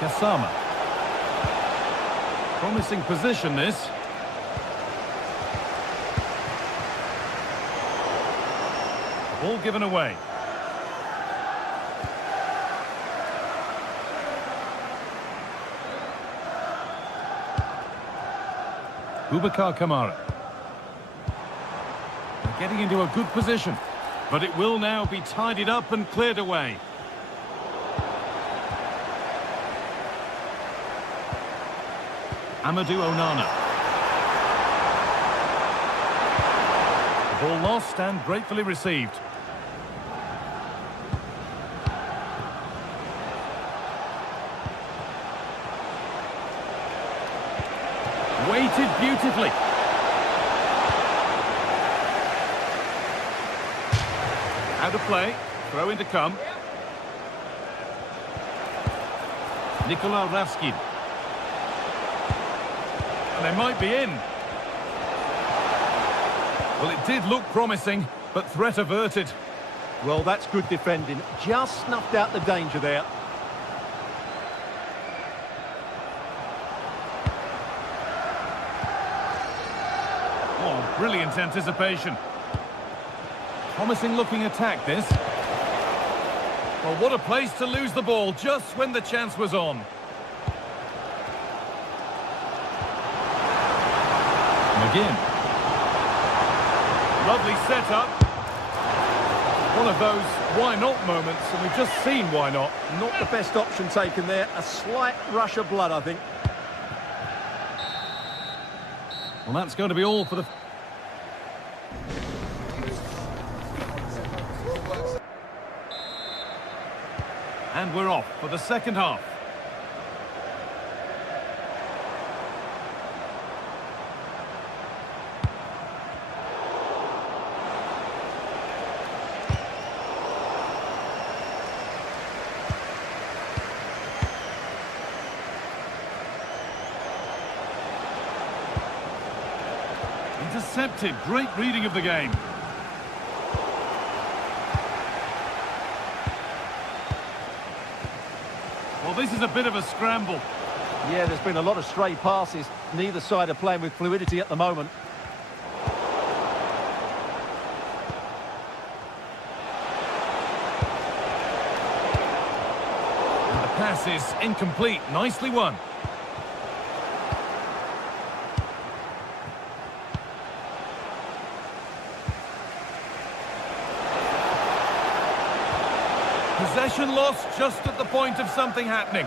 Kasama. Promising position, this. Ball given away. Boubacar Kamara. They're getting into a good position, but it will now be tidied up and cleared away. Amadou Onana. The ball lost and gratefully received. Weighted beautifully. Out of play. Throw in to come. Nikola Ravskin. And they might be in. Well, it did look promising, but threat averted. Well, that's good defending. Just snuffed out the danger there. Oh, brilliant anticipation. Promising looking attack, this. Well, what a place to lose the ball just when the chance was on. McGinn. Lovely setup. One of those why not moments, and we've just seen why not. Not the best option taken there. A slight rush of blood, I think. Well, that's going to be all for the... And we're off for the second half. Intercepted. Great reading of the game. Well, this is a bit of a scramble. Yeah, there's been a lot of stray passes. Neither side are playing with fluidity at the moment. And the pass is incomplete. Nicely won. Possession lost just at the point of something happening.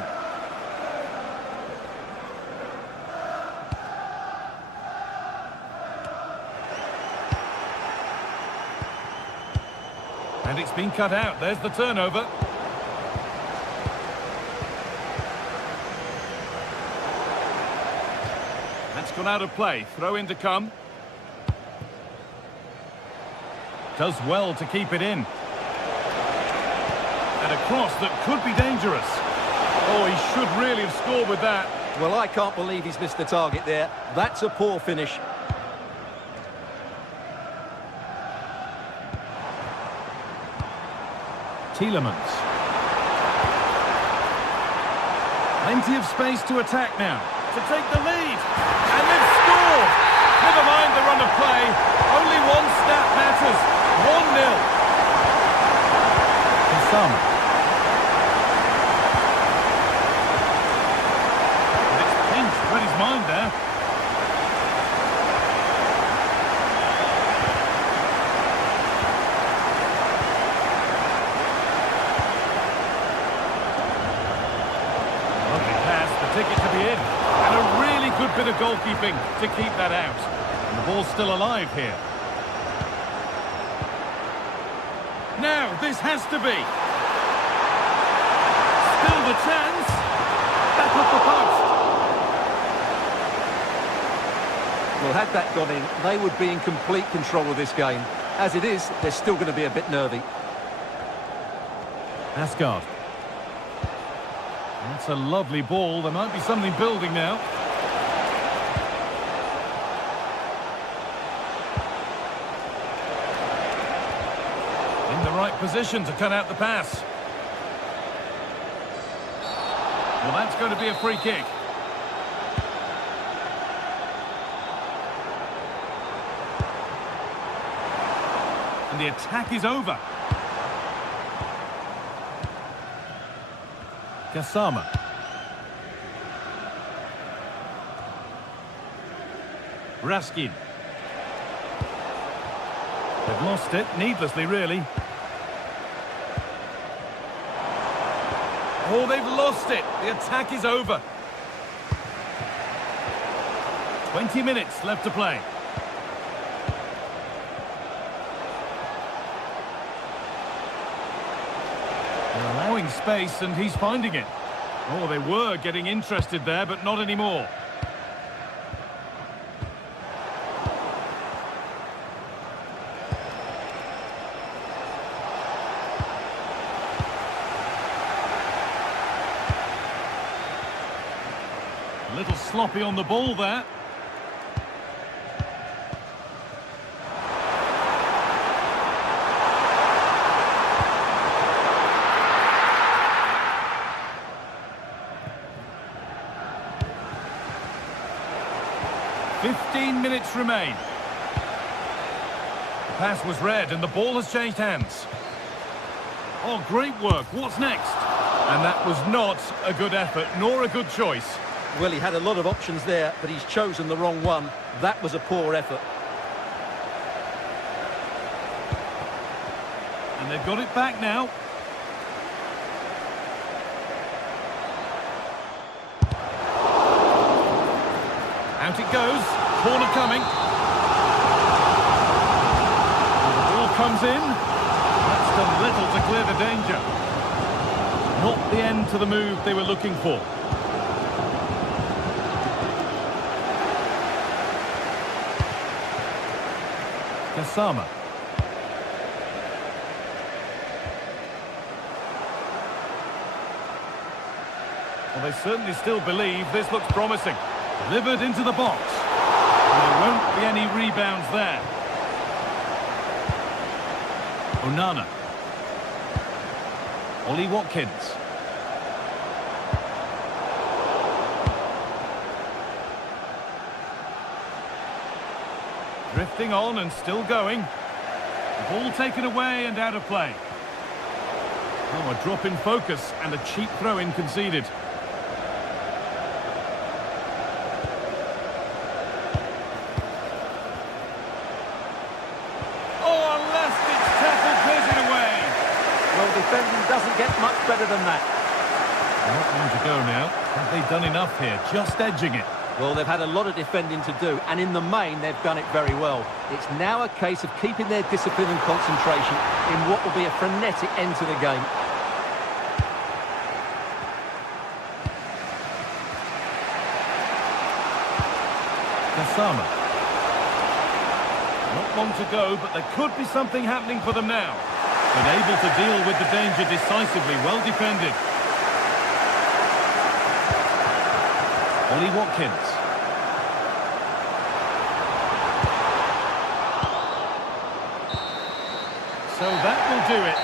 And it's been cut out. There's the turnover. That's gone out of play. Throw in to come. Does well to keep it in. And a cross that could be dangerous. Oh, he should really have scored with that. Well, I can't believe he's missed the target there. That's a poor finish. Tielemans. Plenty of space to attack now. To take the lead. And they've scored. Never mind the run of play. Only one stat matters. 1-0. Kasama. Read his mind there. Lovely pass, the ticket to be in. And a really good bit of goalkeeping to keep that out. And the ball's still alive here. Now, this has to be. Still the chance. Back off the post. Well, had that gone in, they would be in complete control of this game. As it is, they're still going to be a bit nervy. Asgard. That's a lovely ball. There might be something building now. In the right position to cut out the pass. Well, that's going to be a free kick. And the attack is over. Kasama. Raskin. They've lost it, needlessly really. Oh, they've lost it. The attack is over. 20 minutes left to play. They're allowing space and he's finding it. Oh, they were getting interested there, but not anymore. A little sloppy on the ball there. Fifteen minutes remain. The pass was read and the ball has changed hands. Oh, great work. What's next? And that was not a good effort, nor a good choice. Well, he had a lot of options there, but he's chosen the wrong one. That was a poor effort. And they've got it back now. Out it goes. Corner coming. And the ball comes in. That's done little to clear the danger. Not the end to the move they were looking for. Kasama. Well, they certainly still believe this looks promising. Delivered into the box. And there won't be any rebounds there. Onana. Ollie Watkins. Drifting on and still going. The ball taken away and out of play. Oh, a drop in focus and a cheap throw-in conceded. Defending doesn't get much better than that. Not long to go now. Have they done enough here? Just edging it. Well, they've had a lot of defending to do, and in the main, they've done it very well. It's now a case of keeping their discipline and concentration in what will be a frenetic end to the game. Kasama. Not long to go, but there could be something happening for them now. But able to deal with the danger decisively, well defended. Ollie Watkins. So that will do it.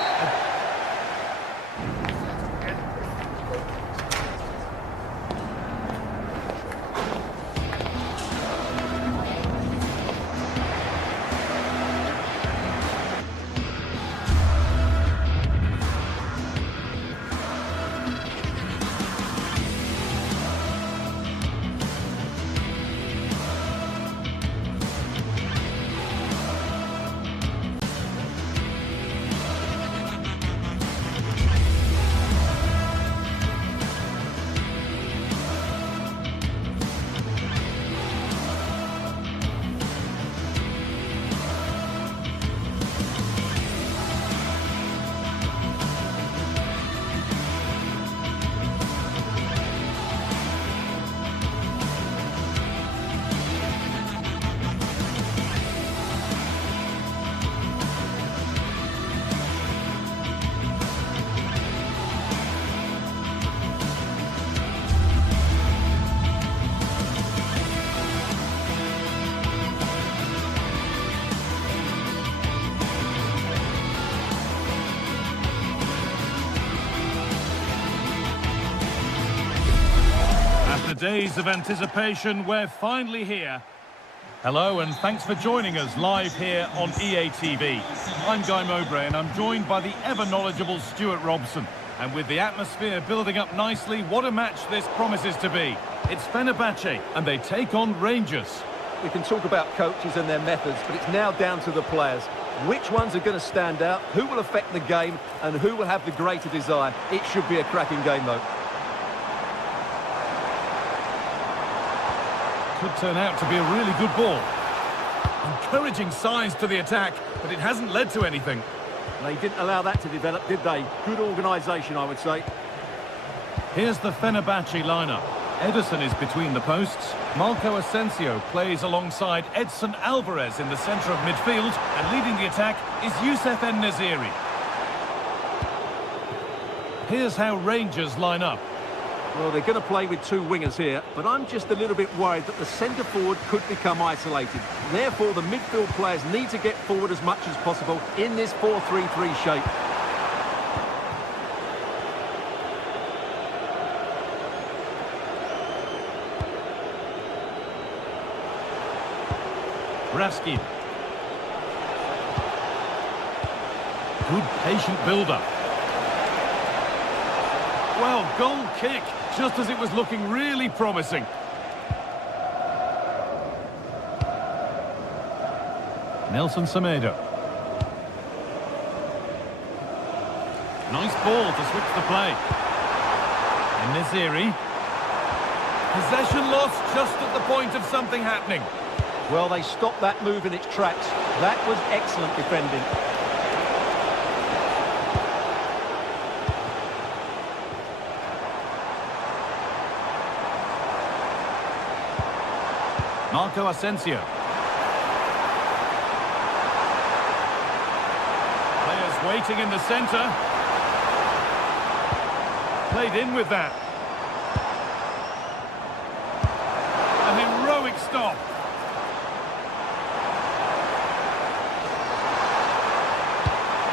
Days of anticipation, we're finally here. Hello and thanks for joining us live here on EA TV. I'm Guy Mowbray and I'm joined by the ever-knowledgeable Stuart Robson. And with the atmosphere building up nicely, what a match this promises to be. It's Fenerbahce and they take on Rangers. we can talk about coaches and their methods, but it's now down to the players. Which ones are going to stand out, who will affect the game, and who will have the greater desire. It should be a cracking game, though. Could turn out to be a really good ball. Encouraging signs to the attack, but it hasn't led to anything. They didn't allow that to develop, did they? Good organisation, I would say. Here's the Fenerbahce lineup. Ederson is between the posts. Marco Asensio plays alongside Edson Alvarez in the centre of midfield, and leading the attack is Youssef En-Nesyri. Here's how Rangers line up. Well, they're going to play with two wingers here, but I'm just a little bit worried that the centre forward could become isolated. Therefore, the midfield players need to get forward as much as possible in this 4-3-3 shape. Raskin. Good patient build-up. Well, goal kick, just as it was looking really promising. Nelson Semedo. Nice ball to switch the play. En-Nesyri. Possession lost just at the point of something happening. Well, they stopped that move in its tracks. That was excellent defending. Marco Asensio. Players waiting in the centre. Played in with that. A heroic stop.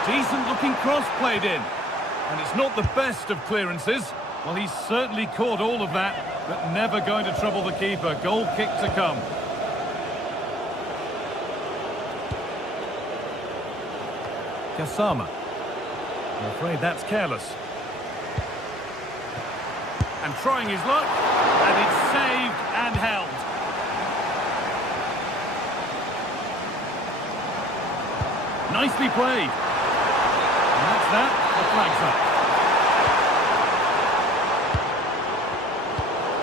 Decent looking cross played in. And it's not the best of clearances. Well, he's certainly caught all of that, but never going to trouble the keeper. Goal kick to come. Gassama. I'm afraid that's careless. And trying his luck, and it's saved and held. Nicely played. And that's that, the flag's up.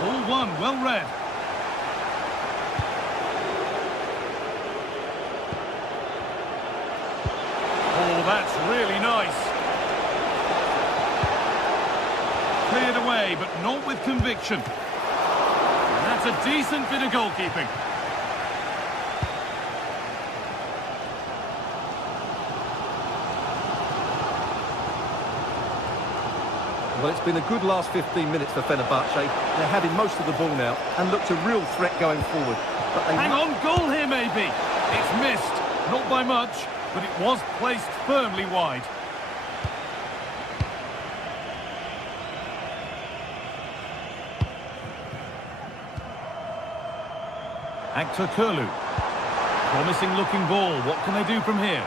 Ball one, well read. Oh, that's really nice. Cleared away, but not with conviction. And that's a decent bit of goalkeeping. Well, it's been a good last 15 minutes for Fenerbahce. They're having most of the ball now and looked a real threat going forward. But they... Hang on, goal here maybe. It's missed, not by much, but it was placed firmly wide. Actor Kurlu. Promising looking ball. What can they do from here?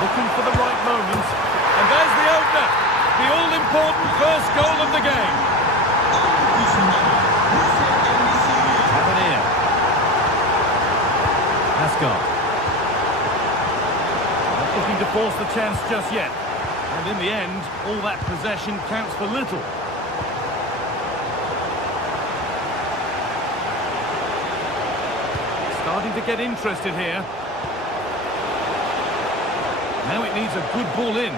Looking for the right moment. And there's the opener. The all-important first goal of the game. Tavernier. Asgard. Not looking to force the chance just yet. And in the end, all that possession counts for little. Starting to get interested here. Now it needs a good ball in.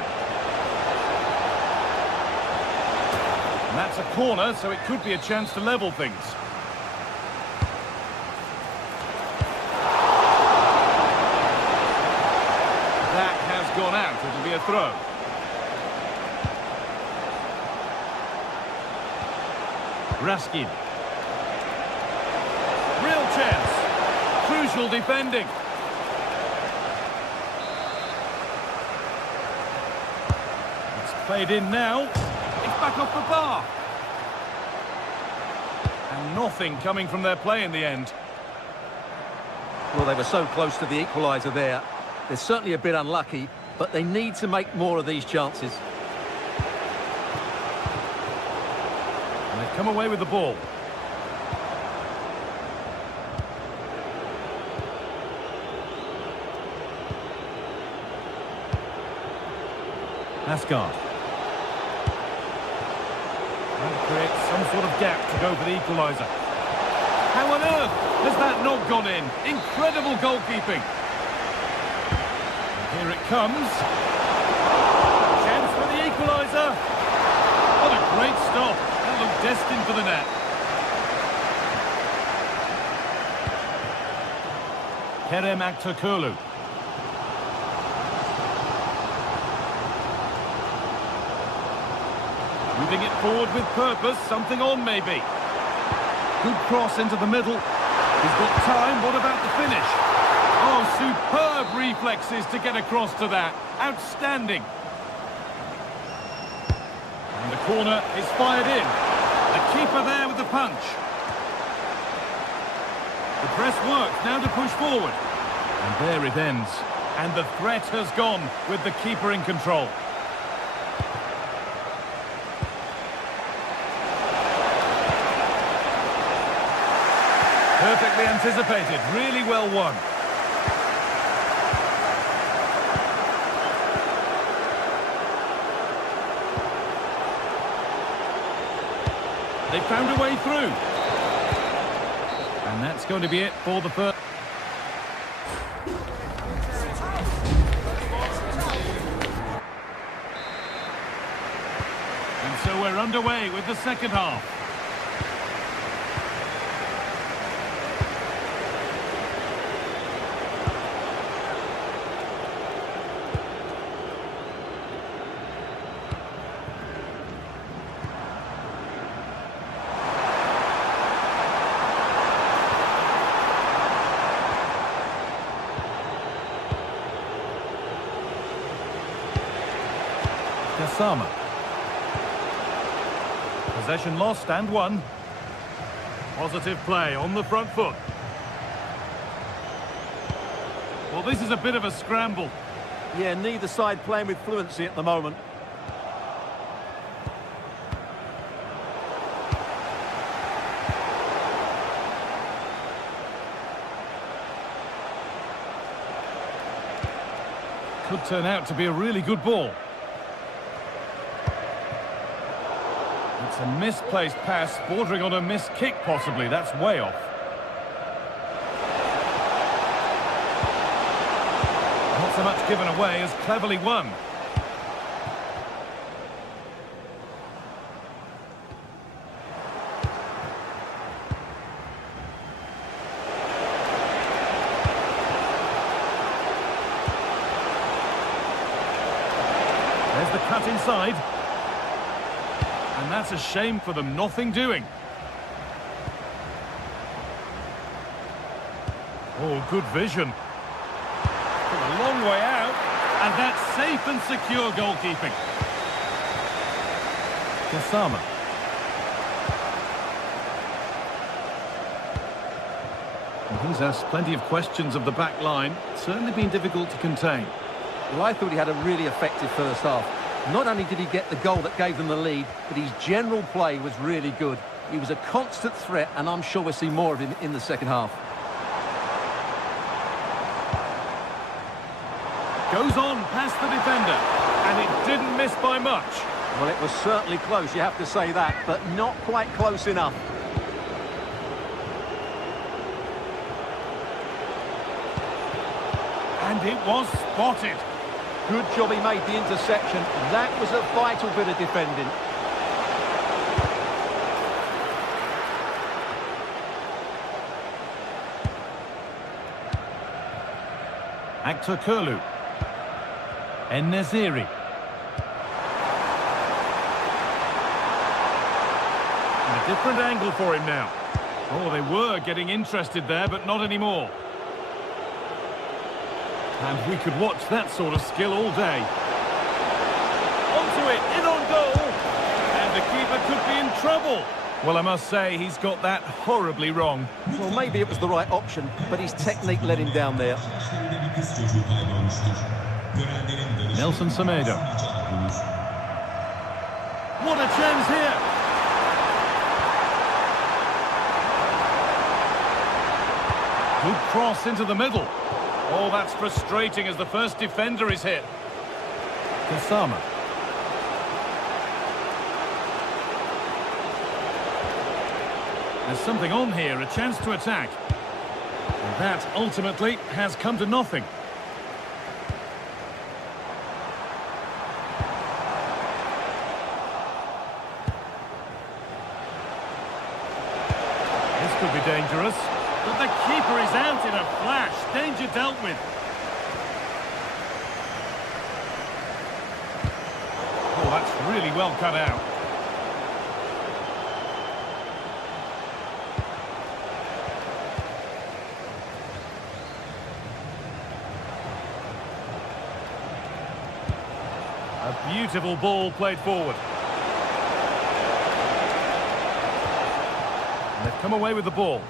And that's a corner, so it could be a chance to level things. That has gone out. It'll be a throw. Raskin. Real chance. Crucial defending. It's played in now. Back off the bar. And nothing coming from their play in the end. Well, they were so close to the equaliser there. They're certainly a bit unlucky, but they need to make more of these chances. And they've come away with the ball. Asgard. Trying to create some sort of gap to go for the equaliser. How on earth has that not gone in? Incredible goalkeeping. Here it comes. Chance for the equaliser. What a great stop. That looked destined for the net. Kerem Aktürkoğlu. Moving it forward with purpose, something on maybe. Good cross into the middle. He's got time, what about the finish? Oh, superb reflexes to get across to that. Outstanding. And the corner is fired in. The keeper there with the punch. The press works, now to push forward. And there it ends. And the threat has gone with the keeper in control. Perfectly anticipated, really well won. They found a way through. And that's going to be it for the first. And so we're underway with the second half. Sama. Possession lost and won. Positive play on the front foot. Well, this is a bit of a scramble. Yeah, neither side playing with fluency at the moment. Could turn out to be a really good ball. It's a misplaced pass, bordering on a missed kick possibly. That's way off. Not so much given away as cleverly won. There's the cut inside. And that's a shame for them, nothing doing. Oh, good vision. A long way out, and that's safe and secure goalkeeping. Kasama. He's asked plenty of questions of the back line. Certainly been difficult to contain. Well, I thought he had a really effective first half. Not only did he get the goal that gave them the lead, but his general play was really good. He was a constant threat, and I'm sure we'll see more of him in the second half. Goes on past the defender, and it didn't miss by much. Well, it was certainly close, you have to say that, but not quite close enough. And it was spotted. Good job he made the interception. That was a vital bit of defending. Aktürkoğlu. En-Nesyri. And a different angle for him now. Oh, they were getting interested there, but not anymore. And we could watch that sort of skill all day. Onto it, in on goal. And the keeper could be in trouble. Well, I must say, he's got that horribly wrong. Well, maybe it was the right option, but his technique let him down there. Nelson Semedo. What a chance here. Good cross into the middle. Oh, that's frustrating as the first defender is hit. Kasama. There's something on here, a chance to attack. And that ultimately has come to nothing. This could be dangerous. But the keeper is out in a flash. Danger dealt with. Oh, that's really well cut out. A beautiful ball played forward. And they've come away with the ball.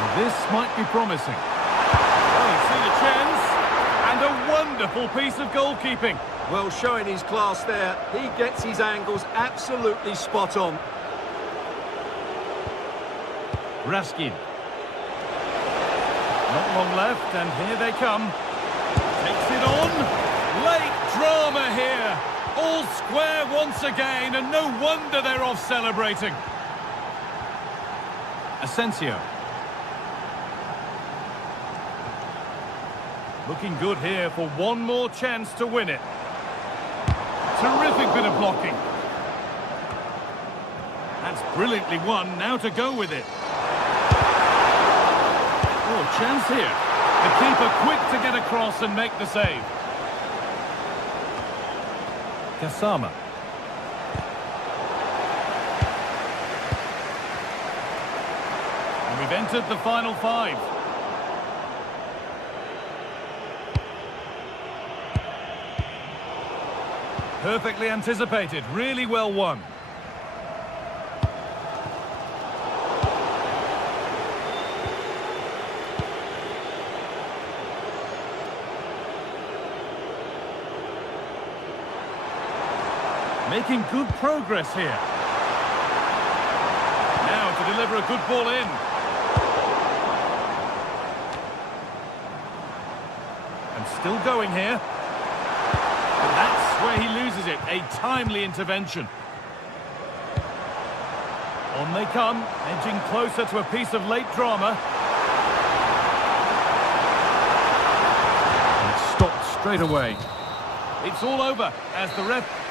And this might be promising. Oh, he's seen a chance. And a wonderful piece of goalkeeping. Well, showing his class there, he gets his angles absolutely spot on. Raskin. Not long left, and here they come. Takes it on. Late drama here. All square once again, and no wonder they're off celebrating. Asensio. Looking good here for one more chance to win it. Terrific bit of blocking. That's brilliantly won. Now to go with it. Oh, chance here. The keeper quick to get across and make the save. Kasama. And we've entered the final five. Perfectly anticipated, really well won. Making good progress here. Now to deliver a good ball in. And still going here. That's where he loses it. A timely intervention. On they come, edging closer to a piece of late drama. And it's stopped straight away. It's all over as the ref...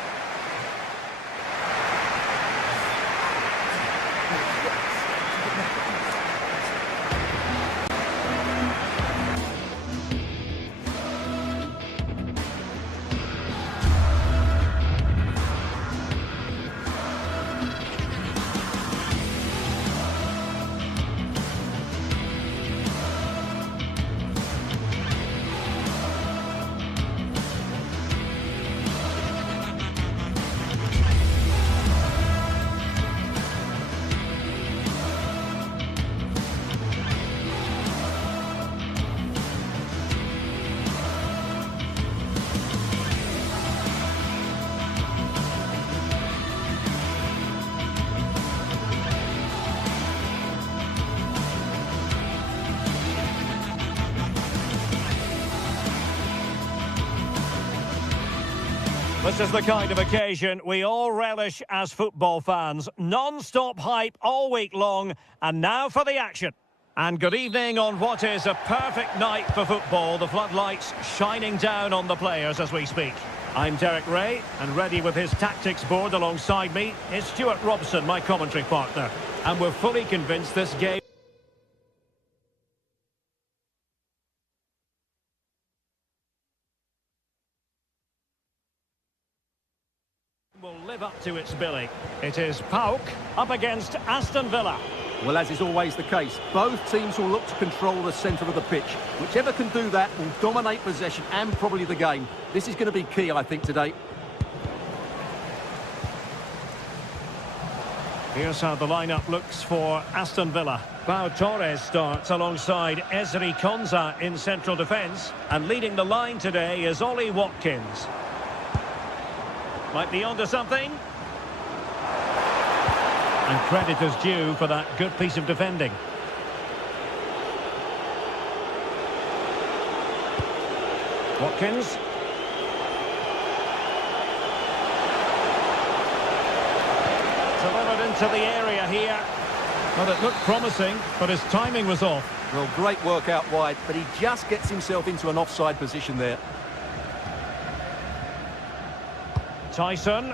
This is the kind of occasion we all relish as football fans. Non-stop hype all week long, and now for the action. And good evening on what is a perfect night for football. The floodlights shining down on the players as we speak. I'm Derek Ray, and ready with his tactics board alongside me is Stuart Robson, my commentary partner. And we're fully convinced this game will live up to its billing. It is PAOK up against Aston Villa. Well, as is always the case, both teams will look to control the centre of the pitch. Whichever can do that will dominate possession and probably the game. This is going to be key, I think, today. Here's how the lineup looks for Aston Villa. Pau Torres starts alongside Ezri Konsa in central defence. And leading the line today is Ollie Watkins. Might be onto something. And credit is due for that good piece of defending. Watkins. Delivered into the area here. Well, it looked promising, but his timing was off. Well, great work out wide, but he just gets himself into an offside position there. Tyson.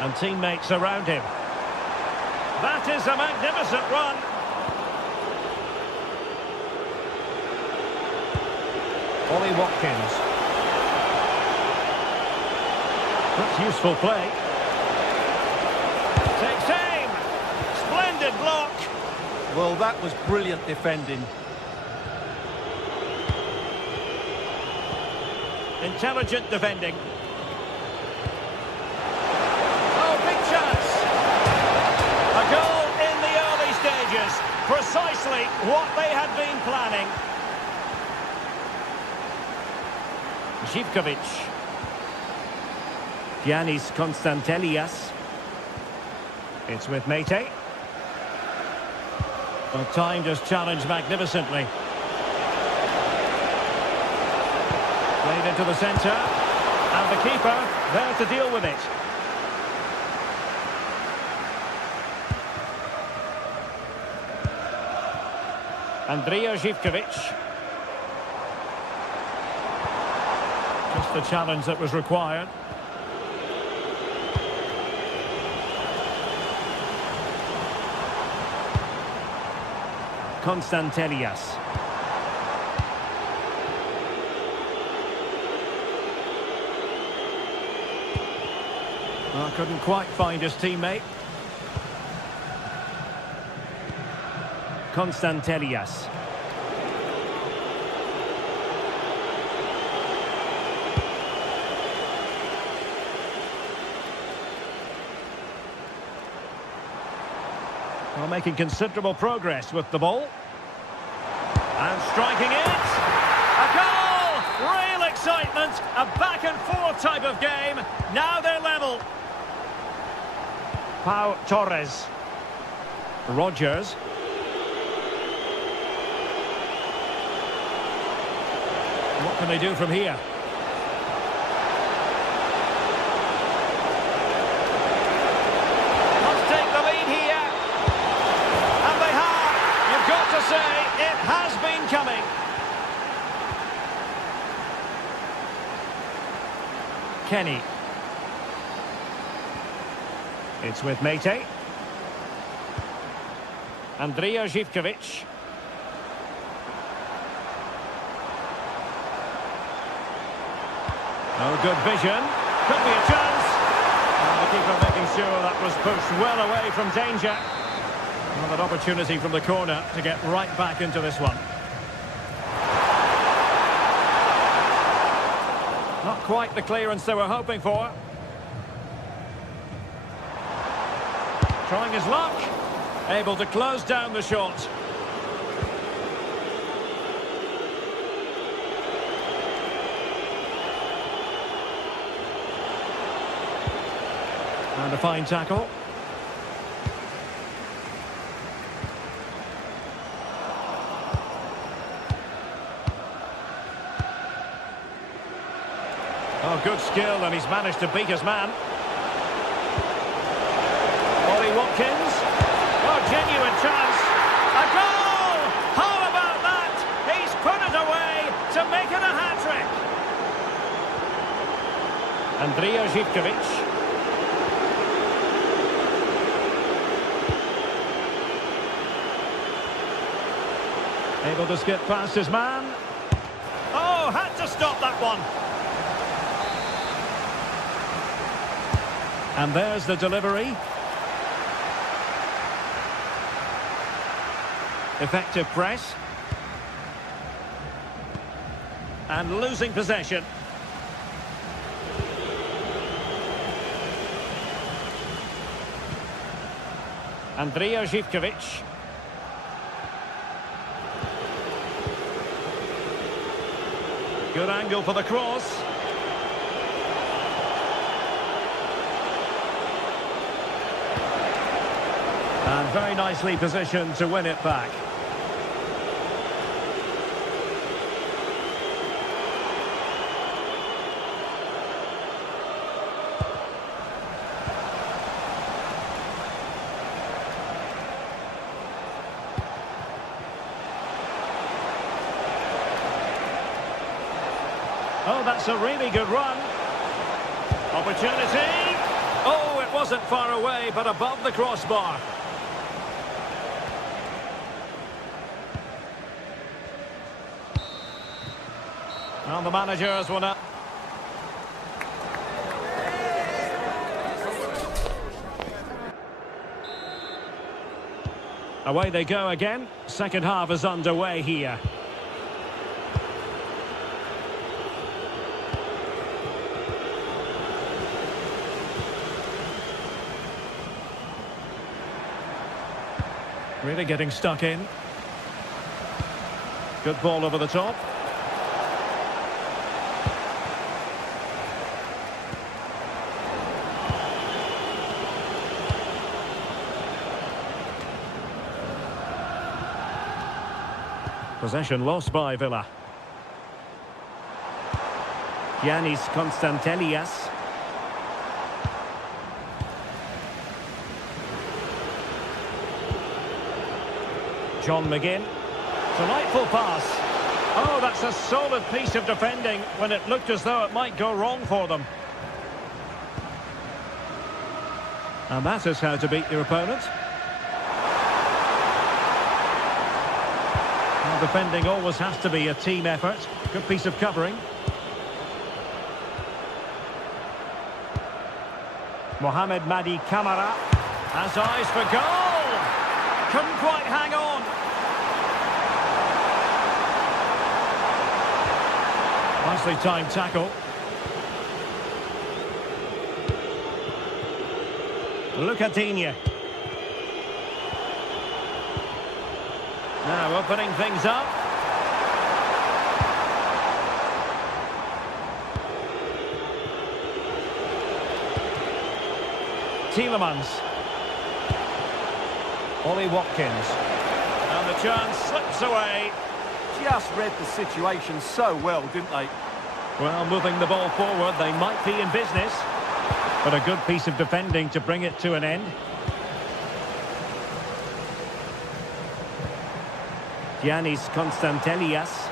And teammates around him. That is a magnificent run. Ollie Watkins. That's useful play. Takes aim. Splendid block. Well, that was brilliant defending. Intelligent defending. Oh, big chance. A goal in the early stages. Precisely what they had been planning. Živkovic. Giannis Konstantelias. It's with Mete. Well, timed his challenge magnificently. Played into the centre. And the keeper there to deal with it. Andrija Živkovic. Just the challenge that was required. Konstantelias. Well, couldn't quite find his teammate. Konstantelias. Well, making considerable progress with the ball. And striking it. A goal! Real excitement. A back and forth type of game. Now they're level. Pau Torres. Rogers. What can they do from here? Must take the lead here. And they have. You've got to say, it has been coming. Kenny. It's with Mete. Andrija Živkovic. Oh, good vision. Could be a chance. And the keeper making sure that was pushed well away from danger. Well, an opportunity from the corner to get right back into this one. Not quite the clearance they were hoping for. Trying his luck. Able to close down the shot. And a fine tackle. Oh, good skill, and he's managed to beat his man. Ollie Watkins. Oh, genuine chance. A goal! How about that? He's put it away to make it a hat-trick. Andrija Živkovic. Able to skip past his man. Oh, had to stop that one. And there's the delivery. Effective press. And losing possession. Andrija Živkovic. Good angle for the cross. very nicely positioned to win it back. Oh, that's a really good run. Opportunity. Oh, it wasn't far away, but above the crossbar. Well, the manager has won up. Away they go again. Second half is underway here. Really getting stuck in. Good ball over the top. Possession lost by Villa. Giannis Constantelias. John McGinn. Delightful pass. Oh, that's a solid piece of defending when it looked as though it might go wrong for them. And that is how to beat your opponent. Well, defending always has to be a team effort. Good piece of covering. Mohamed Madi Camara has eyes for goal. Couldn't quite hang on. Nicely timed tackle. Lucadinha. Now opening things up. Tielemans. Ollie Watkins. And the chance slips away. Just read the situation so well, didn't they? Well, moving the ball forward, they might be in business. But a good piece of defending to bring it to an end. Giannis Constantelias.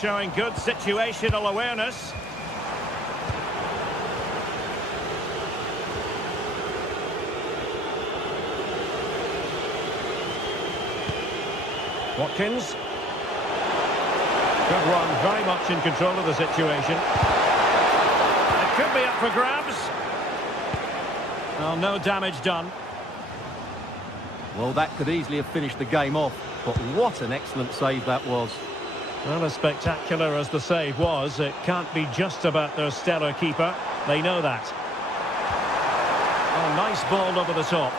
Showing good situational awareness. Watkins. Good run, very much in control of the situation. It could be up for grabs. Well, no damage done. Well, that could easily have finished the game off, but what an excellent save that was. Well, as spectacular as the save was, it can't be just about their stellar keeper. They know that. Oh, nice ball over the top.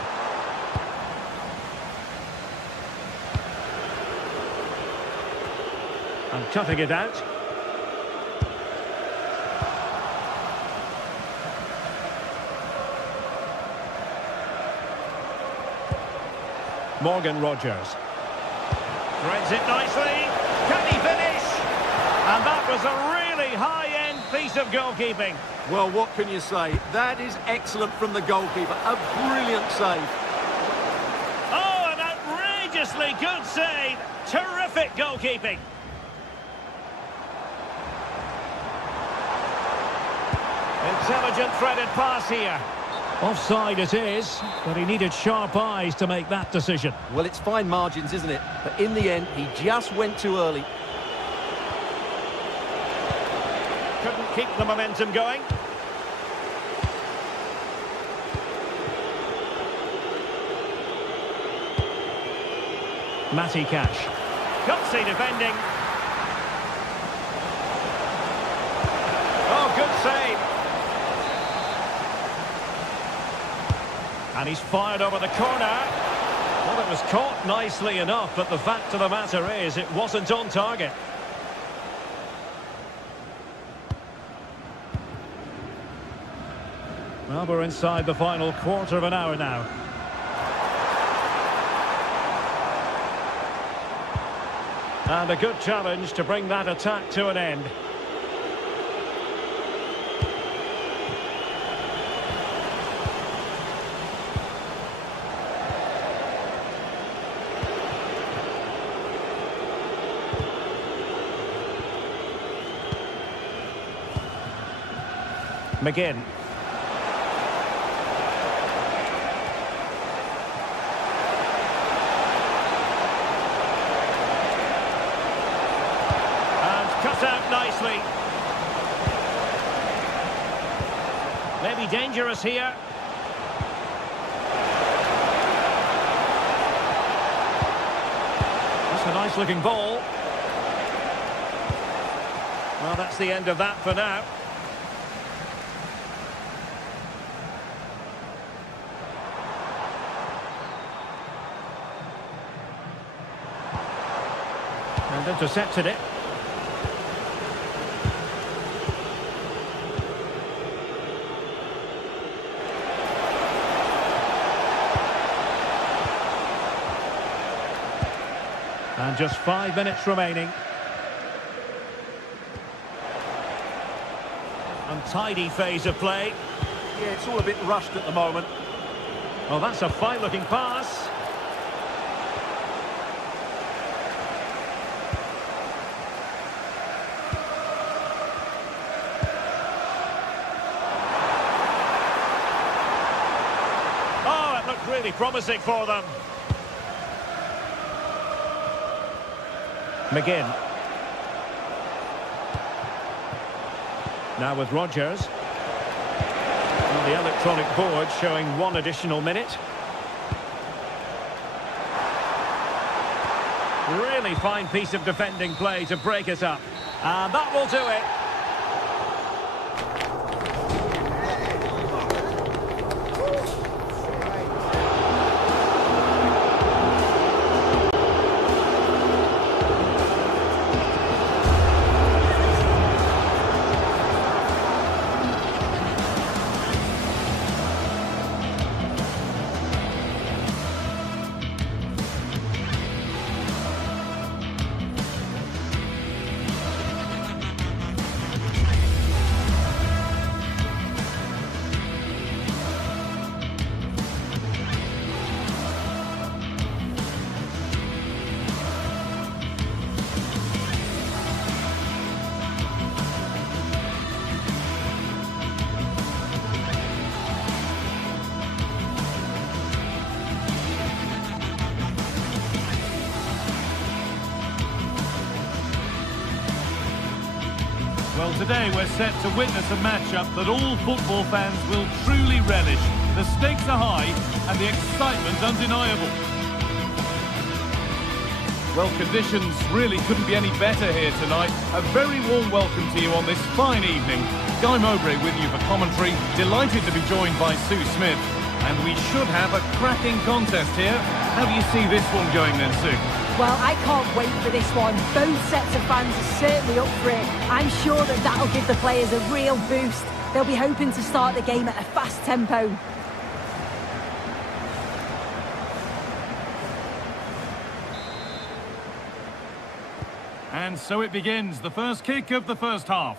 And cutting it out. Morgan Rogers. Threads it nicely. Can he finish? And that was a really high-end piece of goalkeeping. Well, what can you say? That is excellent from the goalkeeper. A brilliant save. Oh, an outrageously good save. Terrific goalkeeping. Intelligent threaded pass here. Offside it is, but he needed sharp eyes to make that decision. Well, it's fine margins, isn't it? But in the end, he just went too early. Couldn't keep the momentum going. Matty Cash. Gutsy defending. Oh, good save. And he's fired over the corner. Well, it was caught nicely enough, but the fact of the matter is it wasn't on target. Well, we're inside the final quarter of an hour now. And a good challenge to bring that attack to an end. McGinn. And cut out nicely. Maybe dangerous here. That's a nice looking ball. Well, that's the end of that for now. And intercepted it. And just 5 minutes remaining. Untidy phase of play. Yeah, it's all a bit rushed at the moment. Well, that's a fine-looking pass. Oh, it looked really promising for them. McGinn. Now with Rodgers. And the electronic board showing 1 additional minute. Really fine piece of defending play to break us up. And that will do it. Well, today we're set to witness a matchup that all football fans will truly relish. The stakes are high and the excitement undeniable. Well, conditions really couldn't be any better here tonight. A very warm welcome to you on this fine evening. Guy Mowbray with you for commentary. Delighted to be joined by Sue Smith. And we should have a cracking contest here. How do you see this one going then, Sue? Well, I can't wait for this one. Both sets of fans are certainly up for it. I'm sure that that'll give the players a real boost. They'll be hoping to start the game at a fast tempo. And so it begins, the first kick of the first half.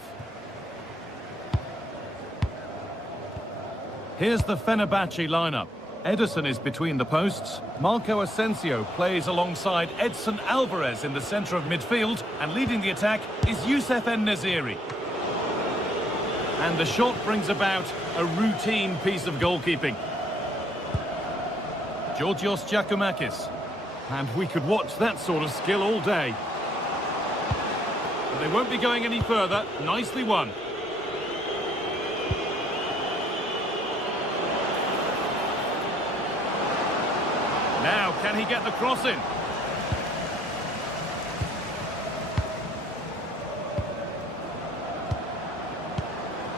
Here's the Fenerbahce lineup. Ederson is between the posts. Marco Asensio plays alongside Edson Alvarez in the centre of midfield. And leading the attack is Youssef En-Nesyri. And the shot brings about a routine piece of goalkeeping. Georgios Giacomakis. And we could watch that sort of skill all day. But they won't be going any further. Nicely won. Now, can he get the cross in?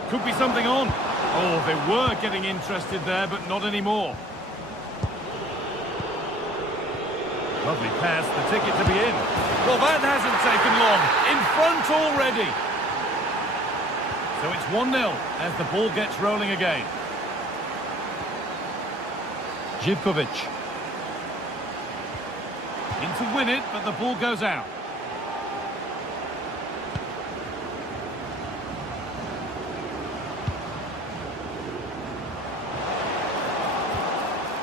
Could be something on. Oh, they were getting interested there, but not anymore. Lovely pass, the ticket to be in. Well, that hasn't taken long. In front already. So it's 1-0 as the ball gets rolling again. Živkovic. In to win it, but the ball goes out.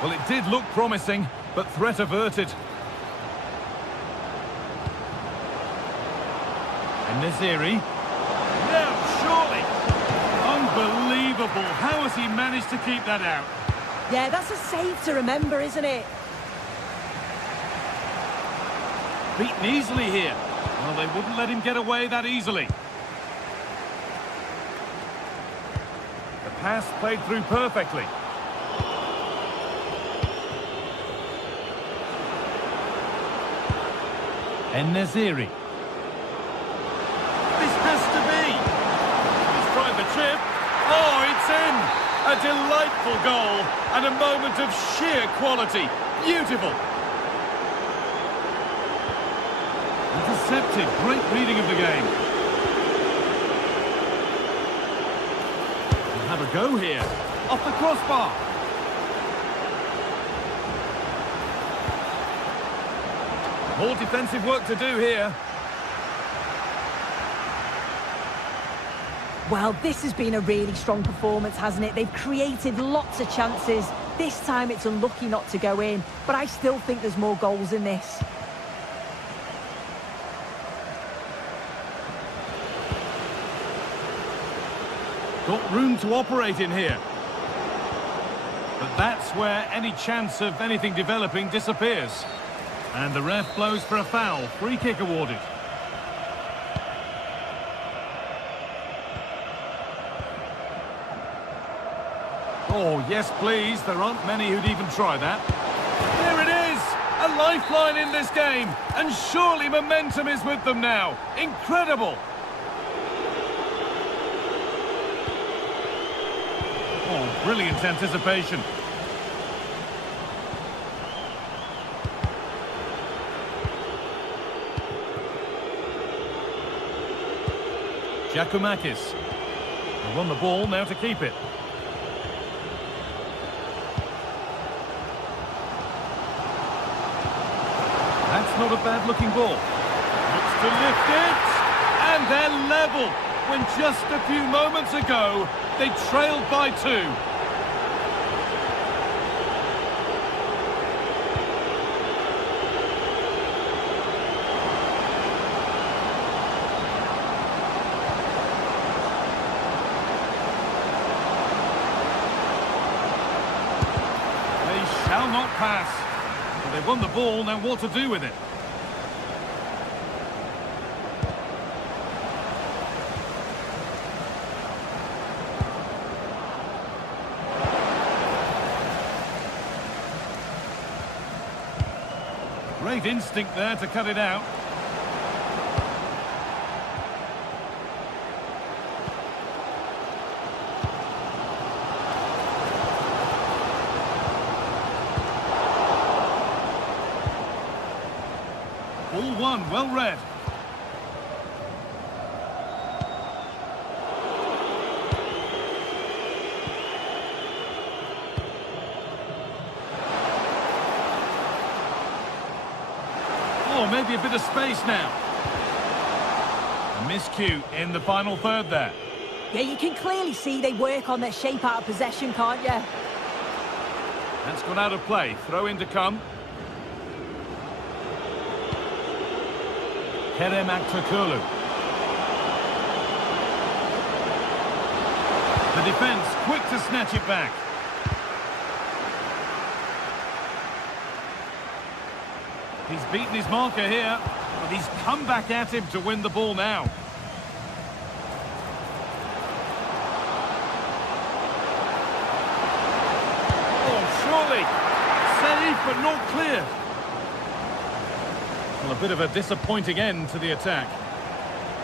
Well, it did look promising, but threat averted. And Naziri. No, surely. Unbelievable. How has he managed to keep that out? Yeah, that's a save to remember, isn't it? Beaten easily here. Well, they wouldn't let him get away that easily. The pass played through perfectly. And Naziri. This has to be. He's tried the chip. Oh, it's in. A delightful goal and a moment of sheer quality. Beautiful. Intercepted. Great reading of the game. We'll have a go here. Off the crossbar. More defensive work to do here. Well, this has been a really strong performance, hasn't it? They've created lots of chances. This time it's unlucky not to go in, but I still think there's more goals in this. Got room to operate in here. But that's where any chance of anything developing disappears. And the ref blows for a foul. Free kick awarded. Oh, yes, please. There aren't many who'd even try that. There it is! A lifeline in this game. And surely momentum is with them now. Incredible! Oh, brilliant anticipation. Giacomakis. They won the ball, now to keep it. That's not a bad-looking ball. Looks to lift it. And they're level. When just a few moments ago, they trailed by 2. Shall not pass. Well, they've won the ball, now what to do with it? Great instinct there to cut it out. All one, well read. Oh, maybe a bit of space now. A miscue in the final third there. Yeah, you can clearly see they work on their shape out of possession, can't you? That's gone out of play. Throw in to come. Kerem Aktürkoğlu. The defence quick to snatch it back. He's beaten his marker here, but he's come back at him to win the ball now. Oh, surely. Save, but not clear. Well, a bit of a disappointing end to the attack.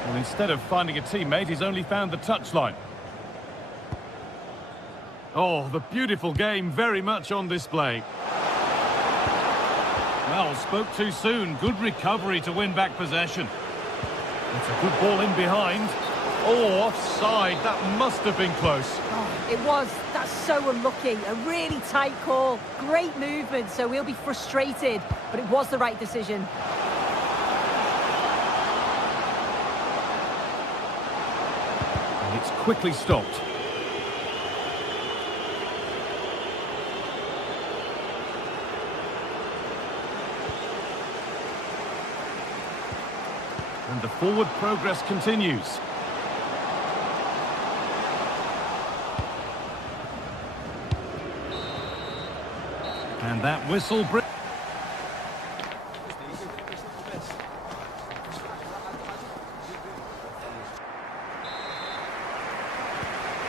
Well, instead of finding a teammate, he's only found the touchline. Oh, the beautiful game very much on display. Well, spoke too soon. Good recovery to win back possession. It's a good ball in behind. Oh, offside. That must have been close. Oh, it was. That's so unlucky. A really tight call. Great movement, so we'll be frustrated, but it was the right decision. And it's quickly stopped. And the forward progress continues. And that whistle brings...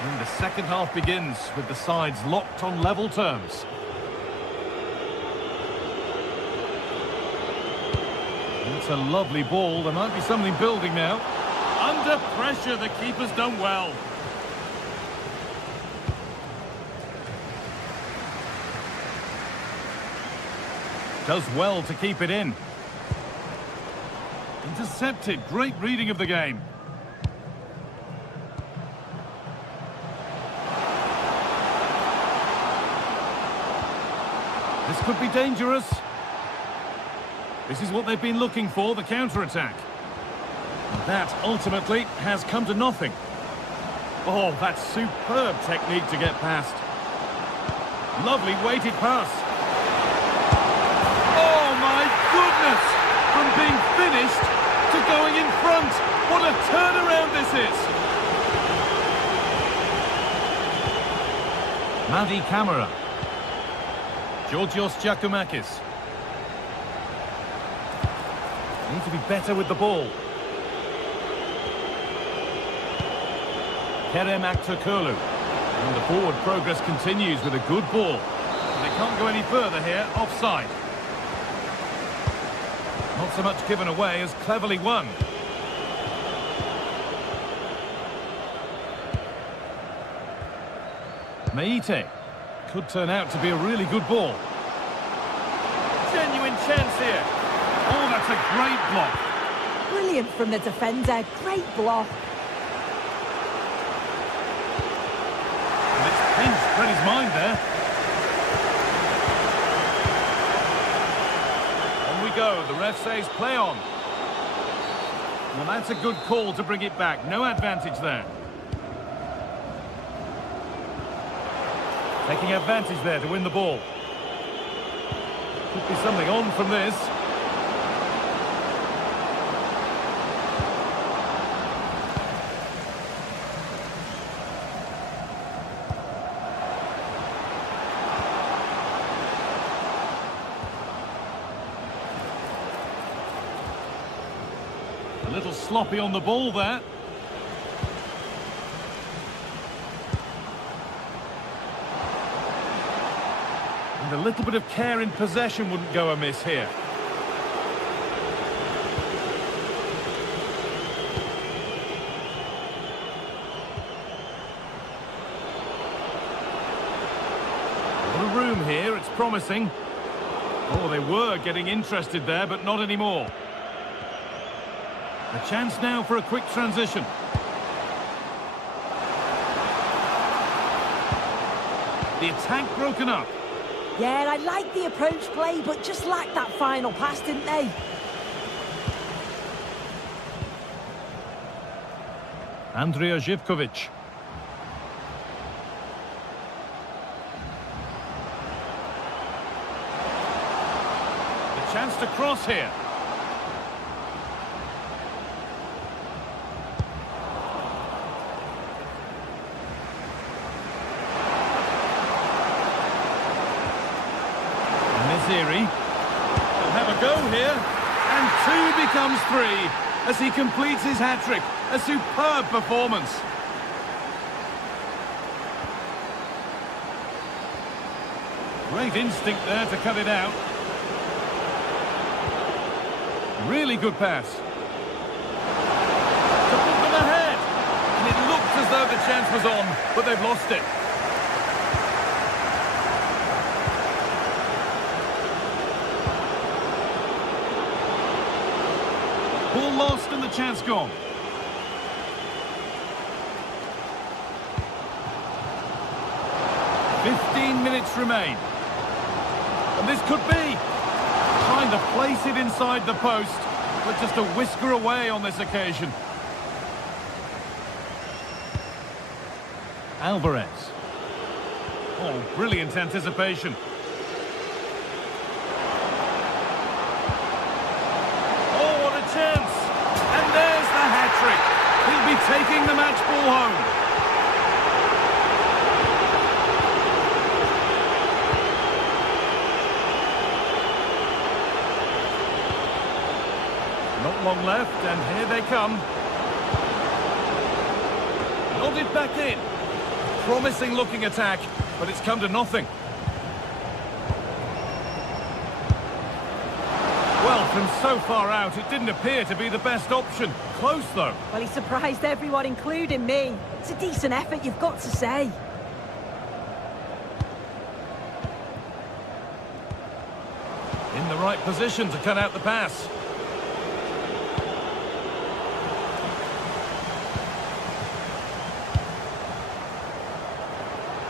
And the second half begins with the sides locked on level terms. It's a lovely ball. There might be something building now. Under pressure, the keeper's done well. Does well to keep it in. Intercepted. Great reading of the game. This could be dangerous. This is what they've been looking for, the counter-attack. And that ultimately has come to nothing. Oh, that's superb technique to get past. Lovely weighted pass. Oh my goodness! From being finished to going in front. What a turnaround this is! Madi Camara. Georgios Giacomakis. Need to be better with the ball. Kerem Aktürkoğlu. And the forward progress continues with a good ball. They can't go any further here, offside. Not so much given away as cleverly won. Meite. Could turn out to be a really good ball. Genuine chance here. Oh, that's a great block. Brilliant from the defender. Great block. And it's pinched Freddie's mind there. On we go. The ref says play on. Well, that's a good call to bring it back. No advantage there. Taking advantage there to win the ball. Could be something on from this. A little sloppy on the ball there. And a little bit of care in possession wouldn't go amiss here. A little room here, it's promising. Oh, they were getting interested there, but not anymore. A chance now for a quick transition. The attack broken up. Yeah, I like the approach play, but just lacked that final pass, didn't they? Andrija Živković. The chance to cross here. Miziri will have a go here, and 2 becomes 3 as he completes his hat-trick. A superb performance. Great instinct there to cut it out. Really good pass. To put them ahead. And it looked as though the chance was on, but they've lost it. Ball lost and the chance gone. 15 minutes remain. And this could be trying to place it inside the post, but just a whisker away on this occasion. Alvarez. Oh, brilliant anticipation. Oh, what a chance! And there's the hat-trick. He'll be taking the match ball home. Not long left, and here they come. Nodded back in. Promising looking attack, but it's come to nothing. Well, from so far out, it didn't appear to be the best option. Close, though. Well, he surprised everyone, including me. It's a decent effort, you've got to say. In the right position to cut out the pass.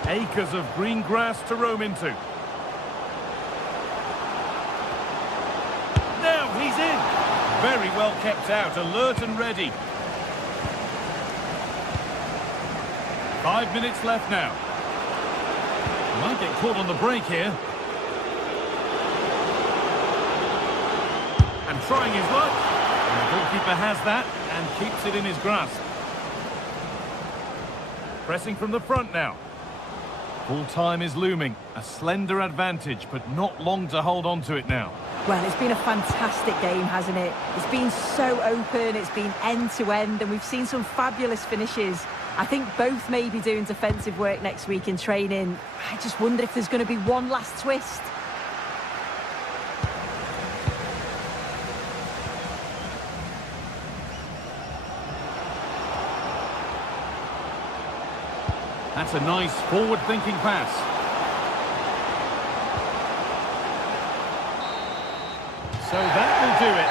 Acres of green grass to roam into. Now he's in. Very well kept out, alert and ready. 5 minutes left now. Might get caught on the break here. And trying his luck. And the goalkeeper has that and keeps it in his grasp. Pressing from the front now. Full time is looming. A slender advantage, but not long to hold on to it now. Well, it's been a fantastic game, hasn't it? It's been so open, it's been end-to-end, and we've seen some fabulous finishes. I think both may be doing defensive work next week in training. I just wonder if there's going to be one last twist. That's a nice forward-thinking pass. So that will do it.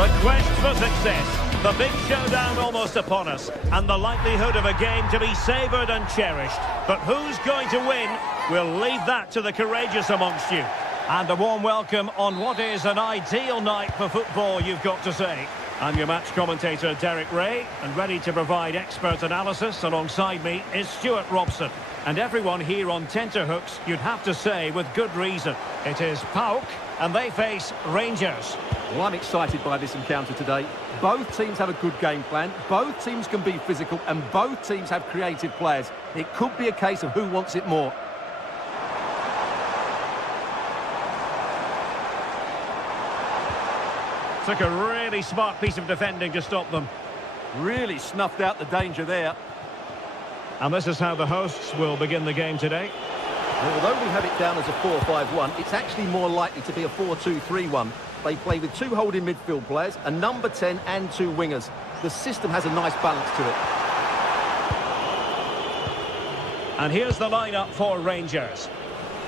The quest for success, the big showdown almost upon us, and the likelihood of a game to be savoured and cherished. But who's going to win? We'll leave that to the courageous amongst you. And a warm welcome on what is an ideal night for football, you've got to say. I'm your match commentator, Derek Ray, and ready to provide expert analysis alongside me is Stuart Robson. And everyone here on tenterhooks, you'd have to say with good reason. It is PAOK, and they face Rangers. Well, I'm excited by this encounter today. Both teams have a good game plan, both teams can be physical, and both teams have creative players. It could be a case of who wants it more. Took a really smart piece of defending to stop them. Really snuffed out the danger there. And this is how the hosts will begin the game today. Well, although we have it down as a 4-5-1, it's actually more likely to be a 4-2-3-1. They play with two holding midfield players, a number 10 and two wingers. The system has a nice balance to it. And here's the lineup for Rangers.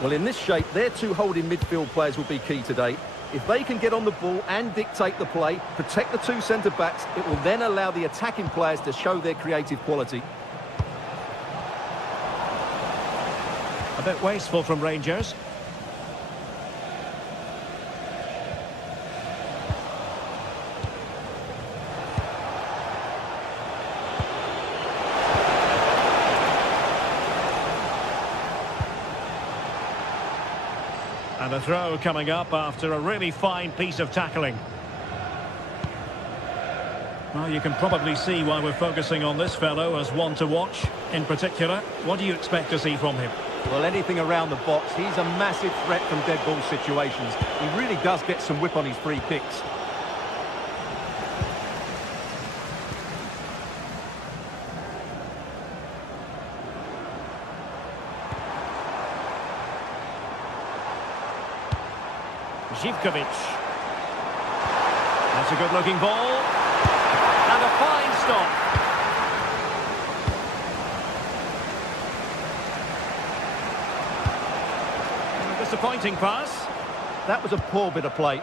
Well, in this shape, their two holding midfield players will be key today. If they can get on the ball and dictate the play, protect the two centre-backs, it will then allow the attacking players to show their creative quality. A bit wasteful from Rangers. And a throw coming up after a really fine piece of tackling. Well, you can probably see why we're focusing on this fellow as one to watch. In particular, what do you expect to see from him? Well, anything around the box. He's a massive threat from dead ball situations. He really does get some whip on his free kicks. Zivkovic. That's a good-looking ball. And a fine stop. And a disappointing pass. That was a poor bit of play.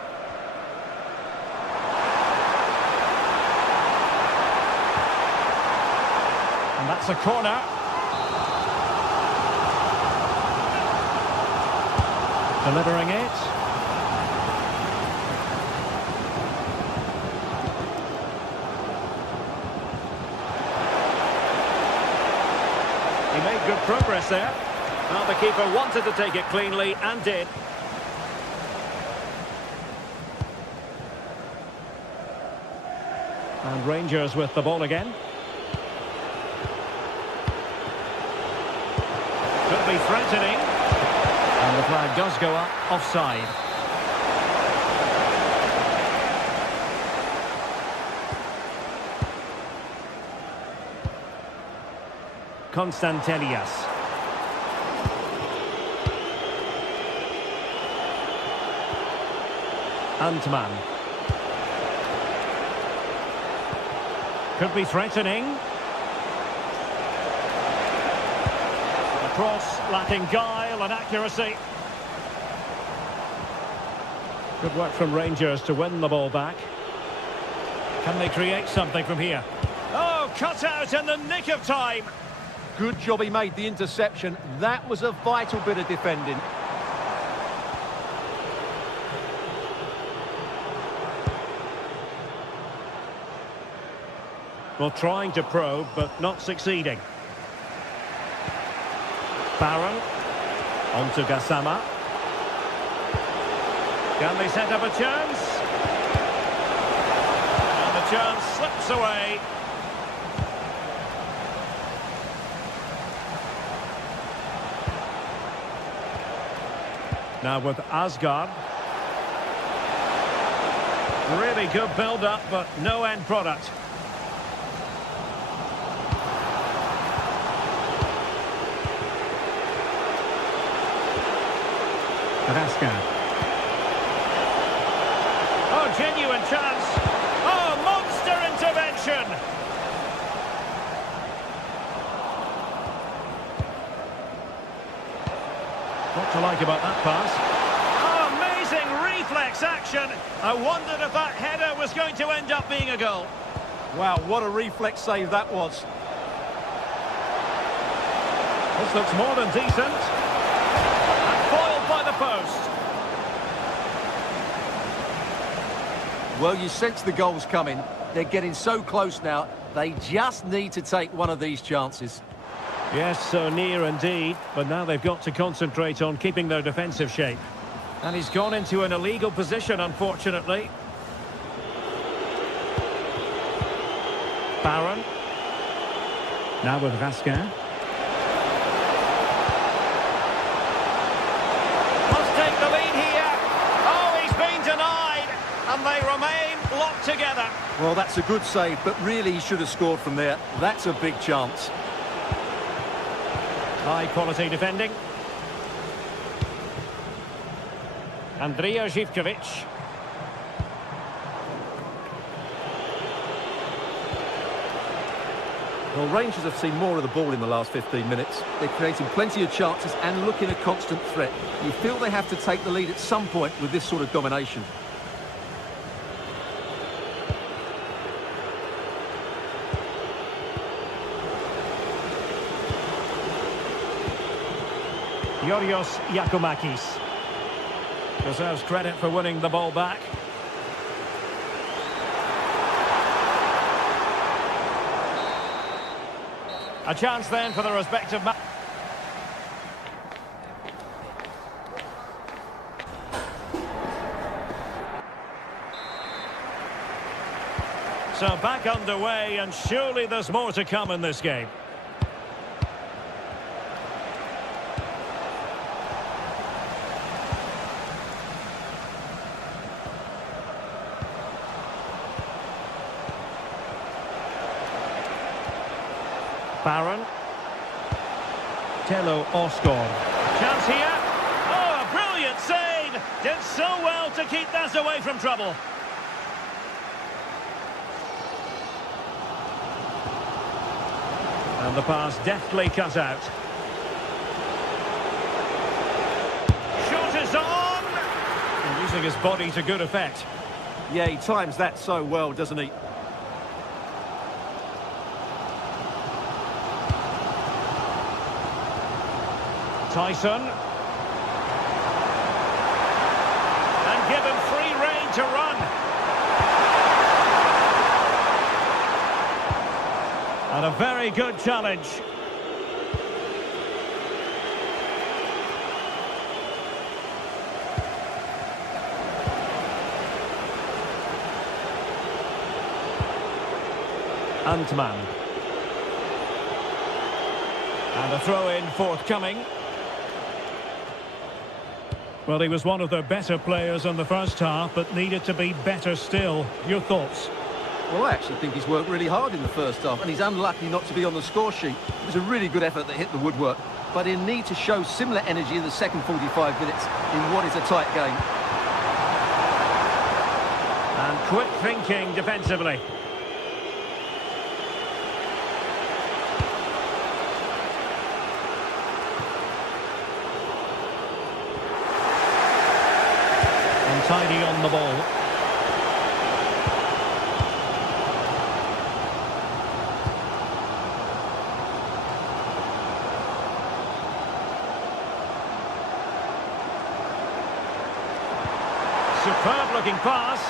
And that's a corner. Delivering it. He made good progress there. Well, the keeper wanted to take it cleanly and did. And Rangers with the ball again. Could be threatening. And the flag does go up, offside. Constantelias. Antman. Could be threatening. A cross lacking guile and accuracy. Good work from Rangers to win the ball back. Can they create something from here? Oh, cut out in the nick of time. Good job he made the interception. That was a vital bit of defending. Well, trying to probe, but not succeeding. Barron. On to Gassama. Can they set up a chance? And the chance slips away. Now with Asgard. Really good build-up, but no end product. Carrasco. Oh, genuine chance. Oh, monster intervention. What to like about that pass? Oh, amazing reflex action. I wondered if that header was going to end up being a goal. Wow, what a reflex save that was. This looks more than decent. And foiled by the post. Well, you sense the goals coming. They're getting so close now. They just need to take one of these chances. Yes, so near indeed, but now they've got to concentrate on keeping their defensive shape. And he's gone into an illegal position, unfortunately. Barron. Now with Raskin. Must take the lead here. Oh, he's been denied, and they remain locked together. Well, that's a good save, but really he should have scored from there. That's a big chance. High-quality defending. Andrija Zivkovic. Well, Rangers have seen more of the ball in the last 15 minutes. They're creating plenty of chances and looking a constant threat. You feel they have to take the lead at some point with this sort of domination. Yorios Giacomakis deserves credit for winning the ball back. A chance then for the respective match. So back underway, and surely there's more to come in this game. Barron. Tello Oscar. Chance here. Oh, a brilliant save. Did so well to keep that away from trouble. And the pass deftly cut out. Shot is on. And using his body to good effect. Yeah, he times that so well, doesn't he? Tyson. And give him free rein to run. And a very good challenge. Antman. And a throw-in forthcoming. Well, he was one of their better players in the first half, but needed to be better still. Your thoughts? Well, I actually think he's worked really hard in the first half, and he's unlucky not to be on the score sheet. It was a really good effort that hit the woodwork, but he'll need to show similar energy in the second 45 minutes in what is a tight game. And quick thinking defensively. Tidy on the ball. Superb looking pass.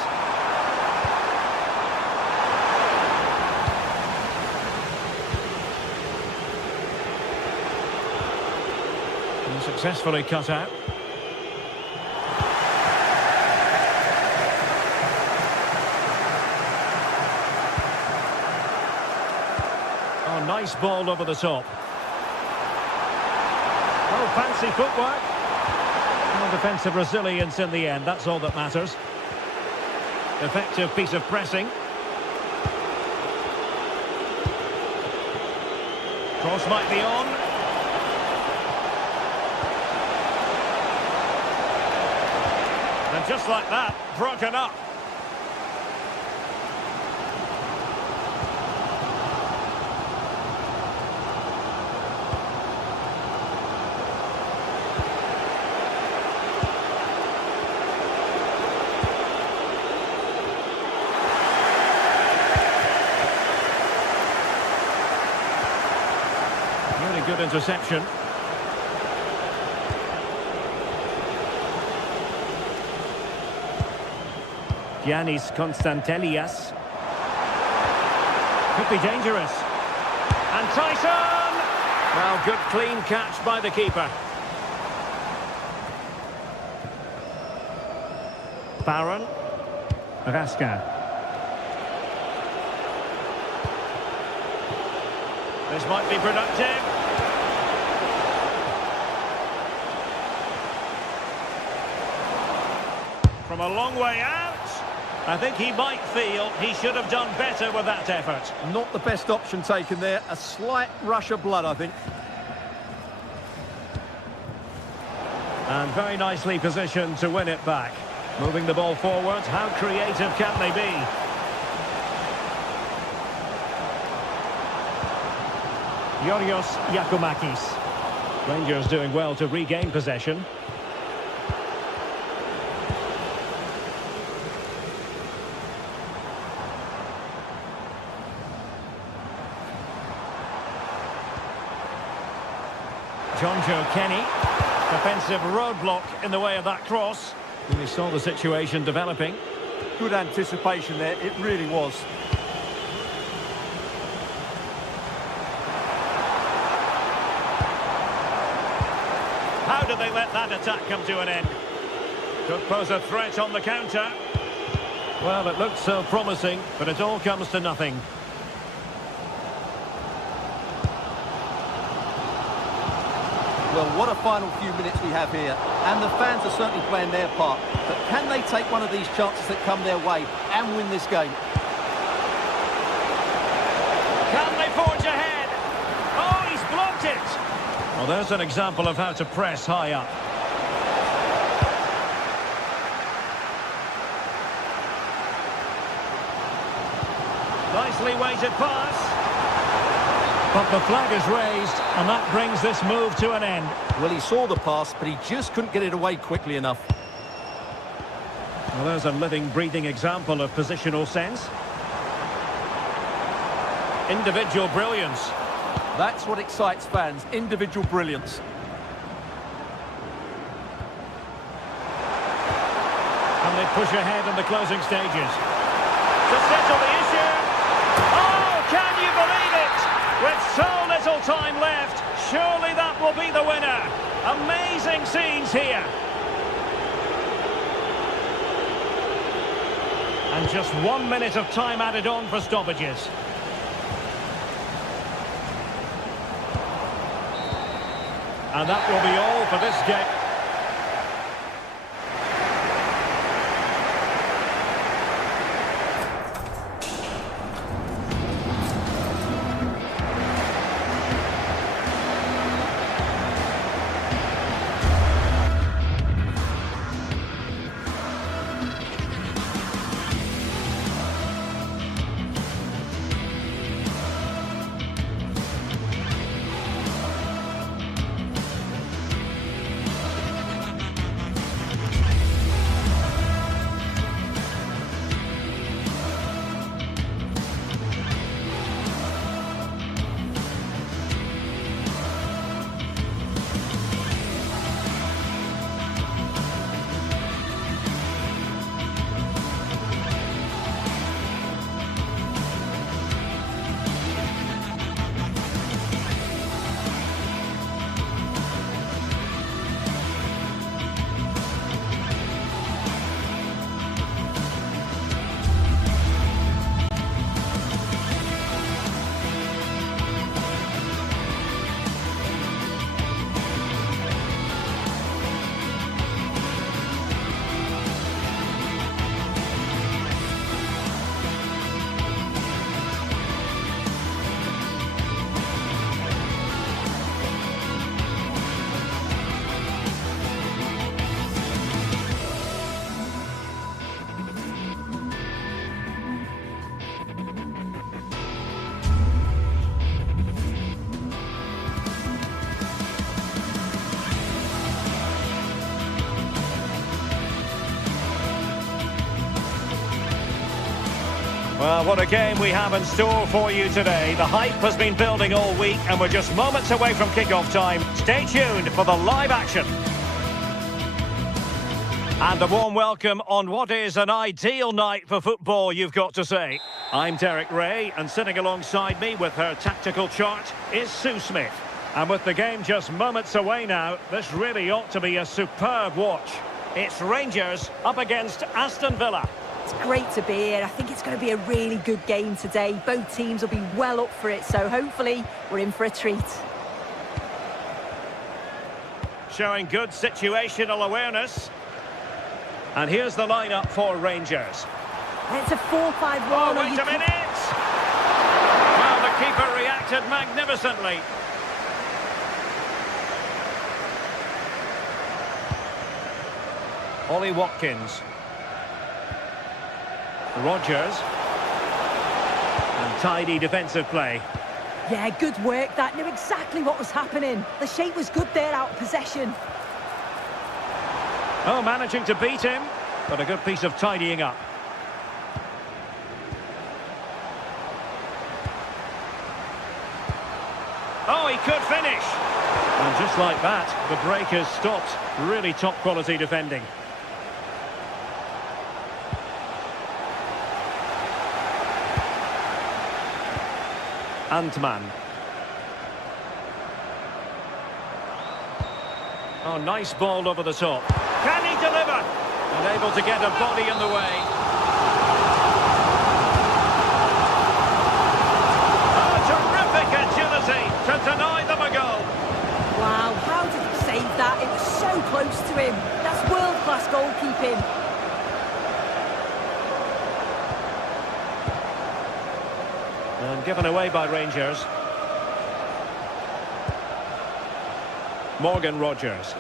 And successfully cut out. Nice ball over the top. Oh, fancy footwork. And defensive resilience in the end, that's all that matters. Effective piece of pressing. Cross might be on. And just like that, broken up. Good interception. Giannis Konstantelias. Could be dangerous. And Tyson! Well, good clean catch by the keeper. Barron. Raskin. This might be productive. From a long way out, I think he might feel he should have done better with that effort. Not the best option taken there. A slight rush of blood, I think. And very nicely positioned to win it back. Moving the ball forward, how creative can they be? Yorios Yakumakis. Rangers doing well to regain possession. Jonjo Kenny. Defensive roadblock in the way of that cross. We saw the situation developing. Good anticipation there, it really was. How did they let that attack come to an end? Could pose a threat on the counter. Well, it looked so promising, but it all comes to nothing. Well, what a final few minutes we have here. And the fans are certainly playing their part. But can they take one of these chances that come their way and win this game? Can they forge ahead? Oh, he's blocked it! Well, there's an example of how to press high up. Nicely weighted pass. But the flag is raised, and that brings this move to an end. Well, he saw the pass, but he just couldn't get it away quickly enough. Well, there's a living, breathing example of positional sense. Individual brilliance. That's what excites fans, individual brilliance. And they push ahead in the closing stages. To settle the issue. Oh, can you believe it? With so little time left, surely that will be the winner. Amazing scenes here. And just 1 minute of time added on for stoppages. And that will be all for this game. Well, what a game we have in store for you today. The hype has been building all week, and we're just moments away from kick-off time. Stay tuned for the live action. And a warm welcome on what is an ideal night for football, you've got to say. I'm Derek Ray, and sitting alongside me with her tactical chart is Sue Smith. And with the game just moments away now, this really ought to be a superb watch. It's Rangers up against Aston Villa. It's great to be here. I think it's going to be a really good game today. Both teams will be well up for it, so hopefully we're in for a treat. Showing good situational awareness. And here's the lineup for Rangers. It's a 4-5-1. Oh, wait a minute! Well, the keeper reacted magnificently. Ollie Watkins. Rodgers. And tidy defensive play. Yeah, good work. That knew exactly what was happening. The shape was good there out of possession. Oh, managing to beat him, but a good piece of tidying up. Oh, he could finish. And just like that, the break has stopped. Really top quality defending. Antman. Oh, nice ball over the top. Can he deliver? And able to get a body in the way. Oh, terrific agility to deny them a goal. Wow, how did he save that? It was so close to him. That's world-class goalkeeping. And given away by Rangers. Morgan Rogers.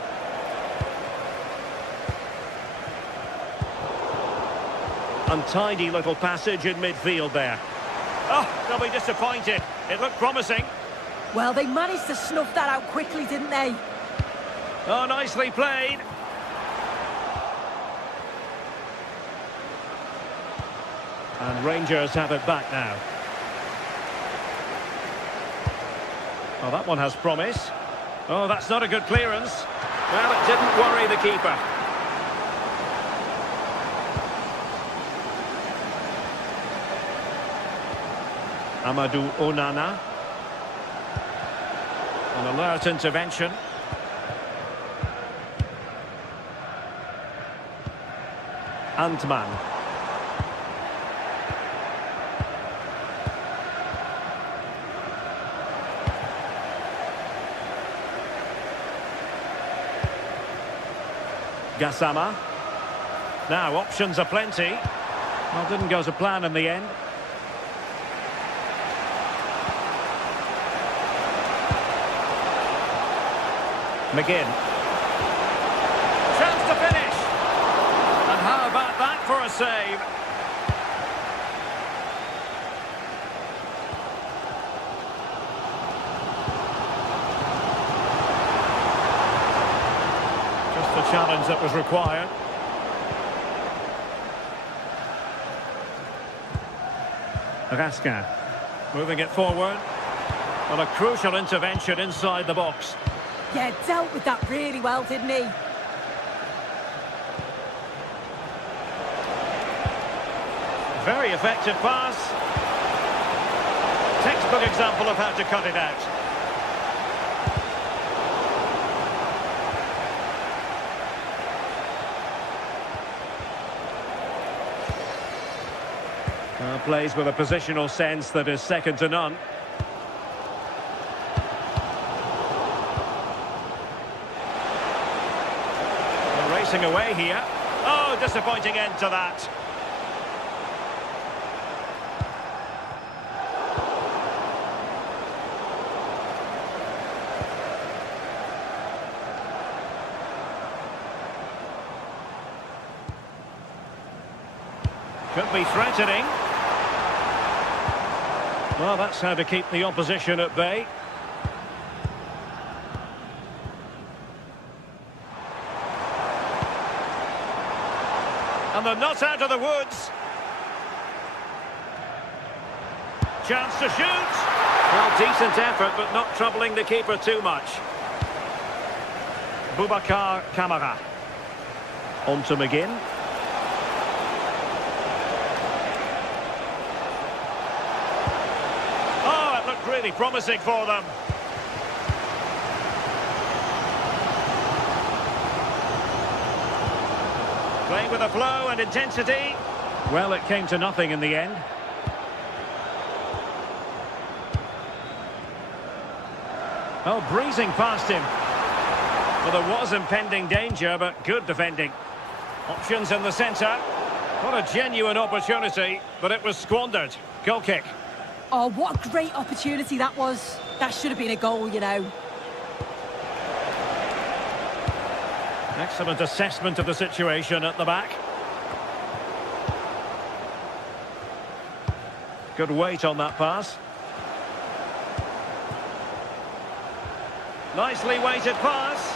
Untidy little passage in midfield there. Oh, they'll be disappointed. It looked promising. Well, they managed to snuff that out quickly, didn't they? Oh, nicely played. And Rangers have it back now. Oh, that one has promise. Oh, that's not a good clearance. Well, it didn't worry the keeper. Amadou Onana. An alert intervention. Antman. Gassama. Now, options are plenty. Well, didn't go to plan in the end. McGinn. Chance to finish. And how about that for a save? Just the challenge that was required. Raskin moving it forward. Well, a crucial intervention inside the box. Yeah, dealt with that really well, didn't he? Very effective pass. Textbook example of how to cut it out. Plays with a positional sense that is second to none. Racing away here. Oh, disappointing end to that. Could be threatening. Well, that's how to keep the opposition at bay. And they're not out of the woods. Chance to shoot. Well, decent effort, but not troubling the keeper too much. Boubacar Kamara. On to McGinn. Oh, it looked really promising for them. Playing with a flow and intensity. Well, it came to nothing in the end. Oh, breezing past him. Well, there was impending danger, but good defending. Options in the centre. What a genuine opportunity, but it was squandered. Goal kick. Oh, what a great opportunity that was. That should have been a goal, you know. Excellent assessment of the situation at the back. Good weight on that pass. Nicely weighted pass.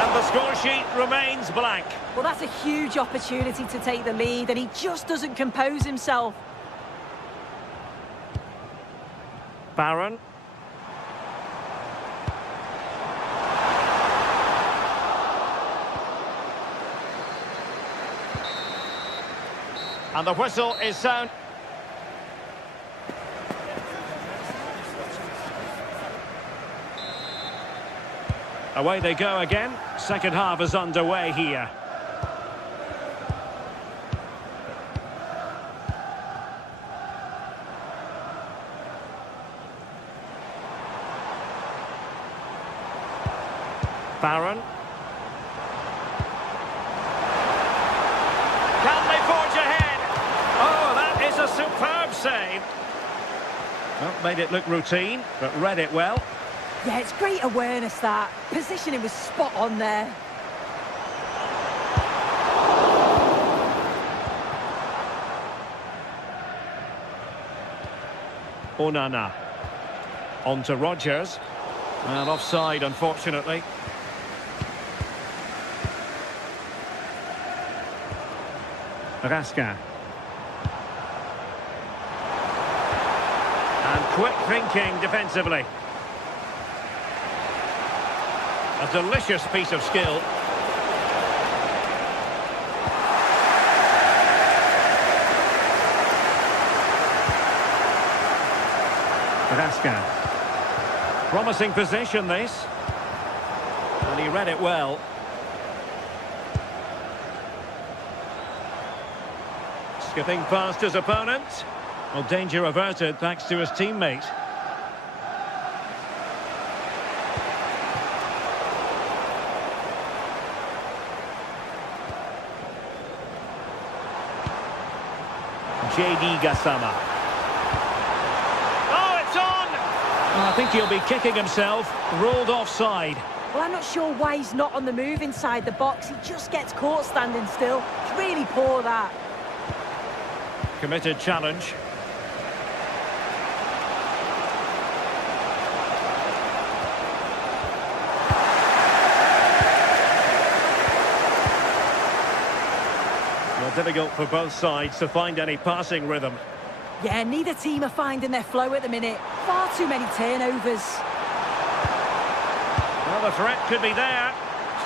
And the score sheet remains blank. Well, that's a huge opportunity to take the lead, and he just doesn't compose himself. Barron. And the whistle is sound. Away they go again. Second half is underway here. Barron. Can they forge ahead? Oh, that is a superb save. Well, made it look routine, but read it well. Yeah, it's great awareness, that. Positioning was spot on there. Onana. On to Rodgers. And offside, unfortunately. Raskin. And quick thinking defensively. A delicious piece of skill. Raskin. Promising position, this. And he read it well. Skipping past his opponent. Well, danger averted thanks to his teammate. JD Gassama. Oh, it's on! I think he'll be kicking himself. Ruled offside. Well, I'm not sure why he's not on the move inside the box. He just gets caught standing still. It's really poor, that. Committed challenge. Well, difficult for both sides to find any passing rhythm. Yeah, neither team are finding their flow at the minute. Far too many turnovers. Well, the threat could be there.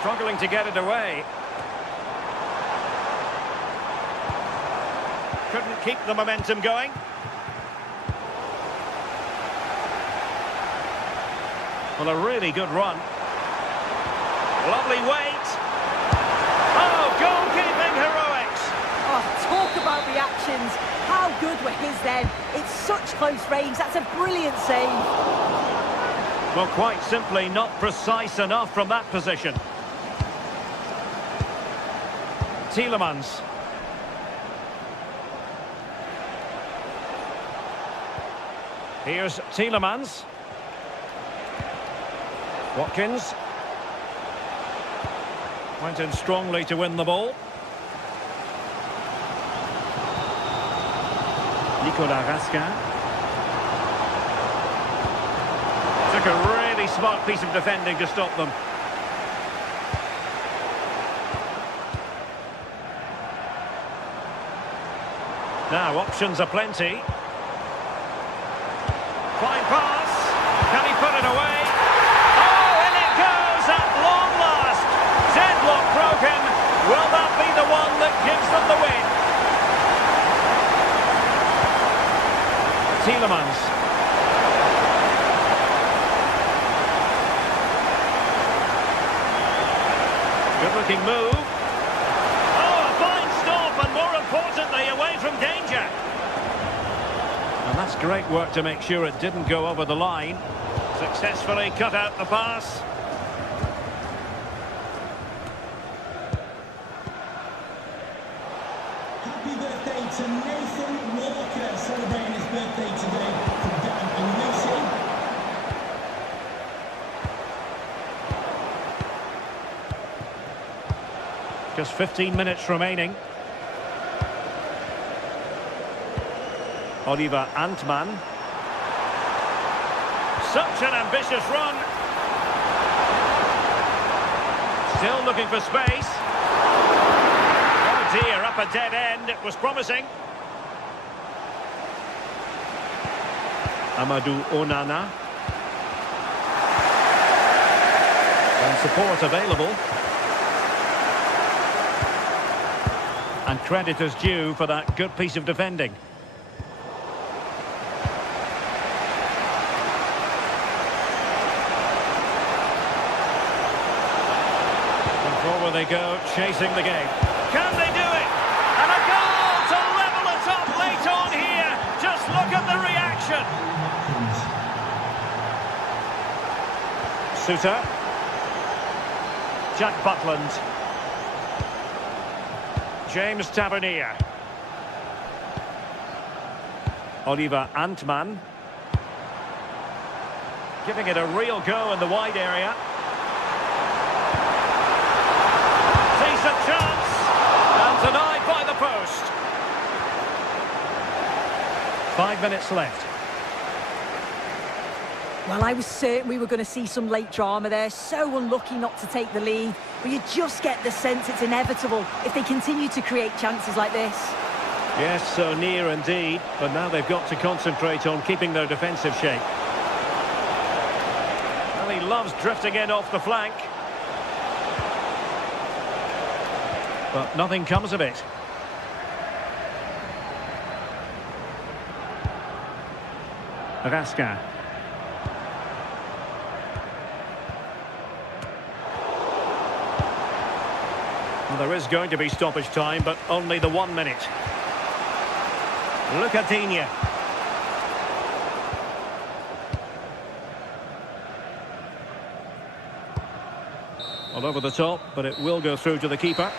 Struggling to get it away. Couldn't keep the momentum going. Well, a really good run. Lovely weight. Oh, goalkeeping heroics. Oh, talk about reactions. How good were his then? It's such close range. That's a brilliant save. Well, quite simply not precise enough from that position. Tielemans. Here's Tielemans. Watkins. Went in strongly to win the ball. Nicolas Raskin. Took a really smart piece of defending to stop them. Now, options are plenty. Fine pass. Can he put it away? Oh, in it goes at long last. Deadlock broken. Will that be the one that gives them the win? Tielemans. Good-looking move. Oh, a fine stop, and more importantly, away from danger. And that's great work to make sure it didn't go over the line. Successfully cut out the pass. Happy birthday to Nathan Walker, celebrating his birthday today from Dan and Lucy. Just 15 minutes remaining. Oliver Antman. Such an ambitious run. Still looking for space. Oh dear, up a dead end. It was promising. Amadou Onana. And support available. And credit is due for that good piece of defending. And forward they go, chasing the game. Can they do it? And a goal to level it up late on here. Just look at the reaction. Suter. Jack Butland. James Tavernier. Oliver Antman. Giving it a real go in the wide area. Decent chance. And denied by the post. 5 minutes left. Well, I was certain we were going to see some late drama there. So unlucky not to take the lead. But you just get the sense it's inevitable if they continue to create chances like this. Yes, so near indeed. But now they've got to concentrate on keeping their defensive shape. Well, he loves drifting in off the flank. But nothing comes of it. Rasca. Well, there is going to be stoppage time, but only the 1 minute. Look at Digne. Well, over the top, but it will go through to the keeper.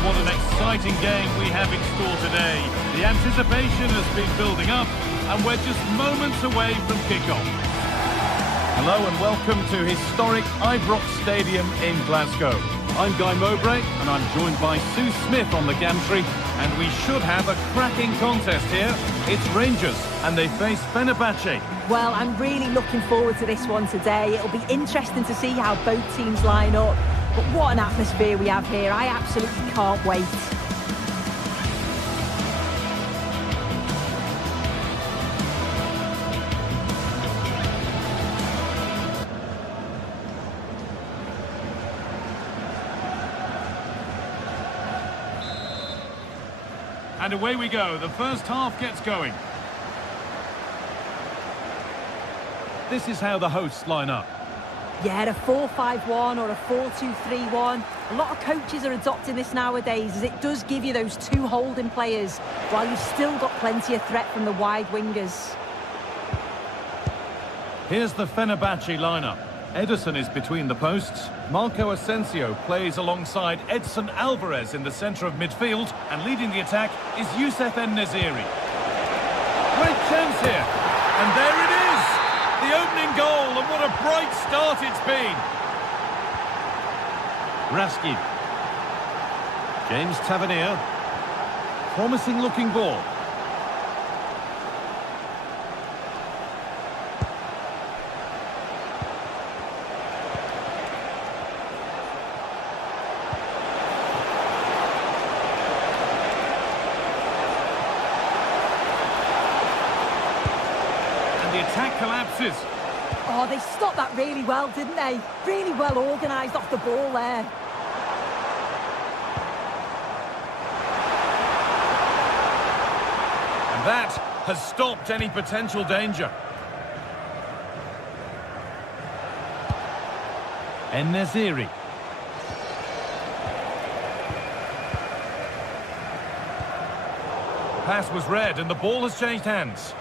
What an exciting game we have in store today. The anticipation has been building up and we're just moments away from kick-off. Hello and welcome to historic Ibrox Stadium in Glasgow. I'm Guy Mowbray and I'm joined by Sue Smith on the gantry, and we should have a cracking contest here. It's Rangers and they face Fenerbahce. Well, I'm really looking forward to this one today. It'll be interesting to see how both teams line up. But what an atmosphere we have here. I absolutely can't wait. And away we go. The first half gets going. This is how the hosts line up. Yeah, a 4-5-1 or a 4-2-3-1. A lot of coaches are adopting this nowadays, as it does give you those two holding players, while you've still got plenty of threat from the wide wingers. Here's the Fenerbahce lineup. Ederson is between the posts. Marco Asensio plays alongside Edson Alvarez in the centre of midfield, and leading the attack is Youssef En-Nesyri. Great chance here, and there it is! The opening goal, and what a bright start it's been. Raskin. James Tavernier. Promising looking ball. chances. Oh, they stopped that really well, didn't they? Really well organised off the ball there. And that has stopped any potential danger. En-Nesyri. Pass was read and the ball has changed hands.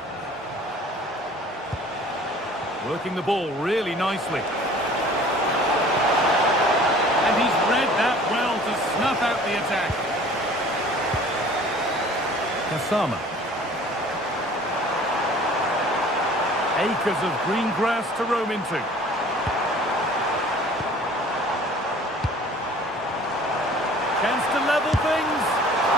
Working the ball really nicely. And he's read that well to snuff out the attack. Kasama. Acres of green grass to roam into. Chance to level things.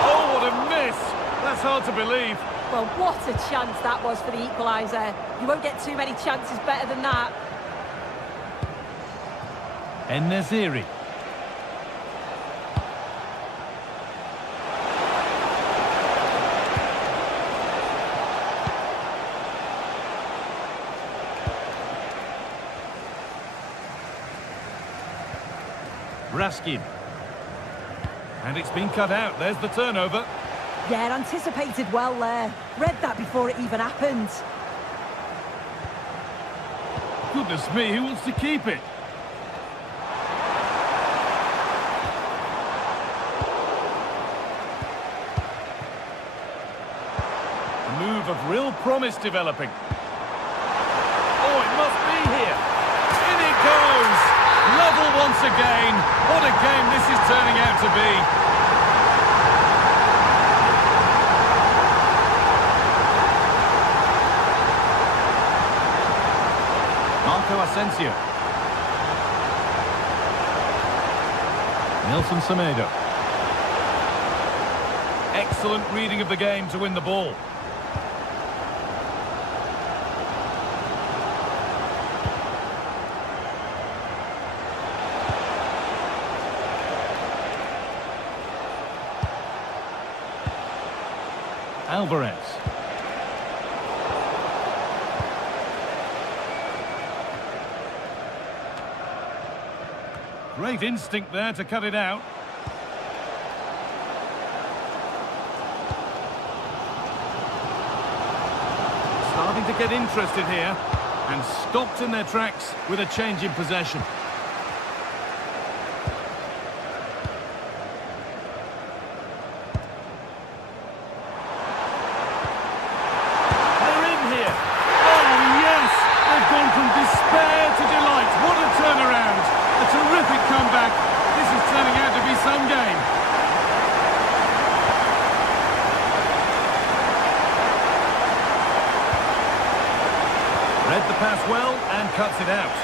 Oh, what a miss. That's hard to believe. Well, what a chance that was for the equaliser. You won't get too many chances better than that. En-Nesyri. Raskin. And it's been cut out. There's the turnover. Yeah, anticipated well there. Read that before it even happened. Goodness me, who wants to keep it? A move of real promise developing. Oh, it must be here. In it goes. Level once again. What a game this is turning out to be. Asensio. Nelson Semedo. Excellent reading of the game to win the ball. Alvarez. Great instinct there to cut it out. Starting to get interested here and stopped in their tracks with a change in possession. They're in here. Oh yes, they've gone from despair to delight. What a turnaround. A terrific comeback. This is turning out to be some game. Read the pass well and cuts it out.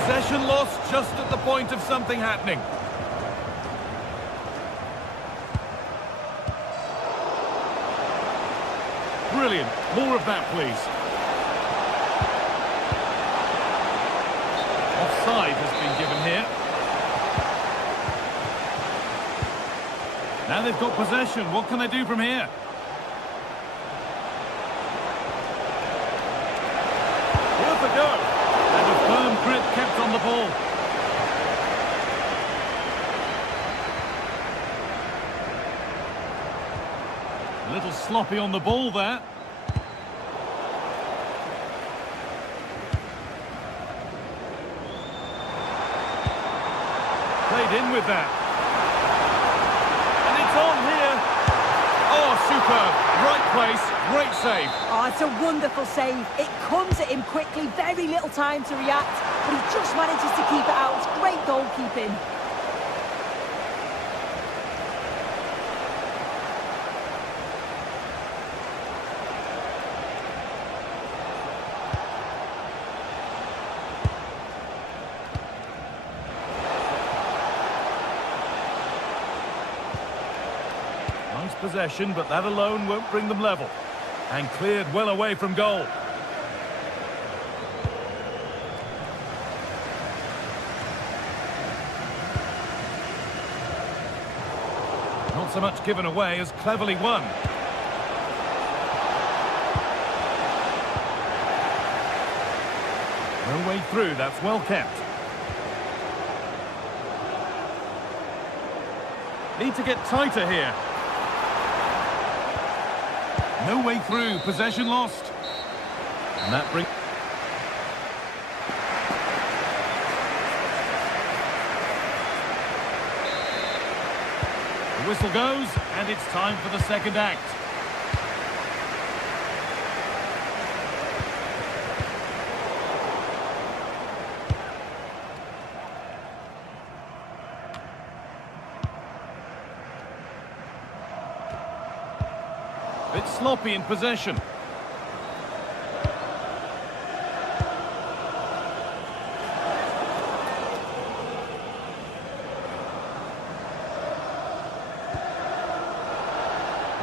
Possession lost just at the point of something happening. Brilliant. More of that, please. Offside has been given here. Now they've got possession. What can they do from here? Worth a go. And a firm grip kept on the ball. A little sloppy on the ball there. Played in with that. And it's on here. Oh, superb. Right place, great save. Oh, it's a wonderful save. It comes at him quickly, very little time to react, but he just manages to keep it out. It's great goalkeeping. Nice possession, but that alone won't bring them level. And cleared well away from goal. Not so much given away as cleverly won. No way through, that's well kept. Need to get tighter here. No way through, possession lost. And that brings... The whistle goes, and it's time for the second act. Bit sloppy in possession.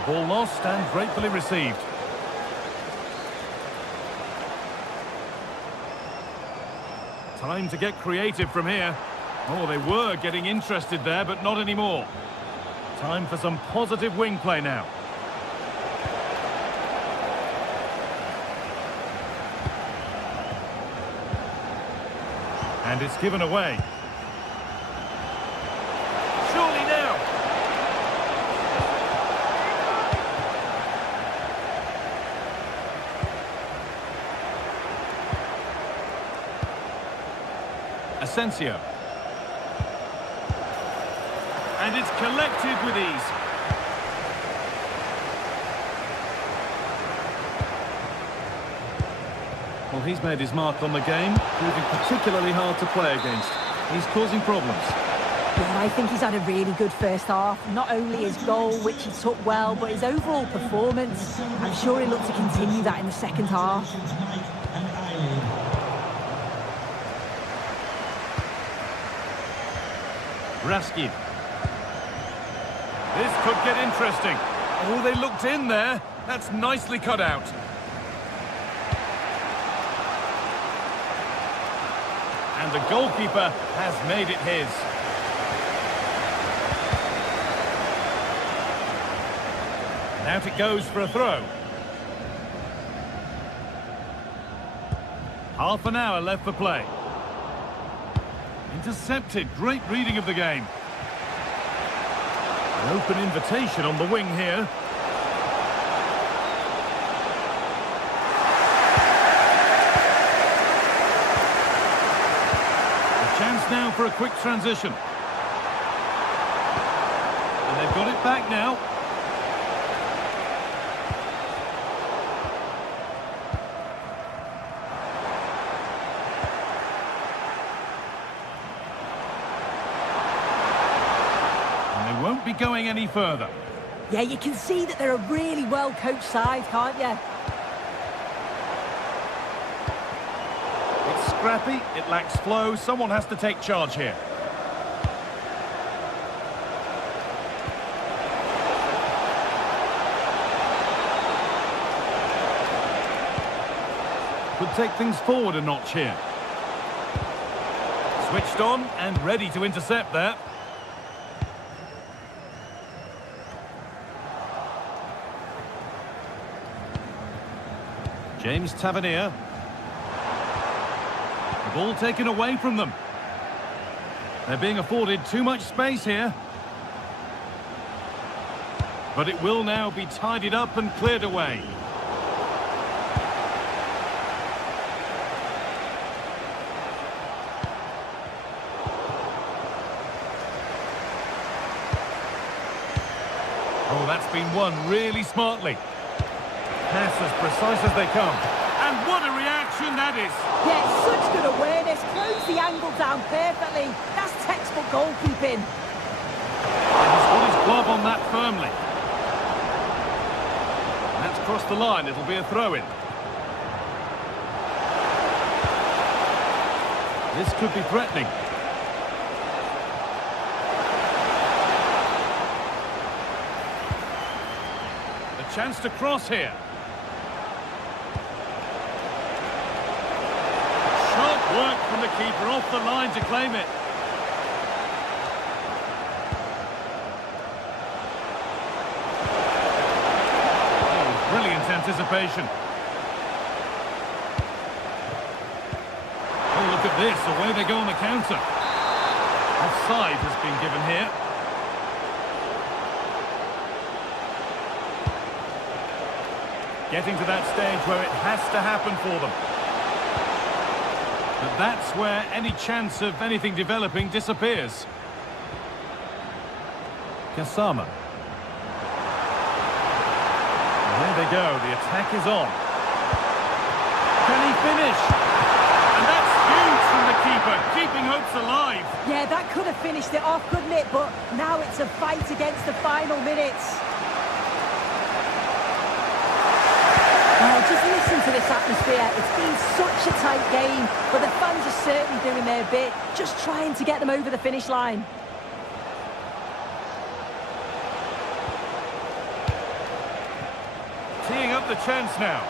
Ball lost and gratefully received. Time to get creative from here. Oh, they were getting interested there, but not anymore. Time for some positive wing play now. And it's given away. Surely now. Asensio. And it's collected with ease. Well, he's made his mark on the game, proving particularly hard to play against. He's causing problems. Yeah, I think he's had a really good first half. Not only his goal, which he took well, but his overall performance. I'm sure he'll look to continue that in the second half. Raskin. This could get interesting. Oh, they looked in there. That's nicely cut out. And the goalkeeper has made it his. And out it goes for a throw. Half an hour left for play. Intercepted. Great reading of the game. An open invitation on the wing here. A chance now for a quick transition. And they've got it back now. Won't be going any further. Yeah, you can see that they're a really well-coached side, can't you? It's scrappy, it lacks flow, someone has to take charge here. Could take things forward a notch here. Switched on and ready to intercept there. James Tavernier. The ball taken away from them. They're being afforded too much space here. But it will now be tidied up and cleared away. Oh, that's been won really smartly. Pass as precise as they come. And what a reaction that is! Yeah, such good awareness. Close the angle down perfectly. That's textbook goalkeeping. And he's got his glove on that firmly. That's crossed the line. It'll be a throw-in. This could be threatening. A chance to cross here. Work from the keeper off the line to claim it. anticipation. Oh, look at this. Away they go on the counter. Offside has been given here. Getting to that stage where it has to happen for them. But that's where any chance of anything developing disappears. Kasama. And there they go, the attack is on. Can he finish? And that's huge from the keeper, keeping hopes alive. Yeah, that could have finished it off, couldn't it? But now it's a fight against the final minutes. Just listen to this atmosphere. It's been such a tight game, but the fans are certainly doing their bit, just trying to get them over the finish line. Teeing up the chance now.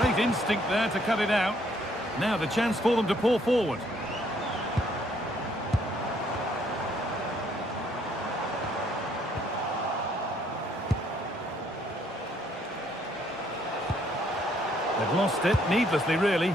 Great instinct there to cut it out. Now the chance for them to pour forward. They've lost it, needlessly really.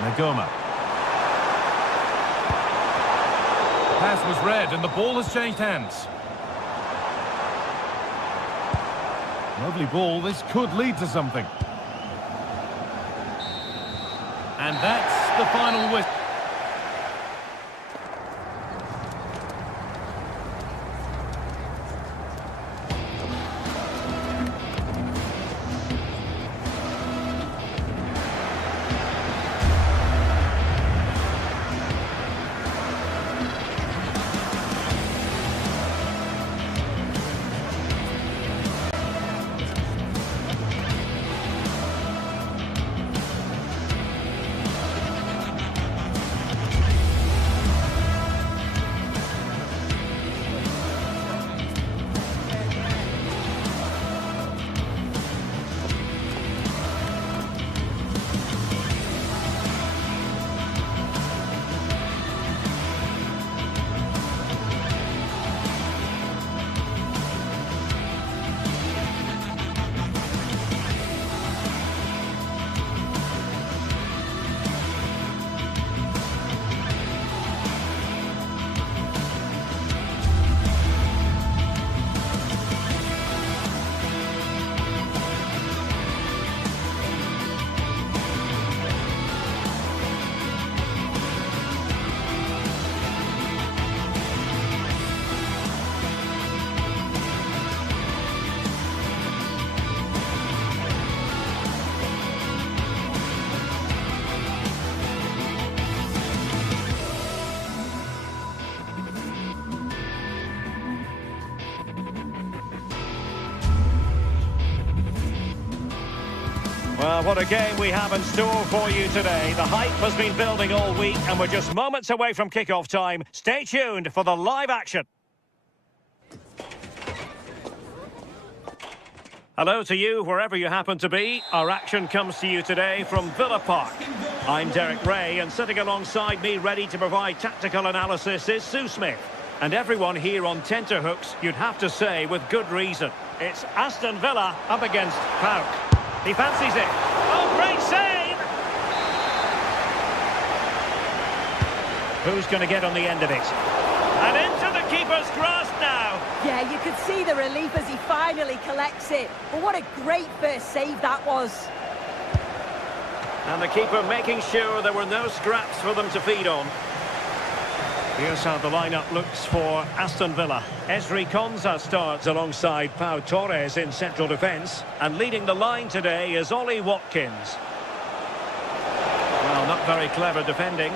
Nagoma. Pass was read and the ball has changed hands. Lovely ball, this could lead to something. And that's the final whistle. Well, what a game we have in store for you today. The hype has been building all week and we're just moments away from kickoff time. Stay tuned for the live action. Hello to you, wherever you happen to be. Our action comes to you today from Villa Park. I'm Derek Ray, and sitting alongside me, ready to provide tactical analysis, is Sue Smith. And everyone here on tenterhooks, you'd have to say, with good reason. It's Aston Villa up against PAOK. He fancies it. Oh, great save! Who's going to get on the end of it? And into the keeper's grasp now. Yeah, you could see the relief as he finally collects it. But what a great first save that was. And the keeper making sure there were no scraps for them to feed on. Here's how the lineup looks for Aston Villa. Ezri Konsa starts alongside Pau Torres in central defence. And leading the line today is Ollie Watkins. Well, not very clever defending.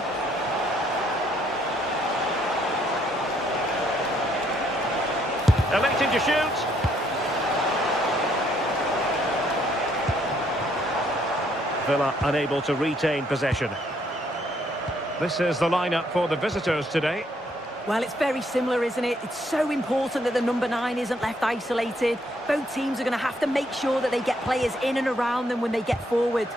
Electing to shoot. Villa unable to retain possession. This is the lineup for the visitors today. Well, it's very similar, isn't it? It's so important that the number 9 isn't left isolated. Both teams are going to have to make sure that they get players in and around them when they get forward.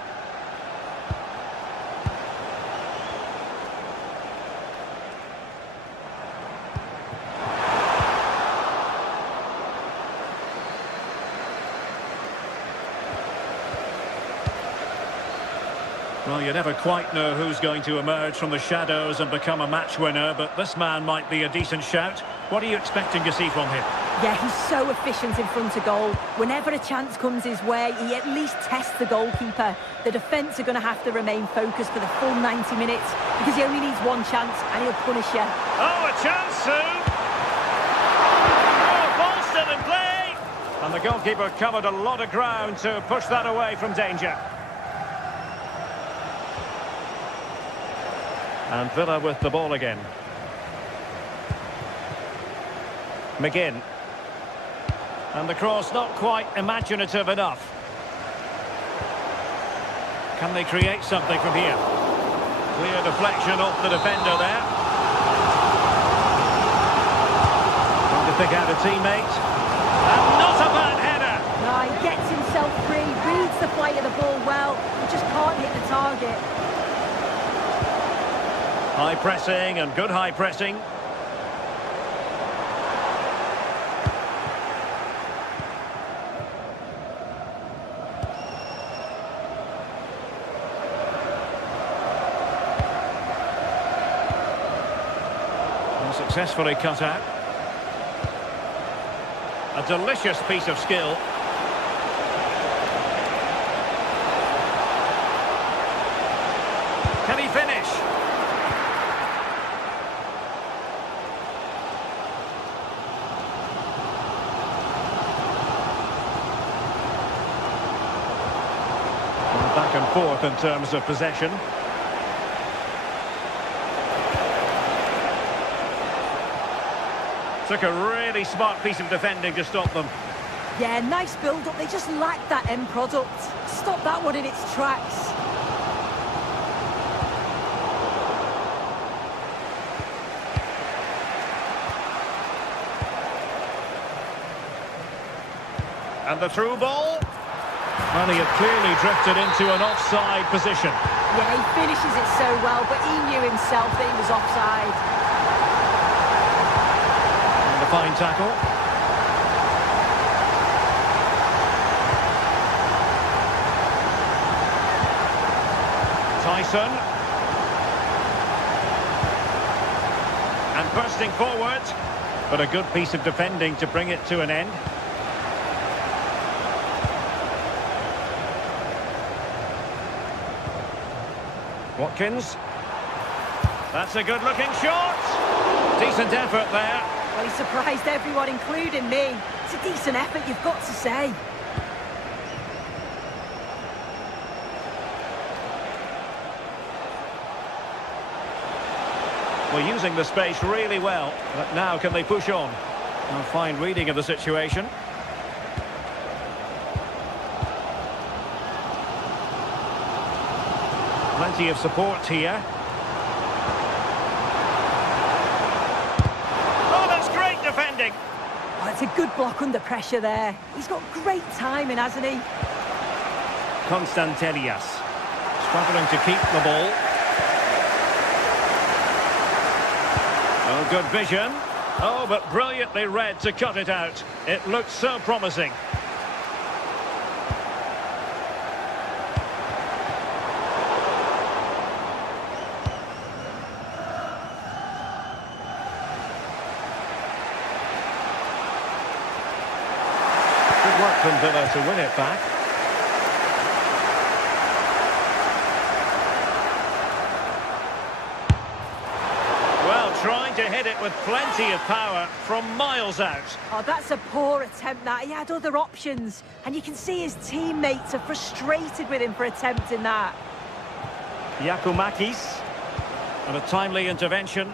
Well, you never quite know who's going to emerge from the shadows and become a match winner, but this man might be a decent shout. What are you expecting to see from him? Yeah, he's so efficient in front of goal. Whenever a chance comes his way, he at least tests the goalkeeper. The defence are going to have to remain focused for the full 90 minutes because he only needs one chance and he'll punish you. Oh, a chance soon! Oh, ball still in play! And the goalkeeper covered a lot of ground to push that away from danger. And Villa with the ball again. McGinn. And the cross not quite imaginative enough. Can they create something from here? Clear deflection off the defender there. Trying to pick out a teammate. And not a bad header! No, he gets himself free, reads the flight of the ball well, but just can't hit the target. High pressing and good high pressing. And successfully cut out. A delicious piece of skill. Can he finish? Back and forth in terms of possession. Took a really smart piece of defending to stop them. Yeah, nice build-up. They just lack that end product. Stop that one in its tracks. And the through ball. Well, he had clearly drifted into an offside position. Yeah, he finishes it so well, but he knew himself that he was offside. And a fine tackle. Tyson. And bursting forward. But a good piece of defending to bring it to an end. Watkins. That's a good-looking shot. Decent effort there. Well, he surprised everyone, including me. It's a decent effort, you've got to say. We're using the space really well, but now can they push on? A fine reading of the situation. Plenty of support here. Oh, that's great defending. Oh, it's a good block under pressure there. He's got great timing, hasn't he? Constantelias struggling to keep the ball. Oh, good vision. Oh, but brilliantly read to cut it out. It looked so promising. Good work from Villa to win it back. Well, trying to hit it with plenty of power from miles out. Oh, that's a poor attempt, that. He had other options. And you can see his teammates are frustrated with him for attempting that. Yakumakis. And a timely intervention.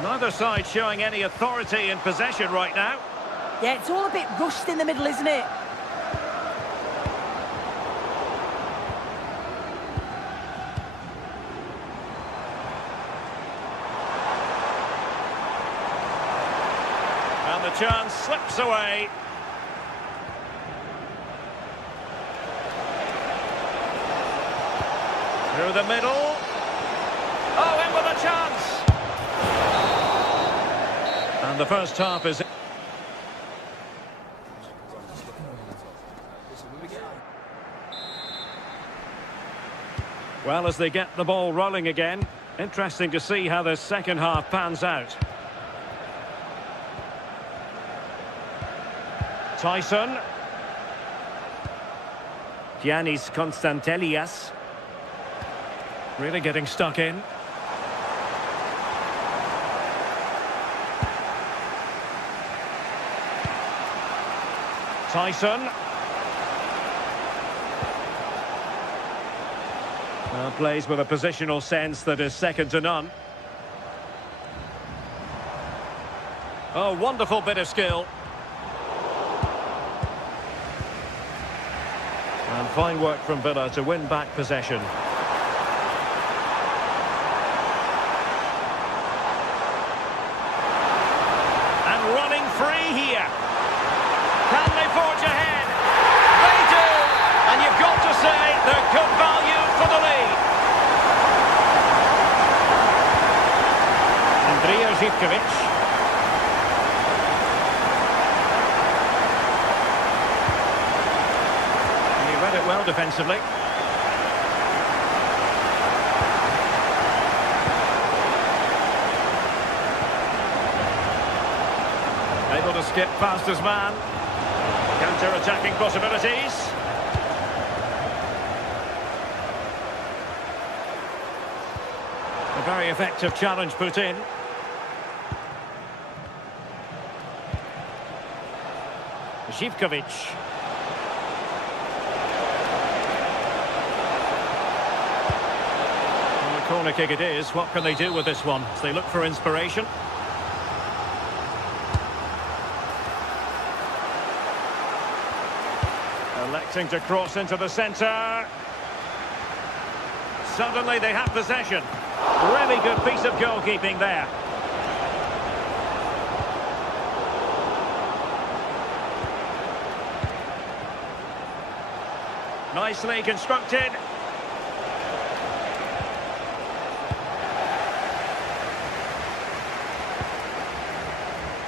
Neither side showing any authority in possession right now. Yeah, it's all a bit rushed in the middle, isn't it? chance slips away. Through the middle. Oh, in with a chance. And the first half is... Well, as they get the ball rolling again, interesting to see how this second half pans out. Tyson. Giannis Konstantelias. Really getting stuck in. Tyson. Plays with a positional sense that is second to none. Oh, wonderful bit of skill. And fine work from Villa to win back possession. And running free here. Can they forge ahead? They do! And you've got to say they're good value for the lead. Andrija Zivkovic. And he read it well defensively. Able to skip past his man. Counter-attacking possibilities. A very effective challenge put in. Zivkovic. And a corner kick it is. What can they do with this one as they look for inspiration? Electing to cross into the centre. Suddenly they have possession. Really good piece of goalkeeping there. Nicely constructed.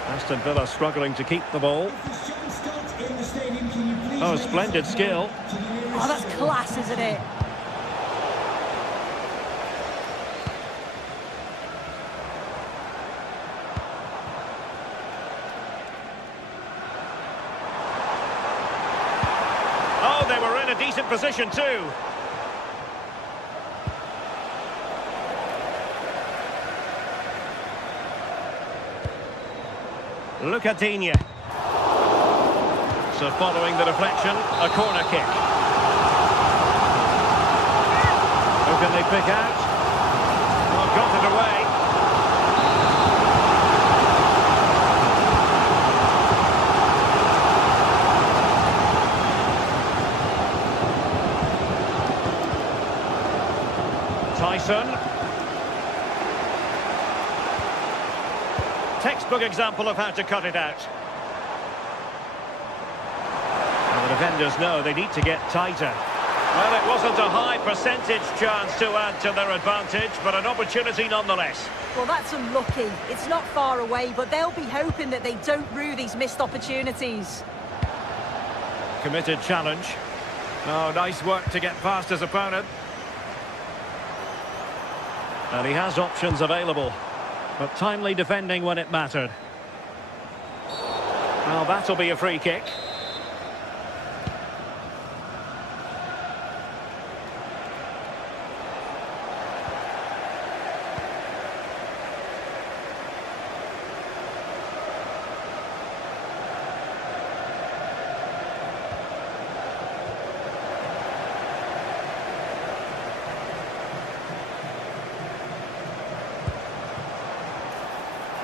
Aston Villa struggling to keep the ball. Oh, splendid skill. Oh, that's class, isn't it? Oh, they were in a decent position too. Lucadinha. So following the deflection, a corner kick. Who can they pick out? Oh, got it away. Tyson. Textbook example of how to cut it out. And the defenders know they need to get tighter. Well, it wasn't a high percentage chance to add to their advantage, but an opportunity nonetheless. Well, that's unlucky. It's not far away, but they'll be hoping that they don't rue these missed opportunities. Committed challenge. Oh, nice work to get past his opponent. And he has options available, but timely defending when it mattered. Well, that'll be a free kick.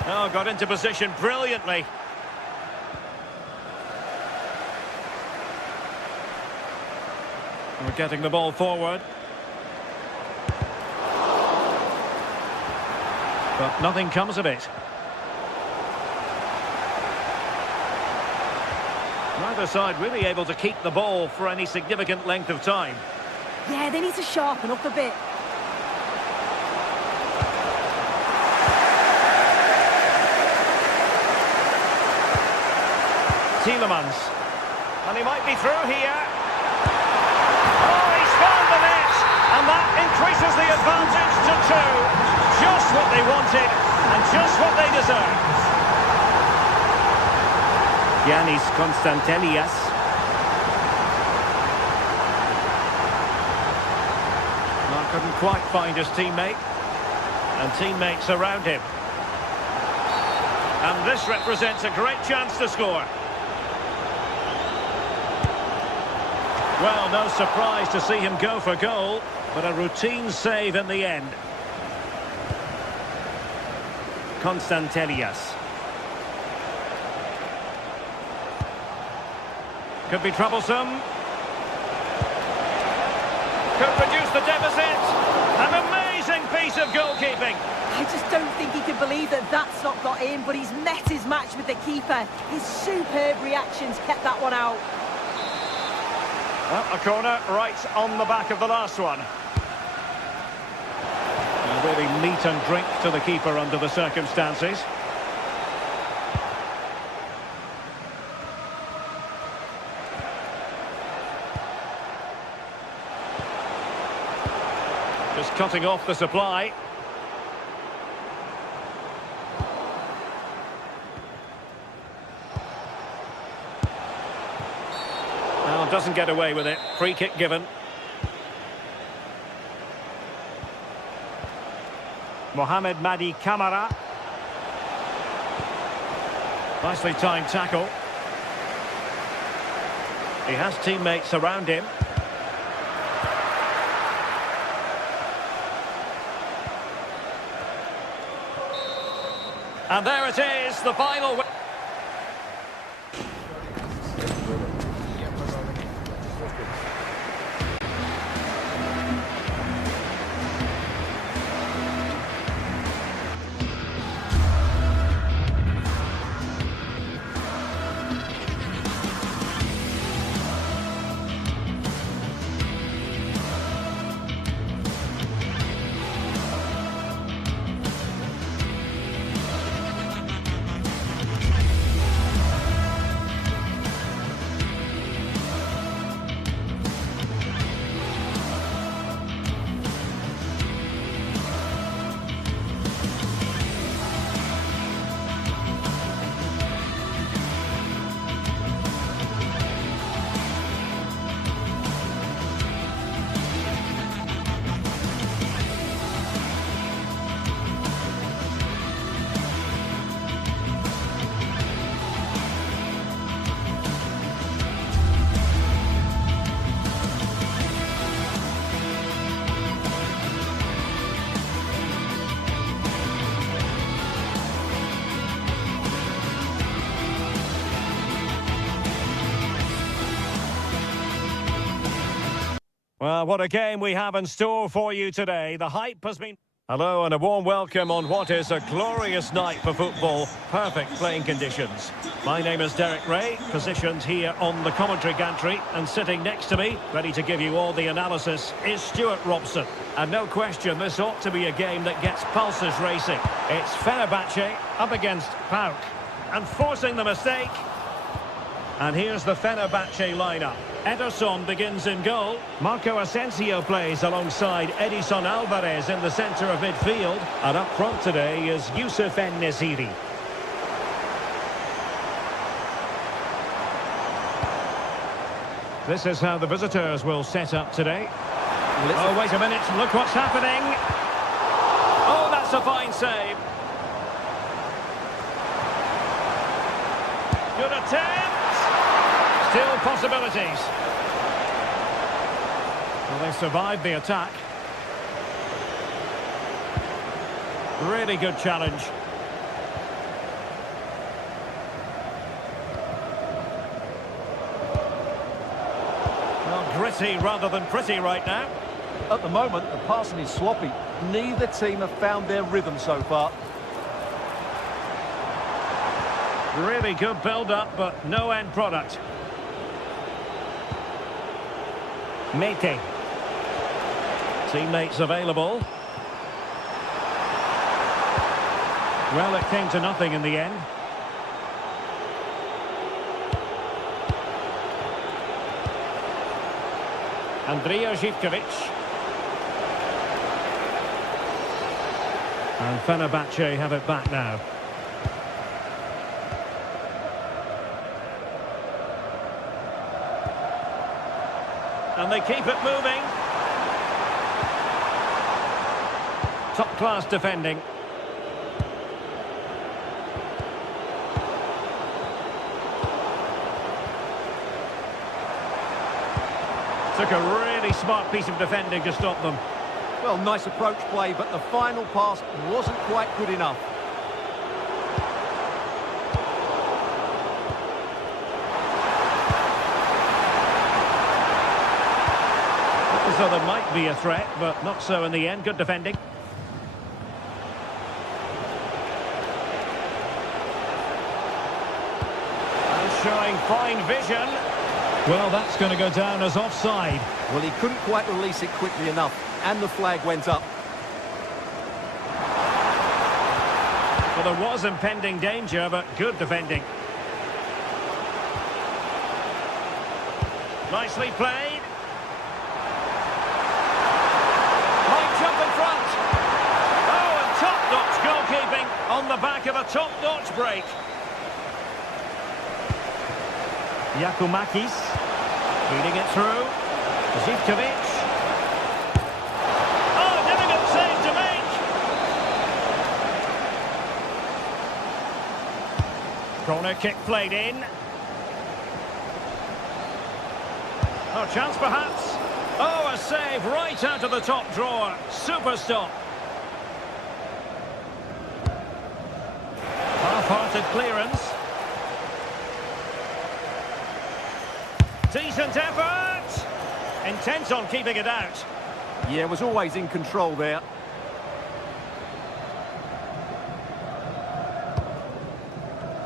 Oh, got into position brilliantly. We're getting the ball forward. But nothing comes of it. Neither side really able to keep the ball for any significant length of time. Yeah, they need to sharpen up a bit. Tielemans. And he might be through here. Oh, he's found the net! And that increases the advantage to 2. Just what they wanted, and just what they deserved. Yanis Constantelias. Well, couldn't quite find his teammate. And teammates around him. And this represents a great chance to score. Well, no surprise to see him go for goal, but a routine save in the end. Constantelias. Could be troublesome. Could reduce the deficit. An amazing piece of goalkeeping. I just don't think he can believe that that's not got in, but he's met his match with the keeper. His superb reactions kept that one out. Well, a corner right on the back of the last one. Really meat and drink to the keeper under the circumstances. Just cutting off the supply. Well, doesn't get away with it. Free kick given. Mohamed Madi Camara. Nicely timed tackle. He has teammates around him. And there it is, the final. Well, what a game we have in store for you today. The hype has been... Hello and a warm welcome on what is a glorious night for football. Perfect playing conditions. My name is Derek Ray, positioned here on the commentary gantry, and sitting next to me, ready to give you all the analysis, is Stuart Robson. And no question, this ought to be a game that gets pulses racing. It's Fenerbahce up against PAOK, and forcing the mistake. And here's the Fenerbahce lineup. Ederson begins in goal. Marco Asensio plays alongside Edison Alvarez in the centre of midfield. And up front today is Youssef En-Nesyri. This is how the visitors will set up today. Oh, wait a minute, look what's happening. Oh, that's a fine save. Good attempt. Still possibilities. Well, they survived the attack. Really good challenge. Well, gritty rather than pretty right now. At the moment, the passing is sloppy. Neither team have found their rhythm so far. Really good build-up, but no end product. Mete. Teammates available. Well, it came to nothing in the end. Andrija Zivkovic. And Fenerbahce have it back now. And they keep it moving. Top-class defending. Took a really smart piece of defending to stop them. Well, nice approach play, but the final pass wasn't quite good enough. So there might be a threat, but not so in the end. Good defending. And showing fine vision. Well, that's going to go down as offside. Well, he couldn't quite release it quickly enough, and the flag went up. Well, there was impending danger, but good defending. Nicely played. Might jump in front. Oh, and top-notch goalkeeping on the back of a top-notch break. Yakumakis feeding it through. Zivkovic. Oh, difficult save to make. Corner kick played in. Oh, chance perhaps. Oh, a save right out of the top drawer. Super stop. Half-hearted clearance. Decent effort. Intent on keeping it out. Yeah, was always in control there.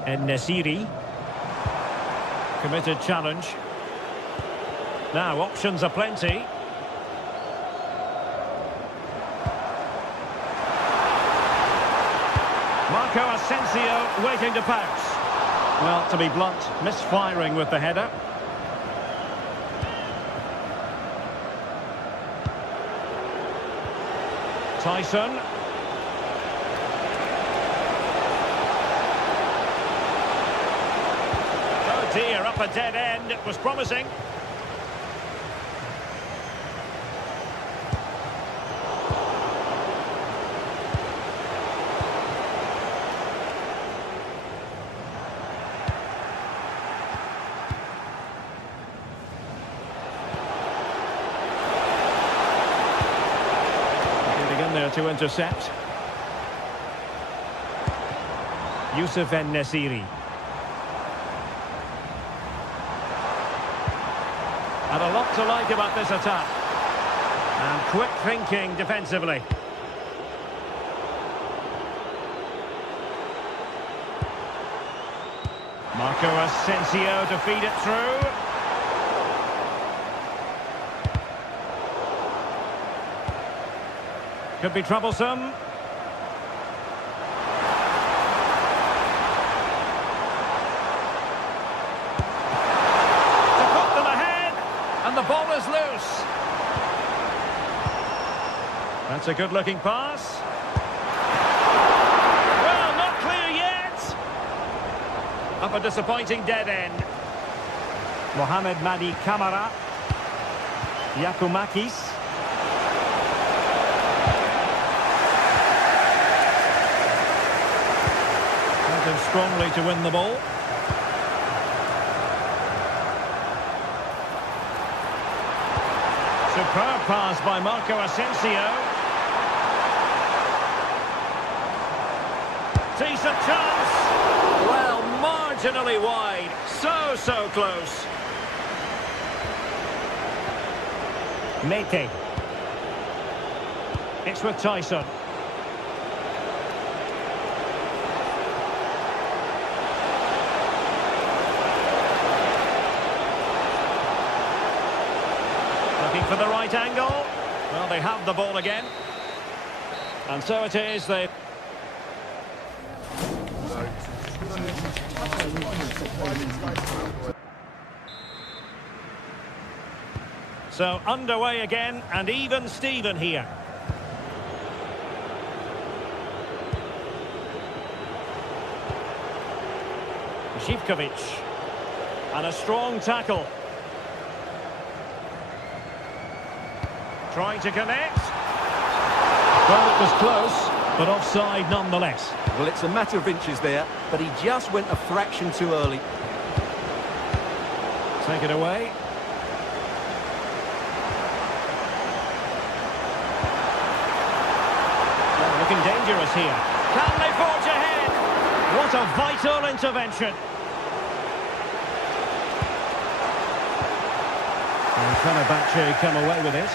En-Nesyri. Committed challenge. Now, options are plenty. Marco Asensio waiting to pounce. Well, to be blunt, misfiring with the header. Tyson. Oh dear, up a dead end. It was promising. There to intercept. Youssef En-Nesyri. And a lot to like about this attack. And quick thinking defensively. Marco Asensio to feed it through. Could be troublesome. To put them ahead, and the ball is loose. That's a good-looking pass. Well, not clear yet. Up a disappointing dead end. Mohamed Madi Kamara. Yakumakis. Strongly to win the ball. Superb pass by Marco Asensio. Decent chance. Well, marginally wide. So close. Mete. It's with Tyson. Looking for the right angle. Well, they have the ball again. And so it is. So underway again, and even Steven here. Zivkovic. And a strong tackle. Trying to connect. Well, it was close, but offside nonetheless. Well, it's a matter of inches there, but he just went a fraction too early. Take it away. Oh, looking dangerous here. Can they forge ahead? What a vital intervention. And Fenerbahce come away with it.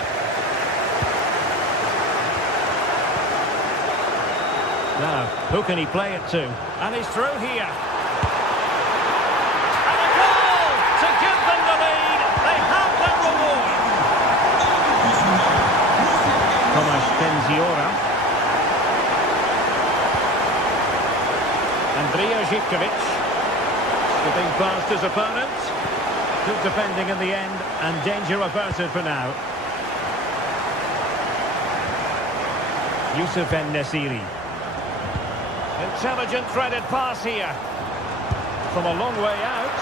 Now, who can he play it to? And he's through here. And a goal to give them the lead. They have their reward. Tomasz Penziora. Andrija Zivkovic. Skipping past his opponent. Good defending in the end, and danger averted for now. Yusuf En-Nesyri. Intelligent threaded pass here. From a long way out.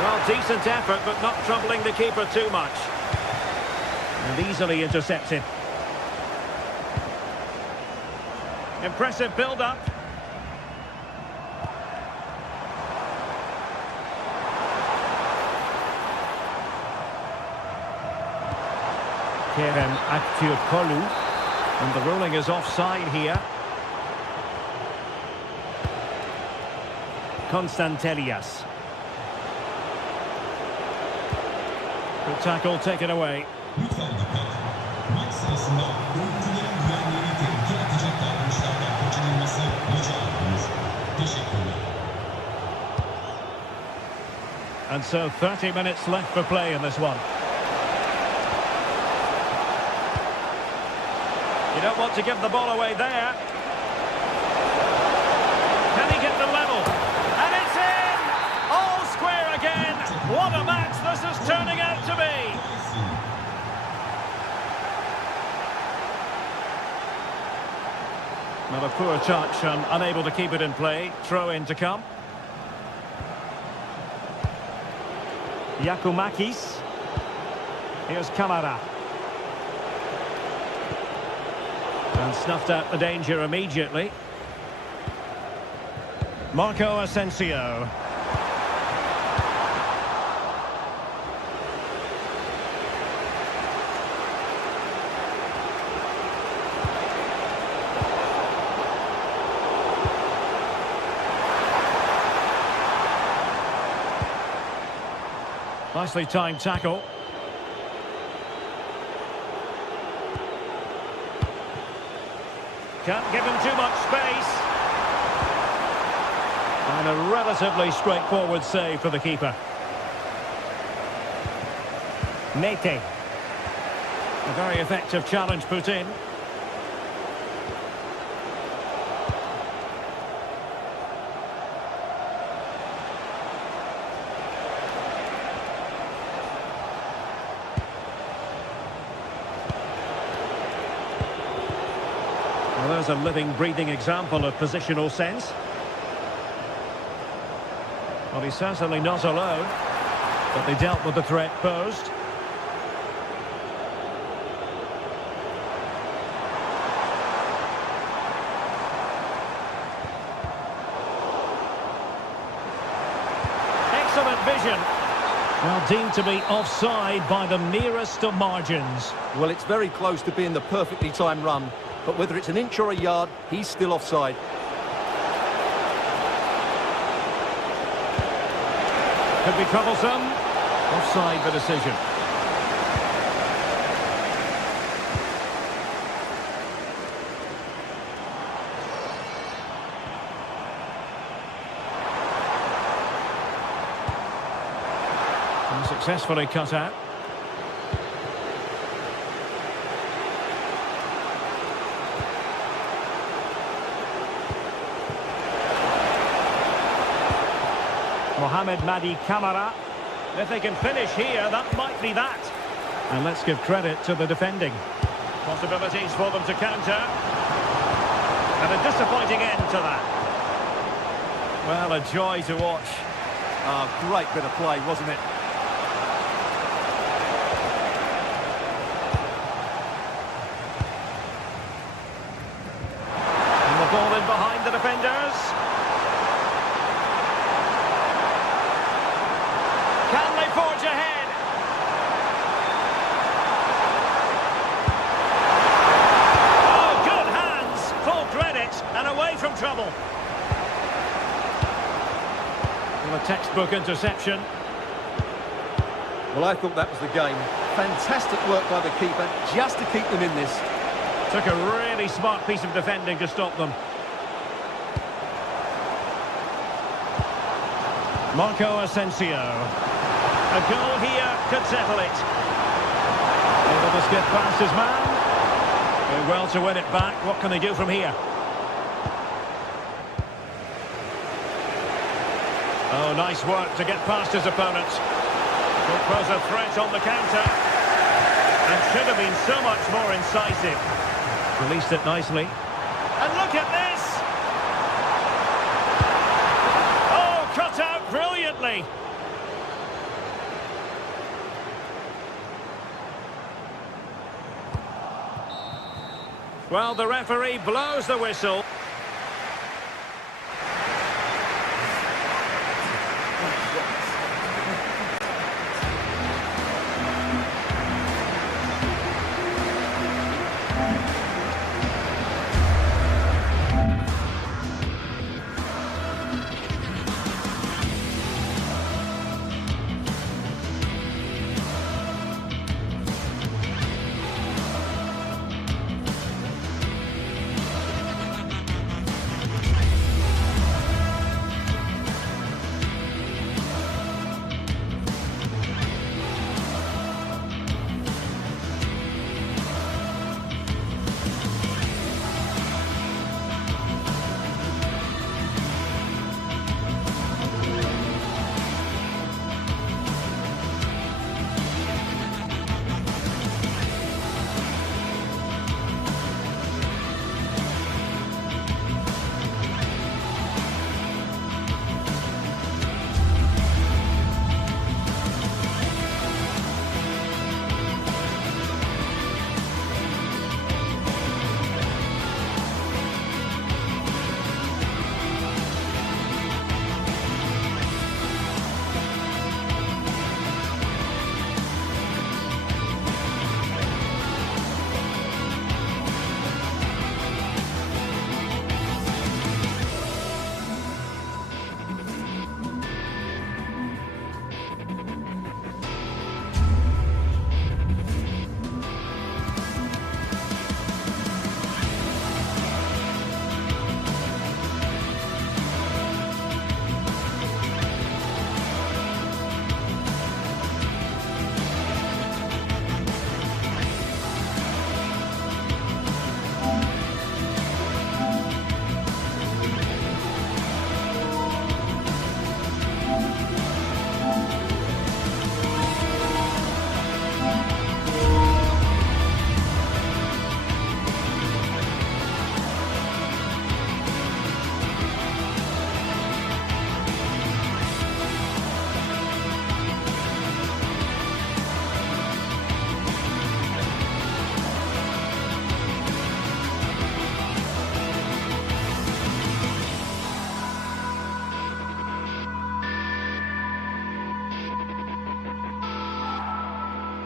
Well, decent effort, but not troubling the keeper too much. And easily intercepted. Impressive build-up. Kerem Aktürkoğlu. And the ruling is offside here. Konstantelias. Good tackle taken away. Lütfen dikkat. Maç sırasında oyuncuların güvenliğini tehlikeye atacak davranışlardan kaçınılması rica ediyoruz. Teşekkürler. And so 30 minutes left for play in this one. You don't want to give the ball away there. Can he get the level? And it's in! All square again. What a match this is turning out to be. Well, a poor touch and unable to keep it in play. Throw in to come. Yakumakis. Here's Kamara. And snuffed out the danger immediately. Marco Asensio. Nicely timed tackle. Can't give him too much space. And a relatively straightforward save for the keeper. Mete. A very effective challenge put in. Well, there's a living, breathing example of positional sense. Well, he's certainly not alone, but they dealt with the threat posed. Excellent vision. Well, deemed to be offside by the merest of margins. Well, it's very close to being the perfectly timed run, but whether it's an inch or a yard, he's still offside. Could be troublesome. Offside the decision. And successfully cut out. Mohamed Madi Camara. If they can finish here, that might be that. And let's give credit to the defending. Possibilities for them to counter. And a disappointing end to that. Well, a joy to watch. Great bit of play, wasn't it? And the ball in behind the defenders. Can they forge ahead? Oh, good hands. Full credit and away from trouble. Well, a textbook interception. Well, I thought that was the game. Fantastic work by the keeper just to keep them in this. Took a really smart piece of defending to stop them. Marco Asensio. A goal here could settle it. Able to skip past his man. Doing well to win it back. What can they do from here? Oh, nice work to get past his opponent. Could pose a threat on the counter. And should have been so much more incisive. Released it nicely. And look at this! Oh, cut out brilliantly! Well, the referee blows the whistle.